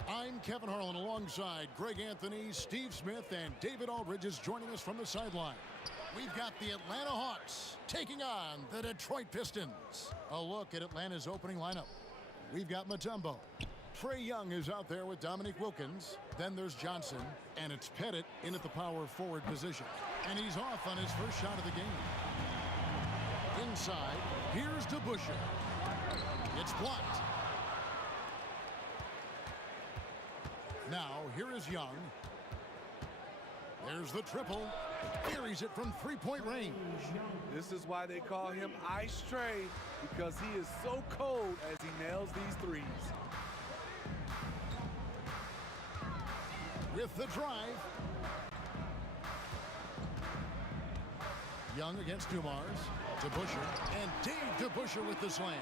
I'm Kevin Harlan alongside Greg Anthony, Steve Smith, and David Aldridge is joining us from the sideline. We've got the Atlanta Hawks taking on the Detroit Pistons. A look at Atlanta's opening lineup. We've got Mutombo. Trae Young is out there with Dominique Wilkins. Then there's Johnson, and it's Pettit in at the power forward position. And he's off on his first shot of the game. Inside, here's DeBusschere. It's blocked. Now, here is Young. There's the triple. Carries it from three-point range. This is why they call him Ice Trae, because he is so cold as he nails these threes. With the drive. Young against Dumars. DeBusschere. And Dave DeBusschere with the slam.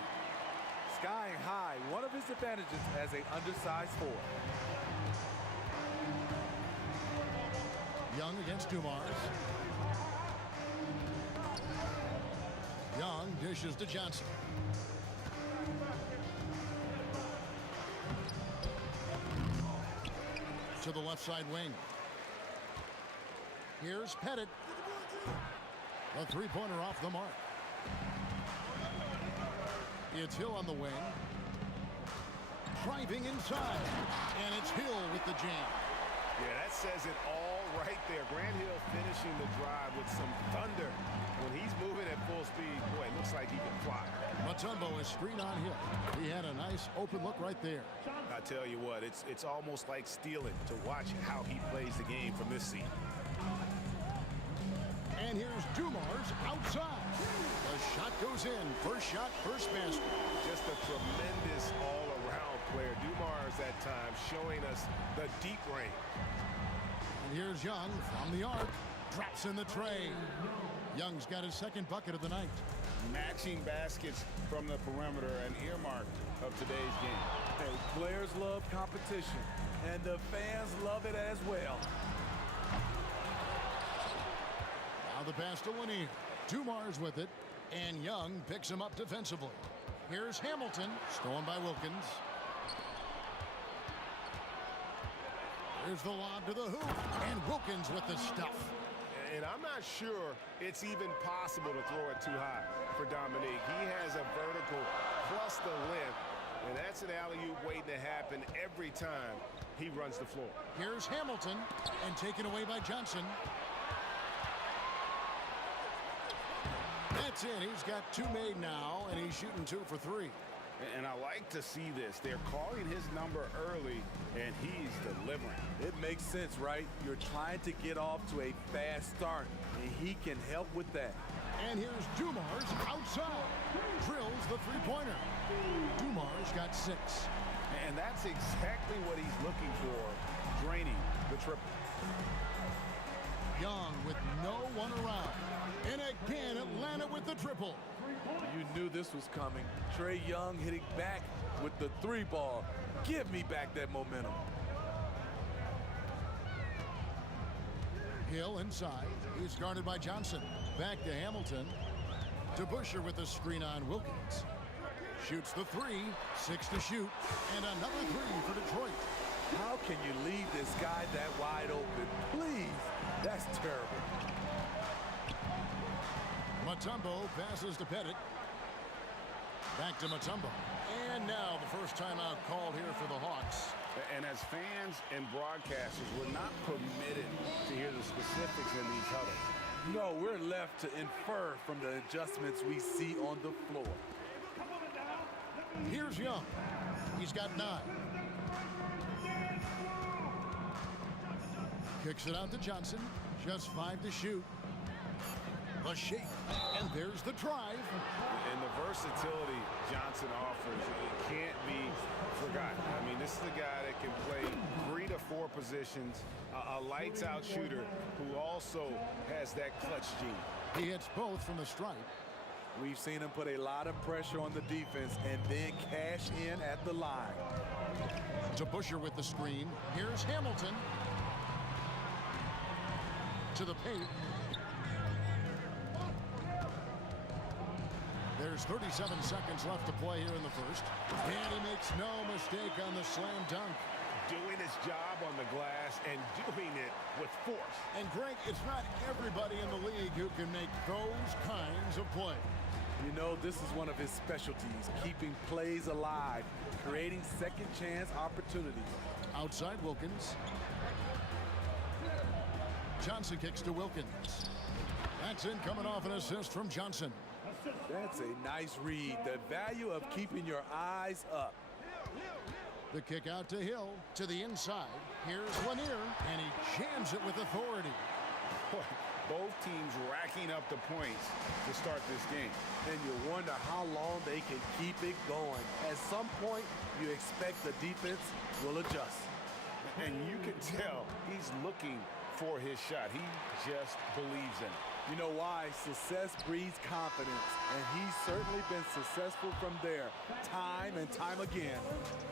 Skying high, one of his advantages as an undersized forward. Young against Dumars. Young dishes to Johnson. To the left side wing. Here's Pettit. A three-pointer off the mark. It's Hill on the wing. Driving inside. And it's Hill with the jam. Yeah, that says it all right there. Grant Hill finishing the drive with some thunder. When he's moving at full speed, boy, it looks like he can fly. Mutombo is screen on Hill. He had a nice open look right there. I tell you what, it's almost like stealing to watch how he plays the game from this seat. And here's Dumars outside. The shot goes in. First shot, first basket. Just a tremendous all-around player. Dumars that time showing us the deep range. And here's Young from the arc. Drops in the tray. Young's got his second bucket of the night. Matching baskets from the perimeter, an earmark of today's game. Hey, players love competition, and the fans love it as well. Now the pass to Lanier. Dumars with it, and Young picks him up defensively. Here's Hamilton, stolen by Wilkins. Here's the lob to the hoop, and Wilkins with the stuff. And I'm not sure it's even possible to throw it too high for Dominique. He has a vertical plus the length, and that's an alley-oop waiting to happen every time he runs the floor. Here's Hamilton, and taken away by Johnson. That's it. He's got two made now, and he's shooting 2 for 3. And I like to see this. They're calling his number early, and he's delivering. It makes sense, right? You're trying to get off to a fast start, and he can help with that. And here's Dumars outside. Drills the three-pointer. Dumars got 6. And that's exactly what he's looking for, draining the triple. Young with no one around. And again, Atlanta with the triple. You knew this was coming. Trae Young hitting back with the 3-ball. Give me back that momentum. Hill inside. He's guarded by Johnson. Back to Hamilton. DeBusschere with the screen on Wilkins. Shoots the 3. 6 to shoot. And another 3 for Detroit. How can you leave this guy that wide open? Please. That's terrible. Mutombo passes to Pettit. Back to Mutombo. And now the first timeout called here for the Hawks. And as fans and broadcasters, we're not permitted to hear the specifics in these huddles. No, we're left to infer from the adjustments we see on the floor. Here's Young. He's got 9. Kicks it out to Johnson. Just 5 to shoot. The shake. And there's the drive. And the versatility Johnson offers, it can't be forgotten. I mean, this is a guy that can play 3 to 4 positions, a lights-out shooter who also has that clutch gene. He hits both from the stripe. We've seen him put a lot of pressure on the defense and then cash in at the line. DeBusschere with the screen. Here's Hamilton. To the paint. There's There's 37 seconds left to play here in the first. And he makes no mistake on the slam dunk. Doing his job on the glass and doing it with force. And Greg, it's not everybody in the league who can make those kinds of plays. You know, this is one of his specialties, keeping plays alive, creating second chance opportunities. Outside Wilkins. Johnson kicks to Wilkins. That's in, coming off an assist from Johnson. That's a nice read. The value of keeping your eyes up. The kick out to Hill, to the inside. Here's Lanier, and he jams it with authority. Both teams racking up the points to start this game. And you wonder how long they can keep it going. At some point, you expect the defense will adjust. And you can tell he's looking for his shot. He just believes in it. You know why? Success breeds confidence, and he's certainly been successful from there, time and time again.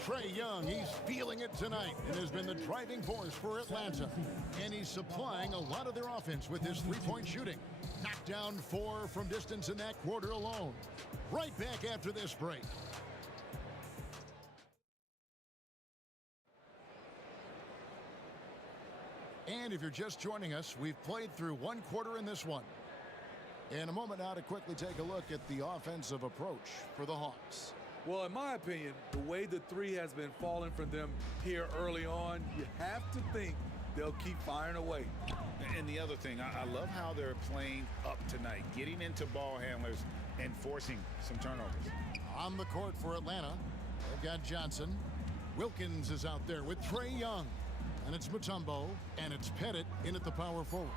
Trae Young, he's feeling it tonight and has been the driving force for Atlanta. And he's supplying a lot of their offense with his three-point shooting. Knocked down 4 from distance in that quarter alone. Right back after this break. And if you're just joining us, we've played through one quarter in this one. In a moment now to quickly take a look at the offensive approach for the Hawks. Well, in my opinion, the way the three has been falling from them here early on, you have to think they'll keep firing away. And the other thing, I love how they're playing up tonight, getting into ball handlers and forcing some turnovers. On the court for Atlanta, they've got Johnson. Wilkins is out there with Trae Young. And it's Mutombo, and it's Pettit in at the power forward.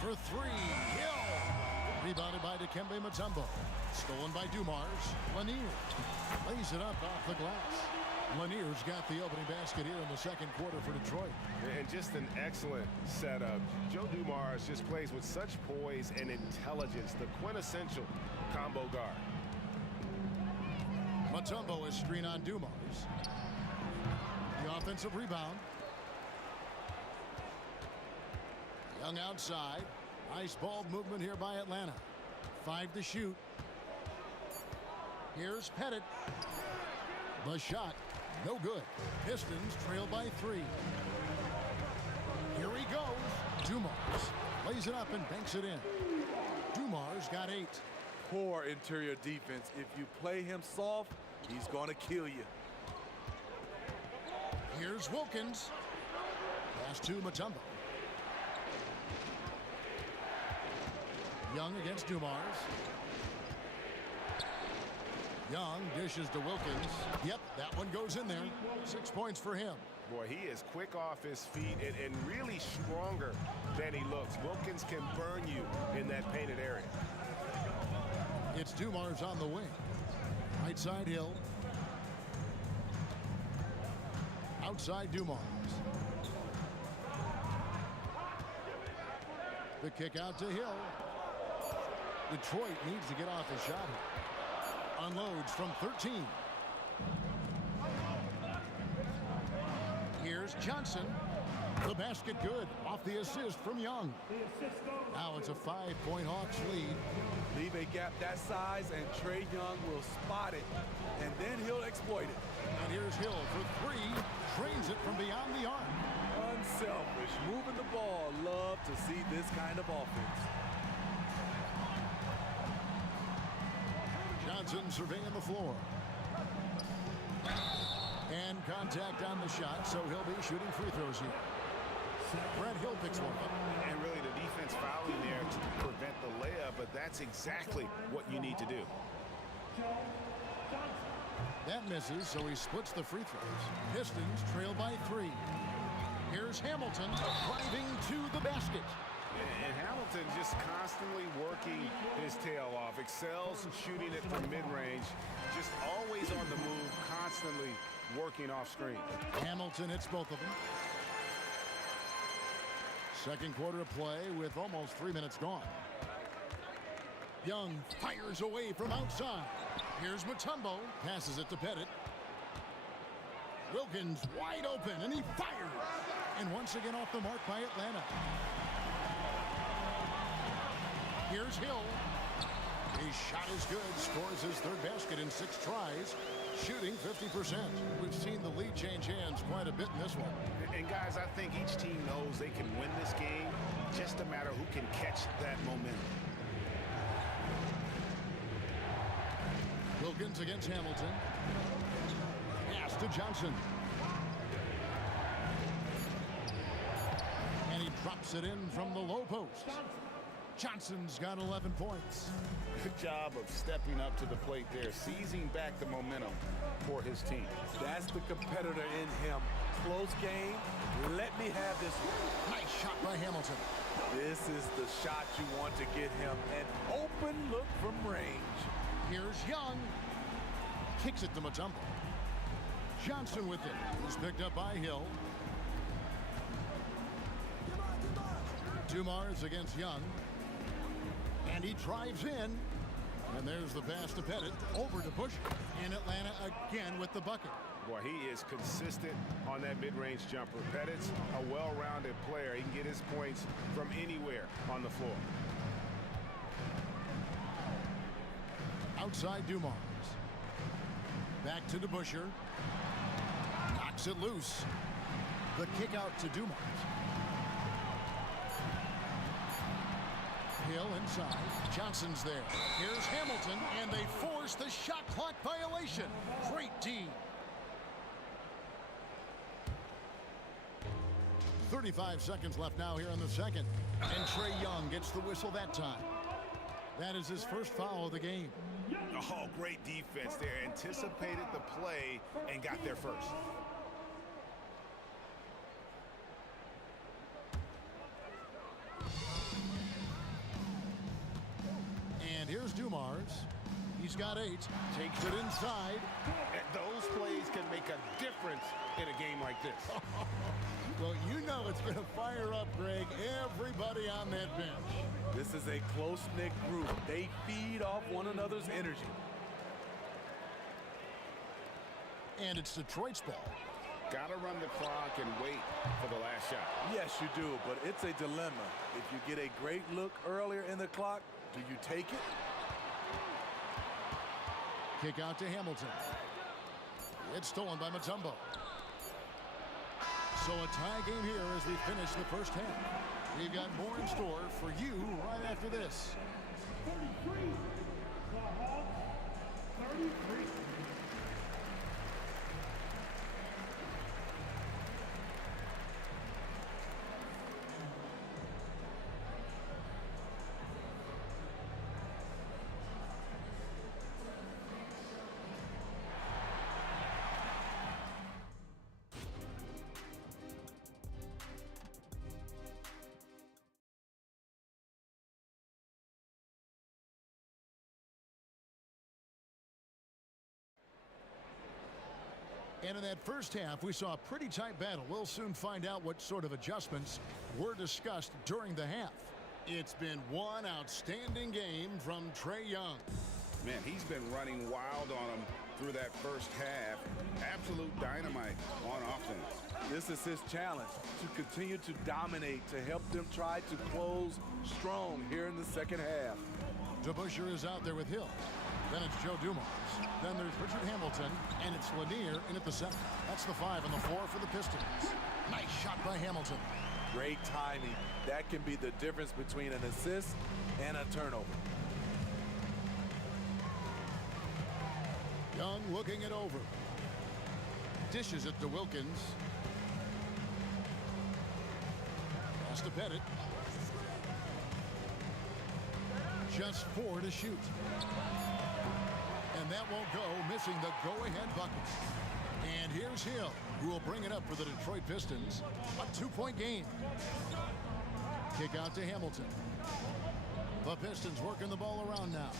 For 3, Hill. Rebounded by Dikembe Mutombo. Stolen by Dumars. Lanier lays it up off the glass. Lanier's got the opening basket here in the second quarter for Detroit. And just an excellent setup. Joe Dumars just plays with such poise and intelligence, the quintessential combo guard. Mutombo is screen on Dumars. The offensive rebound. Young outside. Nice ball movement here by Atlanta. 5 to shoot. Here's Pettit. The shot, no good. Pistons trail by 3. Here he goes. Dumars lays it up and banks it in. Dumars got 8. Poor interior defense. If you play him soft, he's going to kill you. Here's Wilkins. Pass to Mutombo. Young against Dumars. Young dishes to Wilkins. Yep, that one goes in there. 6 points for him. Boy, he is quick off his feet and really stronger than he looks. Wilkins can burn you in that painted area. It's Dumars on the wing. Right side Hill. Outside Dumars. The kick out to Hill. Detroit needs to get off a shot here. Unloads from 13. Here's Johnson. The basket good. Off the assist from Young. Now it's a 5-point Hawks lead. Leave a gap that size and Trae Young will spot it. And then he'll exploit it. And here's Hill for 3. Trains it from beyond the arc. Unselfish. Moving the ball. Love to see this kind of offense. Johnson surveying the floor. And contact on the shot, so he'll be shooting free throws here. Brett Hill picks one up. And really the defense fouling there to prevent the layup, but that's exactly what you need to do. That misses, so he splits the free throws. Pistons trail by 3. Here's Hamilton driving to the basket. And Hamilton just constantly working his tail off, excels shooting it from mid-range, just always on the move, constantly working off screen. Hamilton hits both of them. Second quarter of play with almost 3 minutes gone. Young fires away from outside. Here's Mutombo, passes it to Pettit. Wilkins wide open, and he fires. And once again off the mark by Atlanta. Here's Hill. His shot is good. Scores his third basket in 6 tries. Shooting 50%. We've seen the lead change hands quite a bit in this one. And guys, I think each team knows they can win this game. Just a matter who can catch that momentum. Wilkins against Hamilton. Pass to Johnson. And he drops it in from the low post. Johnson's got 11 points. Good job of stepping up to the plate there, seizing back the momentum for his team. That's the competitor in him. Close game. Let me have this one. Nice shot by Hamilton. This is the shot you want to get him. An open look from range. Here's Young. Kicks it to Mutombo. Johnson with it. He's picked up by Hill. Dumars against Young. And he drives in. And there's the pass to Pettit. Over to Bush. And Atlanta again with the bucket. Boy, he is consistent on that mid-range jumper. Pettit's a well-rounded player. He can get his points from anywhere on the floor. Outside Dumars. Back to DeBusschere. Knocks it loose. The kick out to Dumars. Hill inside. Johnson's there. Here's Hamilton, and they force the shot clock violation. Great D. 35 seconds left now here in the second. And Trae Young gets the whistle that time. That is his first foul of the game. Oh, great defense there. Anticipated the play and got there first. And here's Dumars. He's got 8. Takes it inside. Those plays can make a difference in a game like this. Well, you know it's going to fire up, Greg, everybody on that bench. This is a close-knit group. They feed off one another's energy. And it's Detroit's ball. Got to run the clock and wait for the last shot. Yes, you do, but it's a dilemma. If you get a great look earlier in the clock, do you take it? Kick out to Hamilton. It's stolen by Mutombo. So a tie game here as we finish the first half. We've got more in store for you right after this. 33. The Hawks, 33. And in that first half, we saw a pretty tight battle. We'll soon find out what sort of adjustments were discussed during the half. It's been one outstanding game from Trae Young. Man, he's been running wild on him through that first half. Absolute dynamite on offense. This is his challenge, to continue to dominate, to help them try to close strong here in the second half. DeBusschere is out there with Hill. Then it's Joe Dumars. Then there's Richard Hamilton, and it's Lanier in at the center. That's the 5 on the floor for the Pistons. Nice shot by Hamilton. Great timing. That can be the difference between an assist and a turnover. Young looking it over. Dishes it to Wilkins. Pass to Pettit. Just 4 to shoot. And that won't go, missing the go-ahead bucket. And here's Hill, who will bring it up for the Detroit Pistons. A 2-point game. Kick out to Hamilton. The Pistons working the ball around now.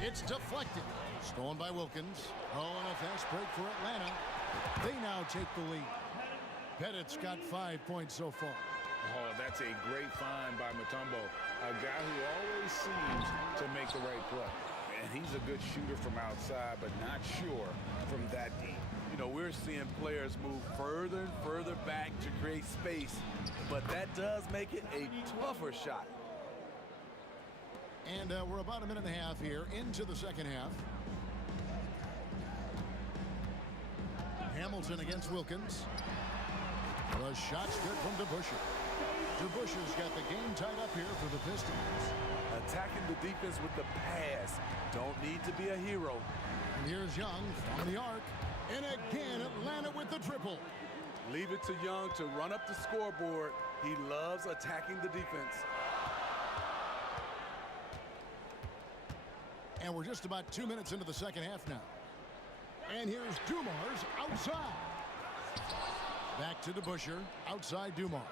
It's deflected. Stolen by Wilkins. Oh, and a fast break for Atlanta. They now take the lead. Pettit's got 5 points so far. Oh, that's a great find by Mutombo. A guy who always seems to make the right play. And he's a good shooter from outside, but not sure from that deep. You know, we're seeing players move further and further back to create space, but that does make it a tougher shot. And we're about a minute and a half here into the second half. Hamilton against Wilkins. The shot's good from DeBusschere. DeBusschere's got the game tied up here for the Pistons. Attacking the defense with the pass. Don't need to be a hero. And here's Young from the arc. And again, Atlanta with the triple. Leave it to Young to run up the scoreboard. He loves attacking the defense. And we're just about 2 minutes into the second half now. And here's Dumars outside. Back to DeBusschere. Outside Dumars.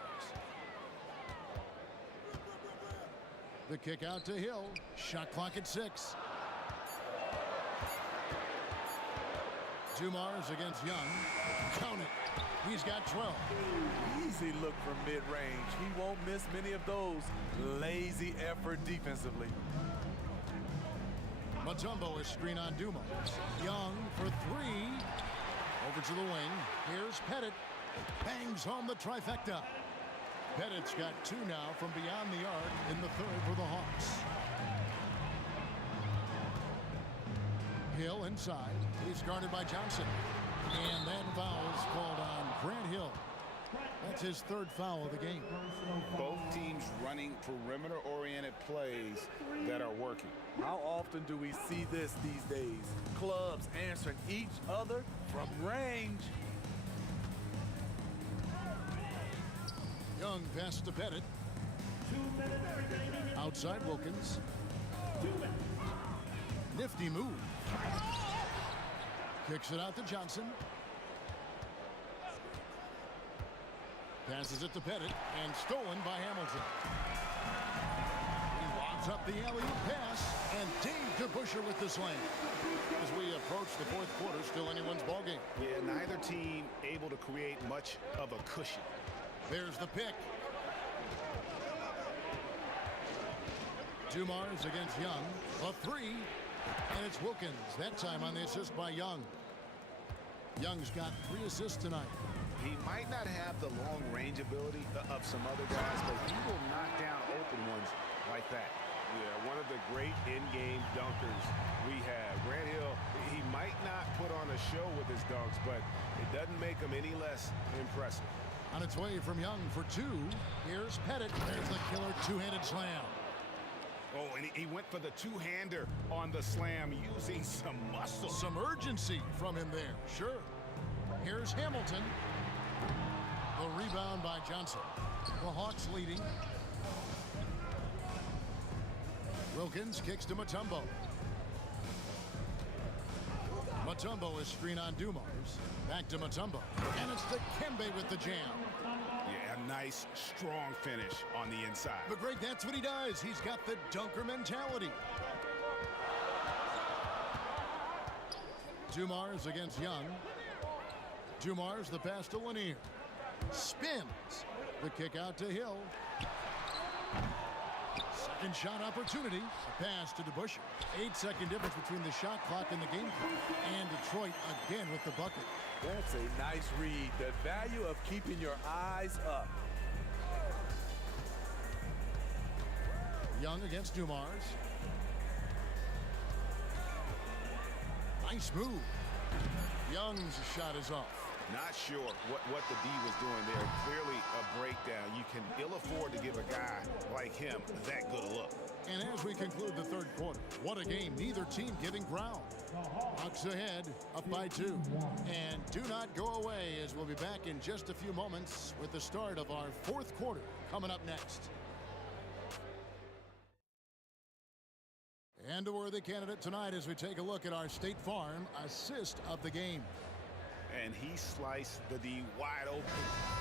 The kick out to Hill. Shot clock at 6. Dumars against Young. Count it. He's got 12. Easy look from mid-range. He won't miss many of those. Lazy effort defensively. Mutombo is screen on Dumars. Young for 3. Over to the wing. Here's Pettit. Bangs home the trifecta. Pettit's got 2 now from beyond the arc in the third for the Hawks. Hill inside. He's guarded by Johnson. And that foul is called on Grant Hill. That's his 3rd foul of the game. Both teams running perimeter-oriented plays that are working. How often do we see this these days? Clubs answering each other from range. Young pass to Pettit. Outside Wilkins. Nifty move. Kicks it out to Johnson. Passes it to Pettit and stolen by Hamilton. He lobs up the alley-oop pass and Dave DeBusschere with the slam. As we approach the 4th quarter, still anyone's ballgame. Yeah, neither team able to create much of a cushion. There's the pick. Dumars against Young. A 3. And it's Wilkins. That time on the assist by Young. Young's got 3 assists tonight. He might not have the long range ability of some other guys, but he will knock down open ones like that. Yeah, one of the great in-game dunkers we have. Grant Hill, he might not put on a show with his dunks, but it doesn't make him any less impressive. On its way from Young for 2. Here's Pettit. There's the killer 2-handed slam. Oh, and he went for the 2-hander on the slam using some muscle. Some urgency from him there, sure. Here's Hamilton. The rebound by Johnson. The Hawks leading. Wilkins kicks to Mutombo. Mutombo is screen on Dumars. Back to Mutombo. And it's to Kembe with the jam. Yeah, a nice, strong finish on the inside. But Greg, that's what he does. He's got the dunker mentality. Dumars against Young. Dumars the pass to Lanier. Spins. The kick out to Hill. Second shot opportunity. A pass to DeBusschere. 8-second difference between the shot clock and the game clock. And Detroit again with the bucket. That's a nice read. The value of keeping your eyes up. Young against Dumars. Nice move. Young's shot is off. Not sure what the D was doing there. Clearly a breakdown. You can ill afford to give a guy like him that good a look. And as we conclude the 3rd quarter, what a game. Neither team giving ground. Hawks ahead, up by 2. And do not go away, as we'll be back in just a few moments with the start of our 4th quarter coming up next. And a worthy candidate tonight as we take a look at our State Farm assist of the game. And he sliced the D wide open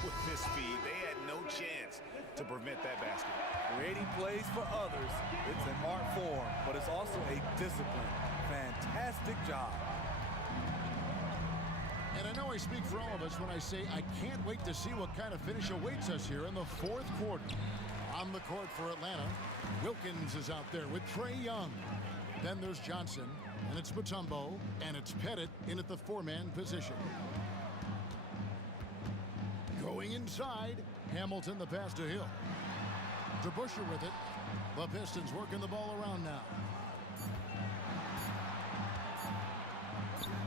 with his speed. They had no chance to prevent that basket. Creating plays for others. It's an art form, but it's also a discipline. Fantastic job. And I know I speak for all of us when I say I can't wait to see what kind of finish awaits us here in the 4th quarter. On the court for Atlanta, Wilkins is out there with Trae Young. Then there's Johnson, and it's Mutombo, and it's Pettit in at the 4-man position. Going inside, Hamilton the pass to Hill. DeBusschere with it. The Pistons working the ball around now.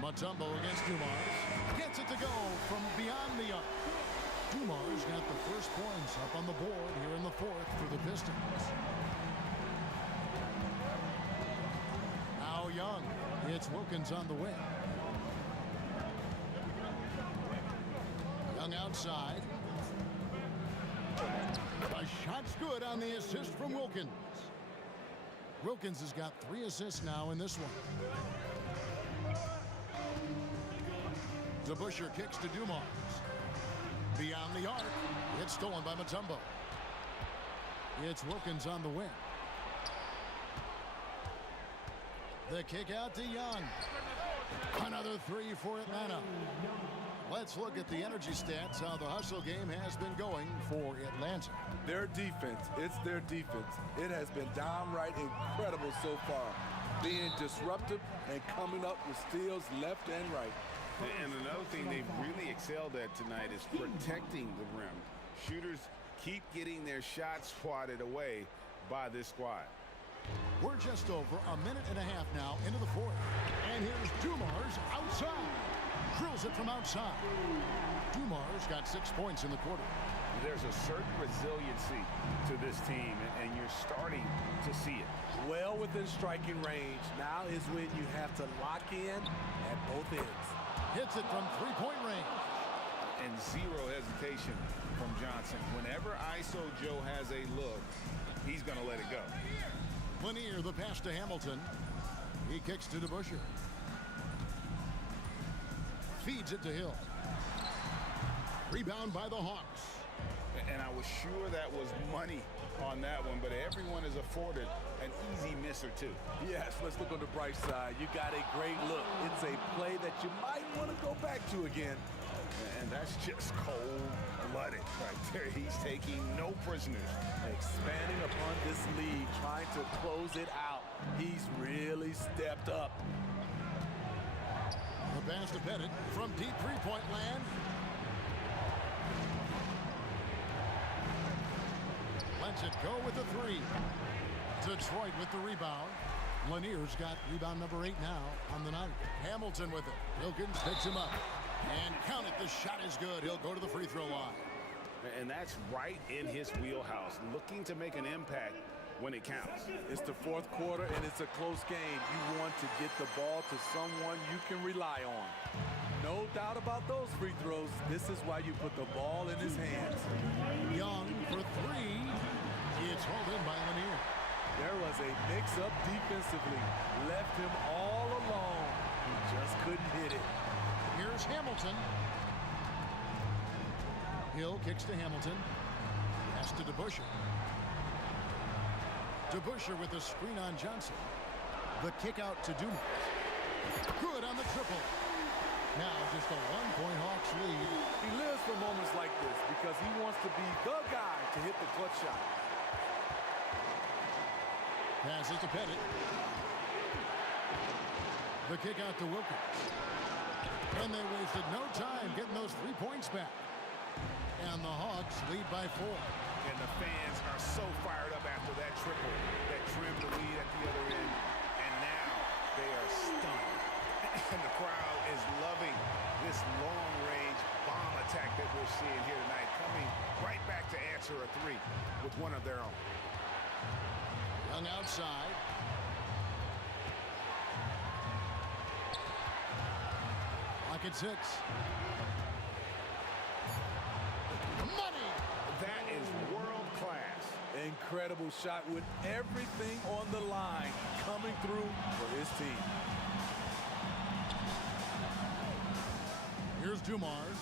Mutombo against Dumars. Gets it to go from beyond the arc. Dumars got the first points up on the board here in the fourth for the Pistons. Now Young. It's Wilkins on the wing. Young outside. The shot's good on the assist from Wilkins. Wilkins has got 3 assists now in this one. DeBusschere kicks to Dumars. Beyond the arc. It's stolen by Mutombo. It's Wilkins on the wing. The kick out to Young. Another 3 for Atlanta. Let's look at the energy stats, how the hustle game has been going for Atlanta. Their defense, it's their defense. It has been downright incredible so far. Being disruptive and coming up with steals left and right. And another thing they've really excelled at tonight is protecting the rim. Shooters keep getting their shots swatted away by this squad. We're just over a minute and a half now into the fourth. And here's Dumars outside. Drills it from outside. Dumars got 6 points in the quarter. There's a certain resiliency to this team, and you're starting to see it. Well within striking range. Now is when you have to lock in at both ends. Hits it from three-point range. And zero hesitation from Johnson. Whenever ISO Joe has a look, he's going to let it go. Lanier, the pass to Hamilton. He kicks to DeBusschere. Feeds it to Hill. Rebound by the Hawks. And I was sure that was money on that one, but everyone is afforded an easy miss or two. Yes, let's look on the bright side. You got a great look. It's a play that you might want to go back to again. And that's just cold-blooded right there. He's taking no prisoners. Expanding upon this lead, trying to close it out. He's really stepped up. The pass to Pettit from deep three-point land. Lets it go with the three. Detroit with the rebound. Lanier's got rebound number 8 now on the night. Hamilton with it. Wilkins picks him up. And count it, the shot is good. He'll go to the free throw line. And that's right in his wheelhouse, looking to make an impact when it counts. It's the fourth quarter, and it's a close game. You want to get the ball to someone you can rely on. No doubt about those free throws. This is why you put the ball in his hands. Young for 3. It's hauled in by Lanier. There was a mix-up defensively. Left him all alone. He just couldn't hit it. Here's Hamilton. Hill kicks to Hamilton. Pass to DeBusschere. DeBusschere with a screen on Johnson. The kick out to Dumars. Good on the triple. Now just a 1-point Hawks lead. He lives for moments like this because he wants to be the guy to hit the clutch shot. Passes to Pettit. The kick out to Wilkins. And they wasted no time getting those 3 points back. And the Hawks lead by 4. And the fans are so fired up after that triple that trimmed the lead at the other end. And now they are stunned. And the crowd is loving this long-range bomb attack that we're seeing here tonight, coming right back to answer a 3 with one of their own. Young outside. Lock at 6. Money! That is world class. Incredible shot with everything on the line coming through for his team. Here's Dumars.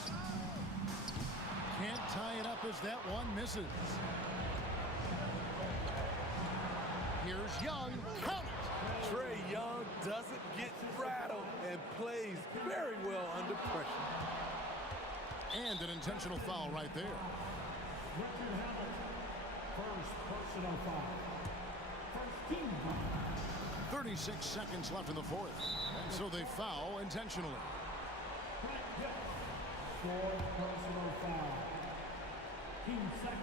Can't tie it up as that one misses. Here's Young. Count it! Trae Young doesn't get rattled and plays very well under pressure. And an intentional foul right there. First personal foul. First team foul. 36 seconds left in the fourth. And so they foul intentionally. Fourth personal foul. team second.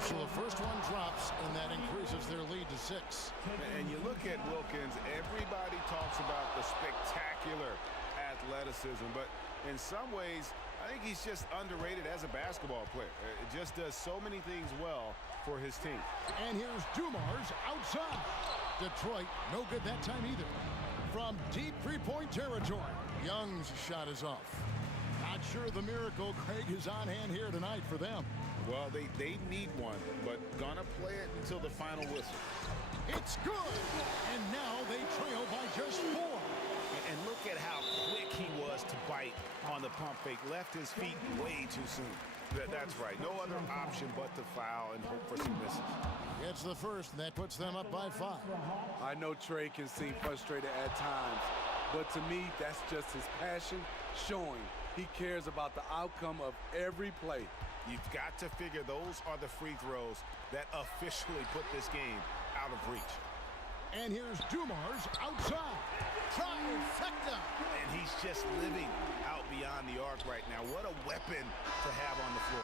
So the first one drops, and that increases their lead to 6. And you look at Wilkins, everybody talks about the spectacular athleticism, but in some ways, I think he's just underrated as a basketball player. It just does so many things well for his team. And here's Dumars outside. Detroit, no good that time either. From deep three-point territory, Young's shot is off. Not sure the miracle, Craig, is on hand here tonight for them. Well, they need one, but gonna play it until the final whistle. It's good! And now they trail by just 4. And look at how quick he was to bite on the pump fake. Left his feet way too soon. That's right. No other option but to foul and hope for some misses. It's the first, and that puts them up by 5. I know Trey can seem frustrated at times, but to me, that's just his passion showing. He cares about the outcome of every play. You've got to figure those are the free throws that officially put this game out of reach. And here's Dumars outside. Trifecta. And he's just living out beyond the arc right now. What a weapon to have on the floor.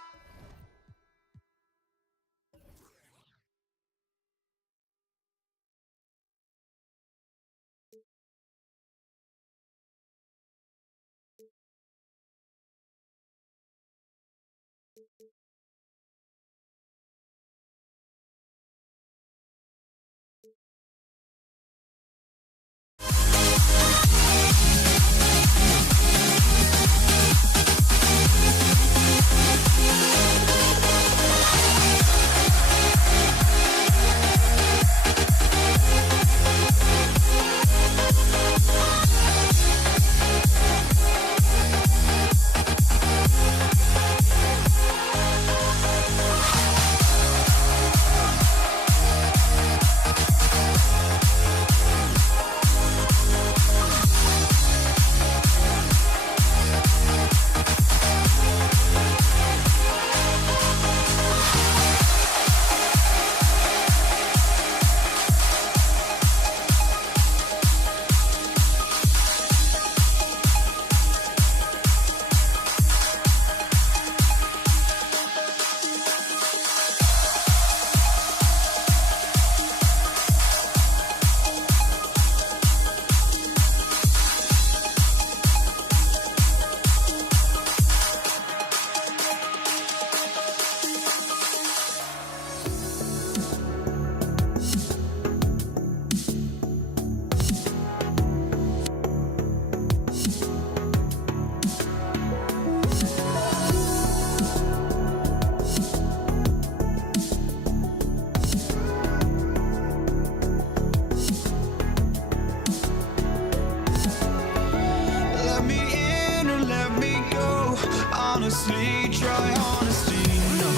honestly, try honesty, no.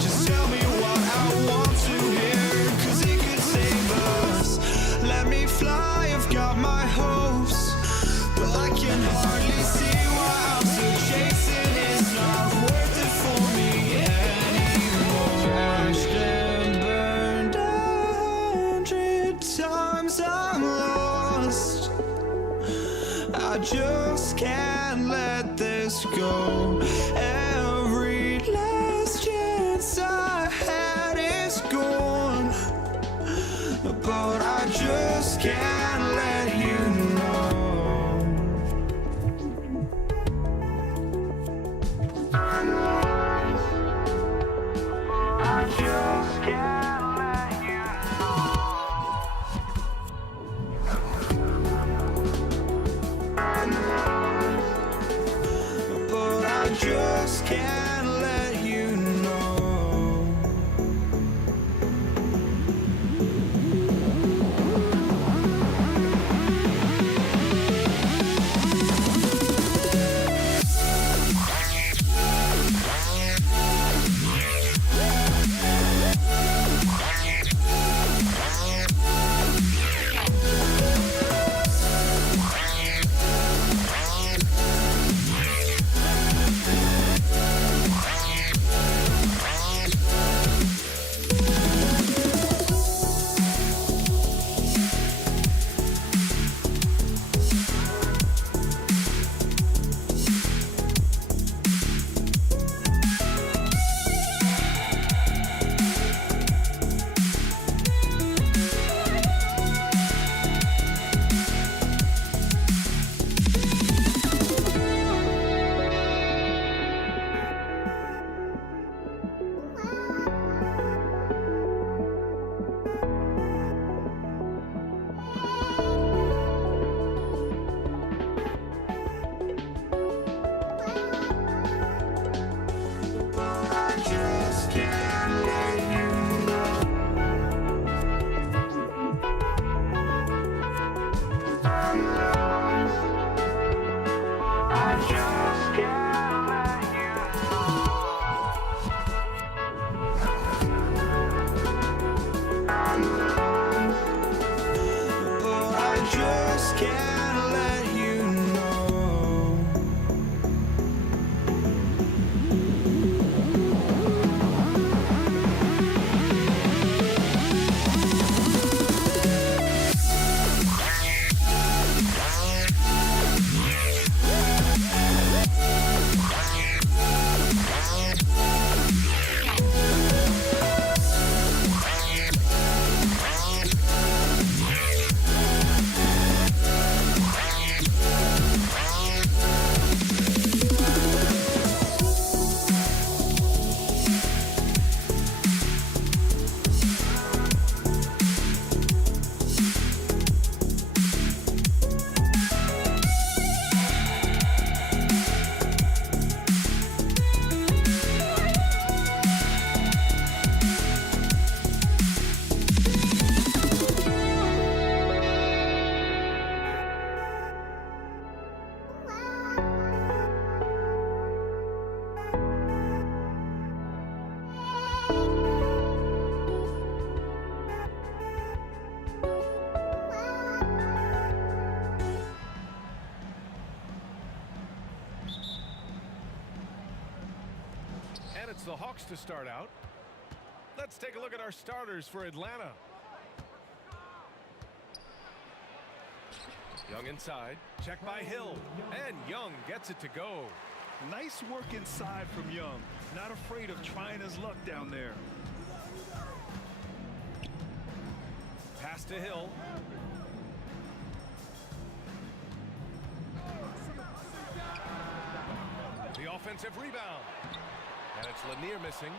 Just tell me what I want to hear, 'cause it could save us. Let me fly, I've got my hopes, but I can hardly see why I'm still chasing. It's not worth it for me anymore. Crashed and burned 100 times, I'm lost. I just can't let this go. Every last chance I had is gone, but I just can't let you know. I just can't let you know. But I just can't let you know. It's the Hawks to start out. Let's take a look at our starters for Atlanta. Young inside. Check by Hill. And Young gets it to go. Nice work inside from Young. Not afraid of trying his luck down there. Pass to Hill. The offensive rebound. And it's Lanier missing.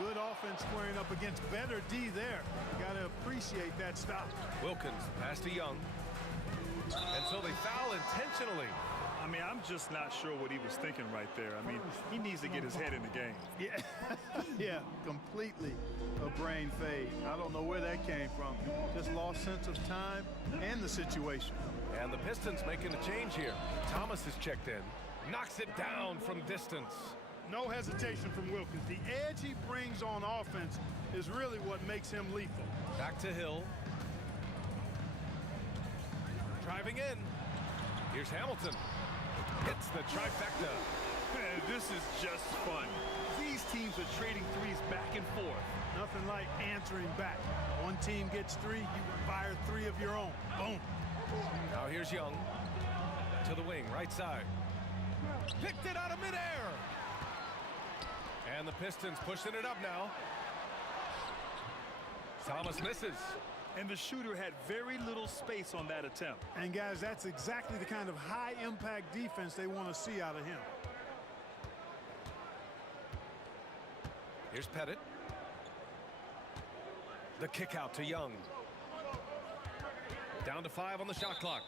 Good offense squaring up against better D there. Got to appreciate that stop. Wilkins, pass to Young. And so they foul intentionally. I mean, I'm just not sure what he was thinking right there. I mean, he needs to get his head in the game. Yeah, yeah, completely a brain fade. I don't know where that came from. Just lost sense of time and the situation. And the Pistons making a change here. Thomas is checked in. Knocks it down from distance. No hesitation from Wilkins. The edge he brings on offense is really what makes him lethal. Back to Hill. Driving in. Here's Hamilton. Hits the trifecta. Man, this is just fun. These teams are trading threes back and forth. Nothing like answering back. One team gets three, you fire three of your own. Boom. Now here's Young. To the wing, right side. Picked it out of midair. And the Pistons pushing it up now. Thomas misses. And the shooter had very little space on that attempt. And guys, that's exactly the kind of high impact defense they want to see out of him. Here's Pettit. The kick out to Young. Down to 5 on the shot clock.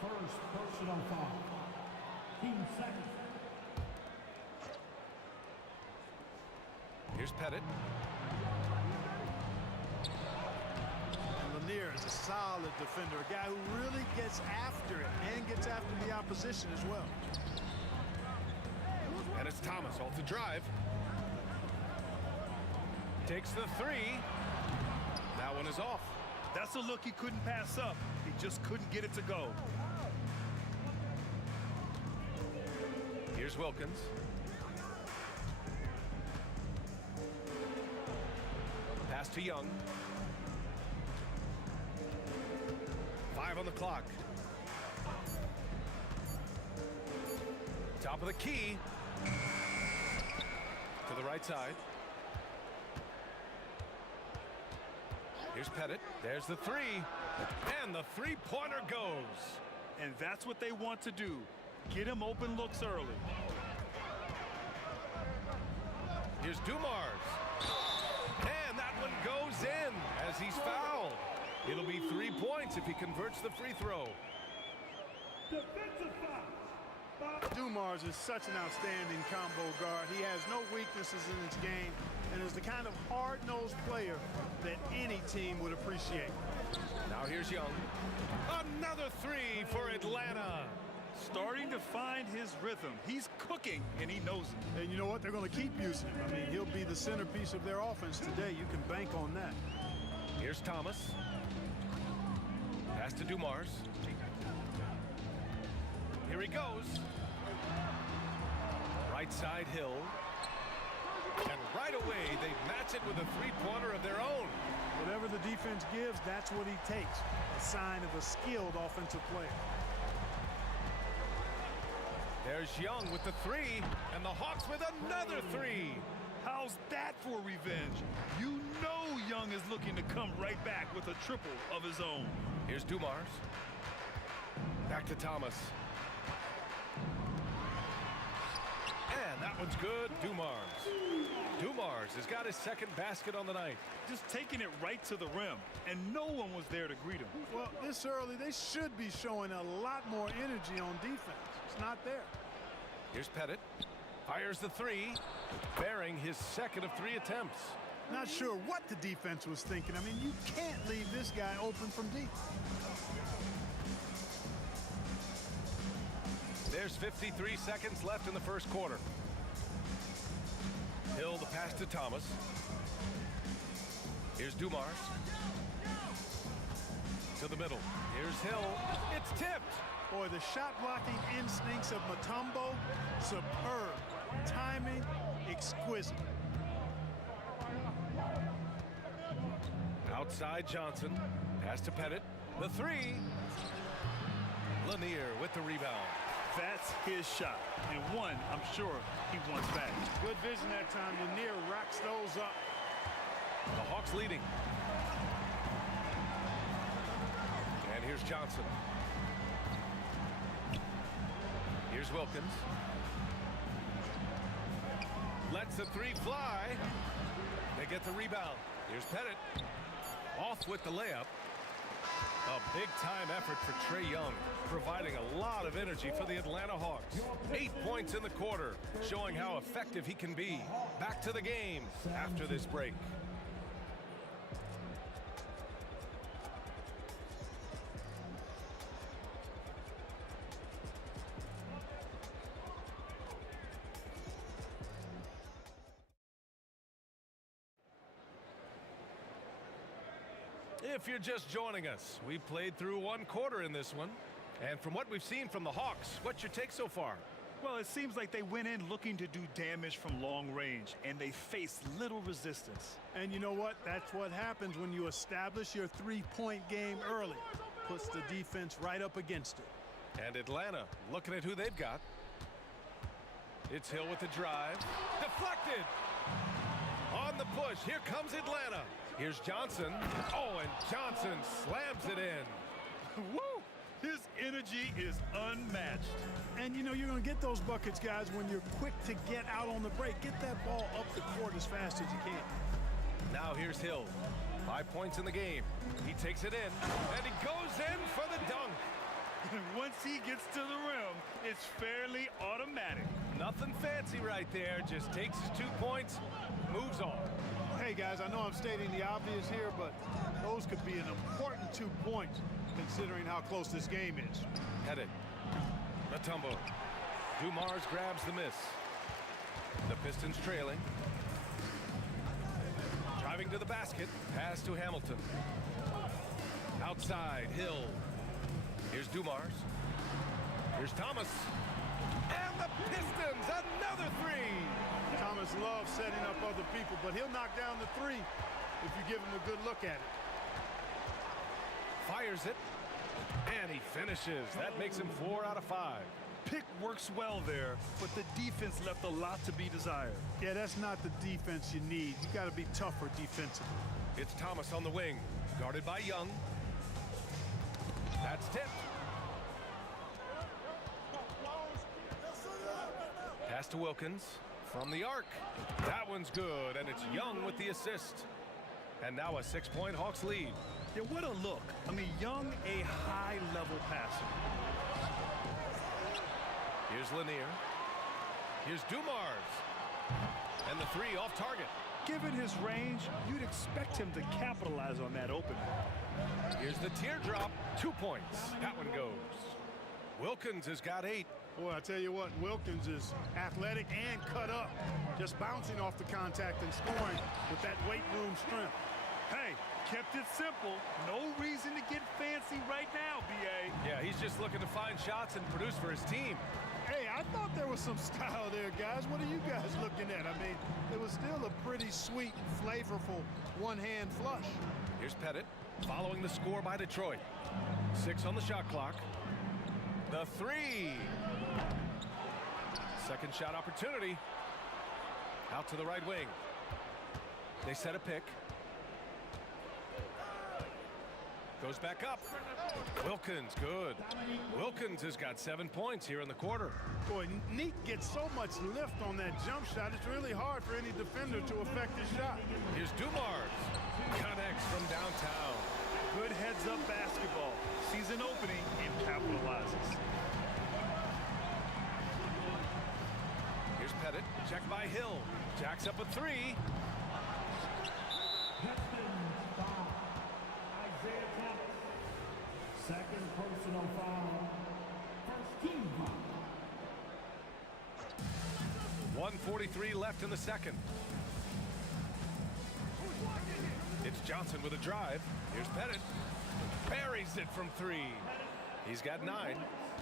First personal foul. Team second. Here's Pettit. And Lanier is a solid defender, a guy who really gets after it and gets after the opposition as well. And it's Thomas off the drive. Takes the three. That one is off. That's a look he couldn't pass up. He just couldn't get it to go. Here's Wilkins. Pass to Young. 5 on the clock. Top of the key. To the right side. Here's Pettit. There's the three. And the three-pointer goes. And that's what they want to do. Get him open looks early. Here's Dumars. And that one goes in as he's fouled. It'll be 3 points if he converts the free throw. Defensive foul. Dumars is such an outstanding combo guard. He has no weaknesses in his game and is the kind of hard-nosed player that any team would appreciate. Now here's Young. Another three for Atlanta. Starting to find his rhythm. He's cooking, and he knows it. And you know what? They're going to keep using him. I mean, he'll be the centerpiece of their offense today. You can bank on that. Here's Thomas. Pass to Dumars. Here he goes. Right side Hill. And right away, they match it with a three-pointer of their own. Whatever the defense gives, that's what he takes. A sign of a skilled offensive player. There's Young with the three, and the Hawks with another three. How's that for revenge? You know Young is looking to come right back with a triple of his own. Here's Dumars. Back to Thomas. And that one's good. Dumars has got his second basket on the night. Just taking it right to the rim, and no one was there to greet him. Well, this early, they should be showing a lot more energy on defense. It's not there. Here's Pettit. Fires the three, bearing his second of 3 attempts. Not sure what the defense was thinking. I mean, you can't leave this guy open from deep. There's 53 seconds left in the first quarter. Hill the pass to Thomas. Here's Dumars. To the middle. Here's Hill. It's tipped. Boy, the shot blocking instincts of Mutombo, superb. Timing, exquisite. Outside Johnson. Pass to Pettit. The three. Lanier with the rebound. That's his shot. And one, I'm sure he wants back. Good vision that time. Lanier racks those up. The Hawks leading. And here's Johnson. Here's Wilkins. Lets the three fly. They get the rebound. Here's Pettit. Off with the layup. A big-time effort for Trae Young, providing a lot of energy for the Atlanta Hawks. 8 points in the quarter, showing how effective he can be. Back to the game after this break. If you're just joining us, we played through one quarter in this one. And from what we've seen from the Hawks, what's your take so far? Well, it seems like they went in looking to do damage from long range, and they faced little resistance. And you know what? That's what happens when you establish your three-point game early. Puts the defense right up against it. And Atlanta, looking at who they've got. It's Hill with the drive. Deflected! On the push, here comes Atlanta. Here's Johnson. Oh, and Johnson slams it in. Woo! His energy is unmatched. And you know you're going to get those buckets, guys, when you're quick to get out on the break. Get that ball up the court as fast as you can. Now here's Hill. 5 points in the game. He takes it in, and he goes in for the dunk. Once he gets to the rim, it's fairly automatic. Nothing fancy right there. Just takes his 2 points, moves on. Hey, guys, I know I'm stating the obvious here, but those could be an important 2 points considering how close this game is. Pettit. Mutombo. Dumars grabs the miss. The Pistons trailing. Driving to the basket. Pass to Hamilton. Outside, Hill. Here's Dumars. Here's Thomas. And the Pistons, another three. Thomas loves setting up other people, but he'll knock down the three if you give him a good look at it. Fires it, and he finishes. That makes him 4 out of 5. Pick works well there, but the defense left a lot to be desired. Yeah, that's not the defense you need. You got to be tougher defensively. It's Thomas on the wing, guarded by Young. That's tipped. Pass to Wilkins from the arc. That one's good, and it's Young with the assist. And now a 6-point Hawks lead. Yeah, what a look. I mean, Young, a high-level passer. Here's Lanier. Here's Dumars. And the three off target. Given his range, you'd expect him to capitalize on that opening. Here's the teardrop. 2 points. That one goes. Wilkins has got 8. Boy, I tell you what, Wilkins is athletic and cut up. Just bouncing off the contact and scoring with that weight room strength. Hey, kept it simple. No reason to get fancy right now, B.A. Yeah, he's just looking to find shots and produce for his team. Hey, I thought there was some style there, guys. What are you guys looking at? I mean, it was still a pretty sweet, flavorful one-hand flush. Here's Pettit following the score by Detroit. 6 on the shot clock. The three. Second shot opportunity. Out to the right wing. They set a pick. Goes back up. Wilkins, good. Wilkins has got 7 points here in the quarter. Boy, Neek gets so much lift on that jump shot, it's really hard for any defender to affect his shot. Here's Dumars. Connects from downtown. Good heads-up basketball. Sees an opening and capitalizes. Here's Pettit. Checked by Hill. Jacks up a three. Second personal foul. First team foul. 1:43 left in the second. It's Johnson with a drive. Here's Pettit. Buries it from 3. He's got 9.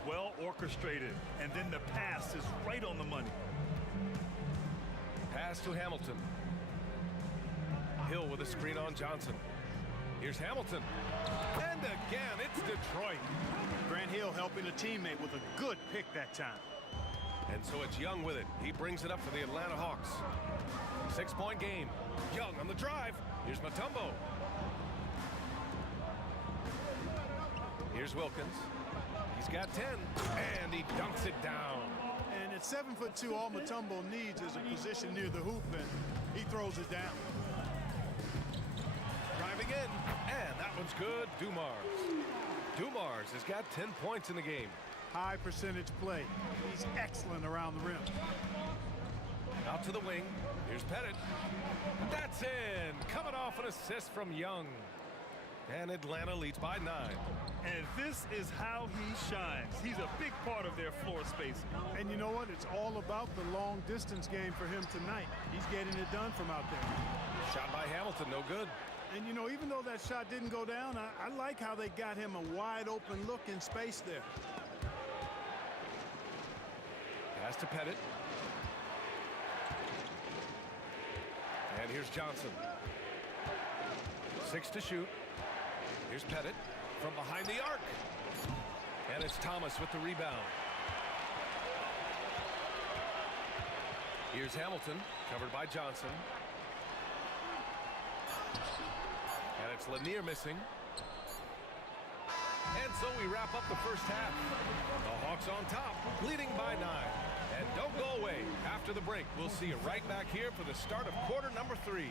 Well orchestrated, and then the pass is right on the money. Pass to Hamilton. Hill with a screen on Johnson. Here's Hamilton. And again, it's Detroit. Grant Hill helping a teammate with a good pick that time. And so it's Young with it. He brings it up for the Atlanta Hawks. 6-point game. Young on the drive. Here's Mutombo. Here's Wilkins. He's got 10, and he dunks it down. And at 7'2", all Mutombo needs is a position near the hoop, and he throws it down. Driving in, and that one's good. Dumars has got 10 points in the game. High percentage play. He's excellent around the rim. Out to the wing. Here's Pettit. That's in. Coming off an assist from Young. And Atlanta leads by 9. And this is how he shines. He's a big part of their floor space. And you know what? It's all about the long distance game for him tonight. He's getting it done from out there. Shot by Hamilton, no good. And you know, even though that shot didn't go down, I like how they got him a wide open look in space there. Pass to Pettit. And here's Johnson. 6 to shoot. Here's Pettit from behind the arc. And it's Thomas with the rebound. Here's Hamilton, covered by Johnson. And it's Lanier missing. And so we wrap up the first half. The Hawks on top, leading by 9. And don't go away. After the break, we'll see you right back here for the start of quarter number 3.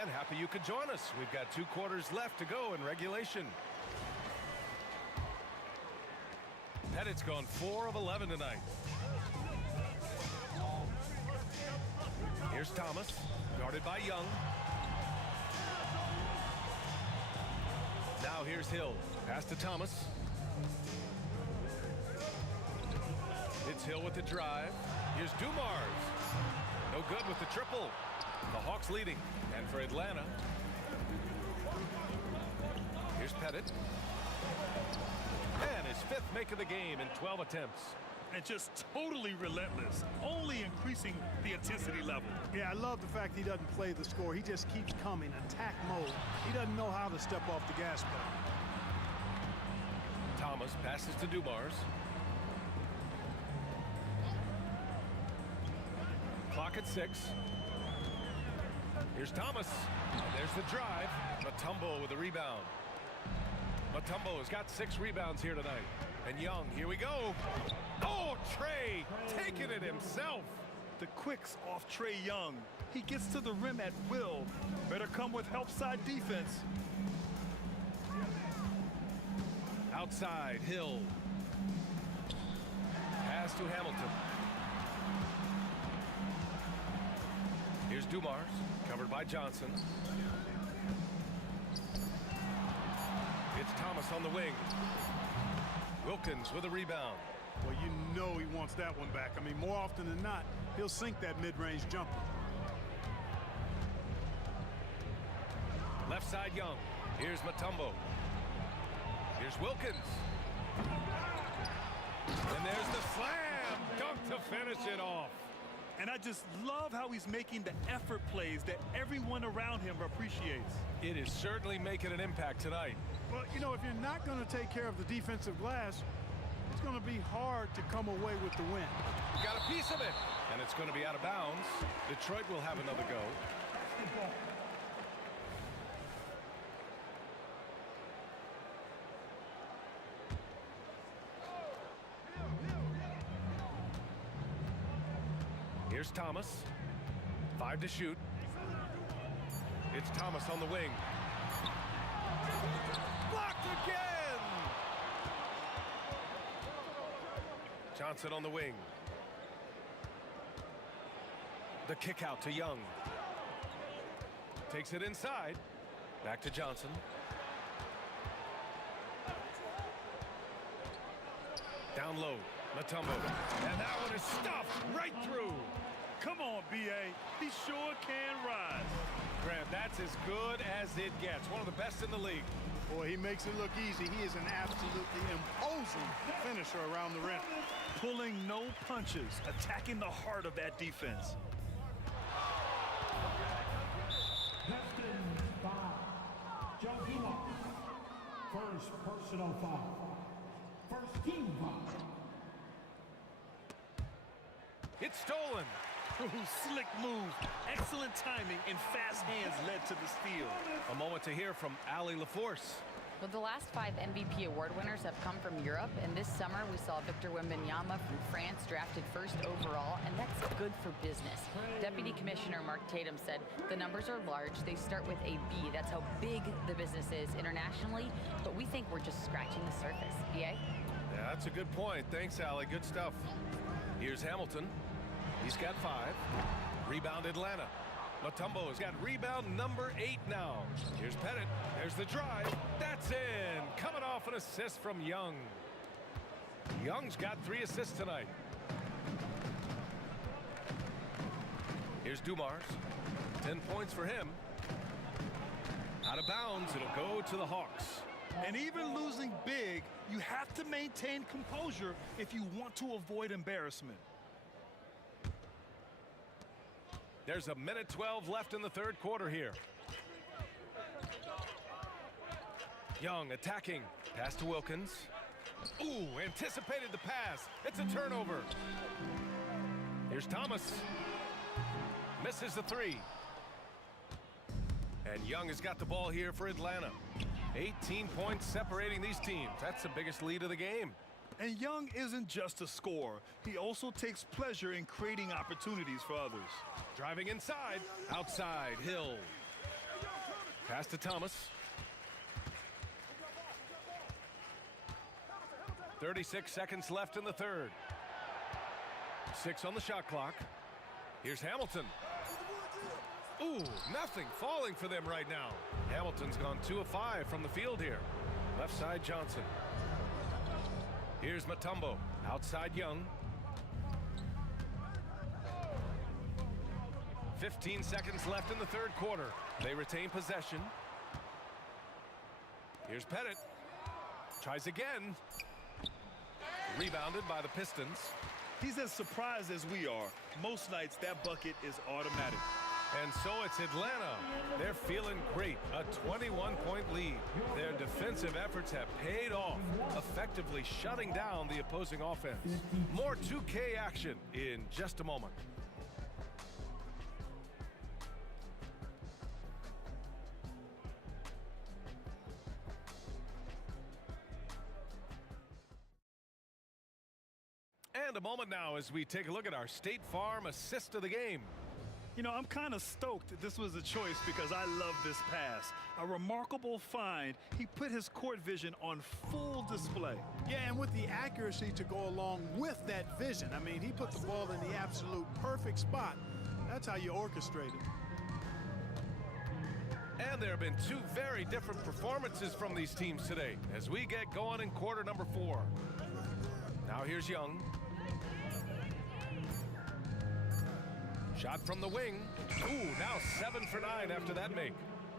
And happy you could join us. We've got 2 quarters left to go in regulation. Pettit's gone 4 of 11 tonight. Here's Thomas, guarded by Young. Now here's Hill. Pass to Thomas. It's Hill with the drive. Here's Dumars. No good with the triple. The Hawks leading. And for Atlanta, here's Pettit. And his 5th make of the game in 12 attempts. And just totally relentless, only increasing the intensity level. Yeah, I love the fact he doesn't play the score. He just keeps coming, attack mode. He doesn't know how to step off the gas pedal. Thomas passes to Dumars. Clock at 6. Here's Thomas. And there's the drive. Mutombo with the rebound. Mutombo has got 6 rebounds here tonight. And Young, here we go. Oh, Trey taking it himself. The quicks off Trey Young. He gets to the rim at will. Better come with help side defense. Outside, Hill. Pass to Hamilton. Here's Dumars, covered by Johnson. It's Thomas on the wing. Wilkins with a rebound. Well, you know he wants that one back. I mean, more often than not, he'll sink that mid-range jumper. Left side, Young. Here's Mutombo. Here's Wilkins. And there's the slam dunk to finish it off. And I just love how he's making the effort plays that everyone around him appreciates. It is certainly making an impact tonight. Well, you know, if you're not going to take care of the defensive glass, it's going to be hard to come away with the win. Got a piece of it, and it's going to be out of bounds. Detroit will have another go. Here's Thomas. 5 to shoot. It's Thomas on the wing. Blocked again! Johnson on the wing. The kick out to Young. Takes it inside. Back to Johnson. Down low. Mutombo. And that one is stuffed right through. Come on, B.A. He sure can rise. Graham, that's as good as it gets. One of the best in the league. Boy, he makes it look easy. He is an absolutely imposing finisher around the rim. Pulling no punches, attacking the heart of that defense. Pistons foul. Joe Dumars. First personal foul. First team foul. It's stolen. Slick move, excellent timing, and fast hands led to the steal. A moment to hear from Ali LaForce. Well, the last 5 MVP award winners have come from Europe, and this summer we saw Victor Wembanyama from France drafted first overall, and that's good for business. Deputy Commissioner Mark Tatum said the numbers are large. They start with a B. That's how big the business is internationally, but we think we're just scratching the surface. BA? Yeah, that's a good point. Thanks, Ali. Good stuff. Here's Hamilton. He's got 5. Rebound Atlanta. Mutombo's got rebound number 8 now. Here's Pettit. There's the drive. That's in. Coming off an assist from Young. Young's got 3 assists tonight. Here's Dumars. 10 points for him. Out of bounds. It'll go to the Hawks. And even losing big, you have to maintain composure if you want to avoid embarrassment. There's a minute 12 left in the third quarter here. Young attacking. Pass to Wilkins. Ooh, anticipated the pass. It's a turnover. Here's Thomas. Misses the 3. And Young has got the ball here for Atlanta. 18 points separating these teams. That's the biggest lead of the game. And Young isn't just a scorer. He also takes pleasure in creating opportunities for others. Driving inside. Outside. Hill. Pass to Thomas. 36 seconds left in the third. 6 on the shot clock. Here's Hamilton. Ooh, nothing falling for them right now. Hamilton's gone 2 of 5 from the field here. Left side Johnson. Here's Mutombo. Outside Young. 15 seconds left in the third quarter. They retain possession. Here's Pettit. Tries again. Rebounded by the Pistons. He's as surprised as we are. Most nights that bucket is automatic. And so it's Atlanta. They're feeling great. A 21-point lead. Their defensive efforts have paid off, effectively shutting down the opposing offense. More 2K action in just a moment. And a moment now as we take a look at our State Farm assist of the game. You know, I'm kind of stoked that this was a choice because I love this pass. A remarkable find. He put his court vision on full display. Yeah, and with the accuracy to go along with that vision. I mean, he put the ball in the absolute perfect spot. That's how you orchestrate it. And there have been 2 very different performances from these teams today as we get going in quarter number 4. Now here's Young. Shot from the wing. Ooh, now 7 for 9 after that make.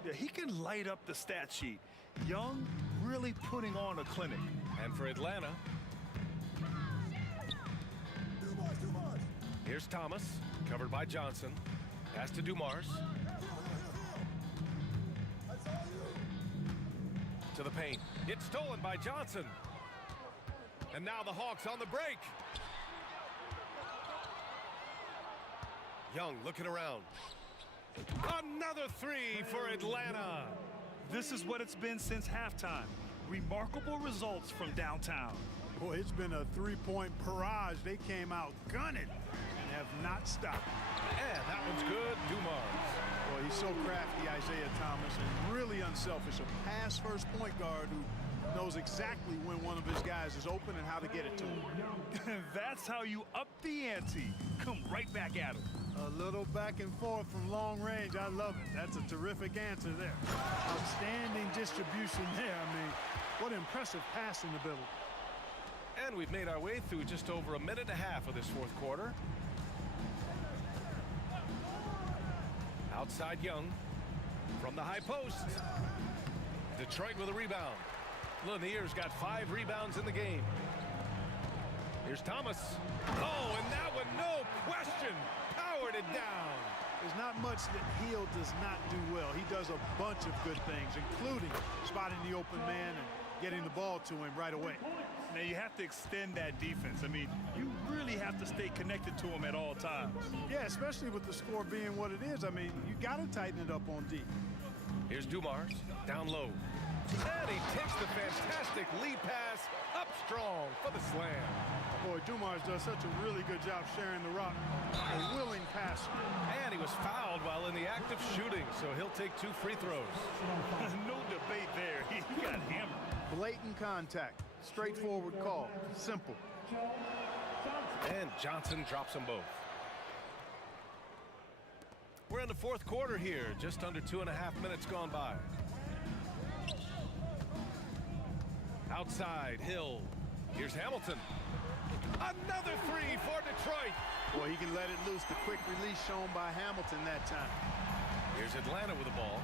Yeah, he can light up the stat sheet. Young really putting on a clinic. And for Atlanta, here's Thomas, covered by Johnson. Pass to Dumars. To the paint. It's stolen by Johnson. And now the Hawks on the break. Young looking around. Another 3 for Atlanta. This is what it's been since halftime. Remarkable results from downtown. Boy, it's been a 3-point barrage. They came out gunning and have not stopped. And that one's good. Dumars. Boy, he's so crafty, Isaiah Thomas, and really unselfish. A pass-first point guard who knows exactly when one of his guys is open and how to get it to him. That's how you up the ante. Come right back at him. A little back and forth from long range. I love it. That's a terrific answer there. Outstanding distribution there. I mean, what impressive passing ability. And we've made our way through just over a minute and a half of this fourth quarter. Outside Young from the high post. Detroit with a rebound. Lanier's got 5 rebounds in the game. Here's Thomas. Oh, and that one, no question, powered it down. There's not much that Hill does not do well. He does a bunch of good things, including spotting the open man and getting the ball to him right away. Now you have to extend that defense. I mean, you really have to stay connected to him at all times. Yeah, especially with the score being what it is. I mean, you got to tighten it up on D. Here's Dumars, down low. And he takes the fantastic lead pass up strong for the slam. Boy, Dumars does such a really good job sharing the rock. A willing passer. And he was fouled while in the act of shooting, so he'll take 2 free throws. No debate there. He got hammered. Blatant contact. Straightforward call. Simple. And Johnson drops them both. We're in the fourth quarter here. Just under 2.5 minutes gone by. Outside, Hill. Here's Hamilton. Another 3 for Detroit. Boy, he can let it loose. The quick release shown by Hamilton that time. Here's Atlanta with the ball.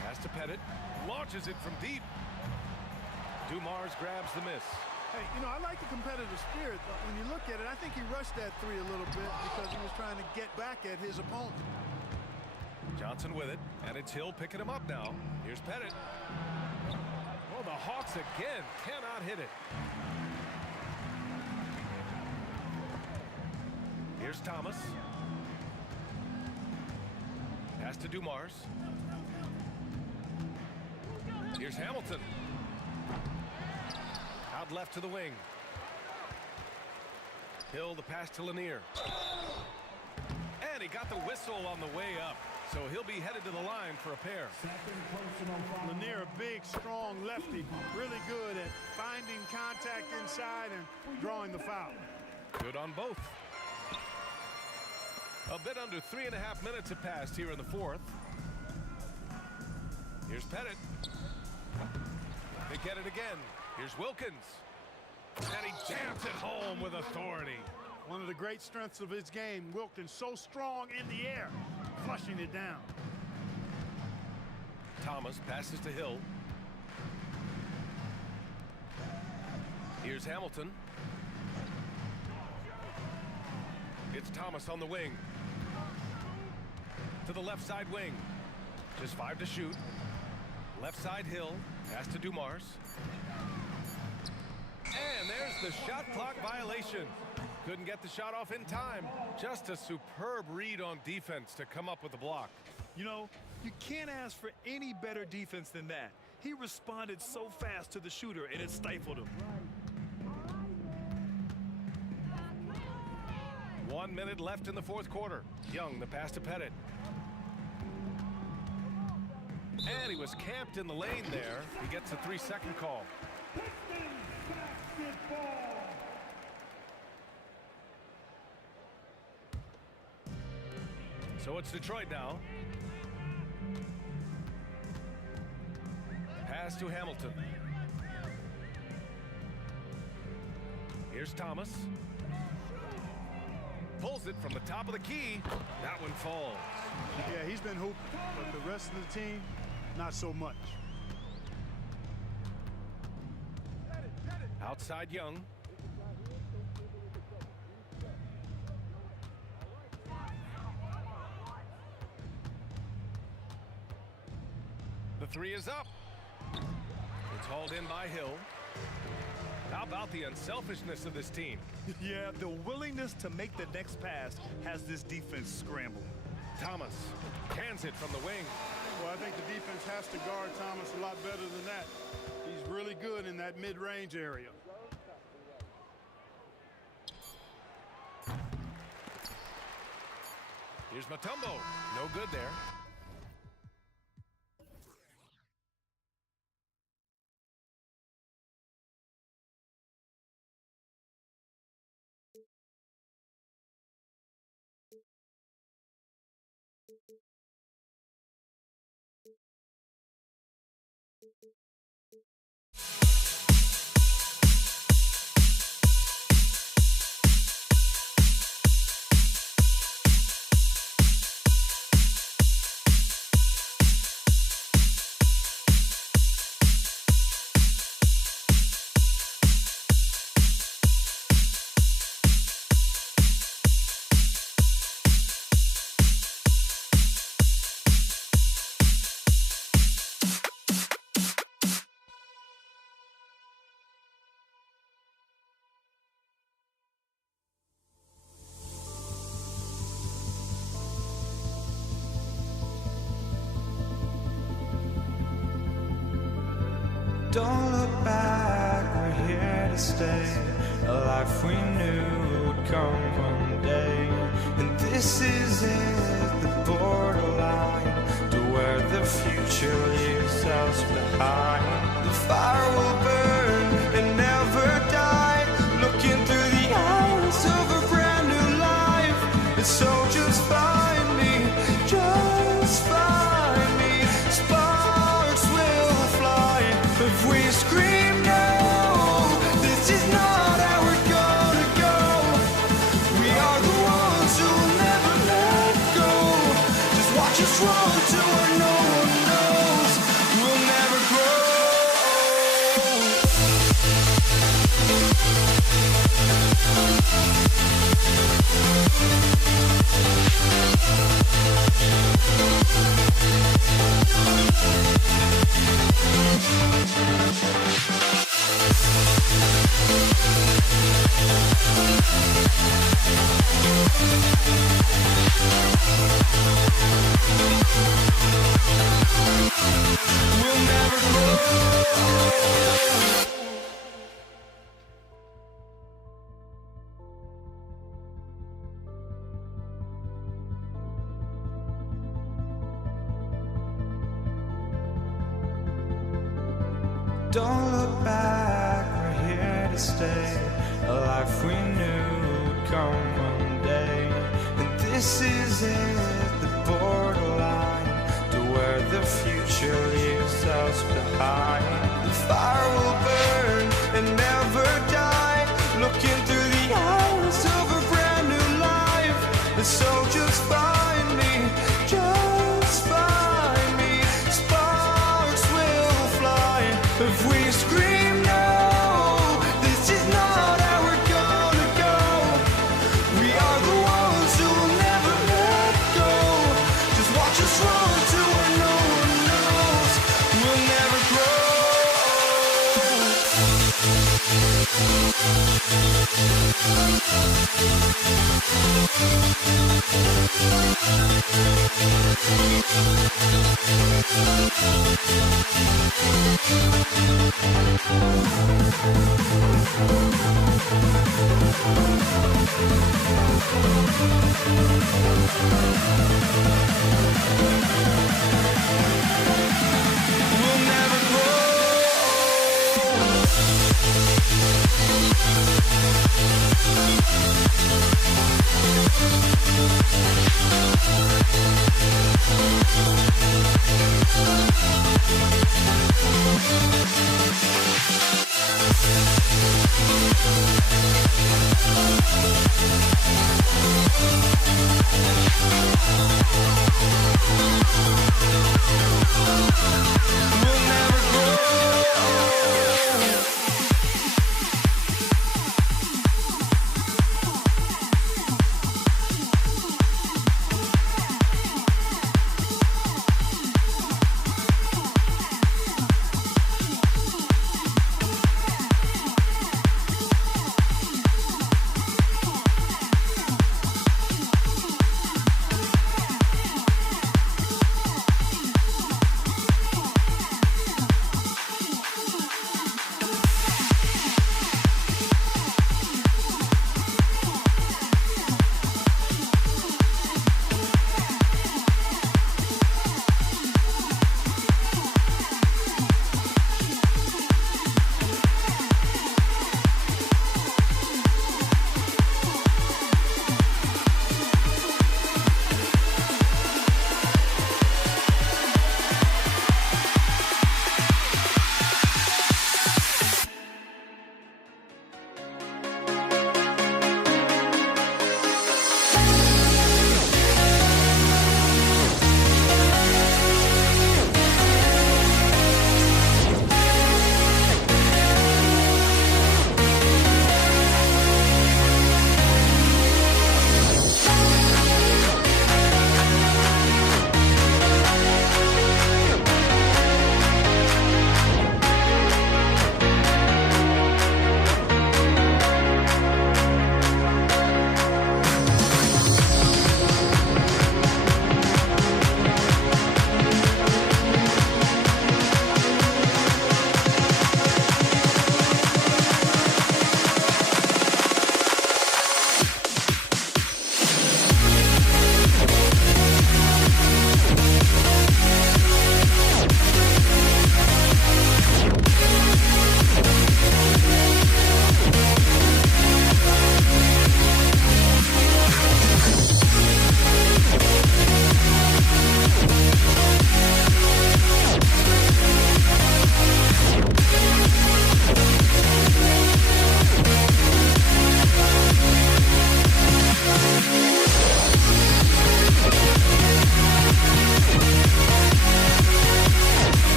Pass to Pettit. Launches it from deep. Dumars grabs the miss. Hey, you know, I like the competitive spirit. But when you look at it, I think he rushed that 3 a little bit because he was trying to get back at his opponent. Johnson with it, and it's Hill picking him up now. Here's Pettit. Well, the Hawks again cannot hit it. Here's Thomas. Pass to Dumars. Here's Hamilton. Out left to the wing. Hill, the pass to Lanier. And he got the whistle on the way up. So he'll be headed to the line for a pair. Lanier, a big, strong lefty. Really good at finding contact inside and drawing the foul. Good on both. A bit under 3.5 minutes have passed here in the fourth. Here's Pettit. They get it again. Here's Wilkins. And he jams it home with authority. One of the great strengths of his game, Wilkins, so strong in the air, flushing it down. Thomas passes to Hill. Here's Hamilton. It's Thomas on the wing. To the left side wing. Just 5 to shoot. Left side Hill. Pass to Dumars. And there's the shot clock violation. Couldn't get the shot off in time. Just a superb read on defense to come up with the block. You know, you can't ask for any better defense than that. He responded so fast to the shooter, and it stifled him. 1 minute left in the fourth quarter. Young, the pass to Pettit. And he was camped in the lane there. He gets a 3-second call. So it's Detroit now. Pass to Hamilton. Here's Thomas. Pulls it from the top of the key. That one falls. Yeah, he's been hooping, but the rest of the team, not so much. Outside Young. The 3 is up. It's hauled in by Hill. How about the unselfishness of this team? Yeah, the willingness to make the next pass has this defense scrambled. Thomas cans it from the wing. Well, I think the defense has to guard Thomas a lot better than that. He's really good in that mid-range area. Here's Mutombo. No good there. Don't look back, we're here to stay. A life we knew would come one day. And this is it, the borderline to where the future leaves us behind. The fire will burn and never die. Looking through the eyes of a brand new life. And so just find me, just find me. Sparks will fly if we scream no. This is not how we're gonna go. We are the ones who will never let go. Just watch us run to where no one knows. We'll never grow. We'll never grow. Don't look back, we're here to stay. A life we knew would come one day. And this is it, the borderline to where the future leaves us behind. The fire will burn and never die. Looking through the eyes of a brand new life. And so just find me, just find me. Sparks will fly if we scream no. This is not how we're gonna go. We are the ones who will never let go. Just watch us run to where no one knows. We'll never grow. We'll never grow.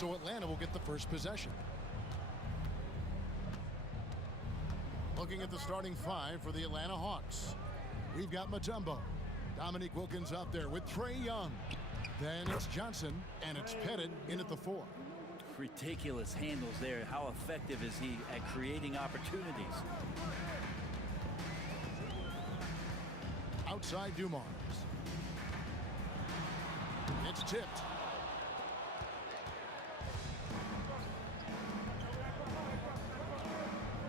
So Atlanta will get the first possession. Looking at the starting five for the Atlanta Hawks. We've got Mutombo. Dominique Wilkins out there with Trae Young. Then it's Johnson, and it's Pettit in at the 4. Ridiculous handles there. How effective is he at creating opportunities? Outside Dumars. It's tipped.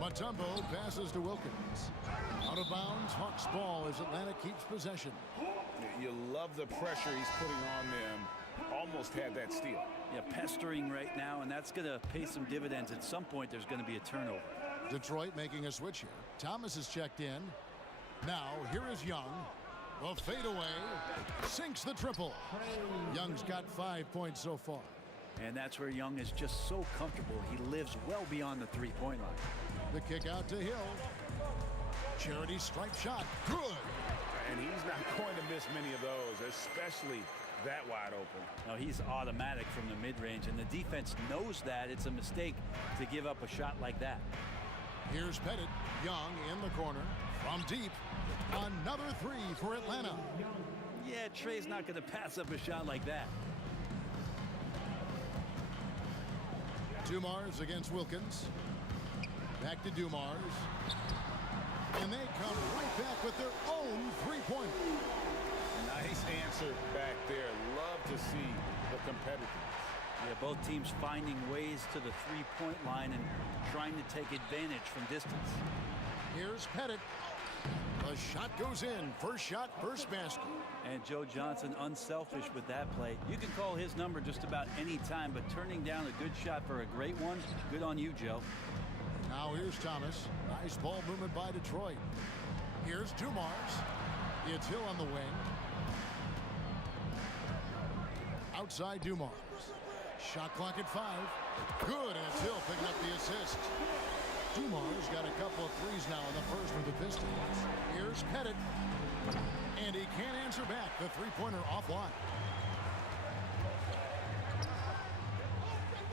Mutombo passes to Wilkins. Out of bounds, Hawks ball as Atlanta keeps possession. You love the pressure he's putting on them. Almost had that steal. Yeah, pestering right now, and that's going to pay some dividends. At some point, there's going to be a turnover. Detroit making a switch here. Thomas is checked in. Now, here is Young. A fadeaway. Sinks the triple. Young's got 5 points so far. And that's where Young is just so comfortable. He lives well beyond the three-point line. The kick out to Hill. Charity stripe shot. Good. And he's not going to miss many of those, especially that wide open. No, he's automatic from the mid-range, and the defense knows that. It's a mistake to give up a shot like that. Here's Pettit. Young in the corner. From deep. Another 3 for Atlanta. Yeah, Trey's not going to pass up a shot like that. Dumars against Wilkins. Back to Dumars. And they come right back with their own three-pointer. Nice answer back there. Love to see the competitiveness. Yeah, both teams finding ways to the three-point line and trying to take advantage from distance. Here's Pettit. The shot goes in. First shot, first basket. And Joe Johnson unselfish with that play. You can call his number just about any time, but turning down a good shot for a great one, good on you, Joe. Now here's Thomas. Nice ball movement by Detroit. Here's Dumars. It's Hill on the wing. Outside Dumars. Shot clock at 5. Good, and it's Hill picking up the assist. Dumars got a couple of threes now in the first for the Pistons. Here's Pettit. And he can't answer back. The three-pointer offline.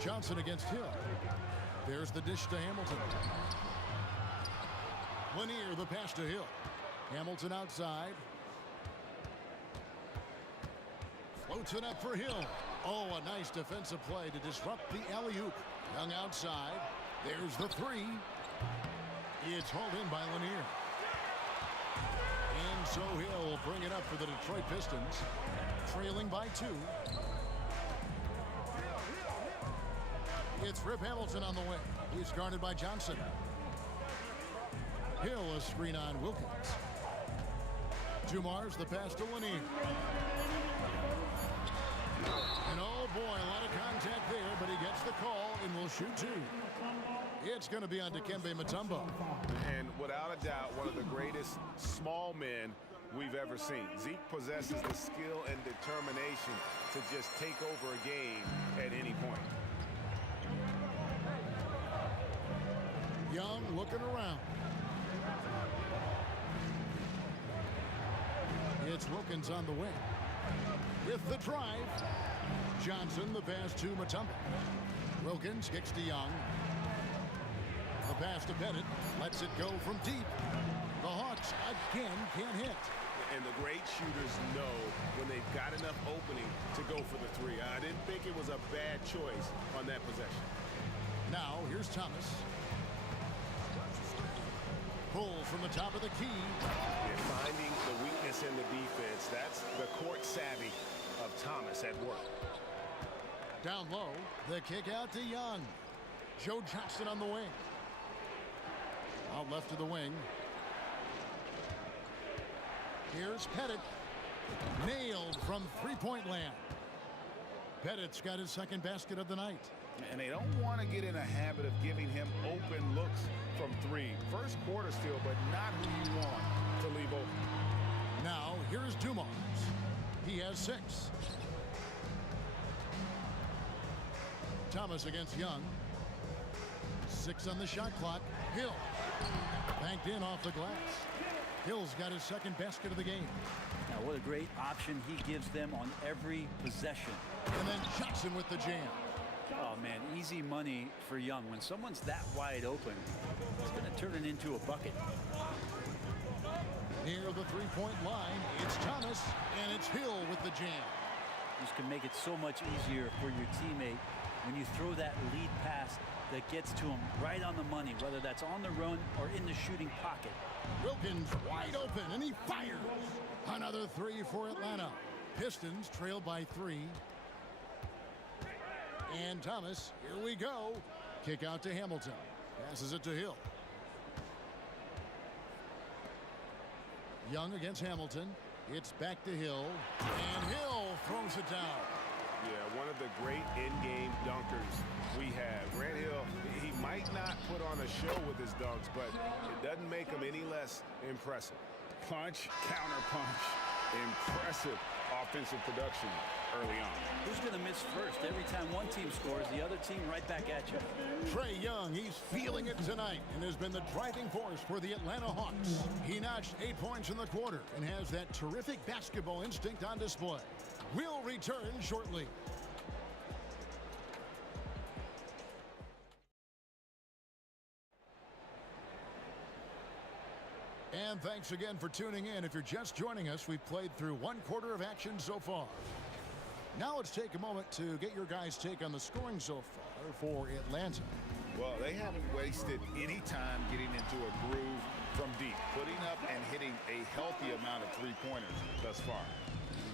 Johnson against Hill. There's the dish to Hamilton. Lanier, the pass to Hill. Hamilton outside. Floats it up for Hill. Oh, a nice defensive play to disrupt the alley-oop. Young outside. There's the 3. It's hauled in by Lanier. And so Hill will bring it up for the Detroit Pistons. Trailing by 2. It's Rip Hamilton on the wing. He's guarded by Johnson. Hill a screen on Wilkins. Dumars the pass to Lanier. And oh boy, a lot of contact there, but he gets the call and will shoot 2. It's going to be on Dikembe Mutombo. And without a doubt, one of the greatest small men we've ever seen. Zeke possesses the skill and determination to just take over a game at any point. Young looking around. It's Wilkins on the wing. With the drive. Johnson the pass to Mutombo. Wilkins kicks to Young. The pass to Pettit. Lets it go from deep. The Hawks again can't hit. And the great shooters know when they've got enough opening to go for the 3. I didn't think it was a bad choice on that possession. Now here's Thomas. Pull from the top of the key. And finding the weakness in the defense. That's the court savvy of Thomas at work. Down low, the kick out to Young. Joe Johnson on the wing. Out left of the wing. Here's Pettit. Nailed from three-point land. Pettit's got his second basket of the night. And they don't want to get in a habit of giving him open looks from 3. First quarter still, but not who you want to leave open. Now, here's Dumars. He has 6. Thomas against Young. 6 on the shot clock. Hill. Banked in off the glass. Hill's got his second basket of the game. Now, what a great option he gives them on every possession. And then Johnson with the jam. Oh, man, easy money for Young. When someone's that wide open, it's going to turn it into a bucket. Near the three-point line, it's Thomas, and it's Hill with the jam. This can make it so much easier for your teammate when you throw that lead pass that gets to him right on the money, whether that's on the run or in the shooting pocket. Wilkins wide open, and he fires. Another three for Atlanta. Pistons trail by 3. And Thomas, here we go. Kick out to Hamilton. Passes it to Hill. Young against Hamilton. It's back to Hill. And Hill throws it down. Yeah, one of the great in-game dunkers we have. Grant Hill, he might not put on a show with his dunks, but it doesn't make him any less impressive. Punch, counter punch. Impressive offensive production early on. Who's going to miss first? Every time one team scores, the other team right back at you. Trae Young, he's feeling it tonight and has been the driving force for the Atlanta Hawks. He notched 8 points in the quarter and has that terrific basketball instinct on display. We'll return shortly. And thanks again for tuning in. If you're just joining us, we've played through 1 quarter of action so far. Now let's take a moment to get your guys' take on the scoring so far for Atlanta. Well, they haven't wasted any time getting into a groove from deep, putting up and hitting a healthy amount of three-pointers thus far.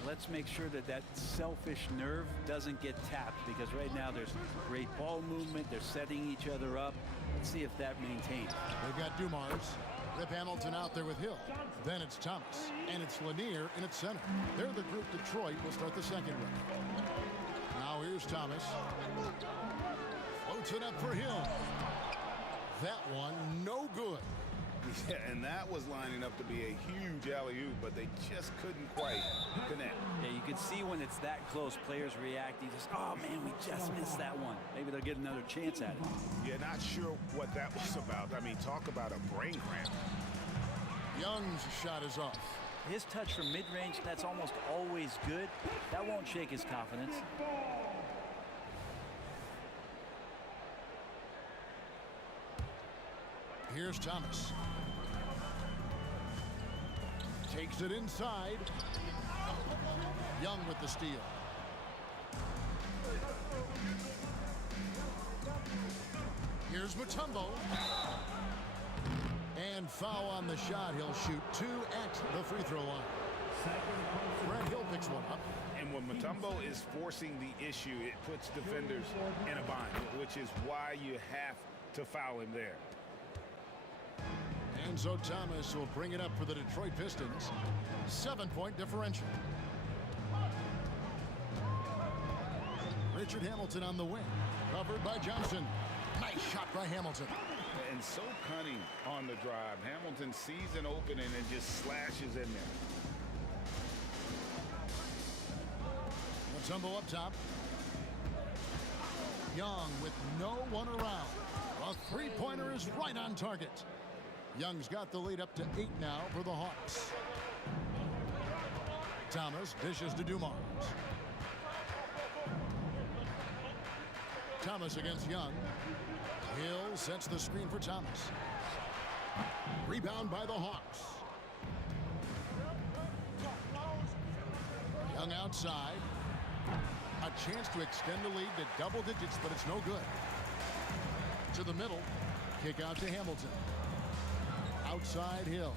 Let's make sure that that selfish nerve doesn't get tapped, because right now there's great ball movement. They're setting each other up. Let's see if that maintains. They've got Dumars. Rip Hamilton out there with Hill. Then it's Thomas. And it's Lanier in its center. They're the group Detroit will start the second with. Now here's Thomas. Floats it up for Hill. That one, no good. Yeah, and that was lining up to be a huge alley-oop, but they just couldn't quite connect. Yeah, you can see when it's that close, players react. You just, oh, man, we just missed that one. Maybe they'll get another chance at it. Yeah, not sure what that was about. I mean, talk about a brain cramp. Young's shot is off. His touch from mid-range, that's almost always good. That won't shake his confidence. Here's Thomas. Takes it inside. Young with the steal. Here's Mutombo. And foul on the shot. He'll shoot 2 at the free throw line. Grant Hill picks one up. And when Mutombo is forcing the issue, it puts defenders in a bind, which is why you have to foul him there. And so Thomas will bring it up for the Detroit Pistons. 7-point differential. Richard Hamilton on the wing. Covered by Johnson. Nice shot by Hamilton. And so cunning on the drive. Hamilton sees an opening and just slashes in there. Mutombo up top. Young with no one around. A three-pointer is right on target. Young's got the lead up to 8 now for the Hawks. Thomas dishes to Dumars. Thomas against Young. Hill sets the screen for Thomas. Rebound by the Hawks. Young outside. A chance to extend the lead to double digits, but it's no good. To the middle. Kick out to Hamilton. Outside Hill.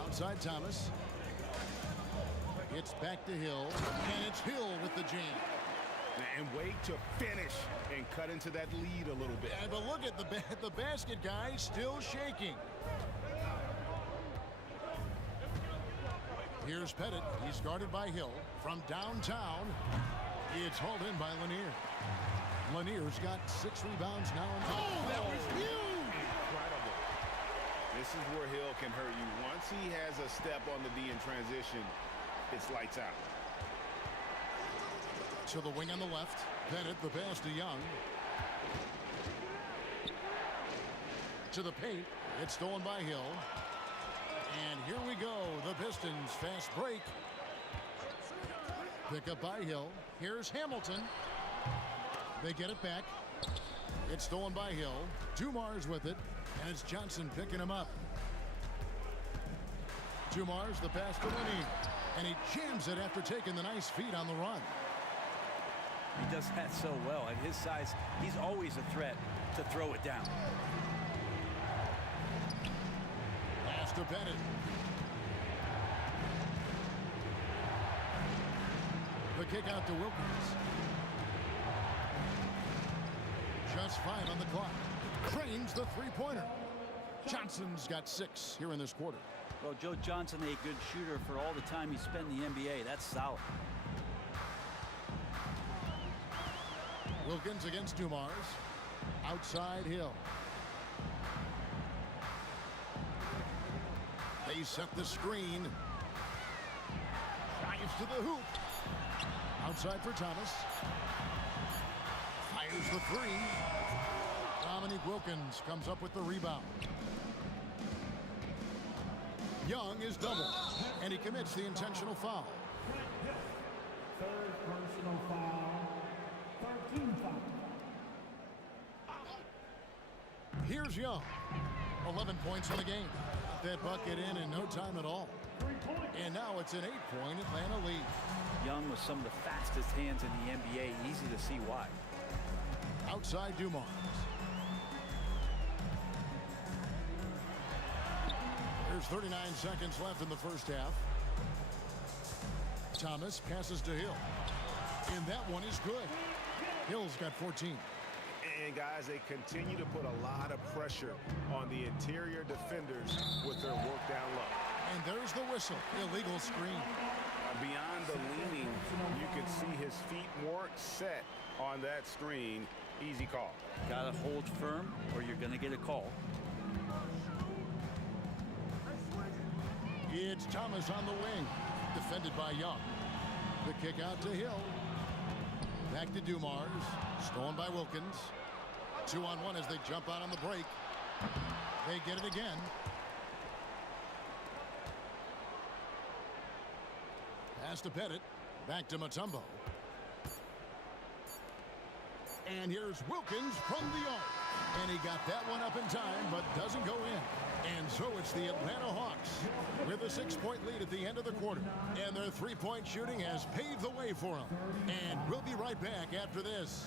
Outside Thomas. It's back to Hill. And it's Hill with the jam. And wait to finish and cut into that lead a little bit. Yeah, but look at the basket, guys, still shaking. Here's Pettit. He's guarded by Hill. From downtown, it's hauled in by Lanier. Lanier's got 6 rebounds now. Oh, that was huge! Incredible. This is where Hill can hurt you. Once he has a step on the D in transition, it's lights out. To the wing on the left. Bennett, the pass to Young. To the paint. It's stolen by Hill. And here we go. The Pistons fast break. Pick up by Hill. Here's Hamilton. They get it back. It's stolen by Hill. Dumars with it, and it's Johnson picking him up. Dumars the pass to Winnie, and he jams it after taking the nice feed on the run. He does that so well. At his size, he's always a threat to throw it down. Pass to Bennett. The kick out to Wilkins. Just 5 on the clock. Cranes the three-pointer. Johnson's got 6 here in this quarter. Well, Joe Johnson, a good shooter for all the time he spent in the NBA. That's solid. Wilkins against Dumars. Outside Hill. They set the screen. Drives to the hoop. Outside for Thomas. Fires the three. Dominique Wilkins comes up with the rebound. Young is doubled, and he commits the intentional foul. Third personal foul. 13 foul. Here's Young. 11 points in the game. That bucket in no time at all. And now it's an 8-point Atlanta lead. Young with some of the fastest hands in the NBA. Easy to see why. Outside Dumars. There's 39 seconds left in the first half. Thomas passes to Hill. And that one is good. Hill's got 14. And guys, they continue to put a lot of pressure on the interior defenders with their work down low. And there's the whistle. Illegal screen. Beyond the leaning, you can see his feet weren't set on that screen. Easy call. Gotta hold firm or you're gonna get a call. It's Thomas on the wing. Defended by Young. The kick out to Hill. Back to Dumars. Stolen by Wilkins. 2-on-1 as they jump out on the break. They get it again. Pass to Pettit. Back to Mutombo. And here's Wilkins from the arc. And he got that one up in time, but doesn't go in. And so it's the Atlanta Hawks with a 6-point lead at the end of the quarter. And their three-point shooting has paved the way for them. And we'll be right back after this.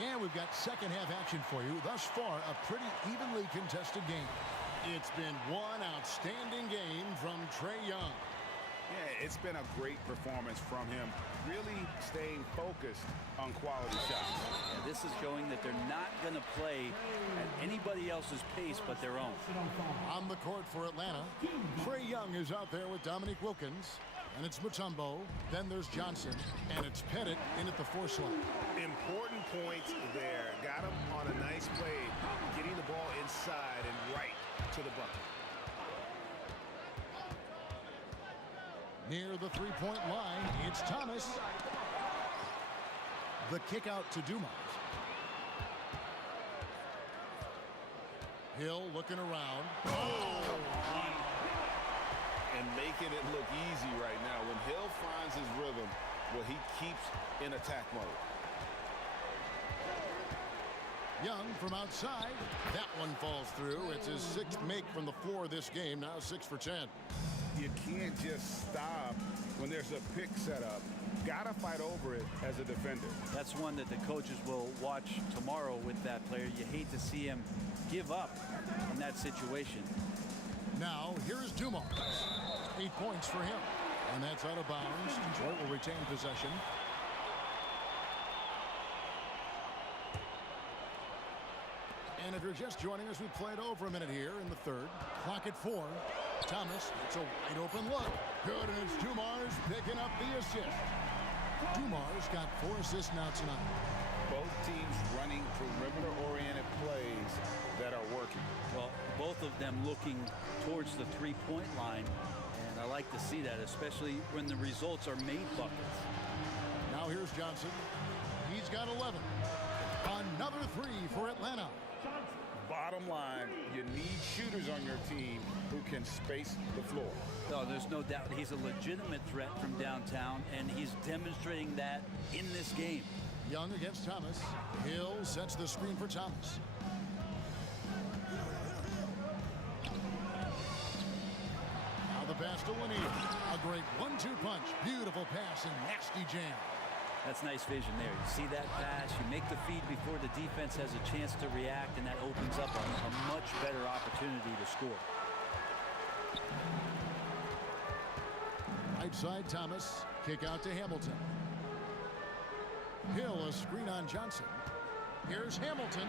And we've got second half action for you. Thus far, a pretty evenly contested game. It's been one outstanding game from Trae Young. Yeah, it's been a great performance from him. Really staying focused on quality shots. Yeah, this is showing that they're not going to play at anybody else's pace but their own. On the court for Atlanta, Trae Young is out there with Dominique Wilkins. And it's Mutombo, then there's Johnson, and it's Pettit in at the 4 slot. Important points there. Got him on a nice play, getting the ball inside and right to the bucket. Near the three-point line, it's Thomas. The kick out to Dumars. Hill looking around. And making it look easy right now. When Hill finds his rhythm, well, he keeps in attack mode. Young from outside. That one falls through. It's his 6th make from the floor this game. Now 6 for 10. You can't just stop when there's a pick set up. Gotta fight over it as a defender. That's one that the coaches will watch tomorrow with that player. You hate to see him give up in that situation. Now, here's Dumars. 8 points for him. And that's out of bounds. Detroit will retain possession. And if you're just joining us, we played over a minute here in the third. Clock at 4. Thomas, it's a wide open look. Good, and it's Dumars picking up the assist. Dumars got 4 assists now tonight. Both teams running perimeter-oriented plays that are working. Well, them looking towards the three-point line. And I like to see that, especially when the results are made buckets. Now here's Johnson. He's got 11. Another three for Atlanta. Bottom line, you need shooters on your team who can space the floor. No, there's no doubt he's a legitimate threat from downtown, and he's demonstrating that in this game. Young against Thomas. Hill sets the screen for Thomas. Now the pass to Lanier. A great 1-2 punch. Beautiful pass and nasty jam. That's nice vision there. You see that pass, you make the feed before the defense has a chance to react, and that opens up a much better opportunity to score. Right side Thomas. Kick out to Hamilton. Hill a screen on Johnson. Here's Hamilton.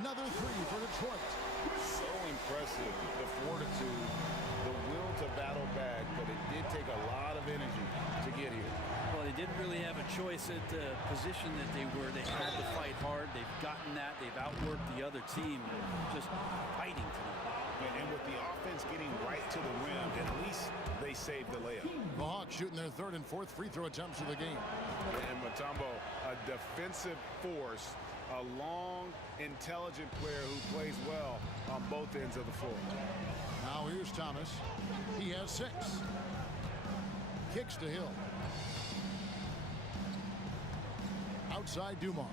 Another three for Detroit. So impressive, the fortitude, the will to battle back, but it did take a lot of energy to get here. Well, they didn't really have a choice at the position that they were. They had to fight hard. They've gotten that. They've outworked the other team. Just fighting tonight. And with the offense getting right to the rim, at least they saved the layup. The Hawks shooting their third and fourth free throw attempts of the game. And Mutombo, a defensive force, a long, intelligent player who plays well on both ends of the floor. Now here's Thomas. He has 6. Kicks to Hill. Outside Dumars.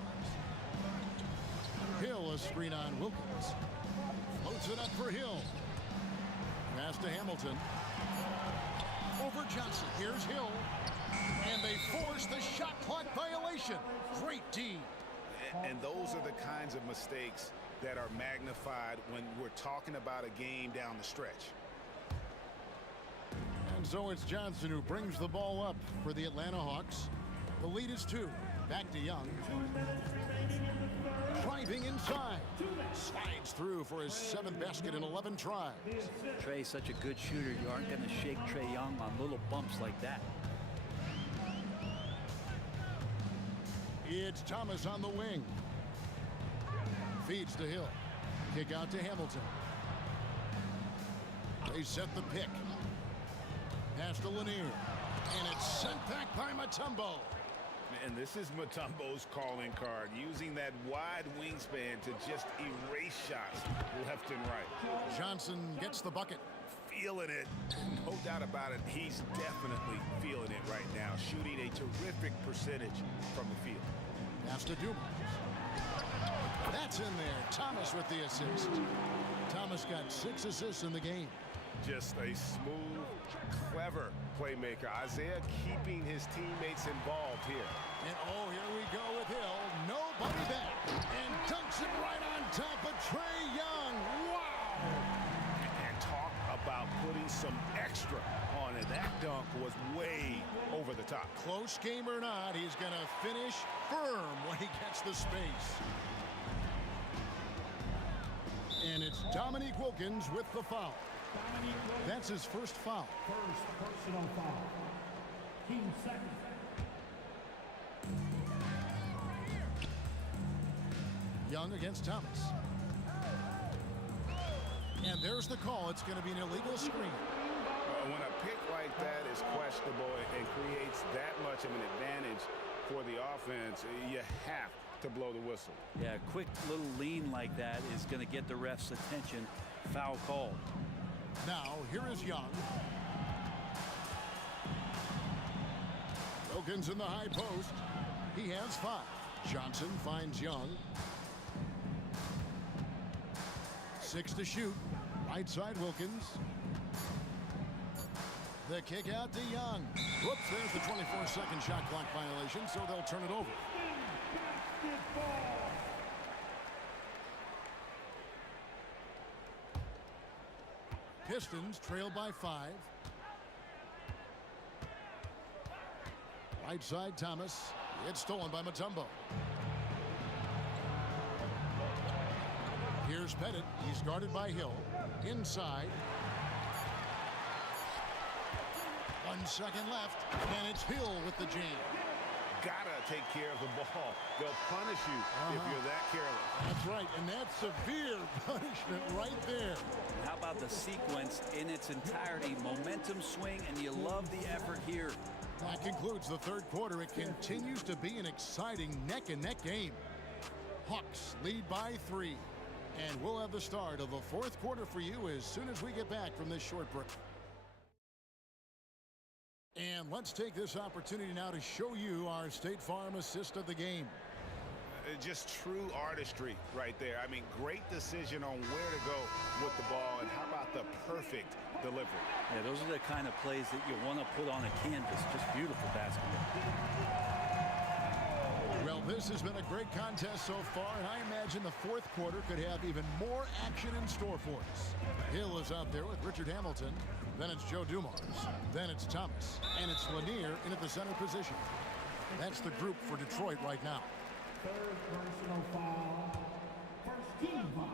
Hill a screen on Wilkins. Floats it up for Hill. Pass to Hamilton. Over Johnson. Here's Hill. And they force the shot clock violation. Great D. And those are the kinds of mistakes that are magnified when we're talking about a game down the stretch. And so it's Johnson who brings the ball up for the Atlanta Hawks. The lead is 2. Back to Young. Driving inside. Slides through for his 7th basket in 11 tries. Trey's such a good shooter. You aren't going to shake Trae Young on little bumps like that. It's Thomas on the wing. Feeds to Hill. Kick out to Hamilton. They set the pick. Pass to Lanier. And it's sent back by Mutombo. And this is Mutombo's calling card, using that wide wingspan to just erase shots left and right. Johnson gets the bucket. Feeling it. No doubt about it. He's definitely feeling it right now, shooting a terrific percentage from the field. Pass to Dumars. That's in there. Thomas with the assist. Thomas got 6 assists in the game. Just a smooth, clever playmaker. Isaiah keeping his teammates involved here. And oh, here we go with Hill. Nobody back. And dunks it right on top of Trae Young. Wow! And talk about putting some extra on it. That dunk was way over the top. Close game or not, he's going to finish firm when he gets the space. And it's Dominique Wilkins with the foul. That's his first foul. First personal foul. Team second. Young against Thomas. And there's the call. It's going to be an illegal screen. When a pick like that is questionable and creates that much of an advantage for the offense, you have to blow the whistle. Yeah, a quick little lean like that is going to get the ref's attention. Foul call. Now, here is Young. Wilkins in the high post. He has 5. Johnson finds Young. 6 to shoot. Right side Wilkins. The kick out to Young. Whoops, there's the 24-second shot clock violation, so they'll turn it over. Pistons trail by 5. Right side Thomas. It's stolen by Mutombo. Here's Pettit. He's guarded by Hill. Inside. 1 second left. And it's Hill with the jam. gotta take care of the ball. They'll punish you if you're that careless. That's right, and that's severe punishment right there. How about the sequence in its entirety? Momentum swing, and you love the effort here. That concludes the third quarter. It continues to be an exciting neck-and-neck game. Hawks lead by 3. And we'll have the start of the fourth quarter for you as soon as we get back from this short break. And let's take this opportunity now to show you our State Farm assist of the game. Just true artistry right there. I mean, great decision on where to go with the ball, and how about the perfect delivery? Yeah, those are the kind of plays that you want to put on a canvas. Just beautiful basketball. Well, this has been a great contest so far, and I imagine the fourth quarter could have even more action in store for us. Hill is out there with Richard Hamilton. Then it's Joe Dumars. Then it's Thomas. And it's Lanier in at the center position. That's the group for Detroit right now. Third personal foul. First team foul.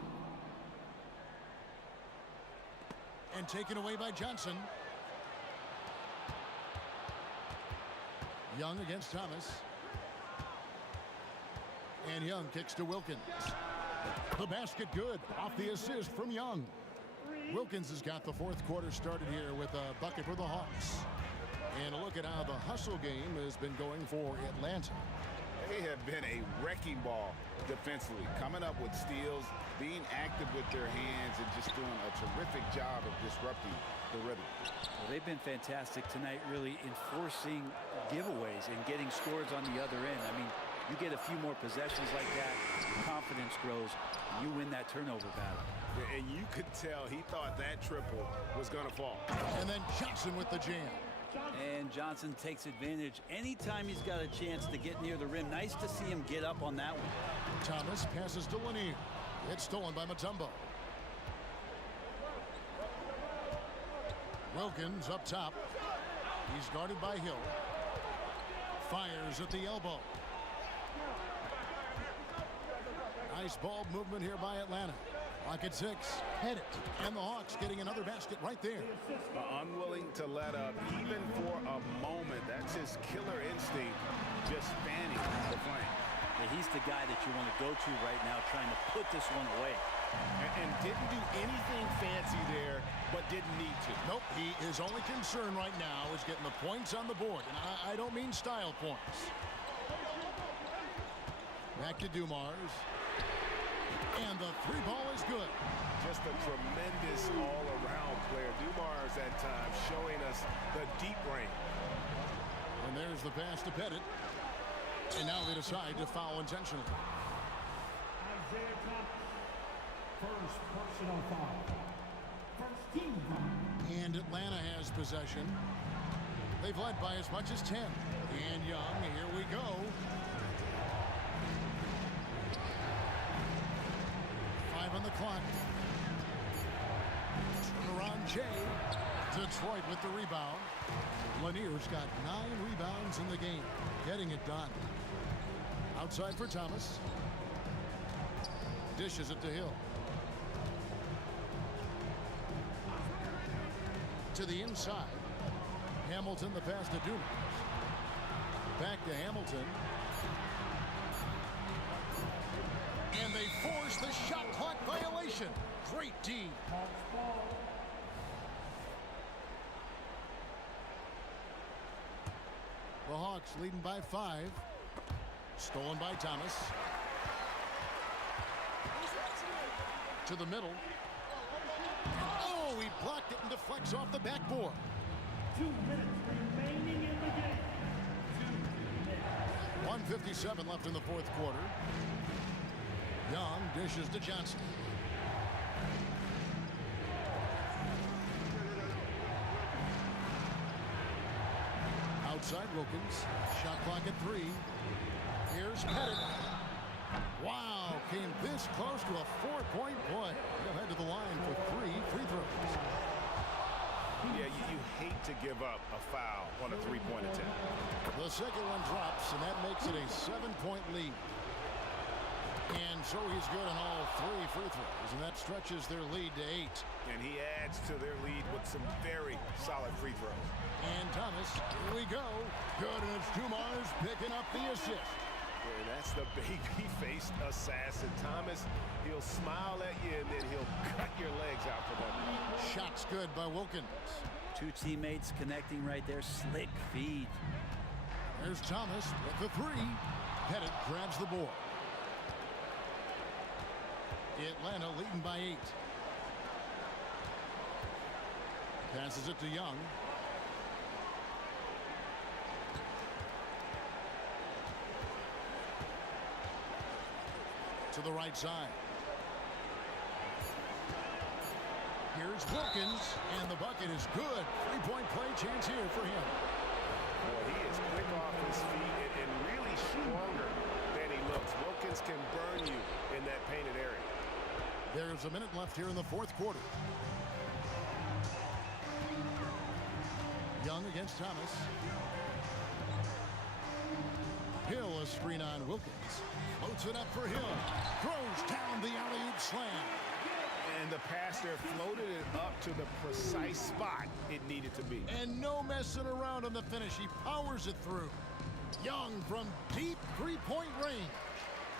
And taken away by Johnson. Young against Thomas. And Young kicks to Wilkins. The basket good off the assist from Young. Wilkins has got the fourth quarter started here with a bucket for the Hawks. And a look at how the hustle game has been going for Atlanta. They have been a wrecking ball defensively, coming up with steals, being active with their hands, and just doing a terrific job of disrupting the rhythm. Well, they've been fantastic tonight, really enforcing giveaways and getting scores on the other end. I mean, you get a few more possessions like that, confidence grows, and you win that turnover battle. And you could tell he thought that triple was going to fall. And then Johnson with the jam. And Johnson takes advantage anytime he's got a chance to get near the rim. Nice to see him get up on that one. Thomas passes to Lanier. It's stolen by Mutombo. Wilkins up top. He's guarded by Hill. Fires at the elbow. Nice ball movement here by Atlanta. Clock at 6. Head it. And the Hawks getting another basket right there. Unwilling to let up even for a moment. That's his killer instinct, just fanning the flame. Yeah, he's the guy that you want to go to right now, trying to put this one away. And didn't do anything fancy there, but didn't need to. Nope, his only concern right now is getting the points on the board. And I don't mean style points. Back to Dumars. And the three ball is good. Just a tremendous all-around player. Dumars at times showing us the deep range. And there's the pass to Pettit. And now they decide to foul intentionally. Isaiah Thomas. First personal foul. First team foul. And Atlanta has possession. They've led by as much as 10. And Young, here we go. On the clock. Turnaround Jay. Detroit with the rebound. Lanier's got 9 rebounds in the game. Getting it done. Outside for Thomas. Dishes it to Hill. To the inside. Hamilton the pass to Dumars. Back to Hamilton. And they force the shot clock violation. Great D. The Hawks leading by 5. Stolen by Thomas. To the middle. Oh, he blocked it and deflects off the backboard. 2 minutes remaining in the game. 1:57 left in the fourth quarter. Young dishes to Johnson. Outside Wilkins. Shot clock at 3. Here's Pettit. Wow, came this close to a 4-point play. He'll head to the line for 3 free throws. Yeah, you hate to give up a foul on a 3-point attempt. The second one drops, and that makes it a 7-point lead. And so he's good on all 3 free throws, and that stretches their lead to 8. And he adds to their lead with some very solid free throws. And Thomas, here we go. Good, and it's Dumars picking up the assist. And that's the baby-faced assassin. Thomas, he'll smile at you, and then he'll cut your legs out for that. Shot's good by Wilkins. 2 teammates connecting right there. Slick feed. There's Thomas with the 3. Pettit grabs the board. Atlanta leading by 8. Passes it to Young. To the right side. Here's Wilkins, and the bucket is good. 3-point play chance here for him. Boy, he is quick off his feet and really stronger than he looks. Wilkins can burn you in that painted area. There's a minute left here in the 4th quarter. Young against Thomas. Hill, a screen on Wilkins. Floats it up for Hill. Throws down the alley-oop slam. And the pass there floated it up to the precise spot it needed to be. And no messing around on the finish. He powers it through. Young from deep 3-point range.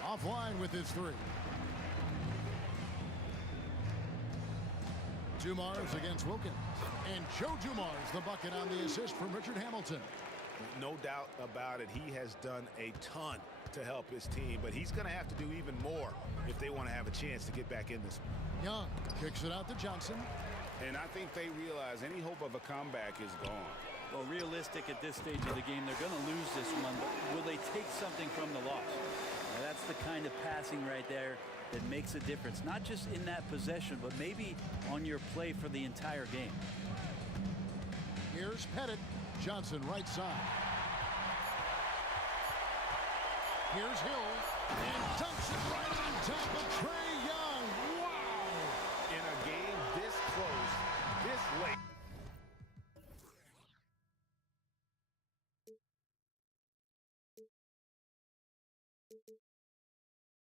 Offline with his 3. Dumars against Wilkins. And Joe Dumars, the bucket on the assist from Richard Hamilton. No doubt about it. He has done a ton to help his team, but he's going to have to do even more if they want to have a chance to get back in this. Young kicks it out to Johnson. And I think they realize any hope of a comeback is gone. Well, realistic at this stage of the game, they're going to lose this one, but will they take something from the loss? Now, that's the kind of passing right there that makes a difference, not just in that possession, but maybe on your play for the entire game. Here's Pettit. Johnson right side. Here's Hill. And dunks it right on top of Trae Young. Wow! In a game this close, this late.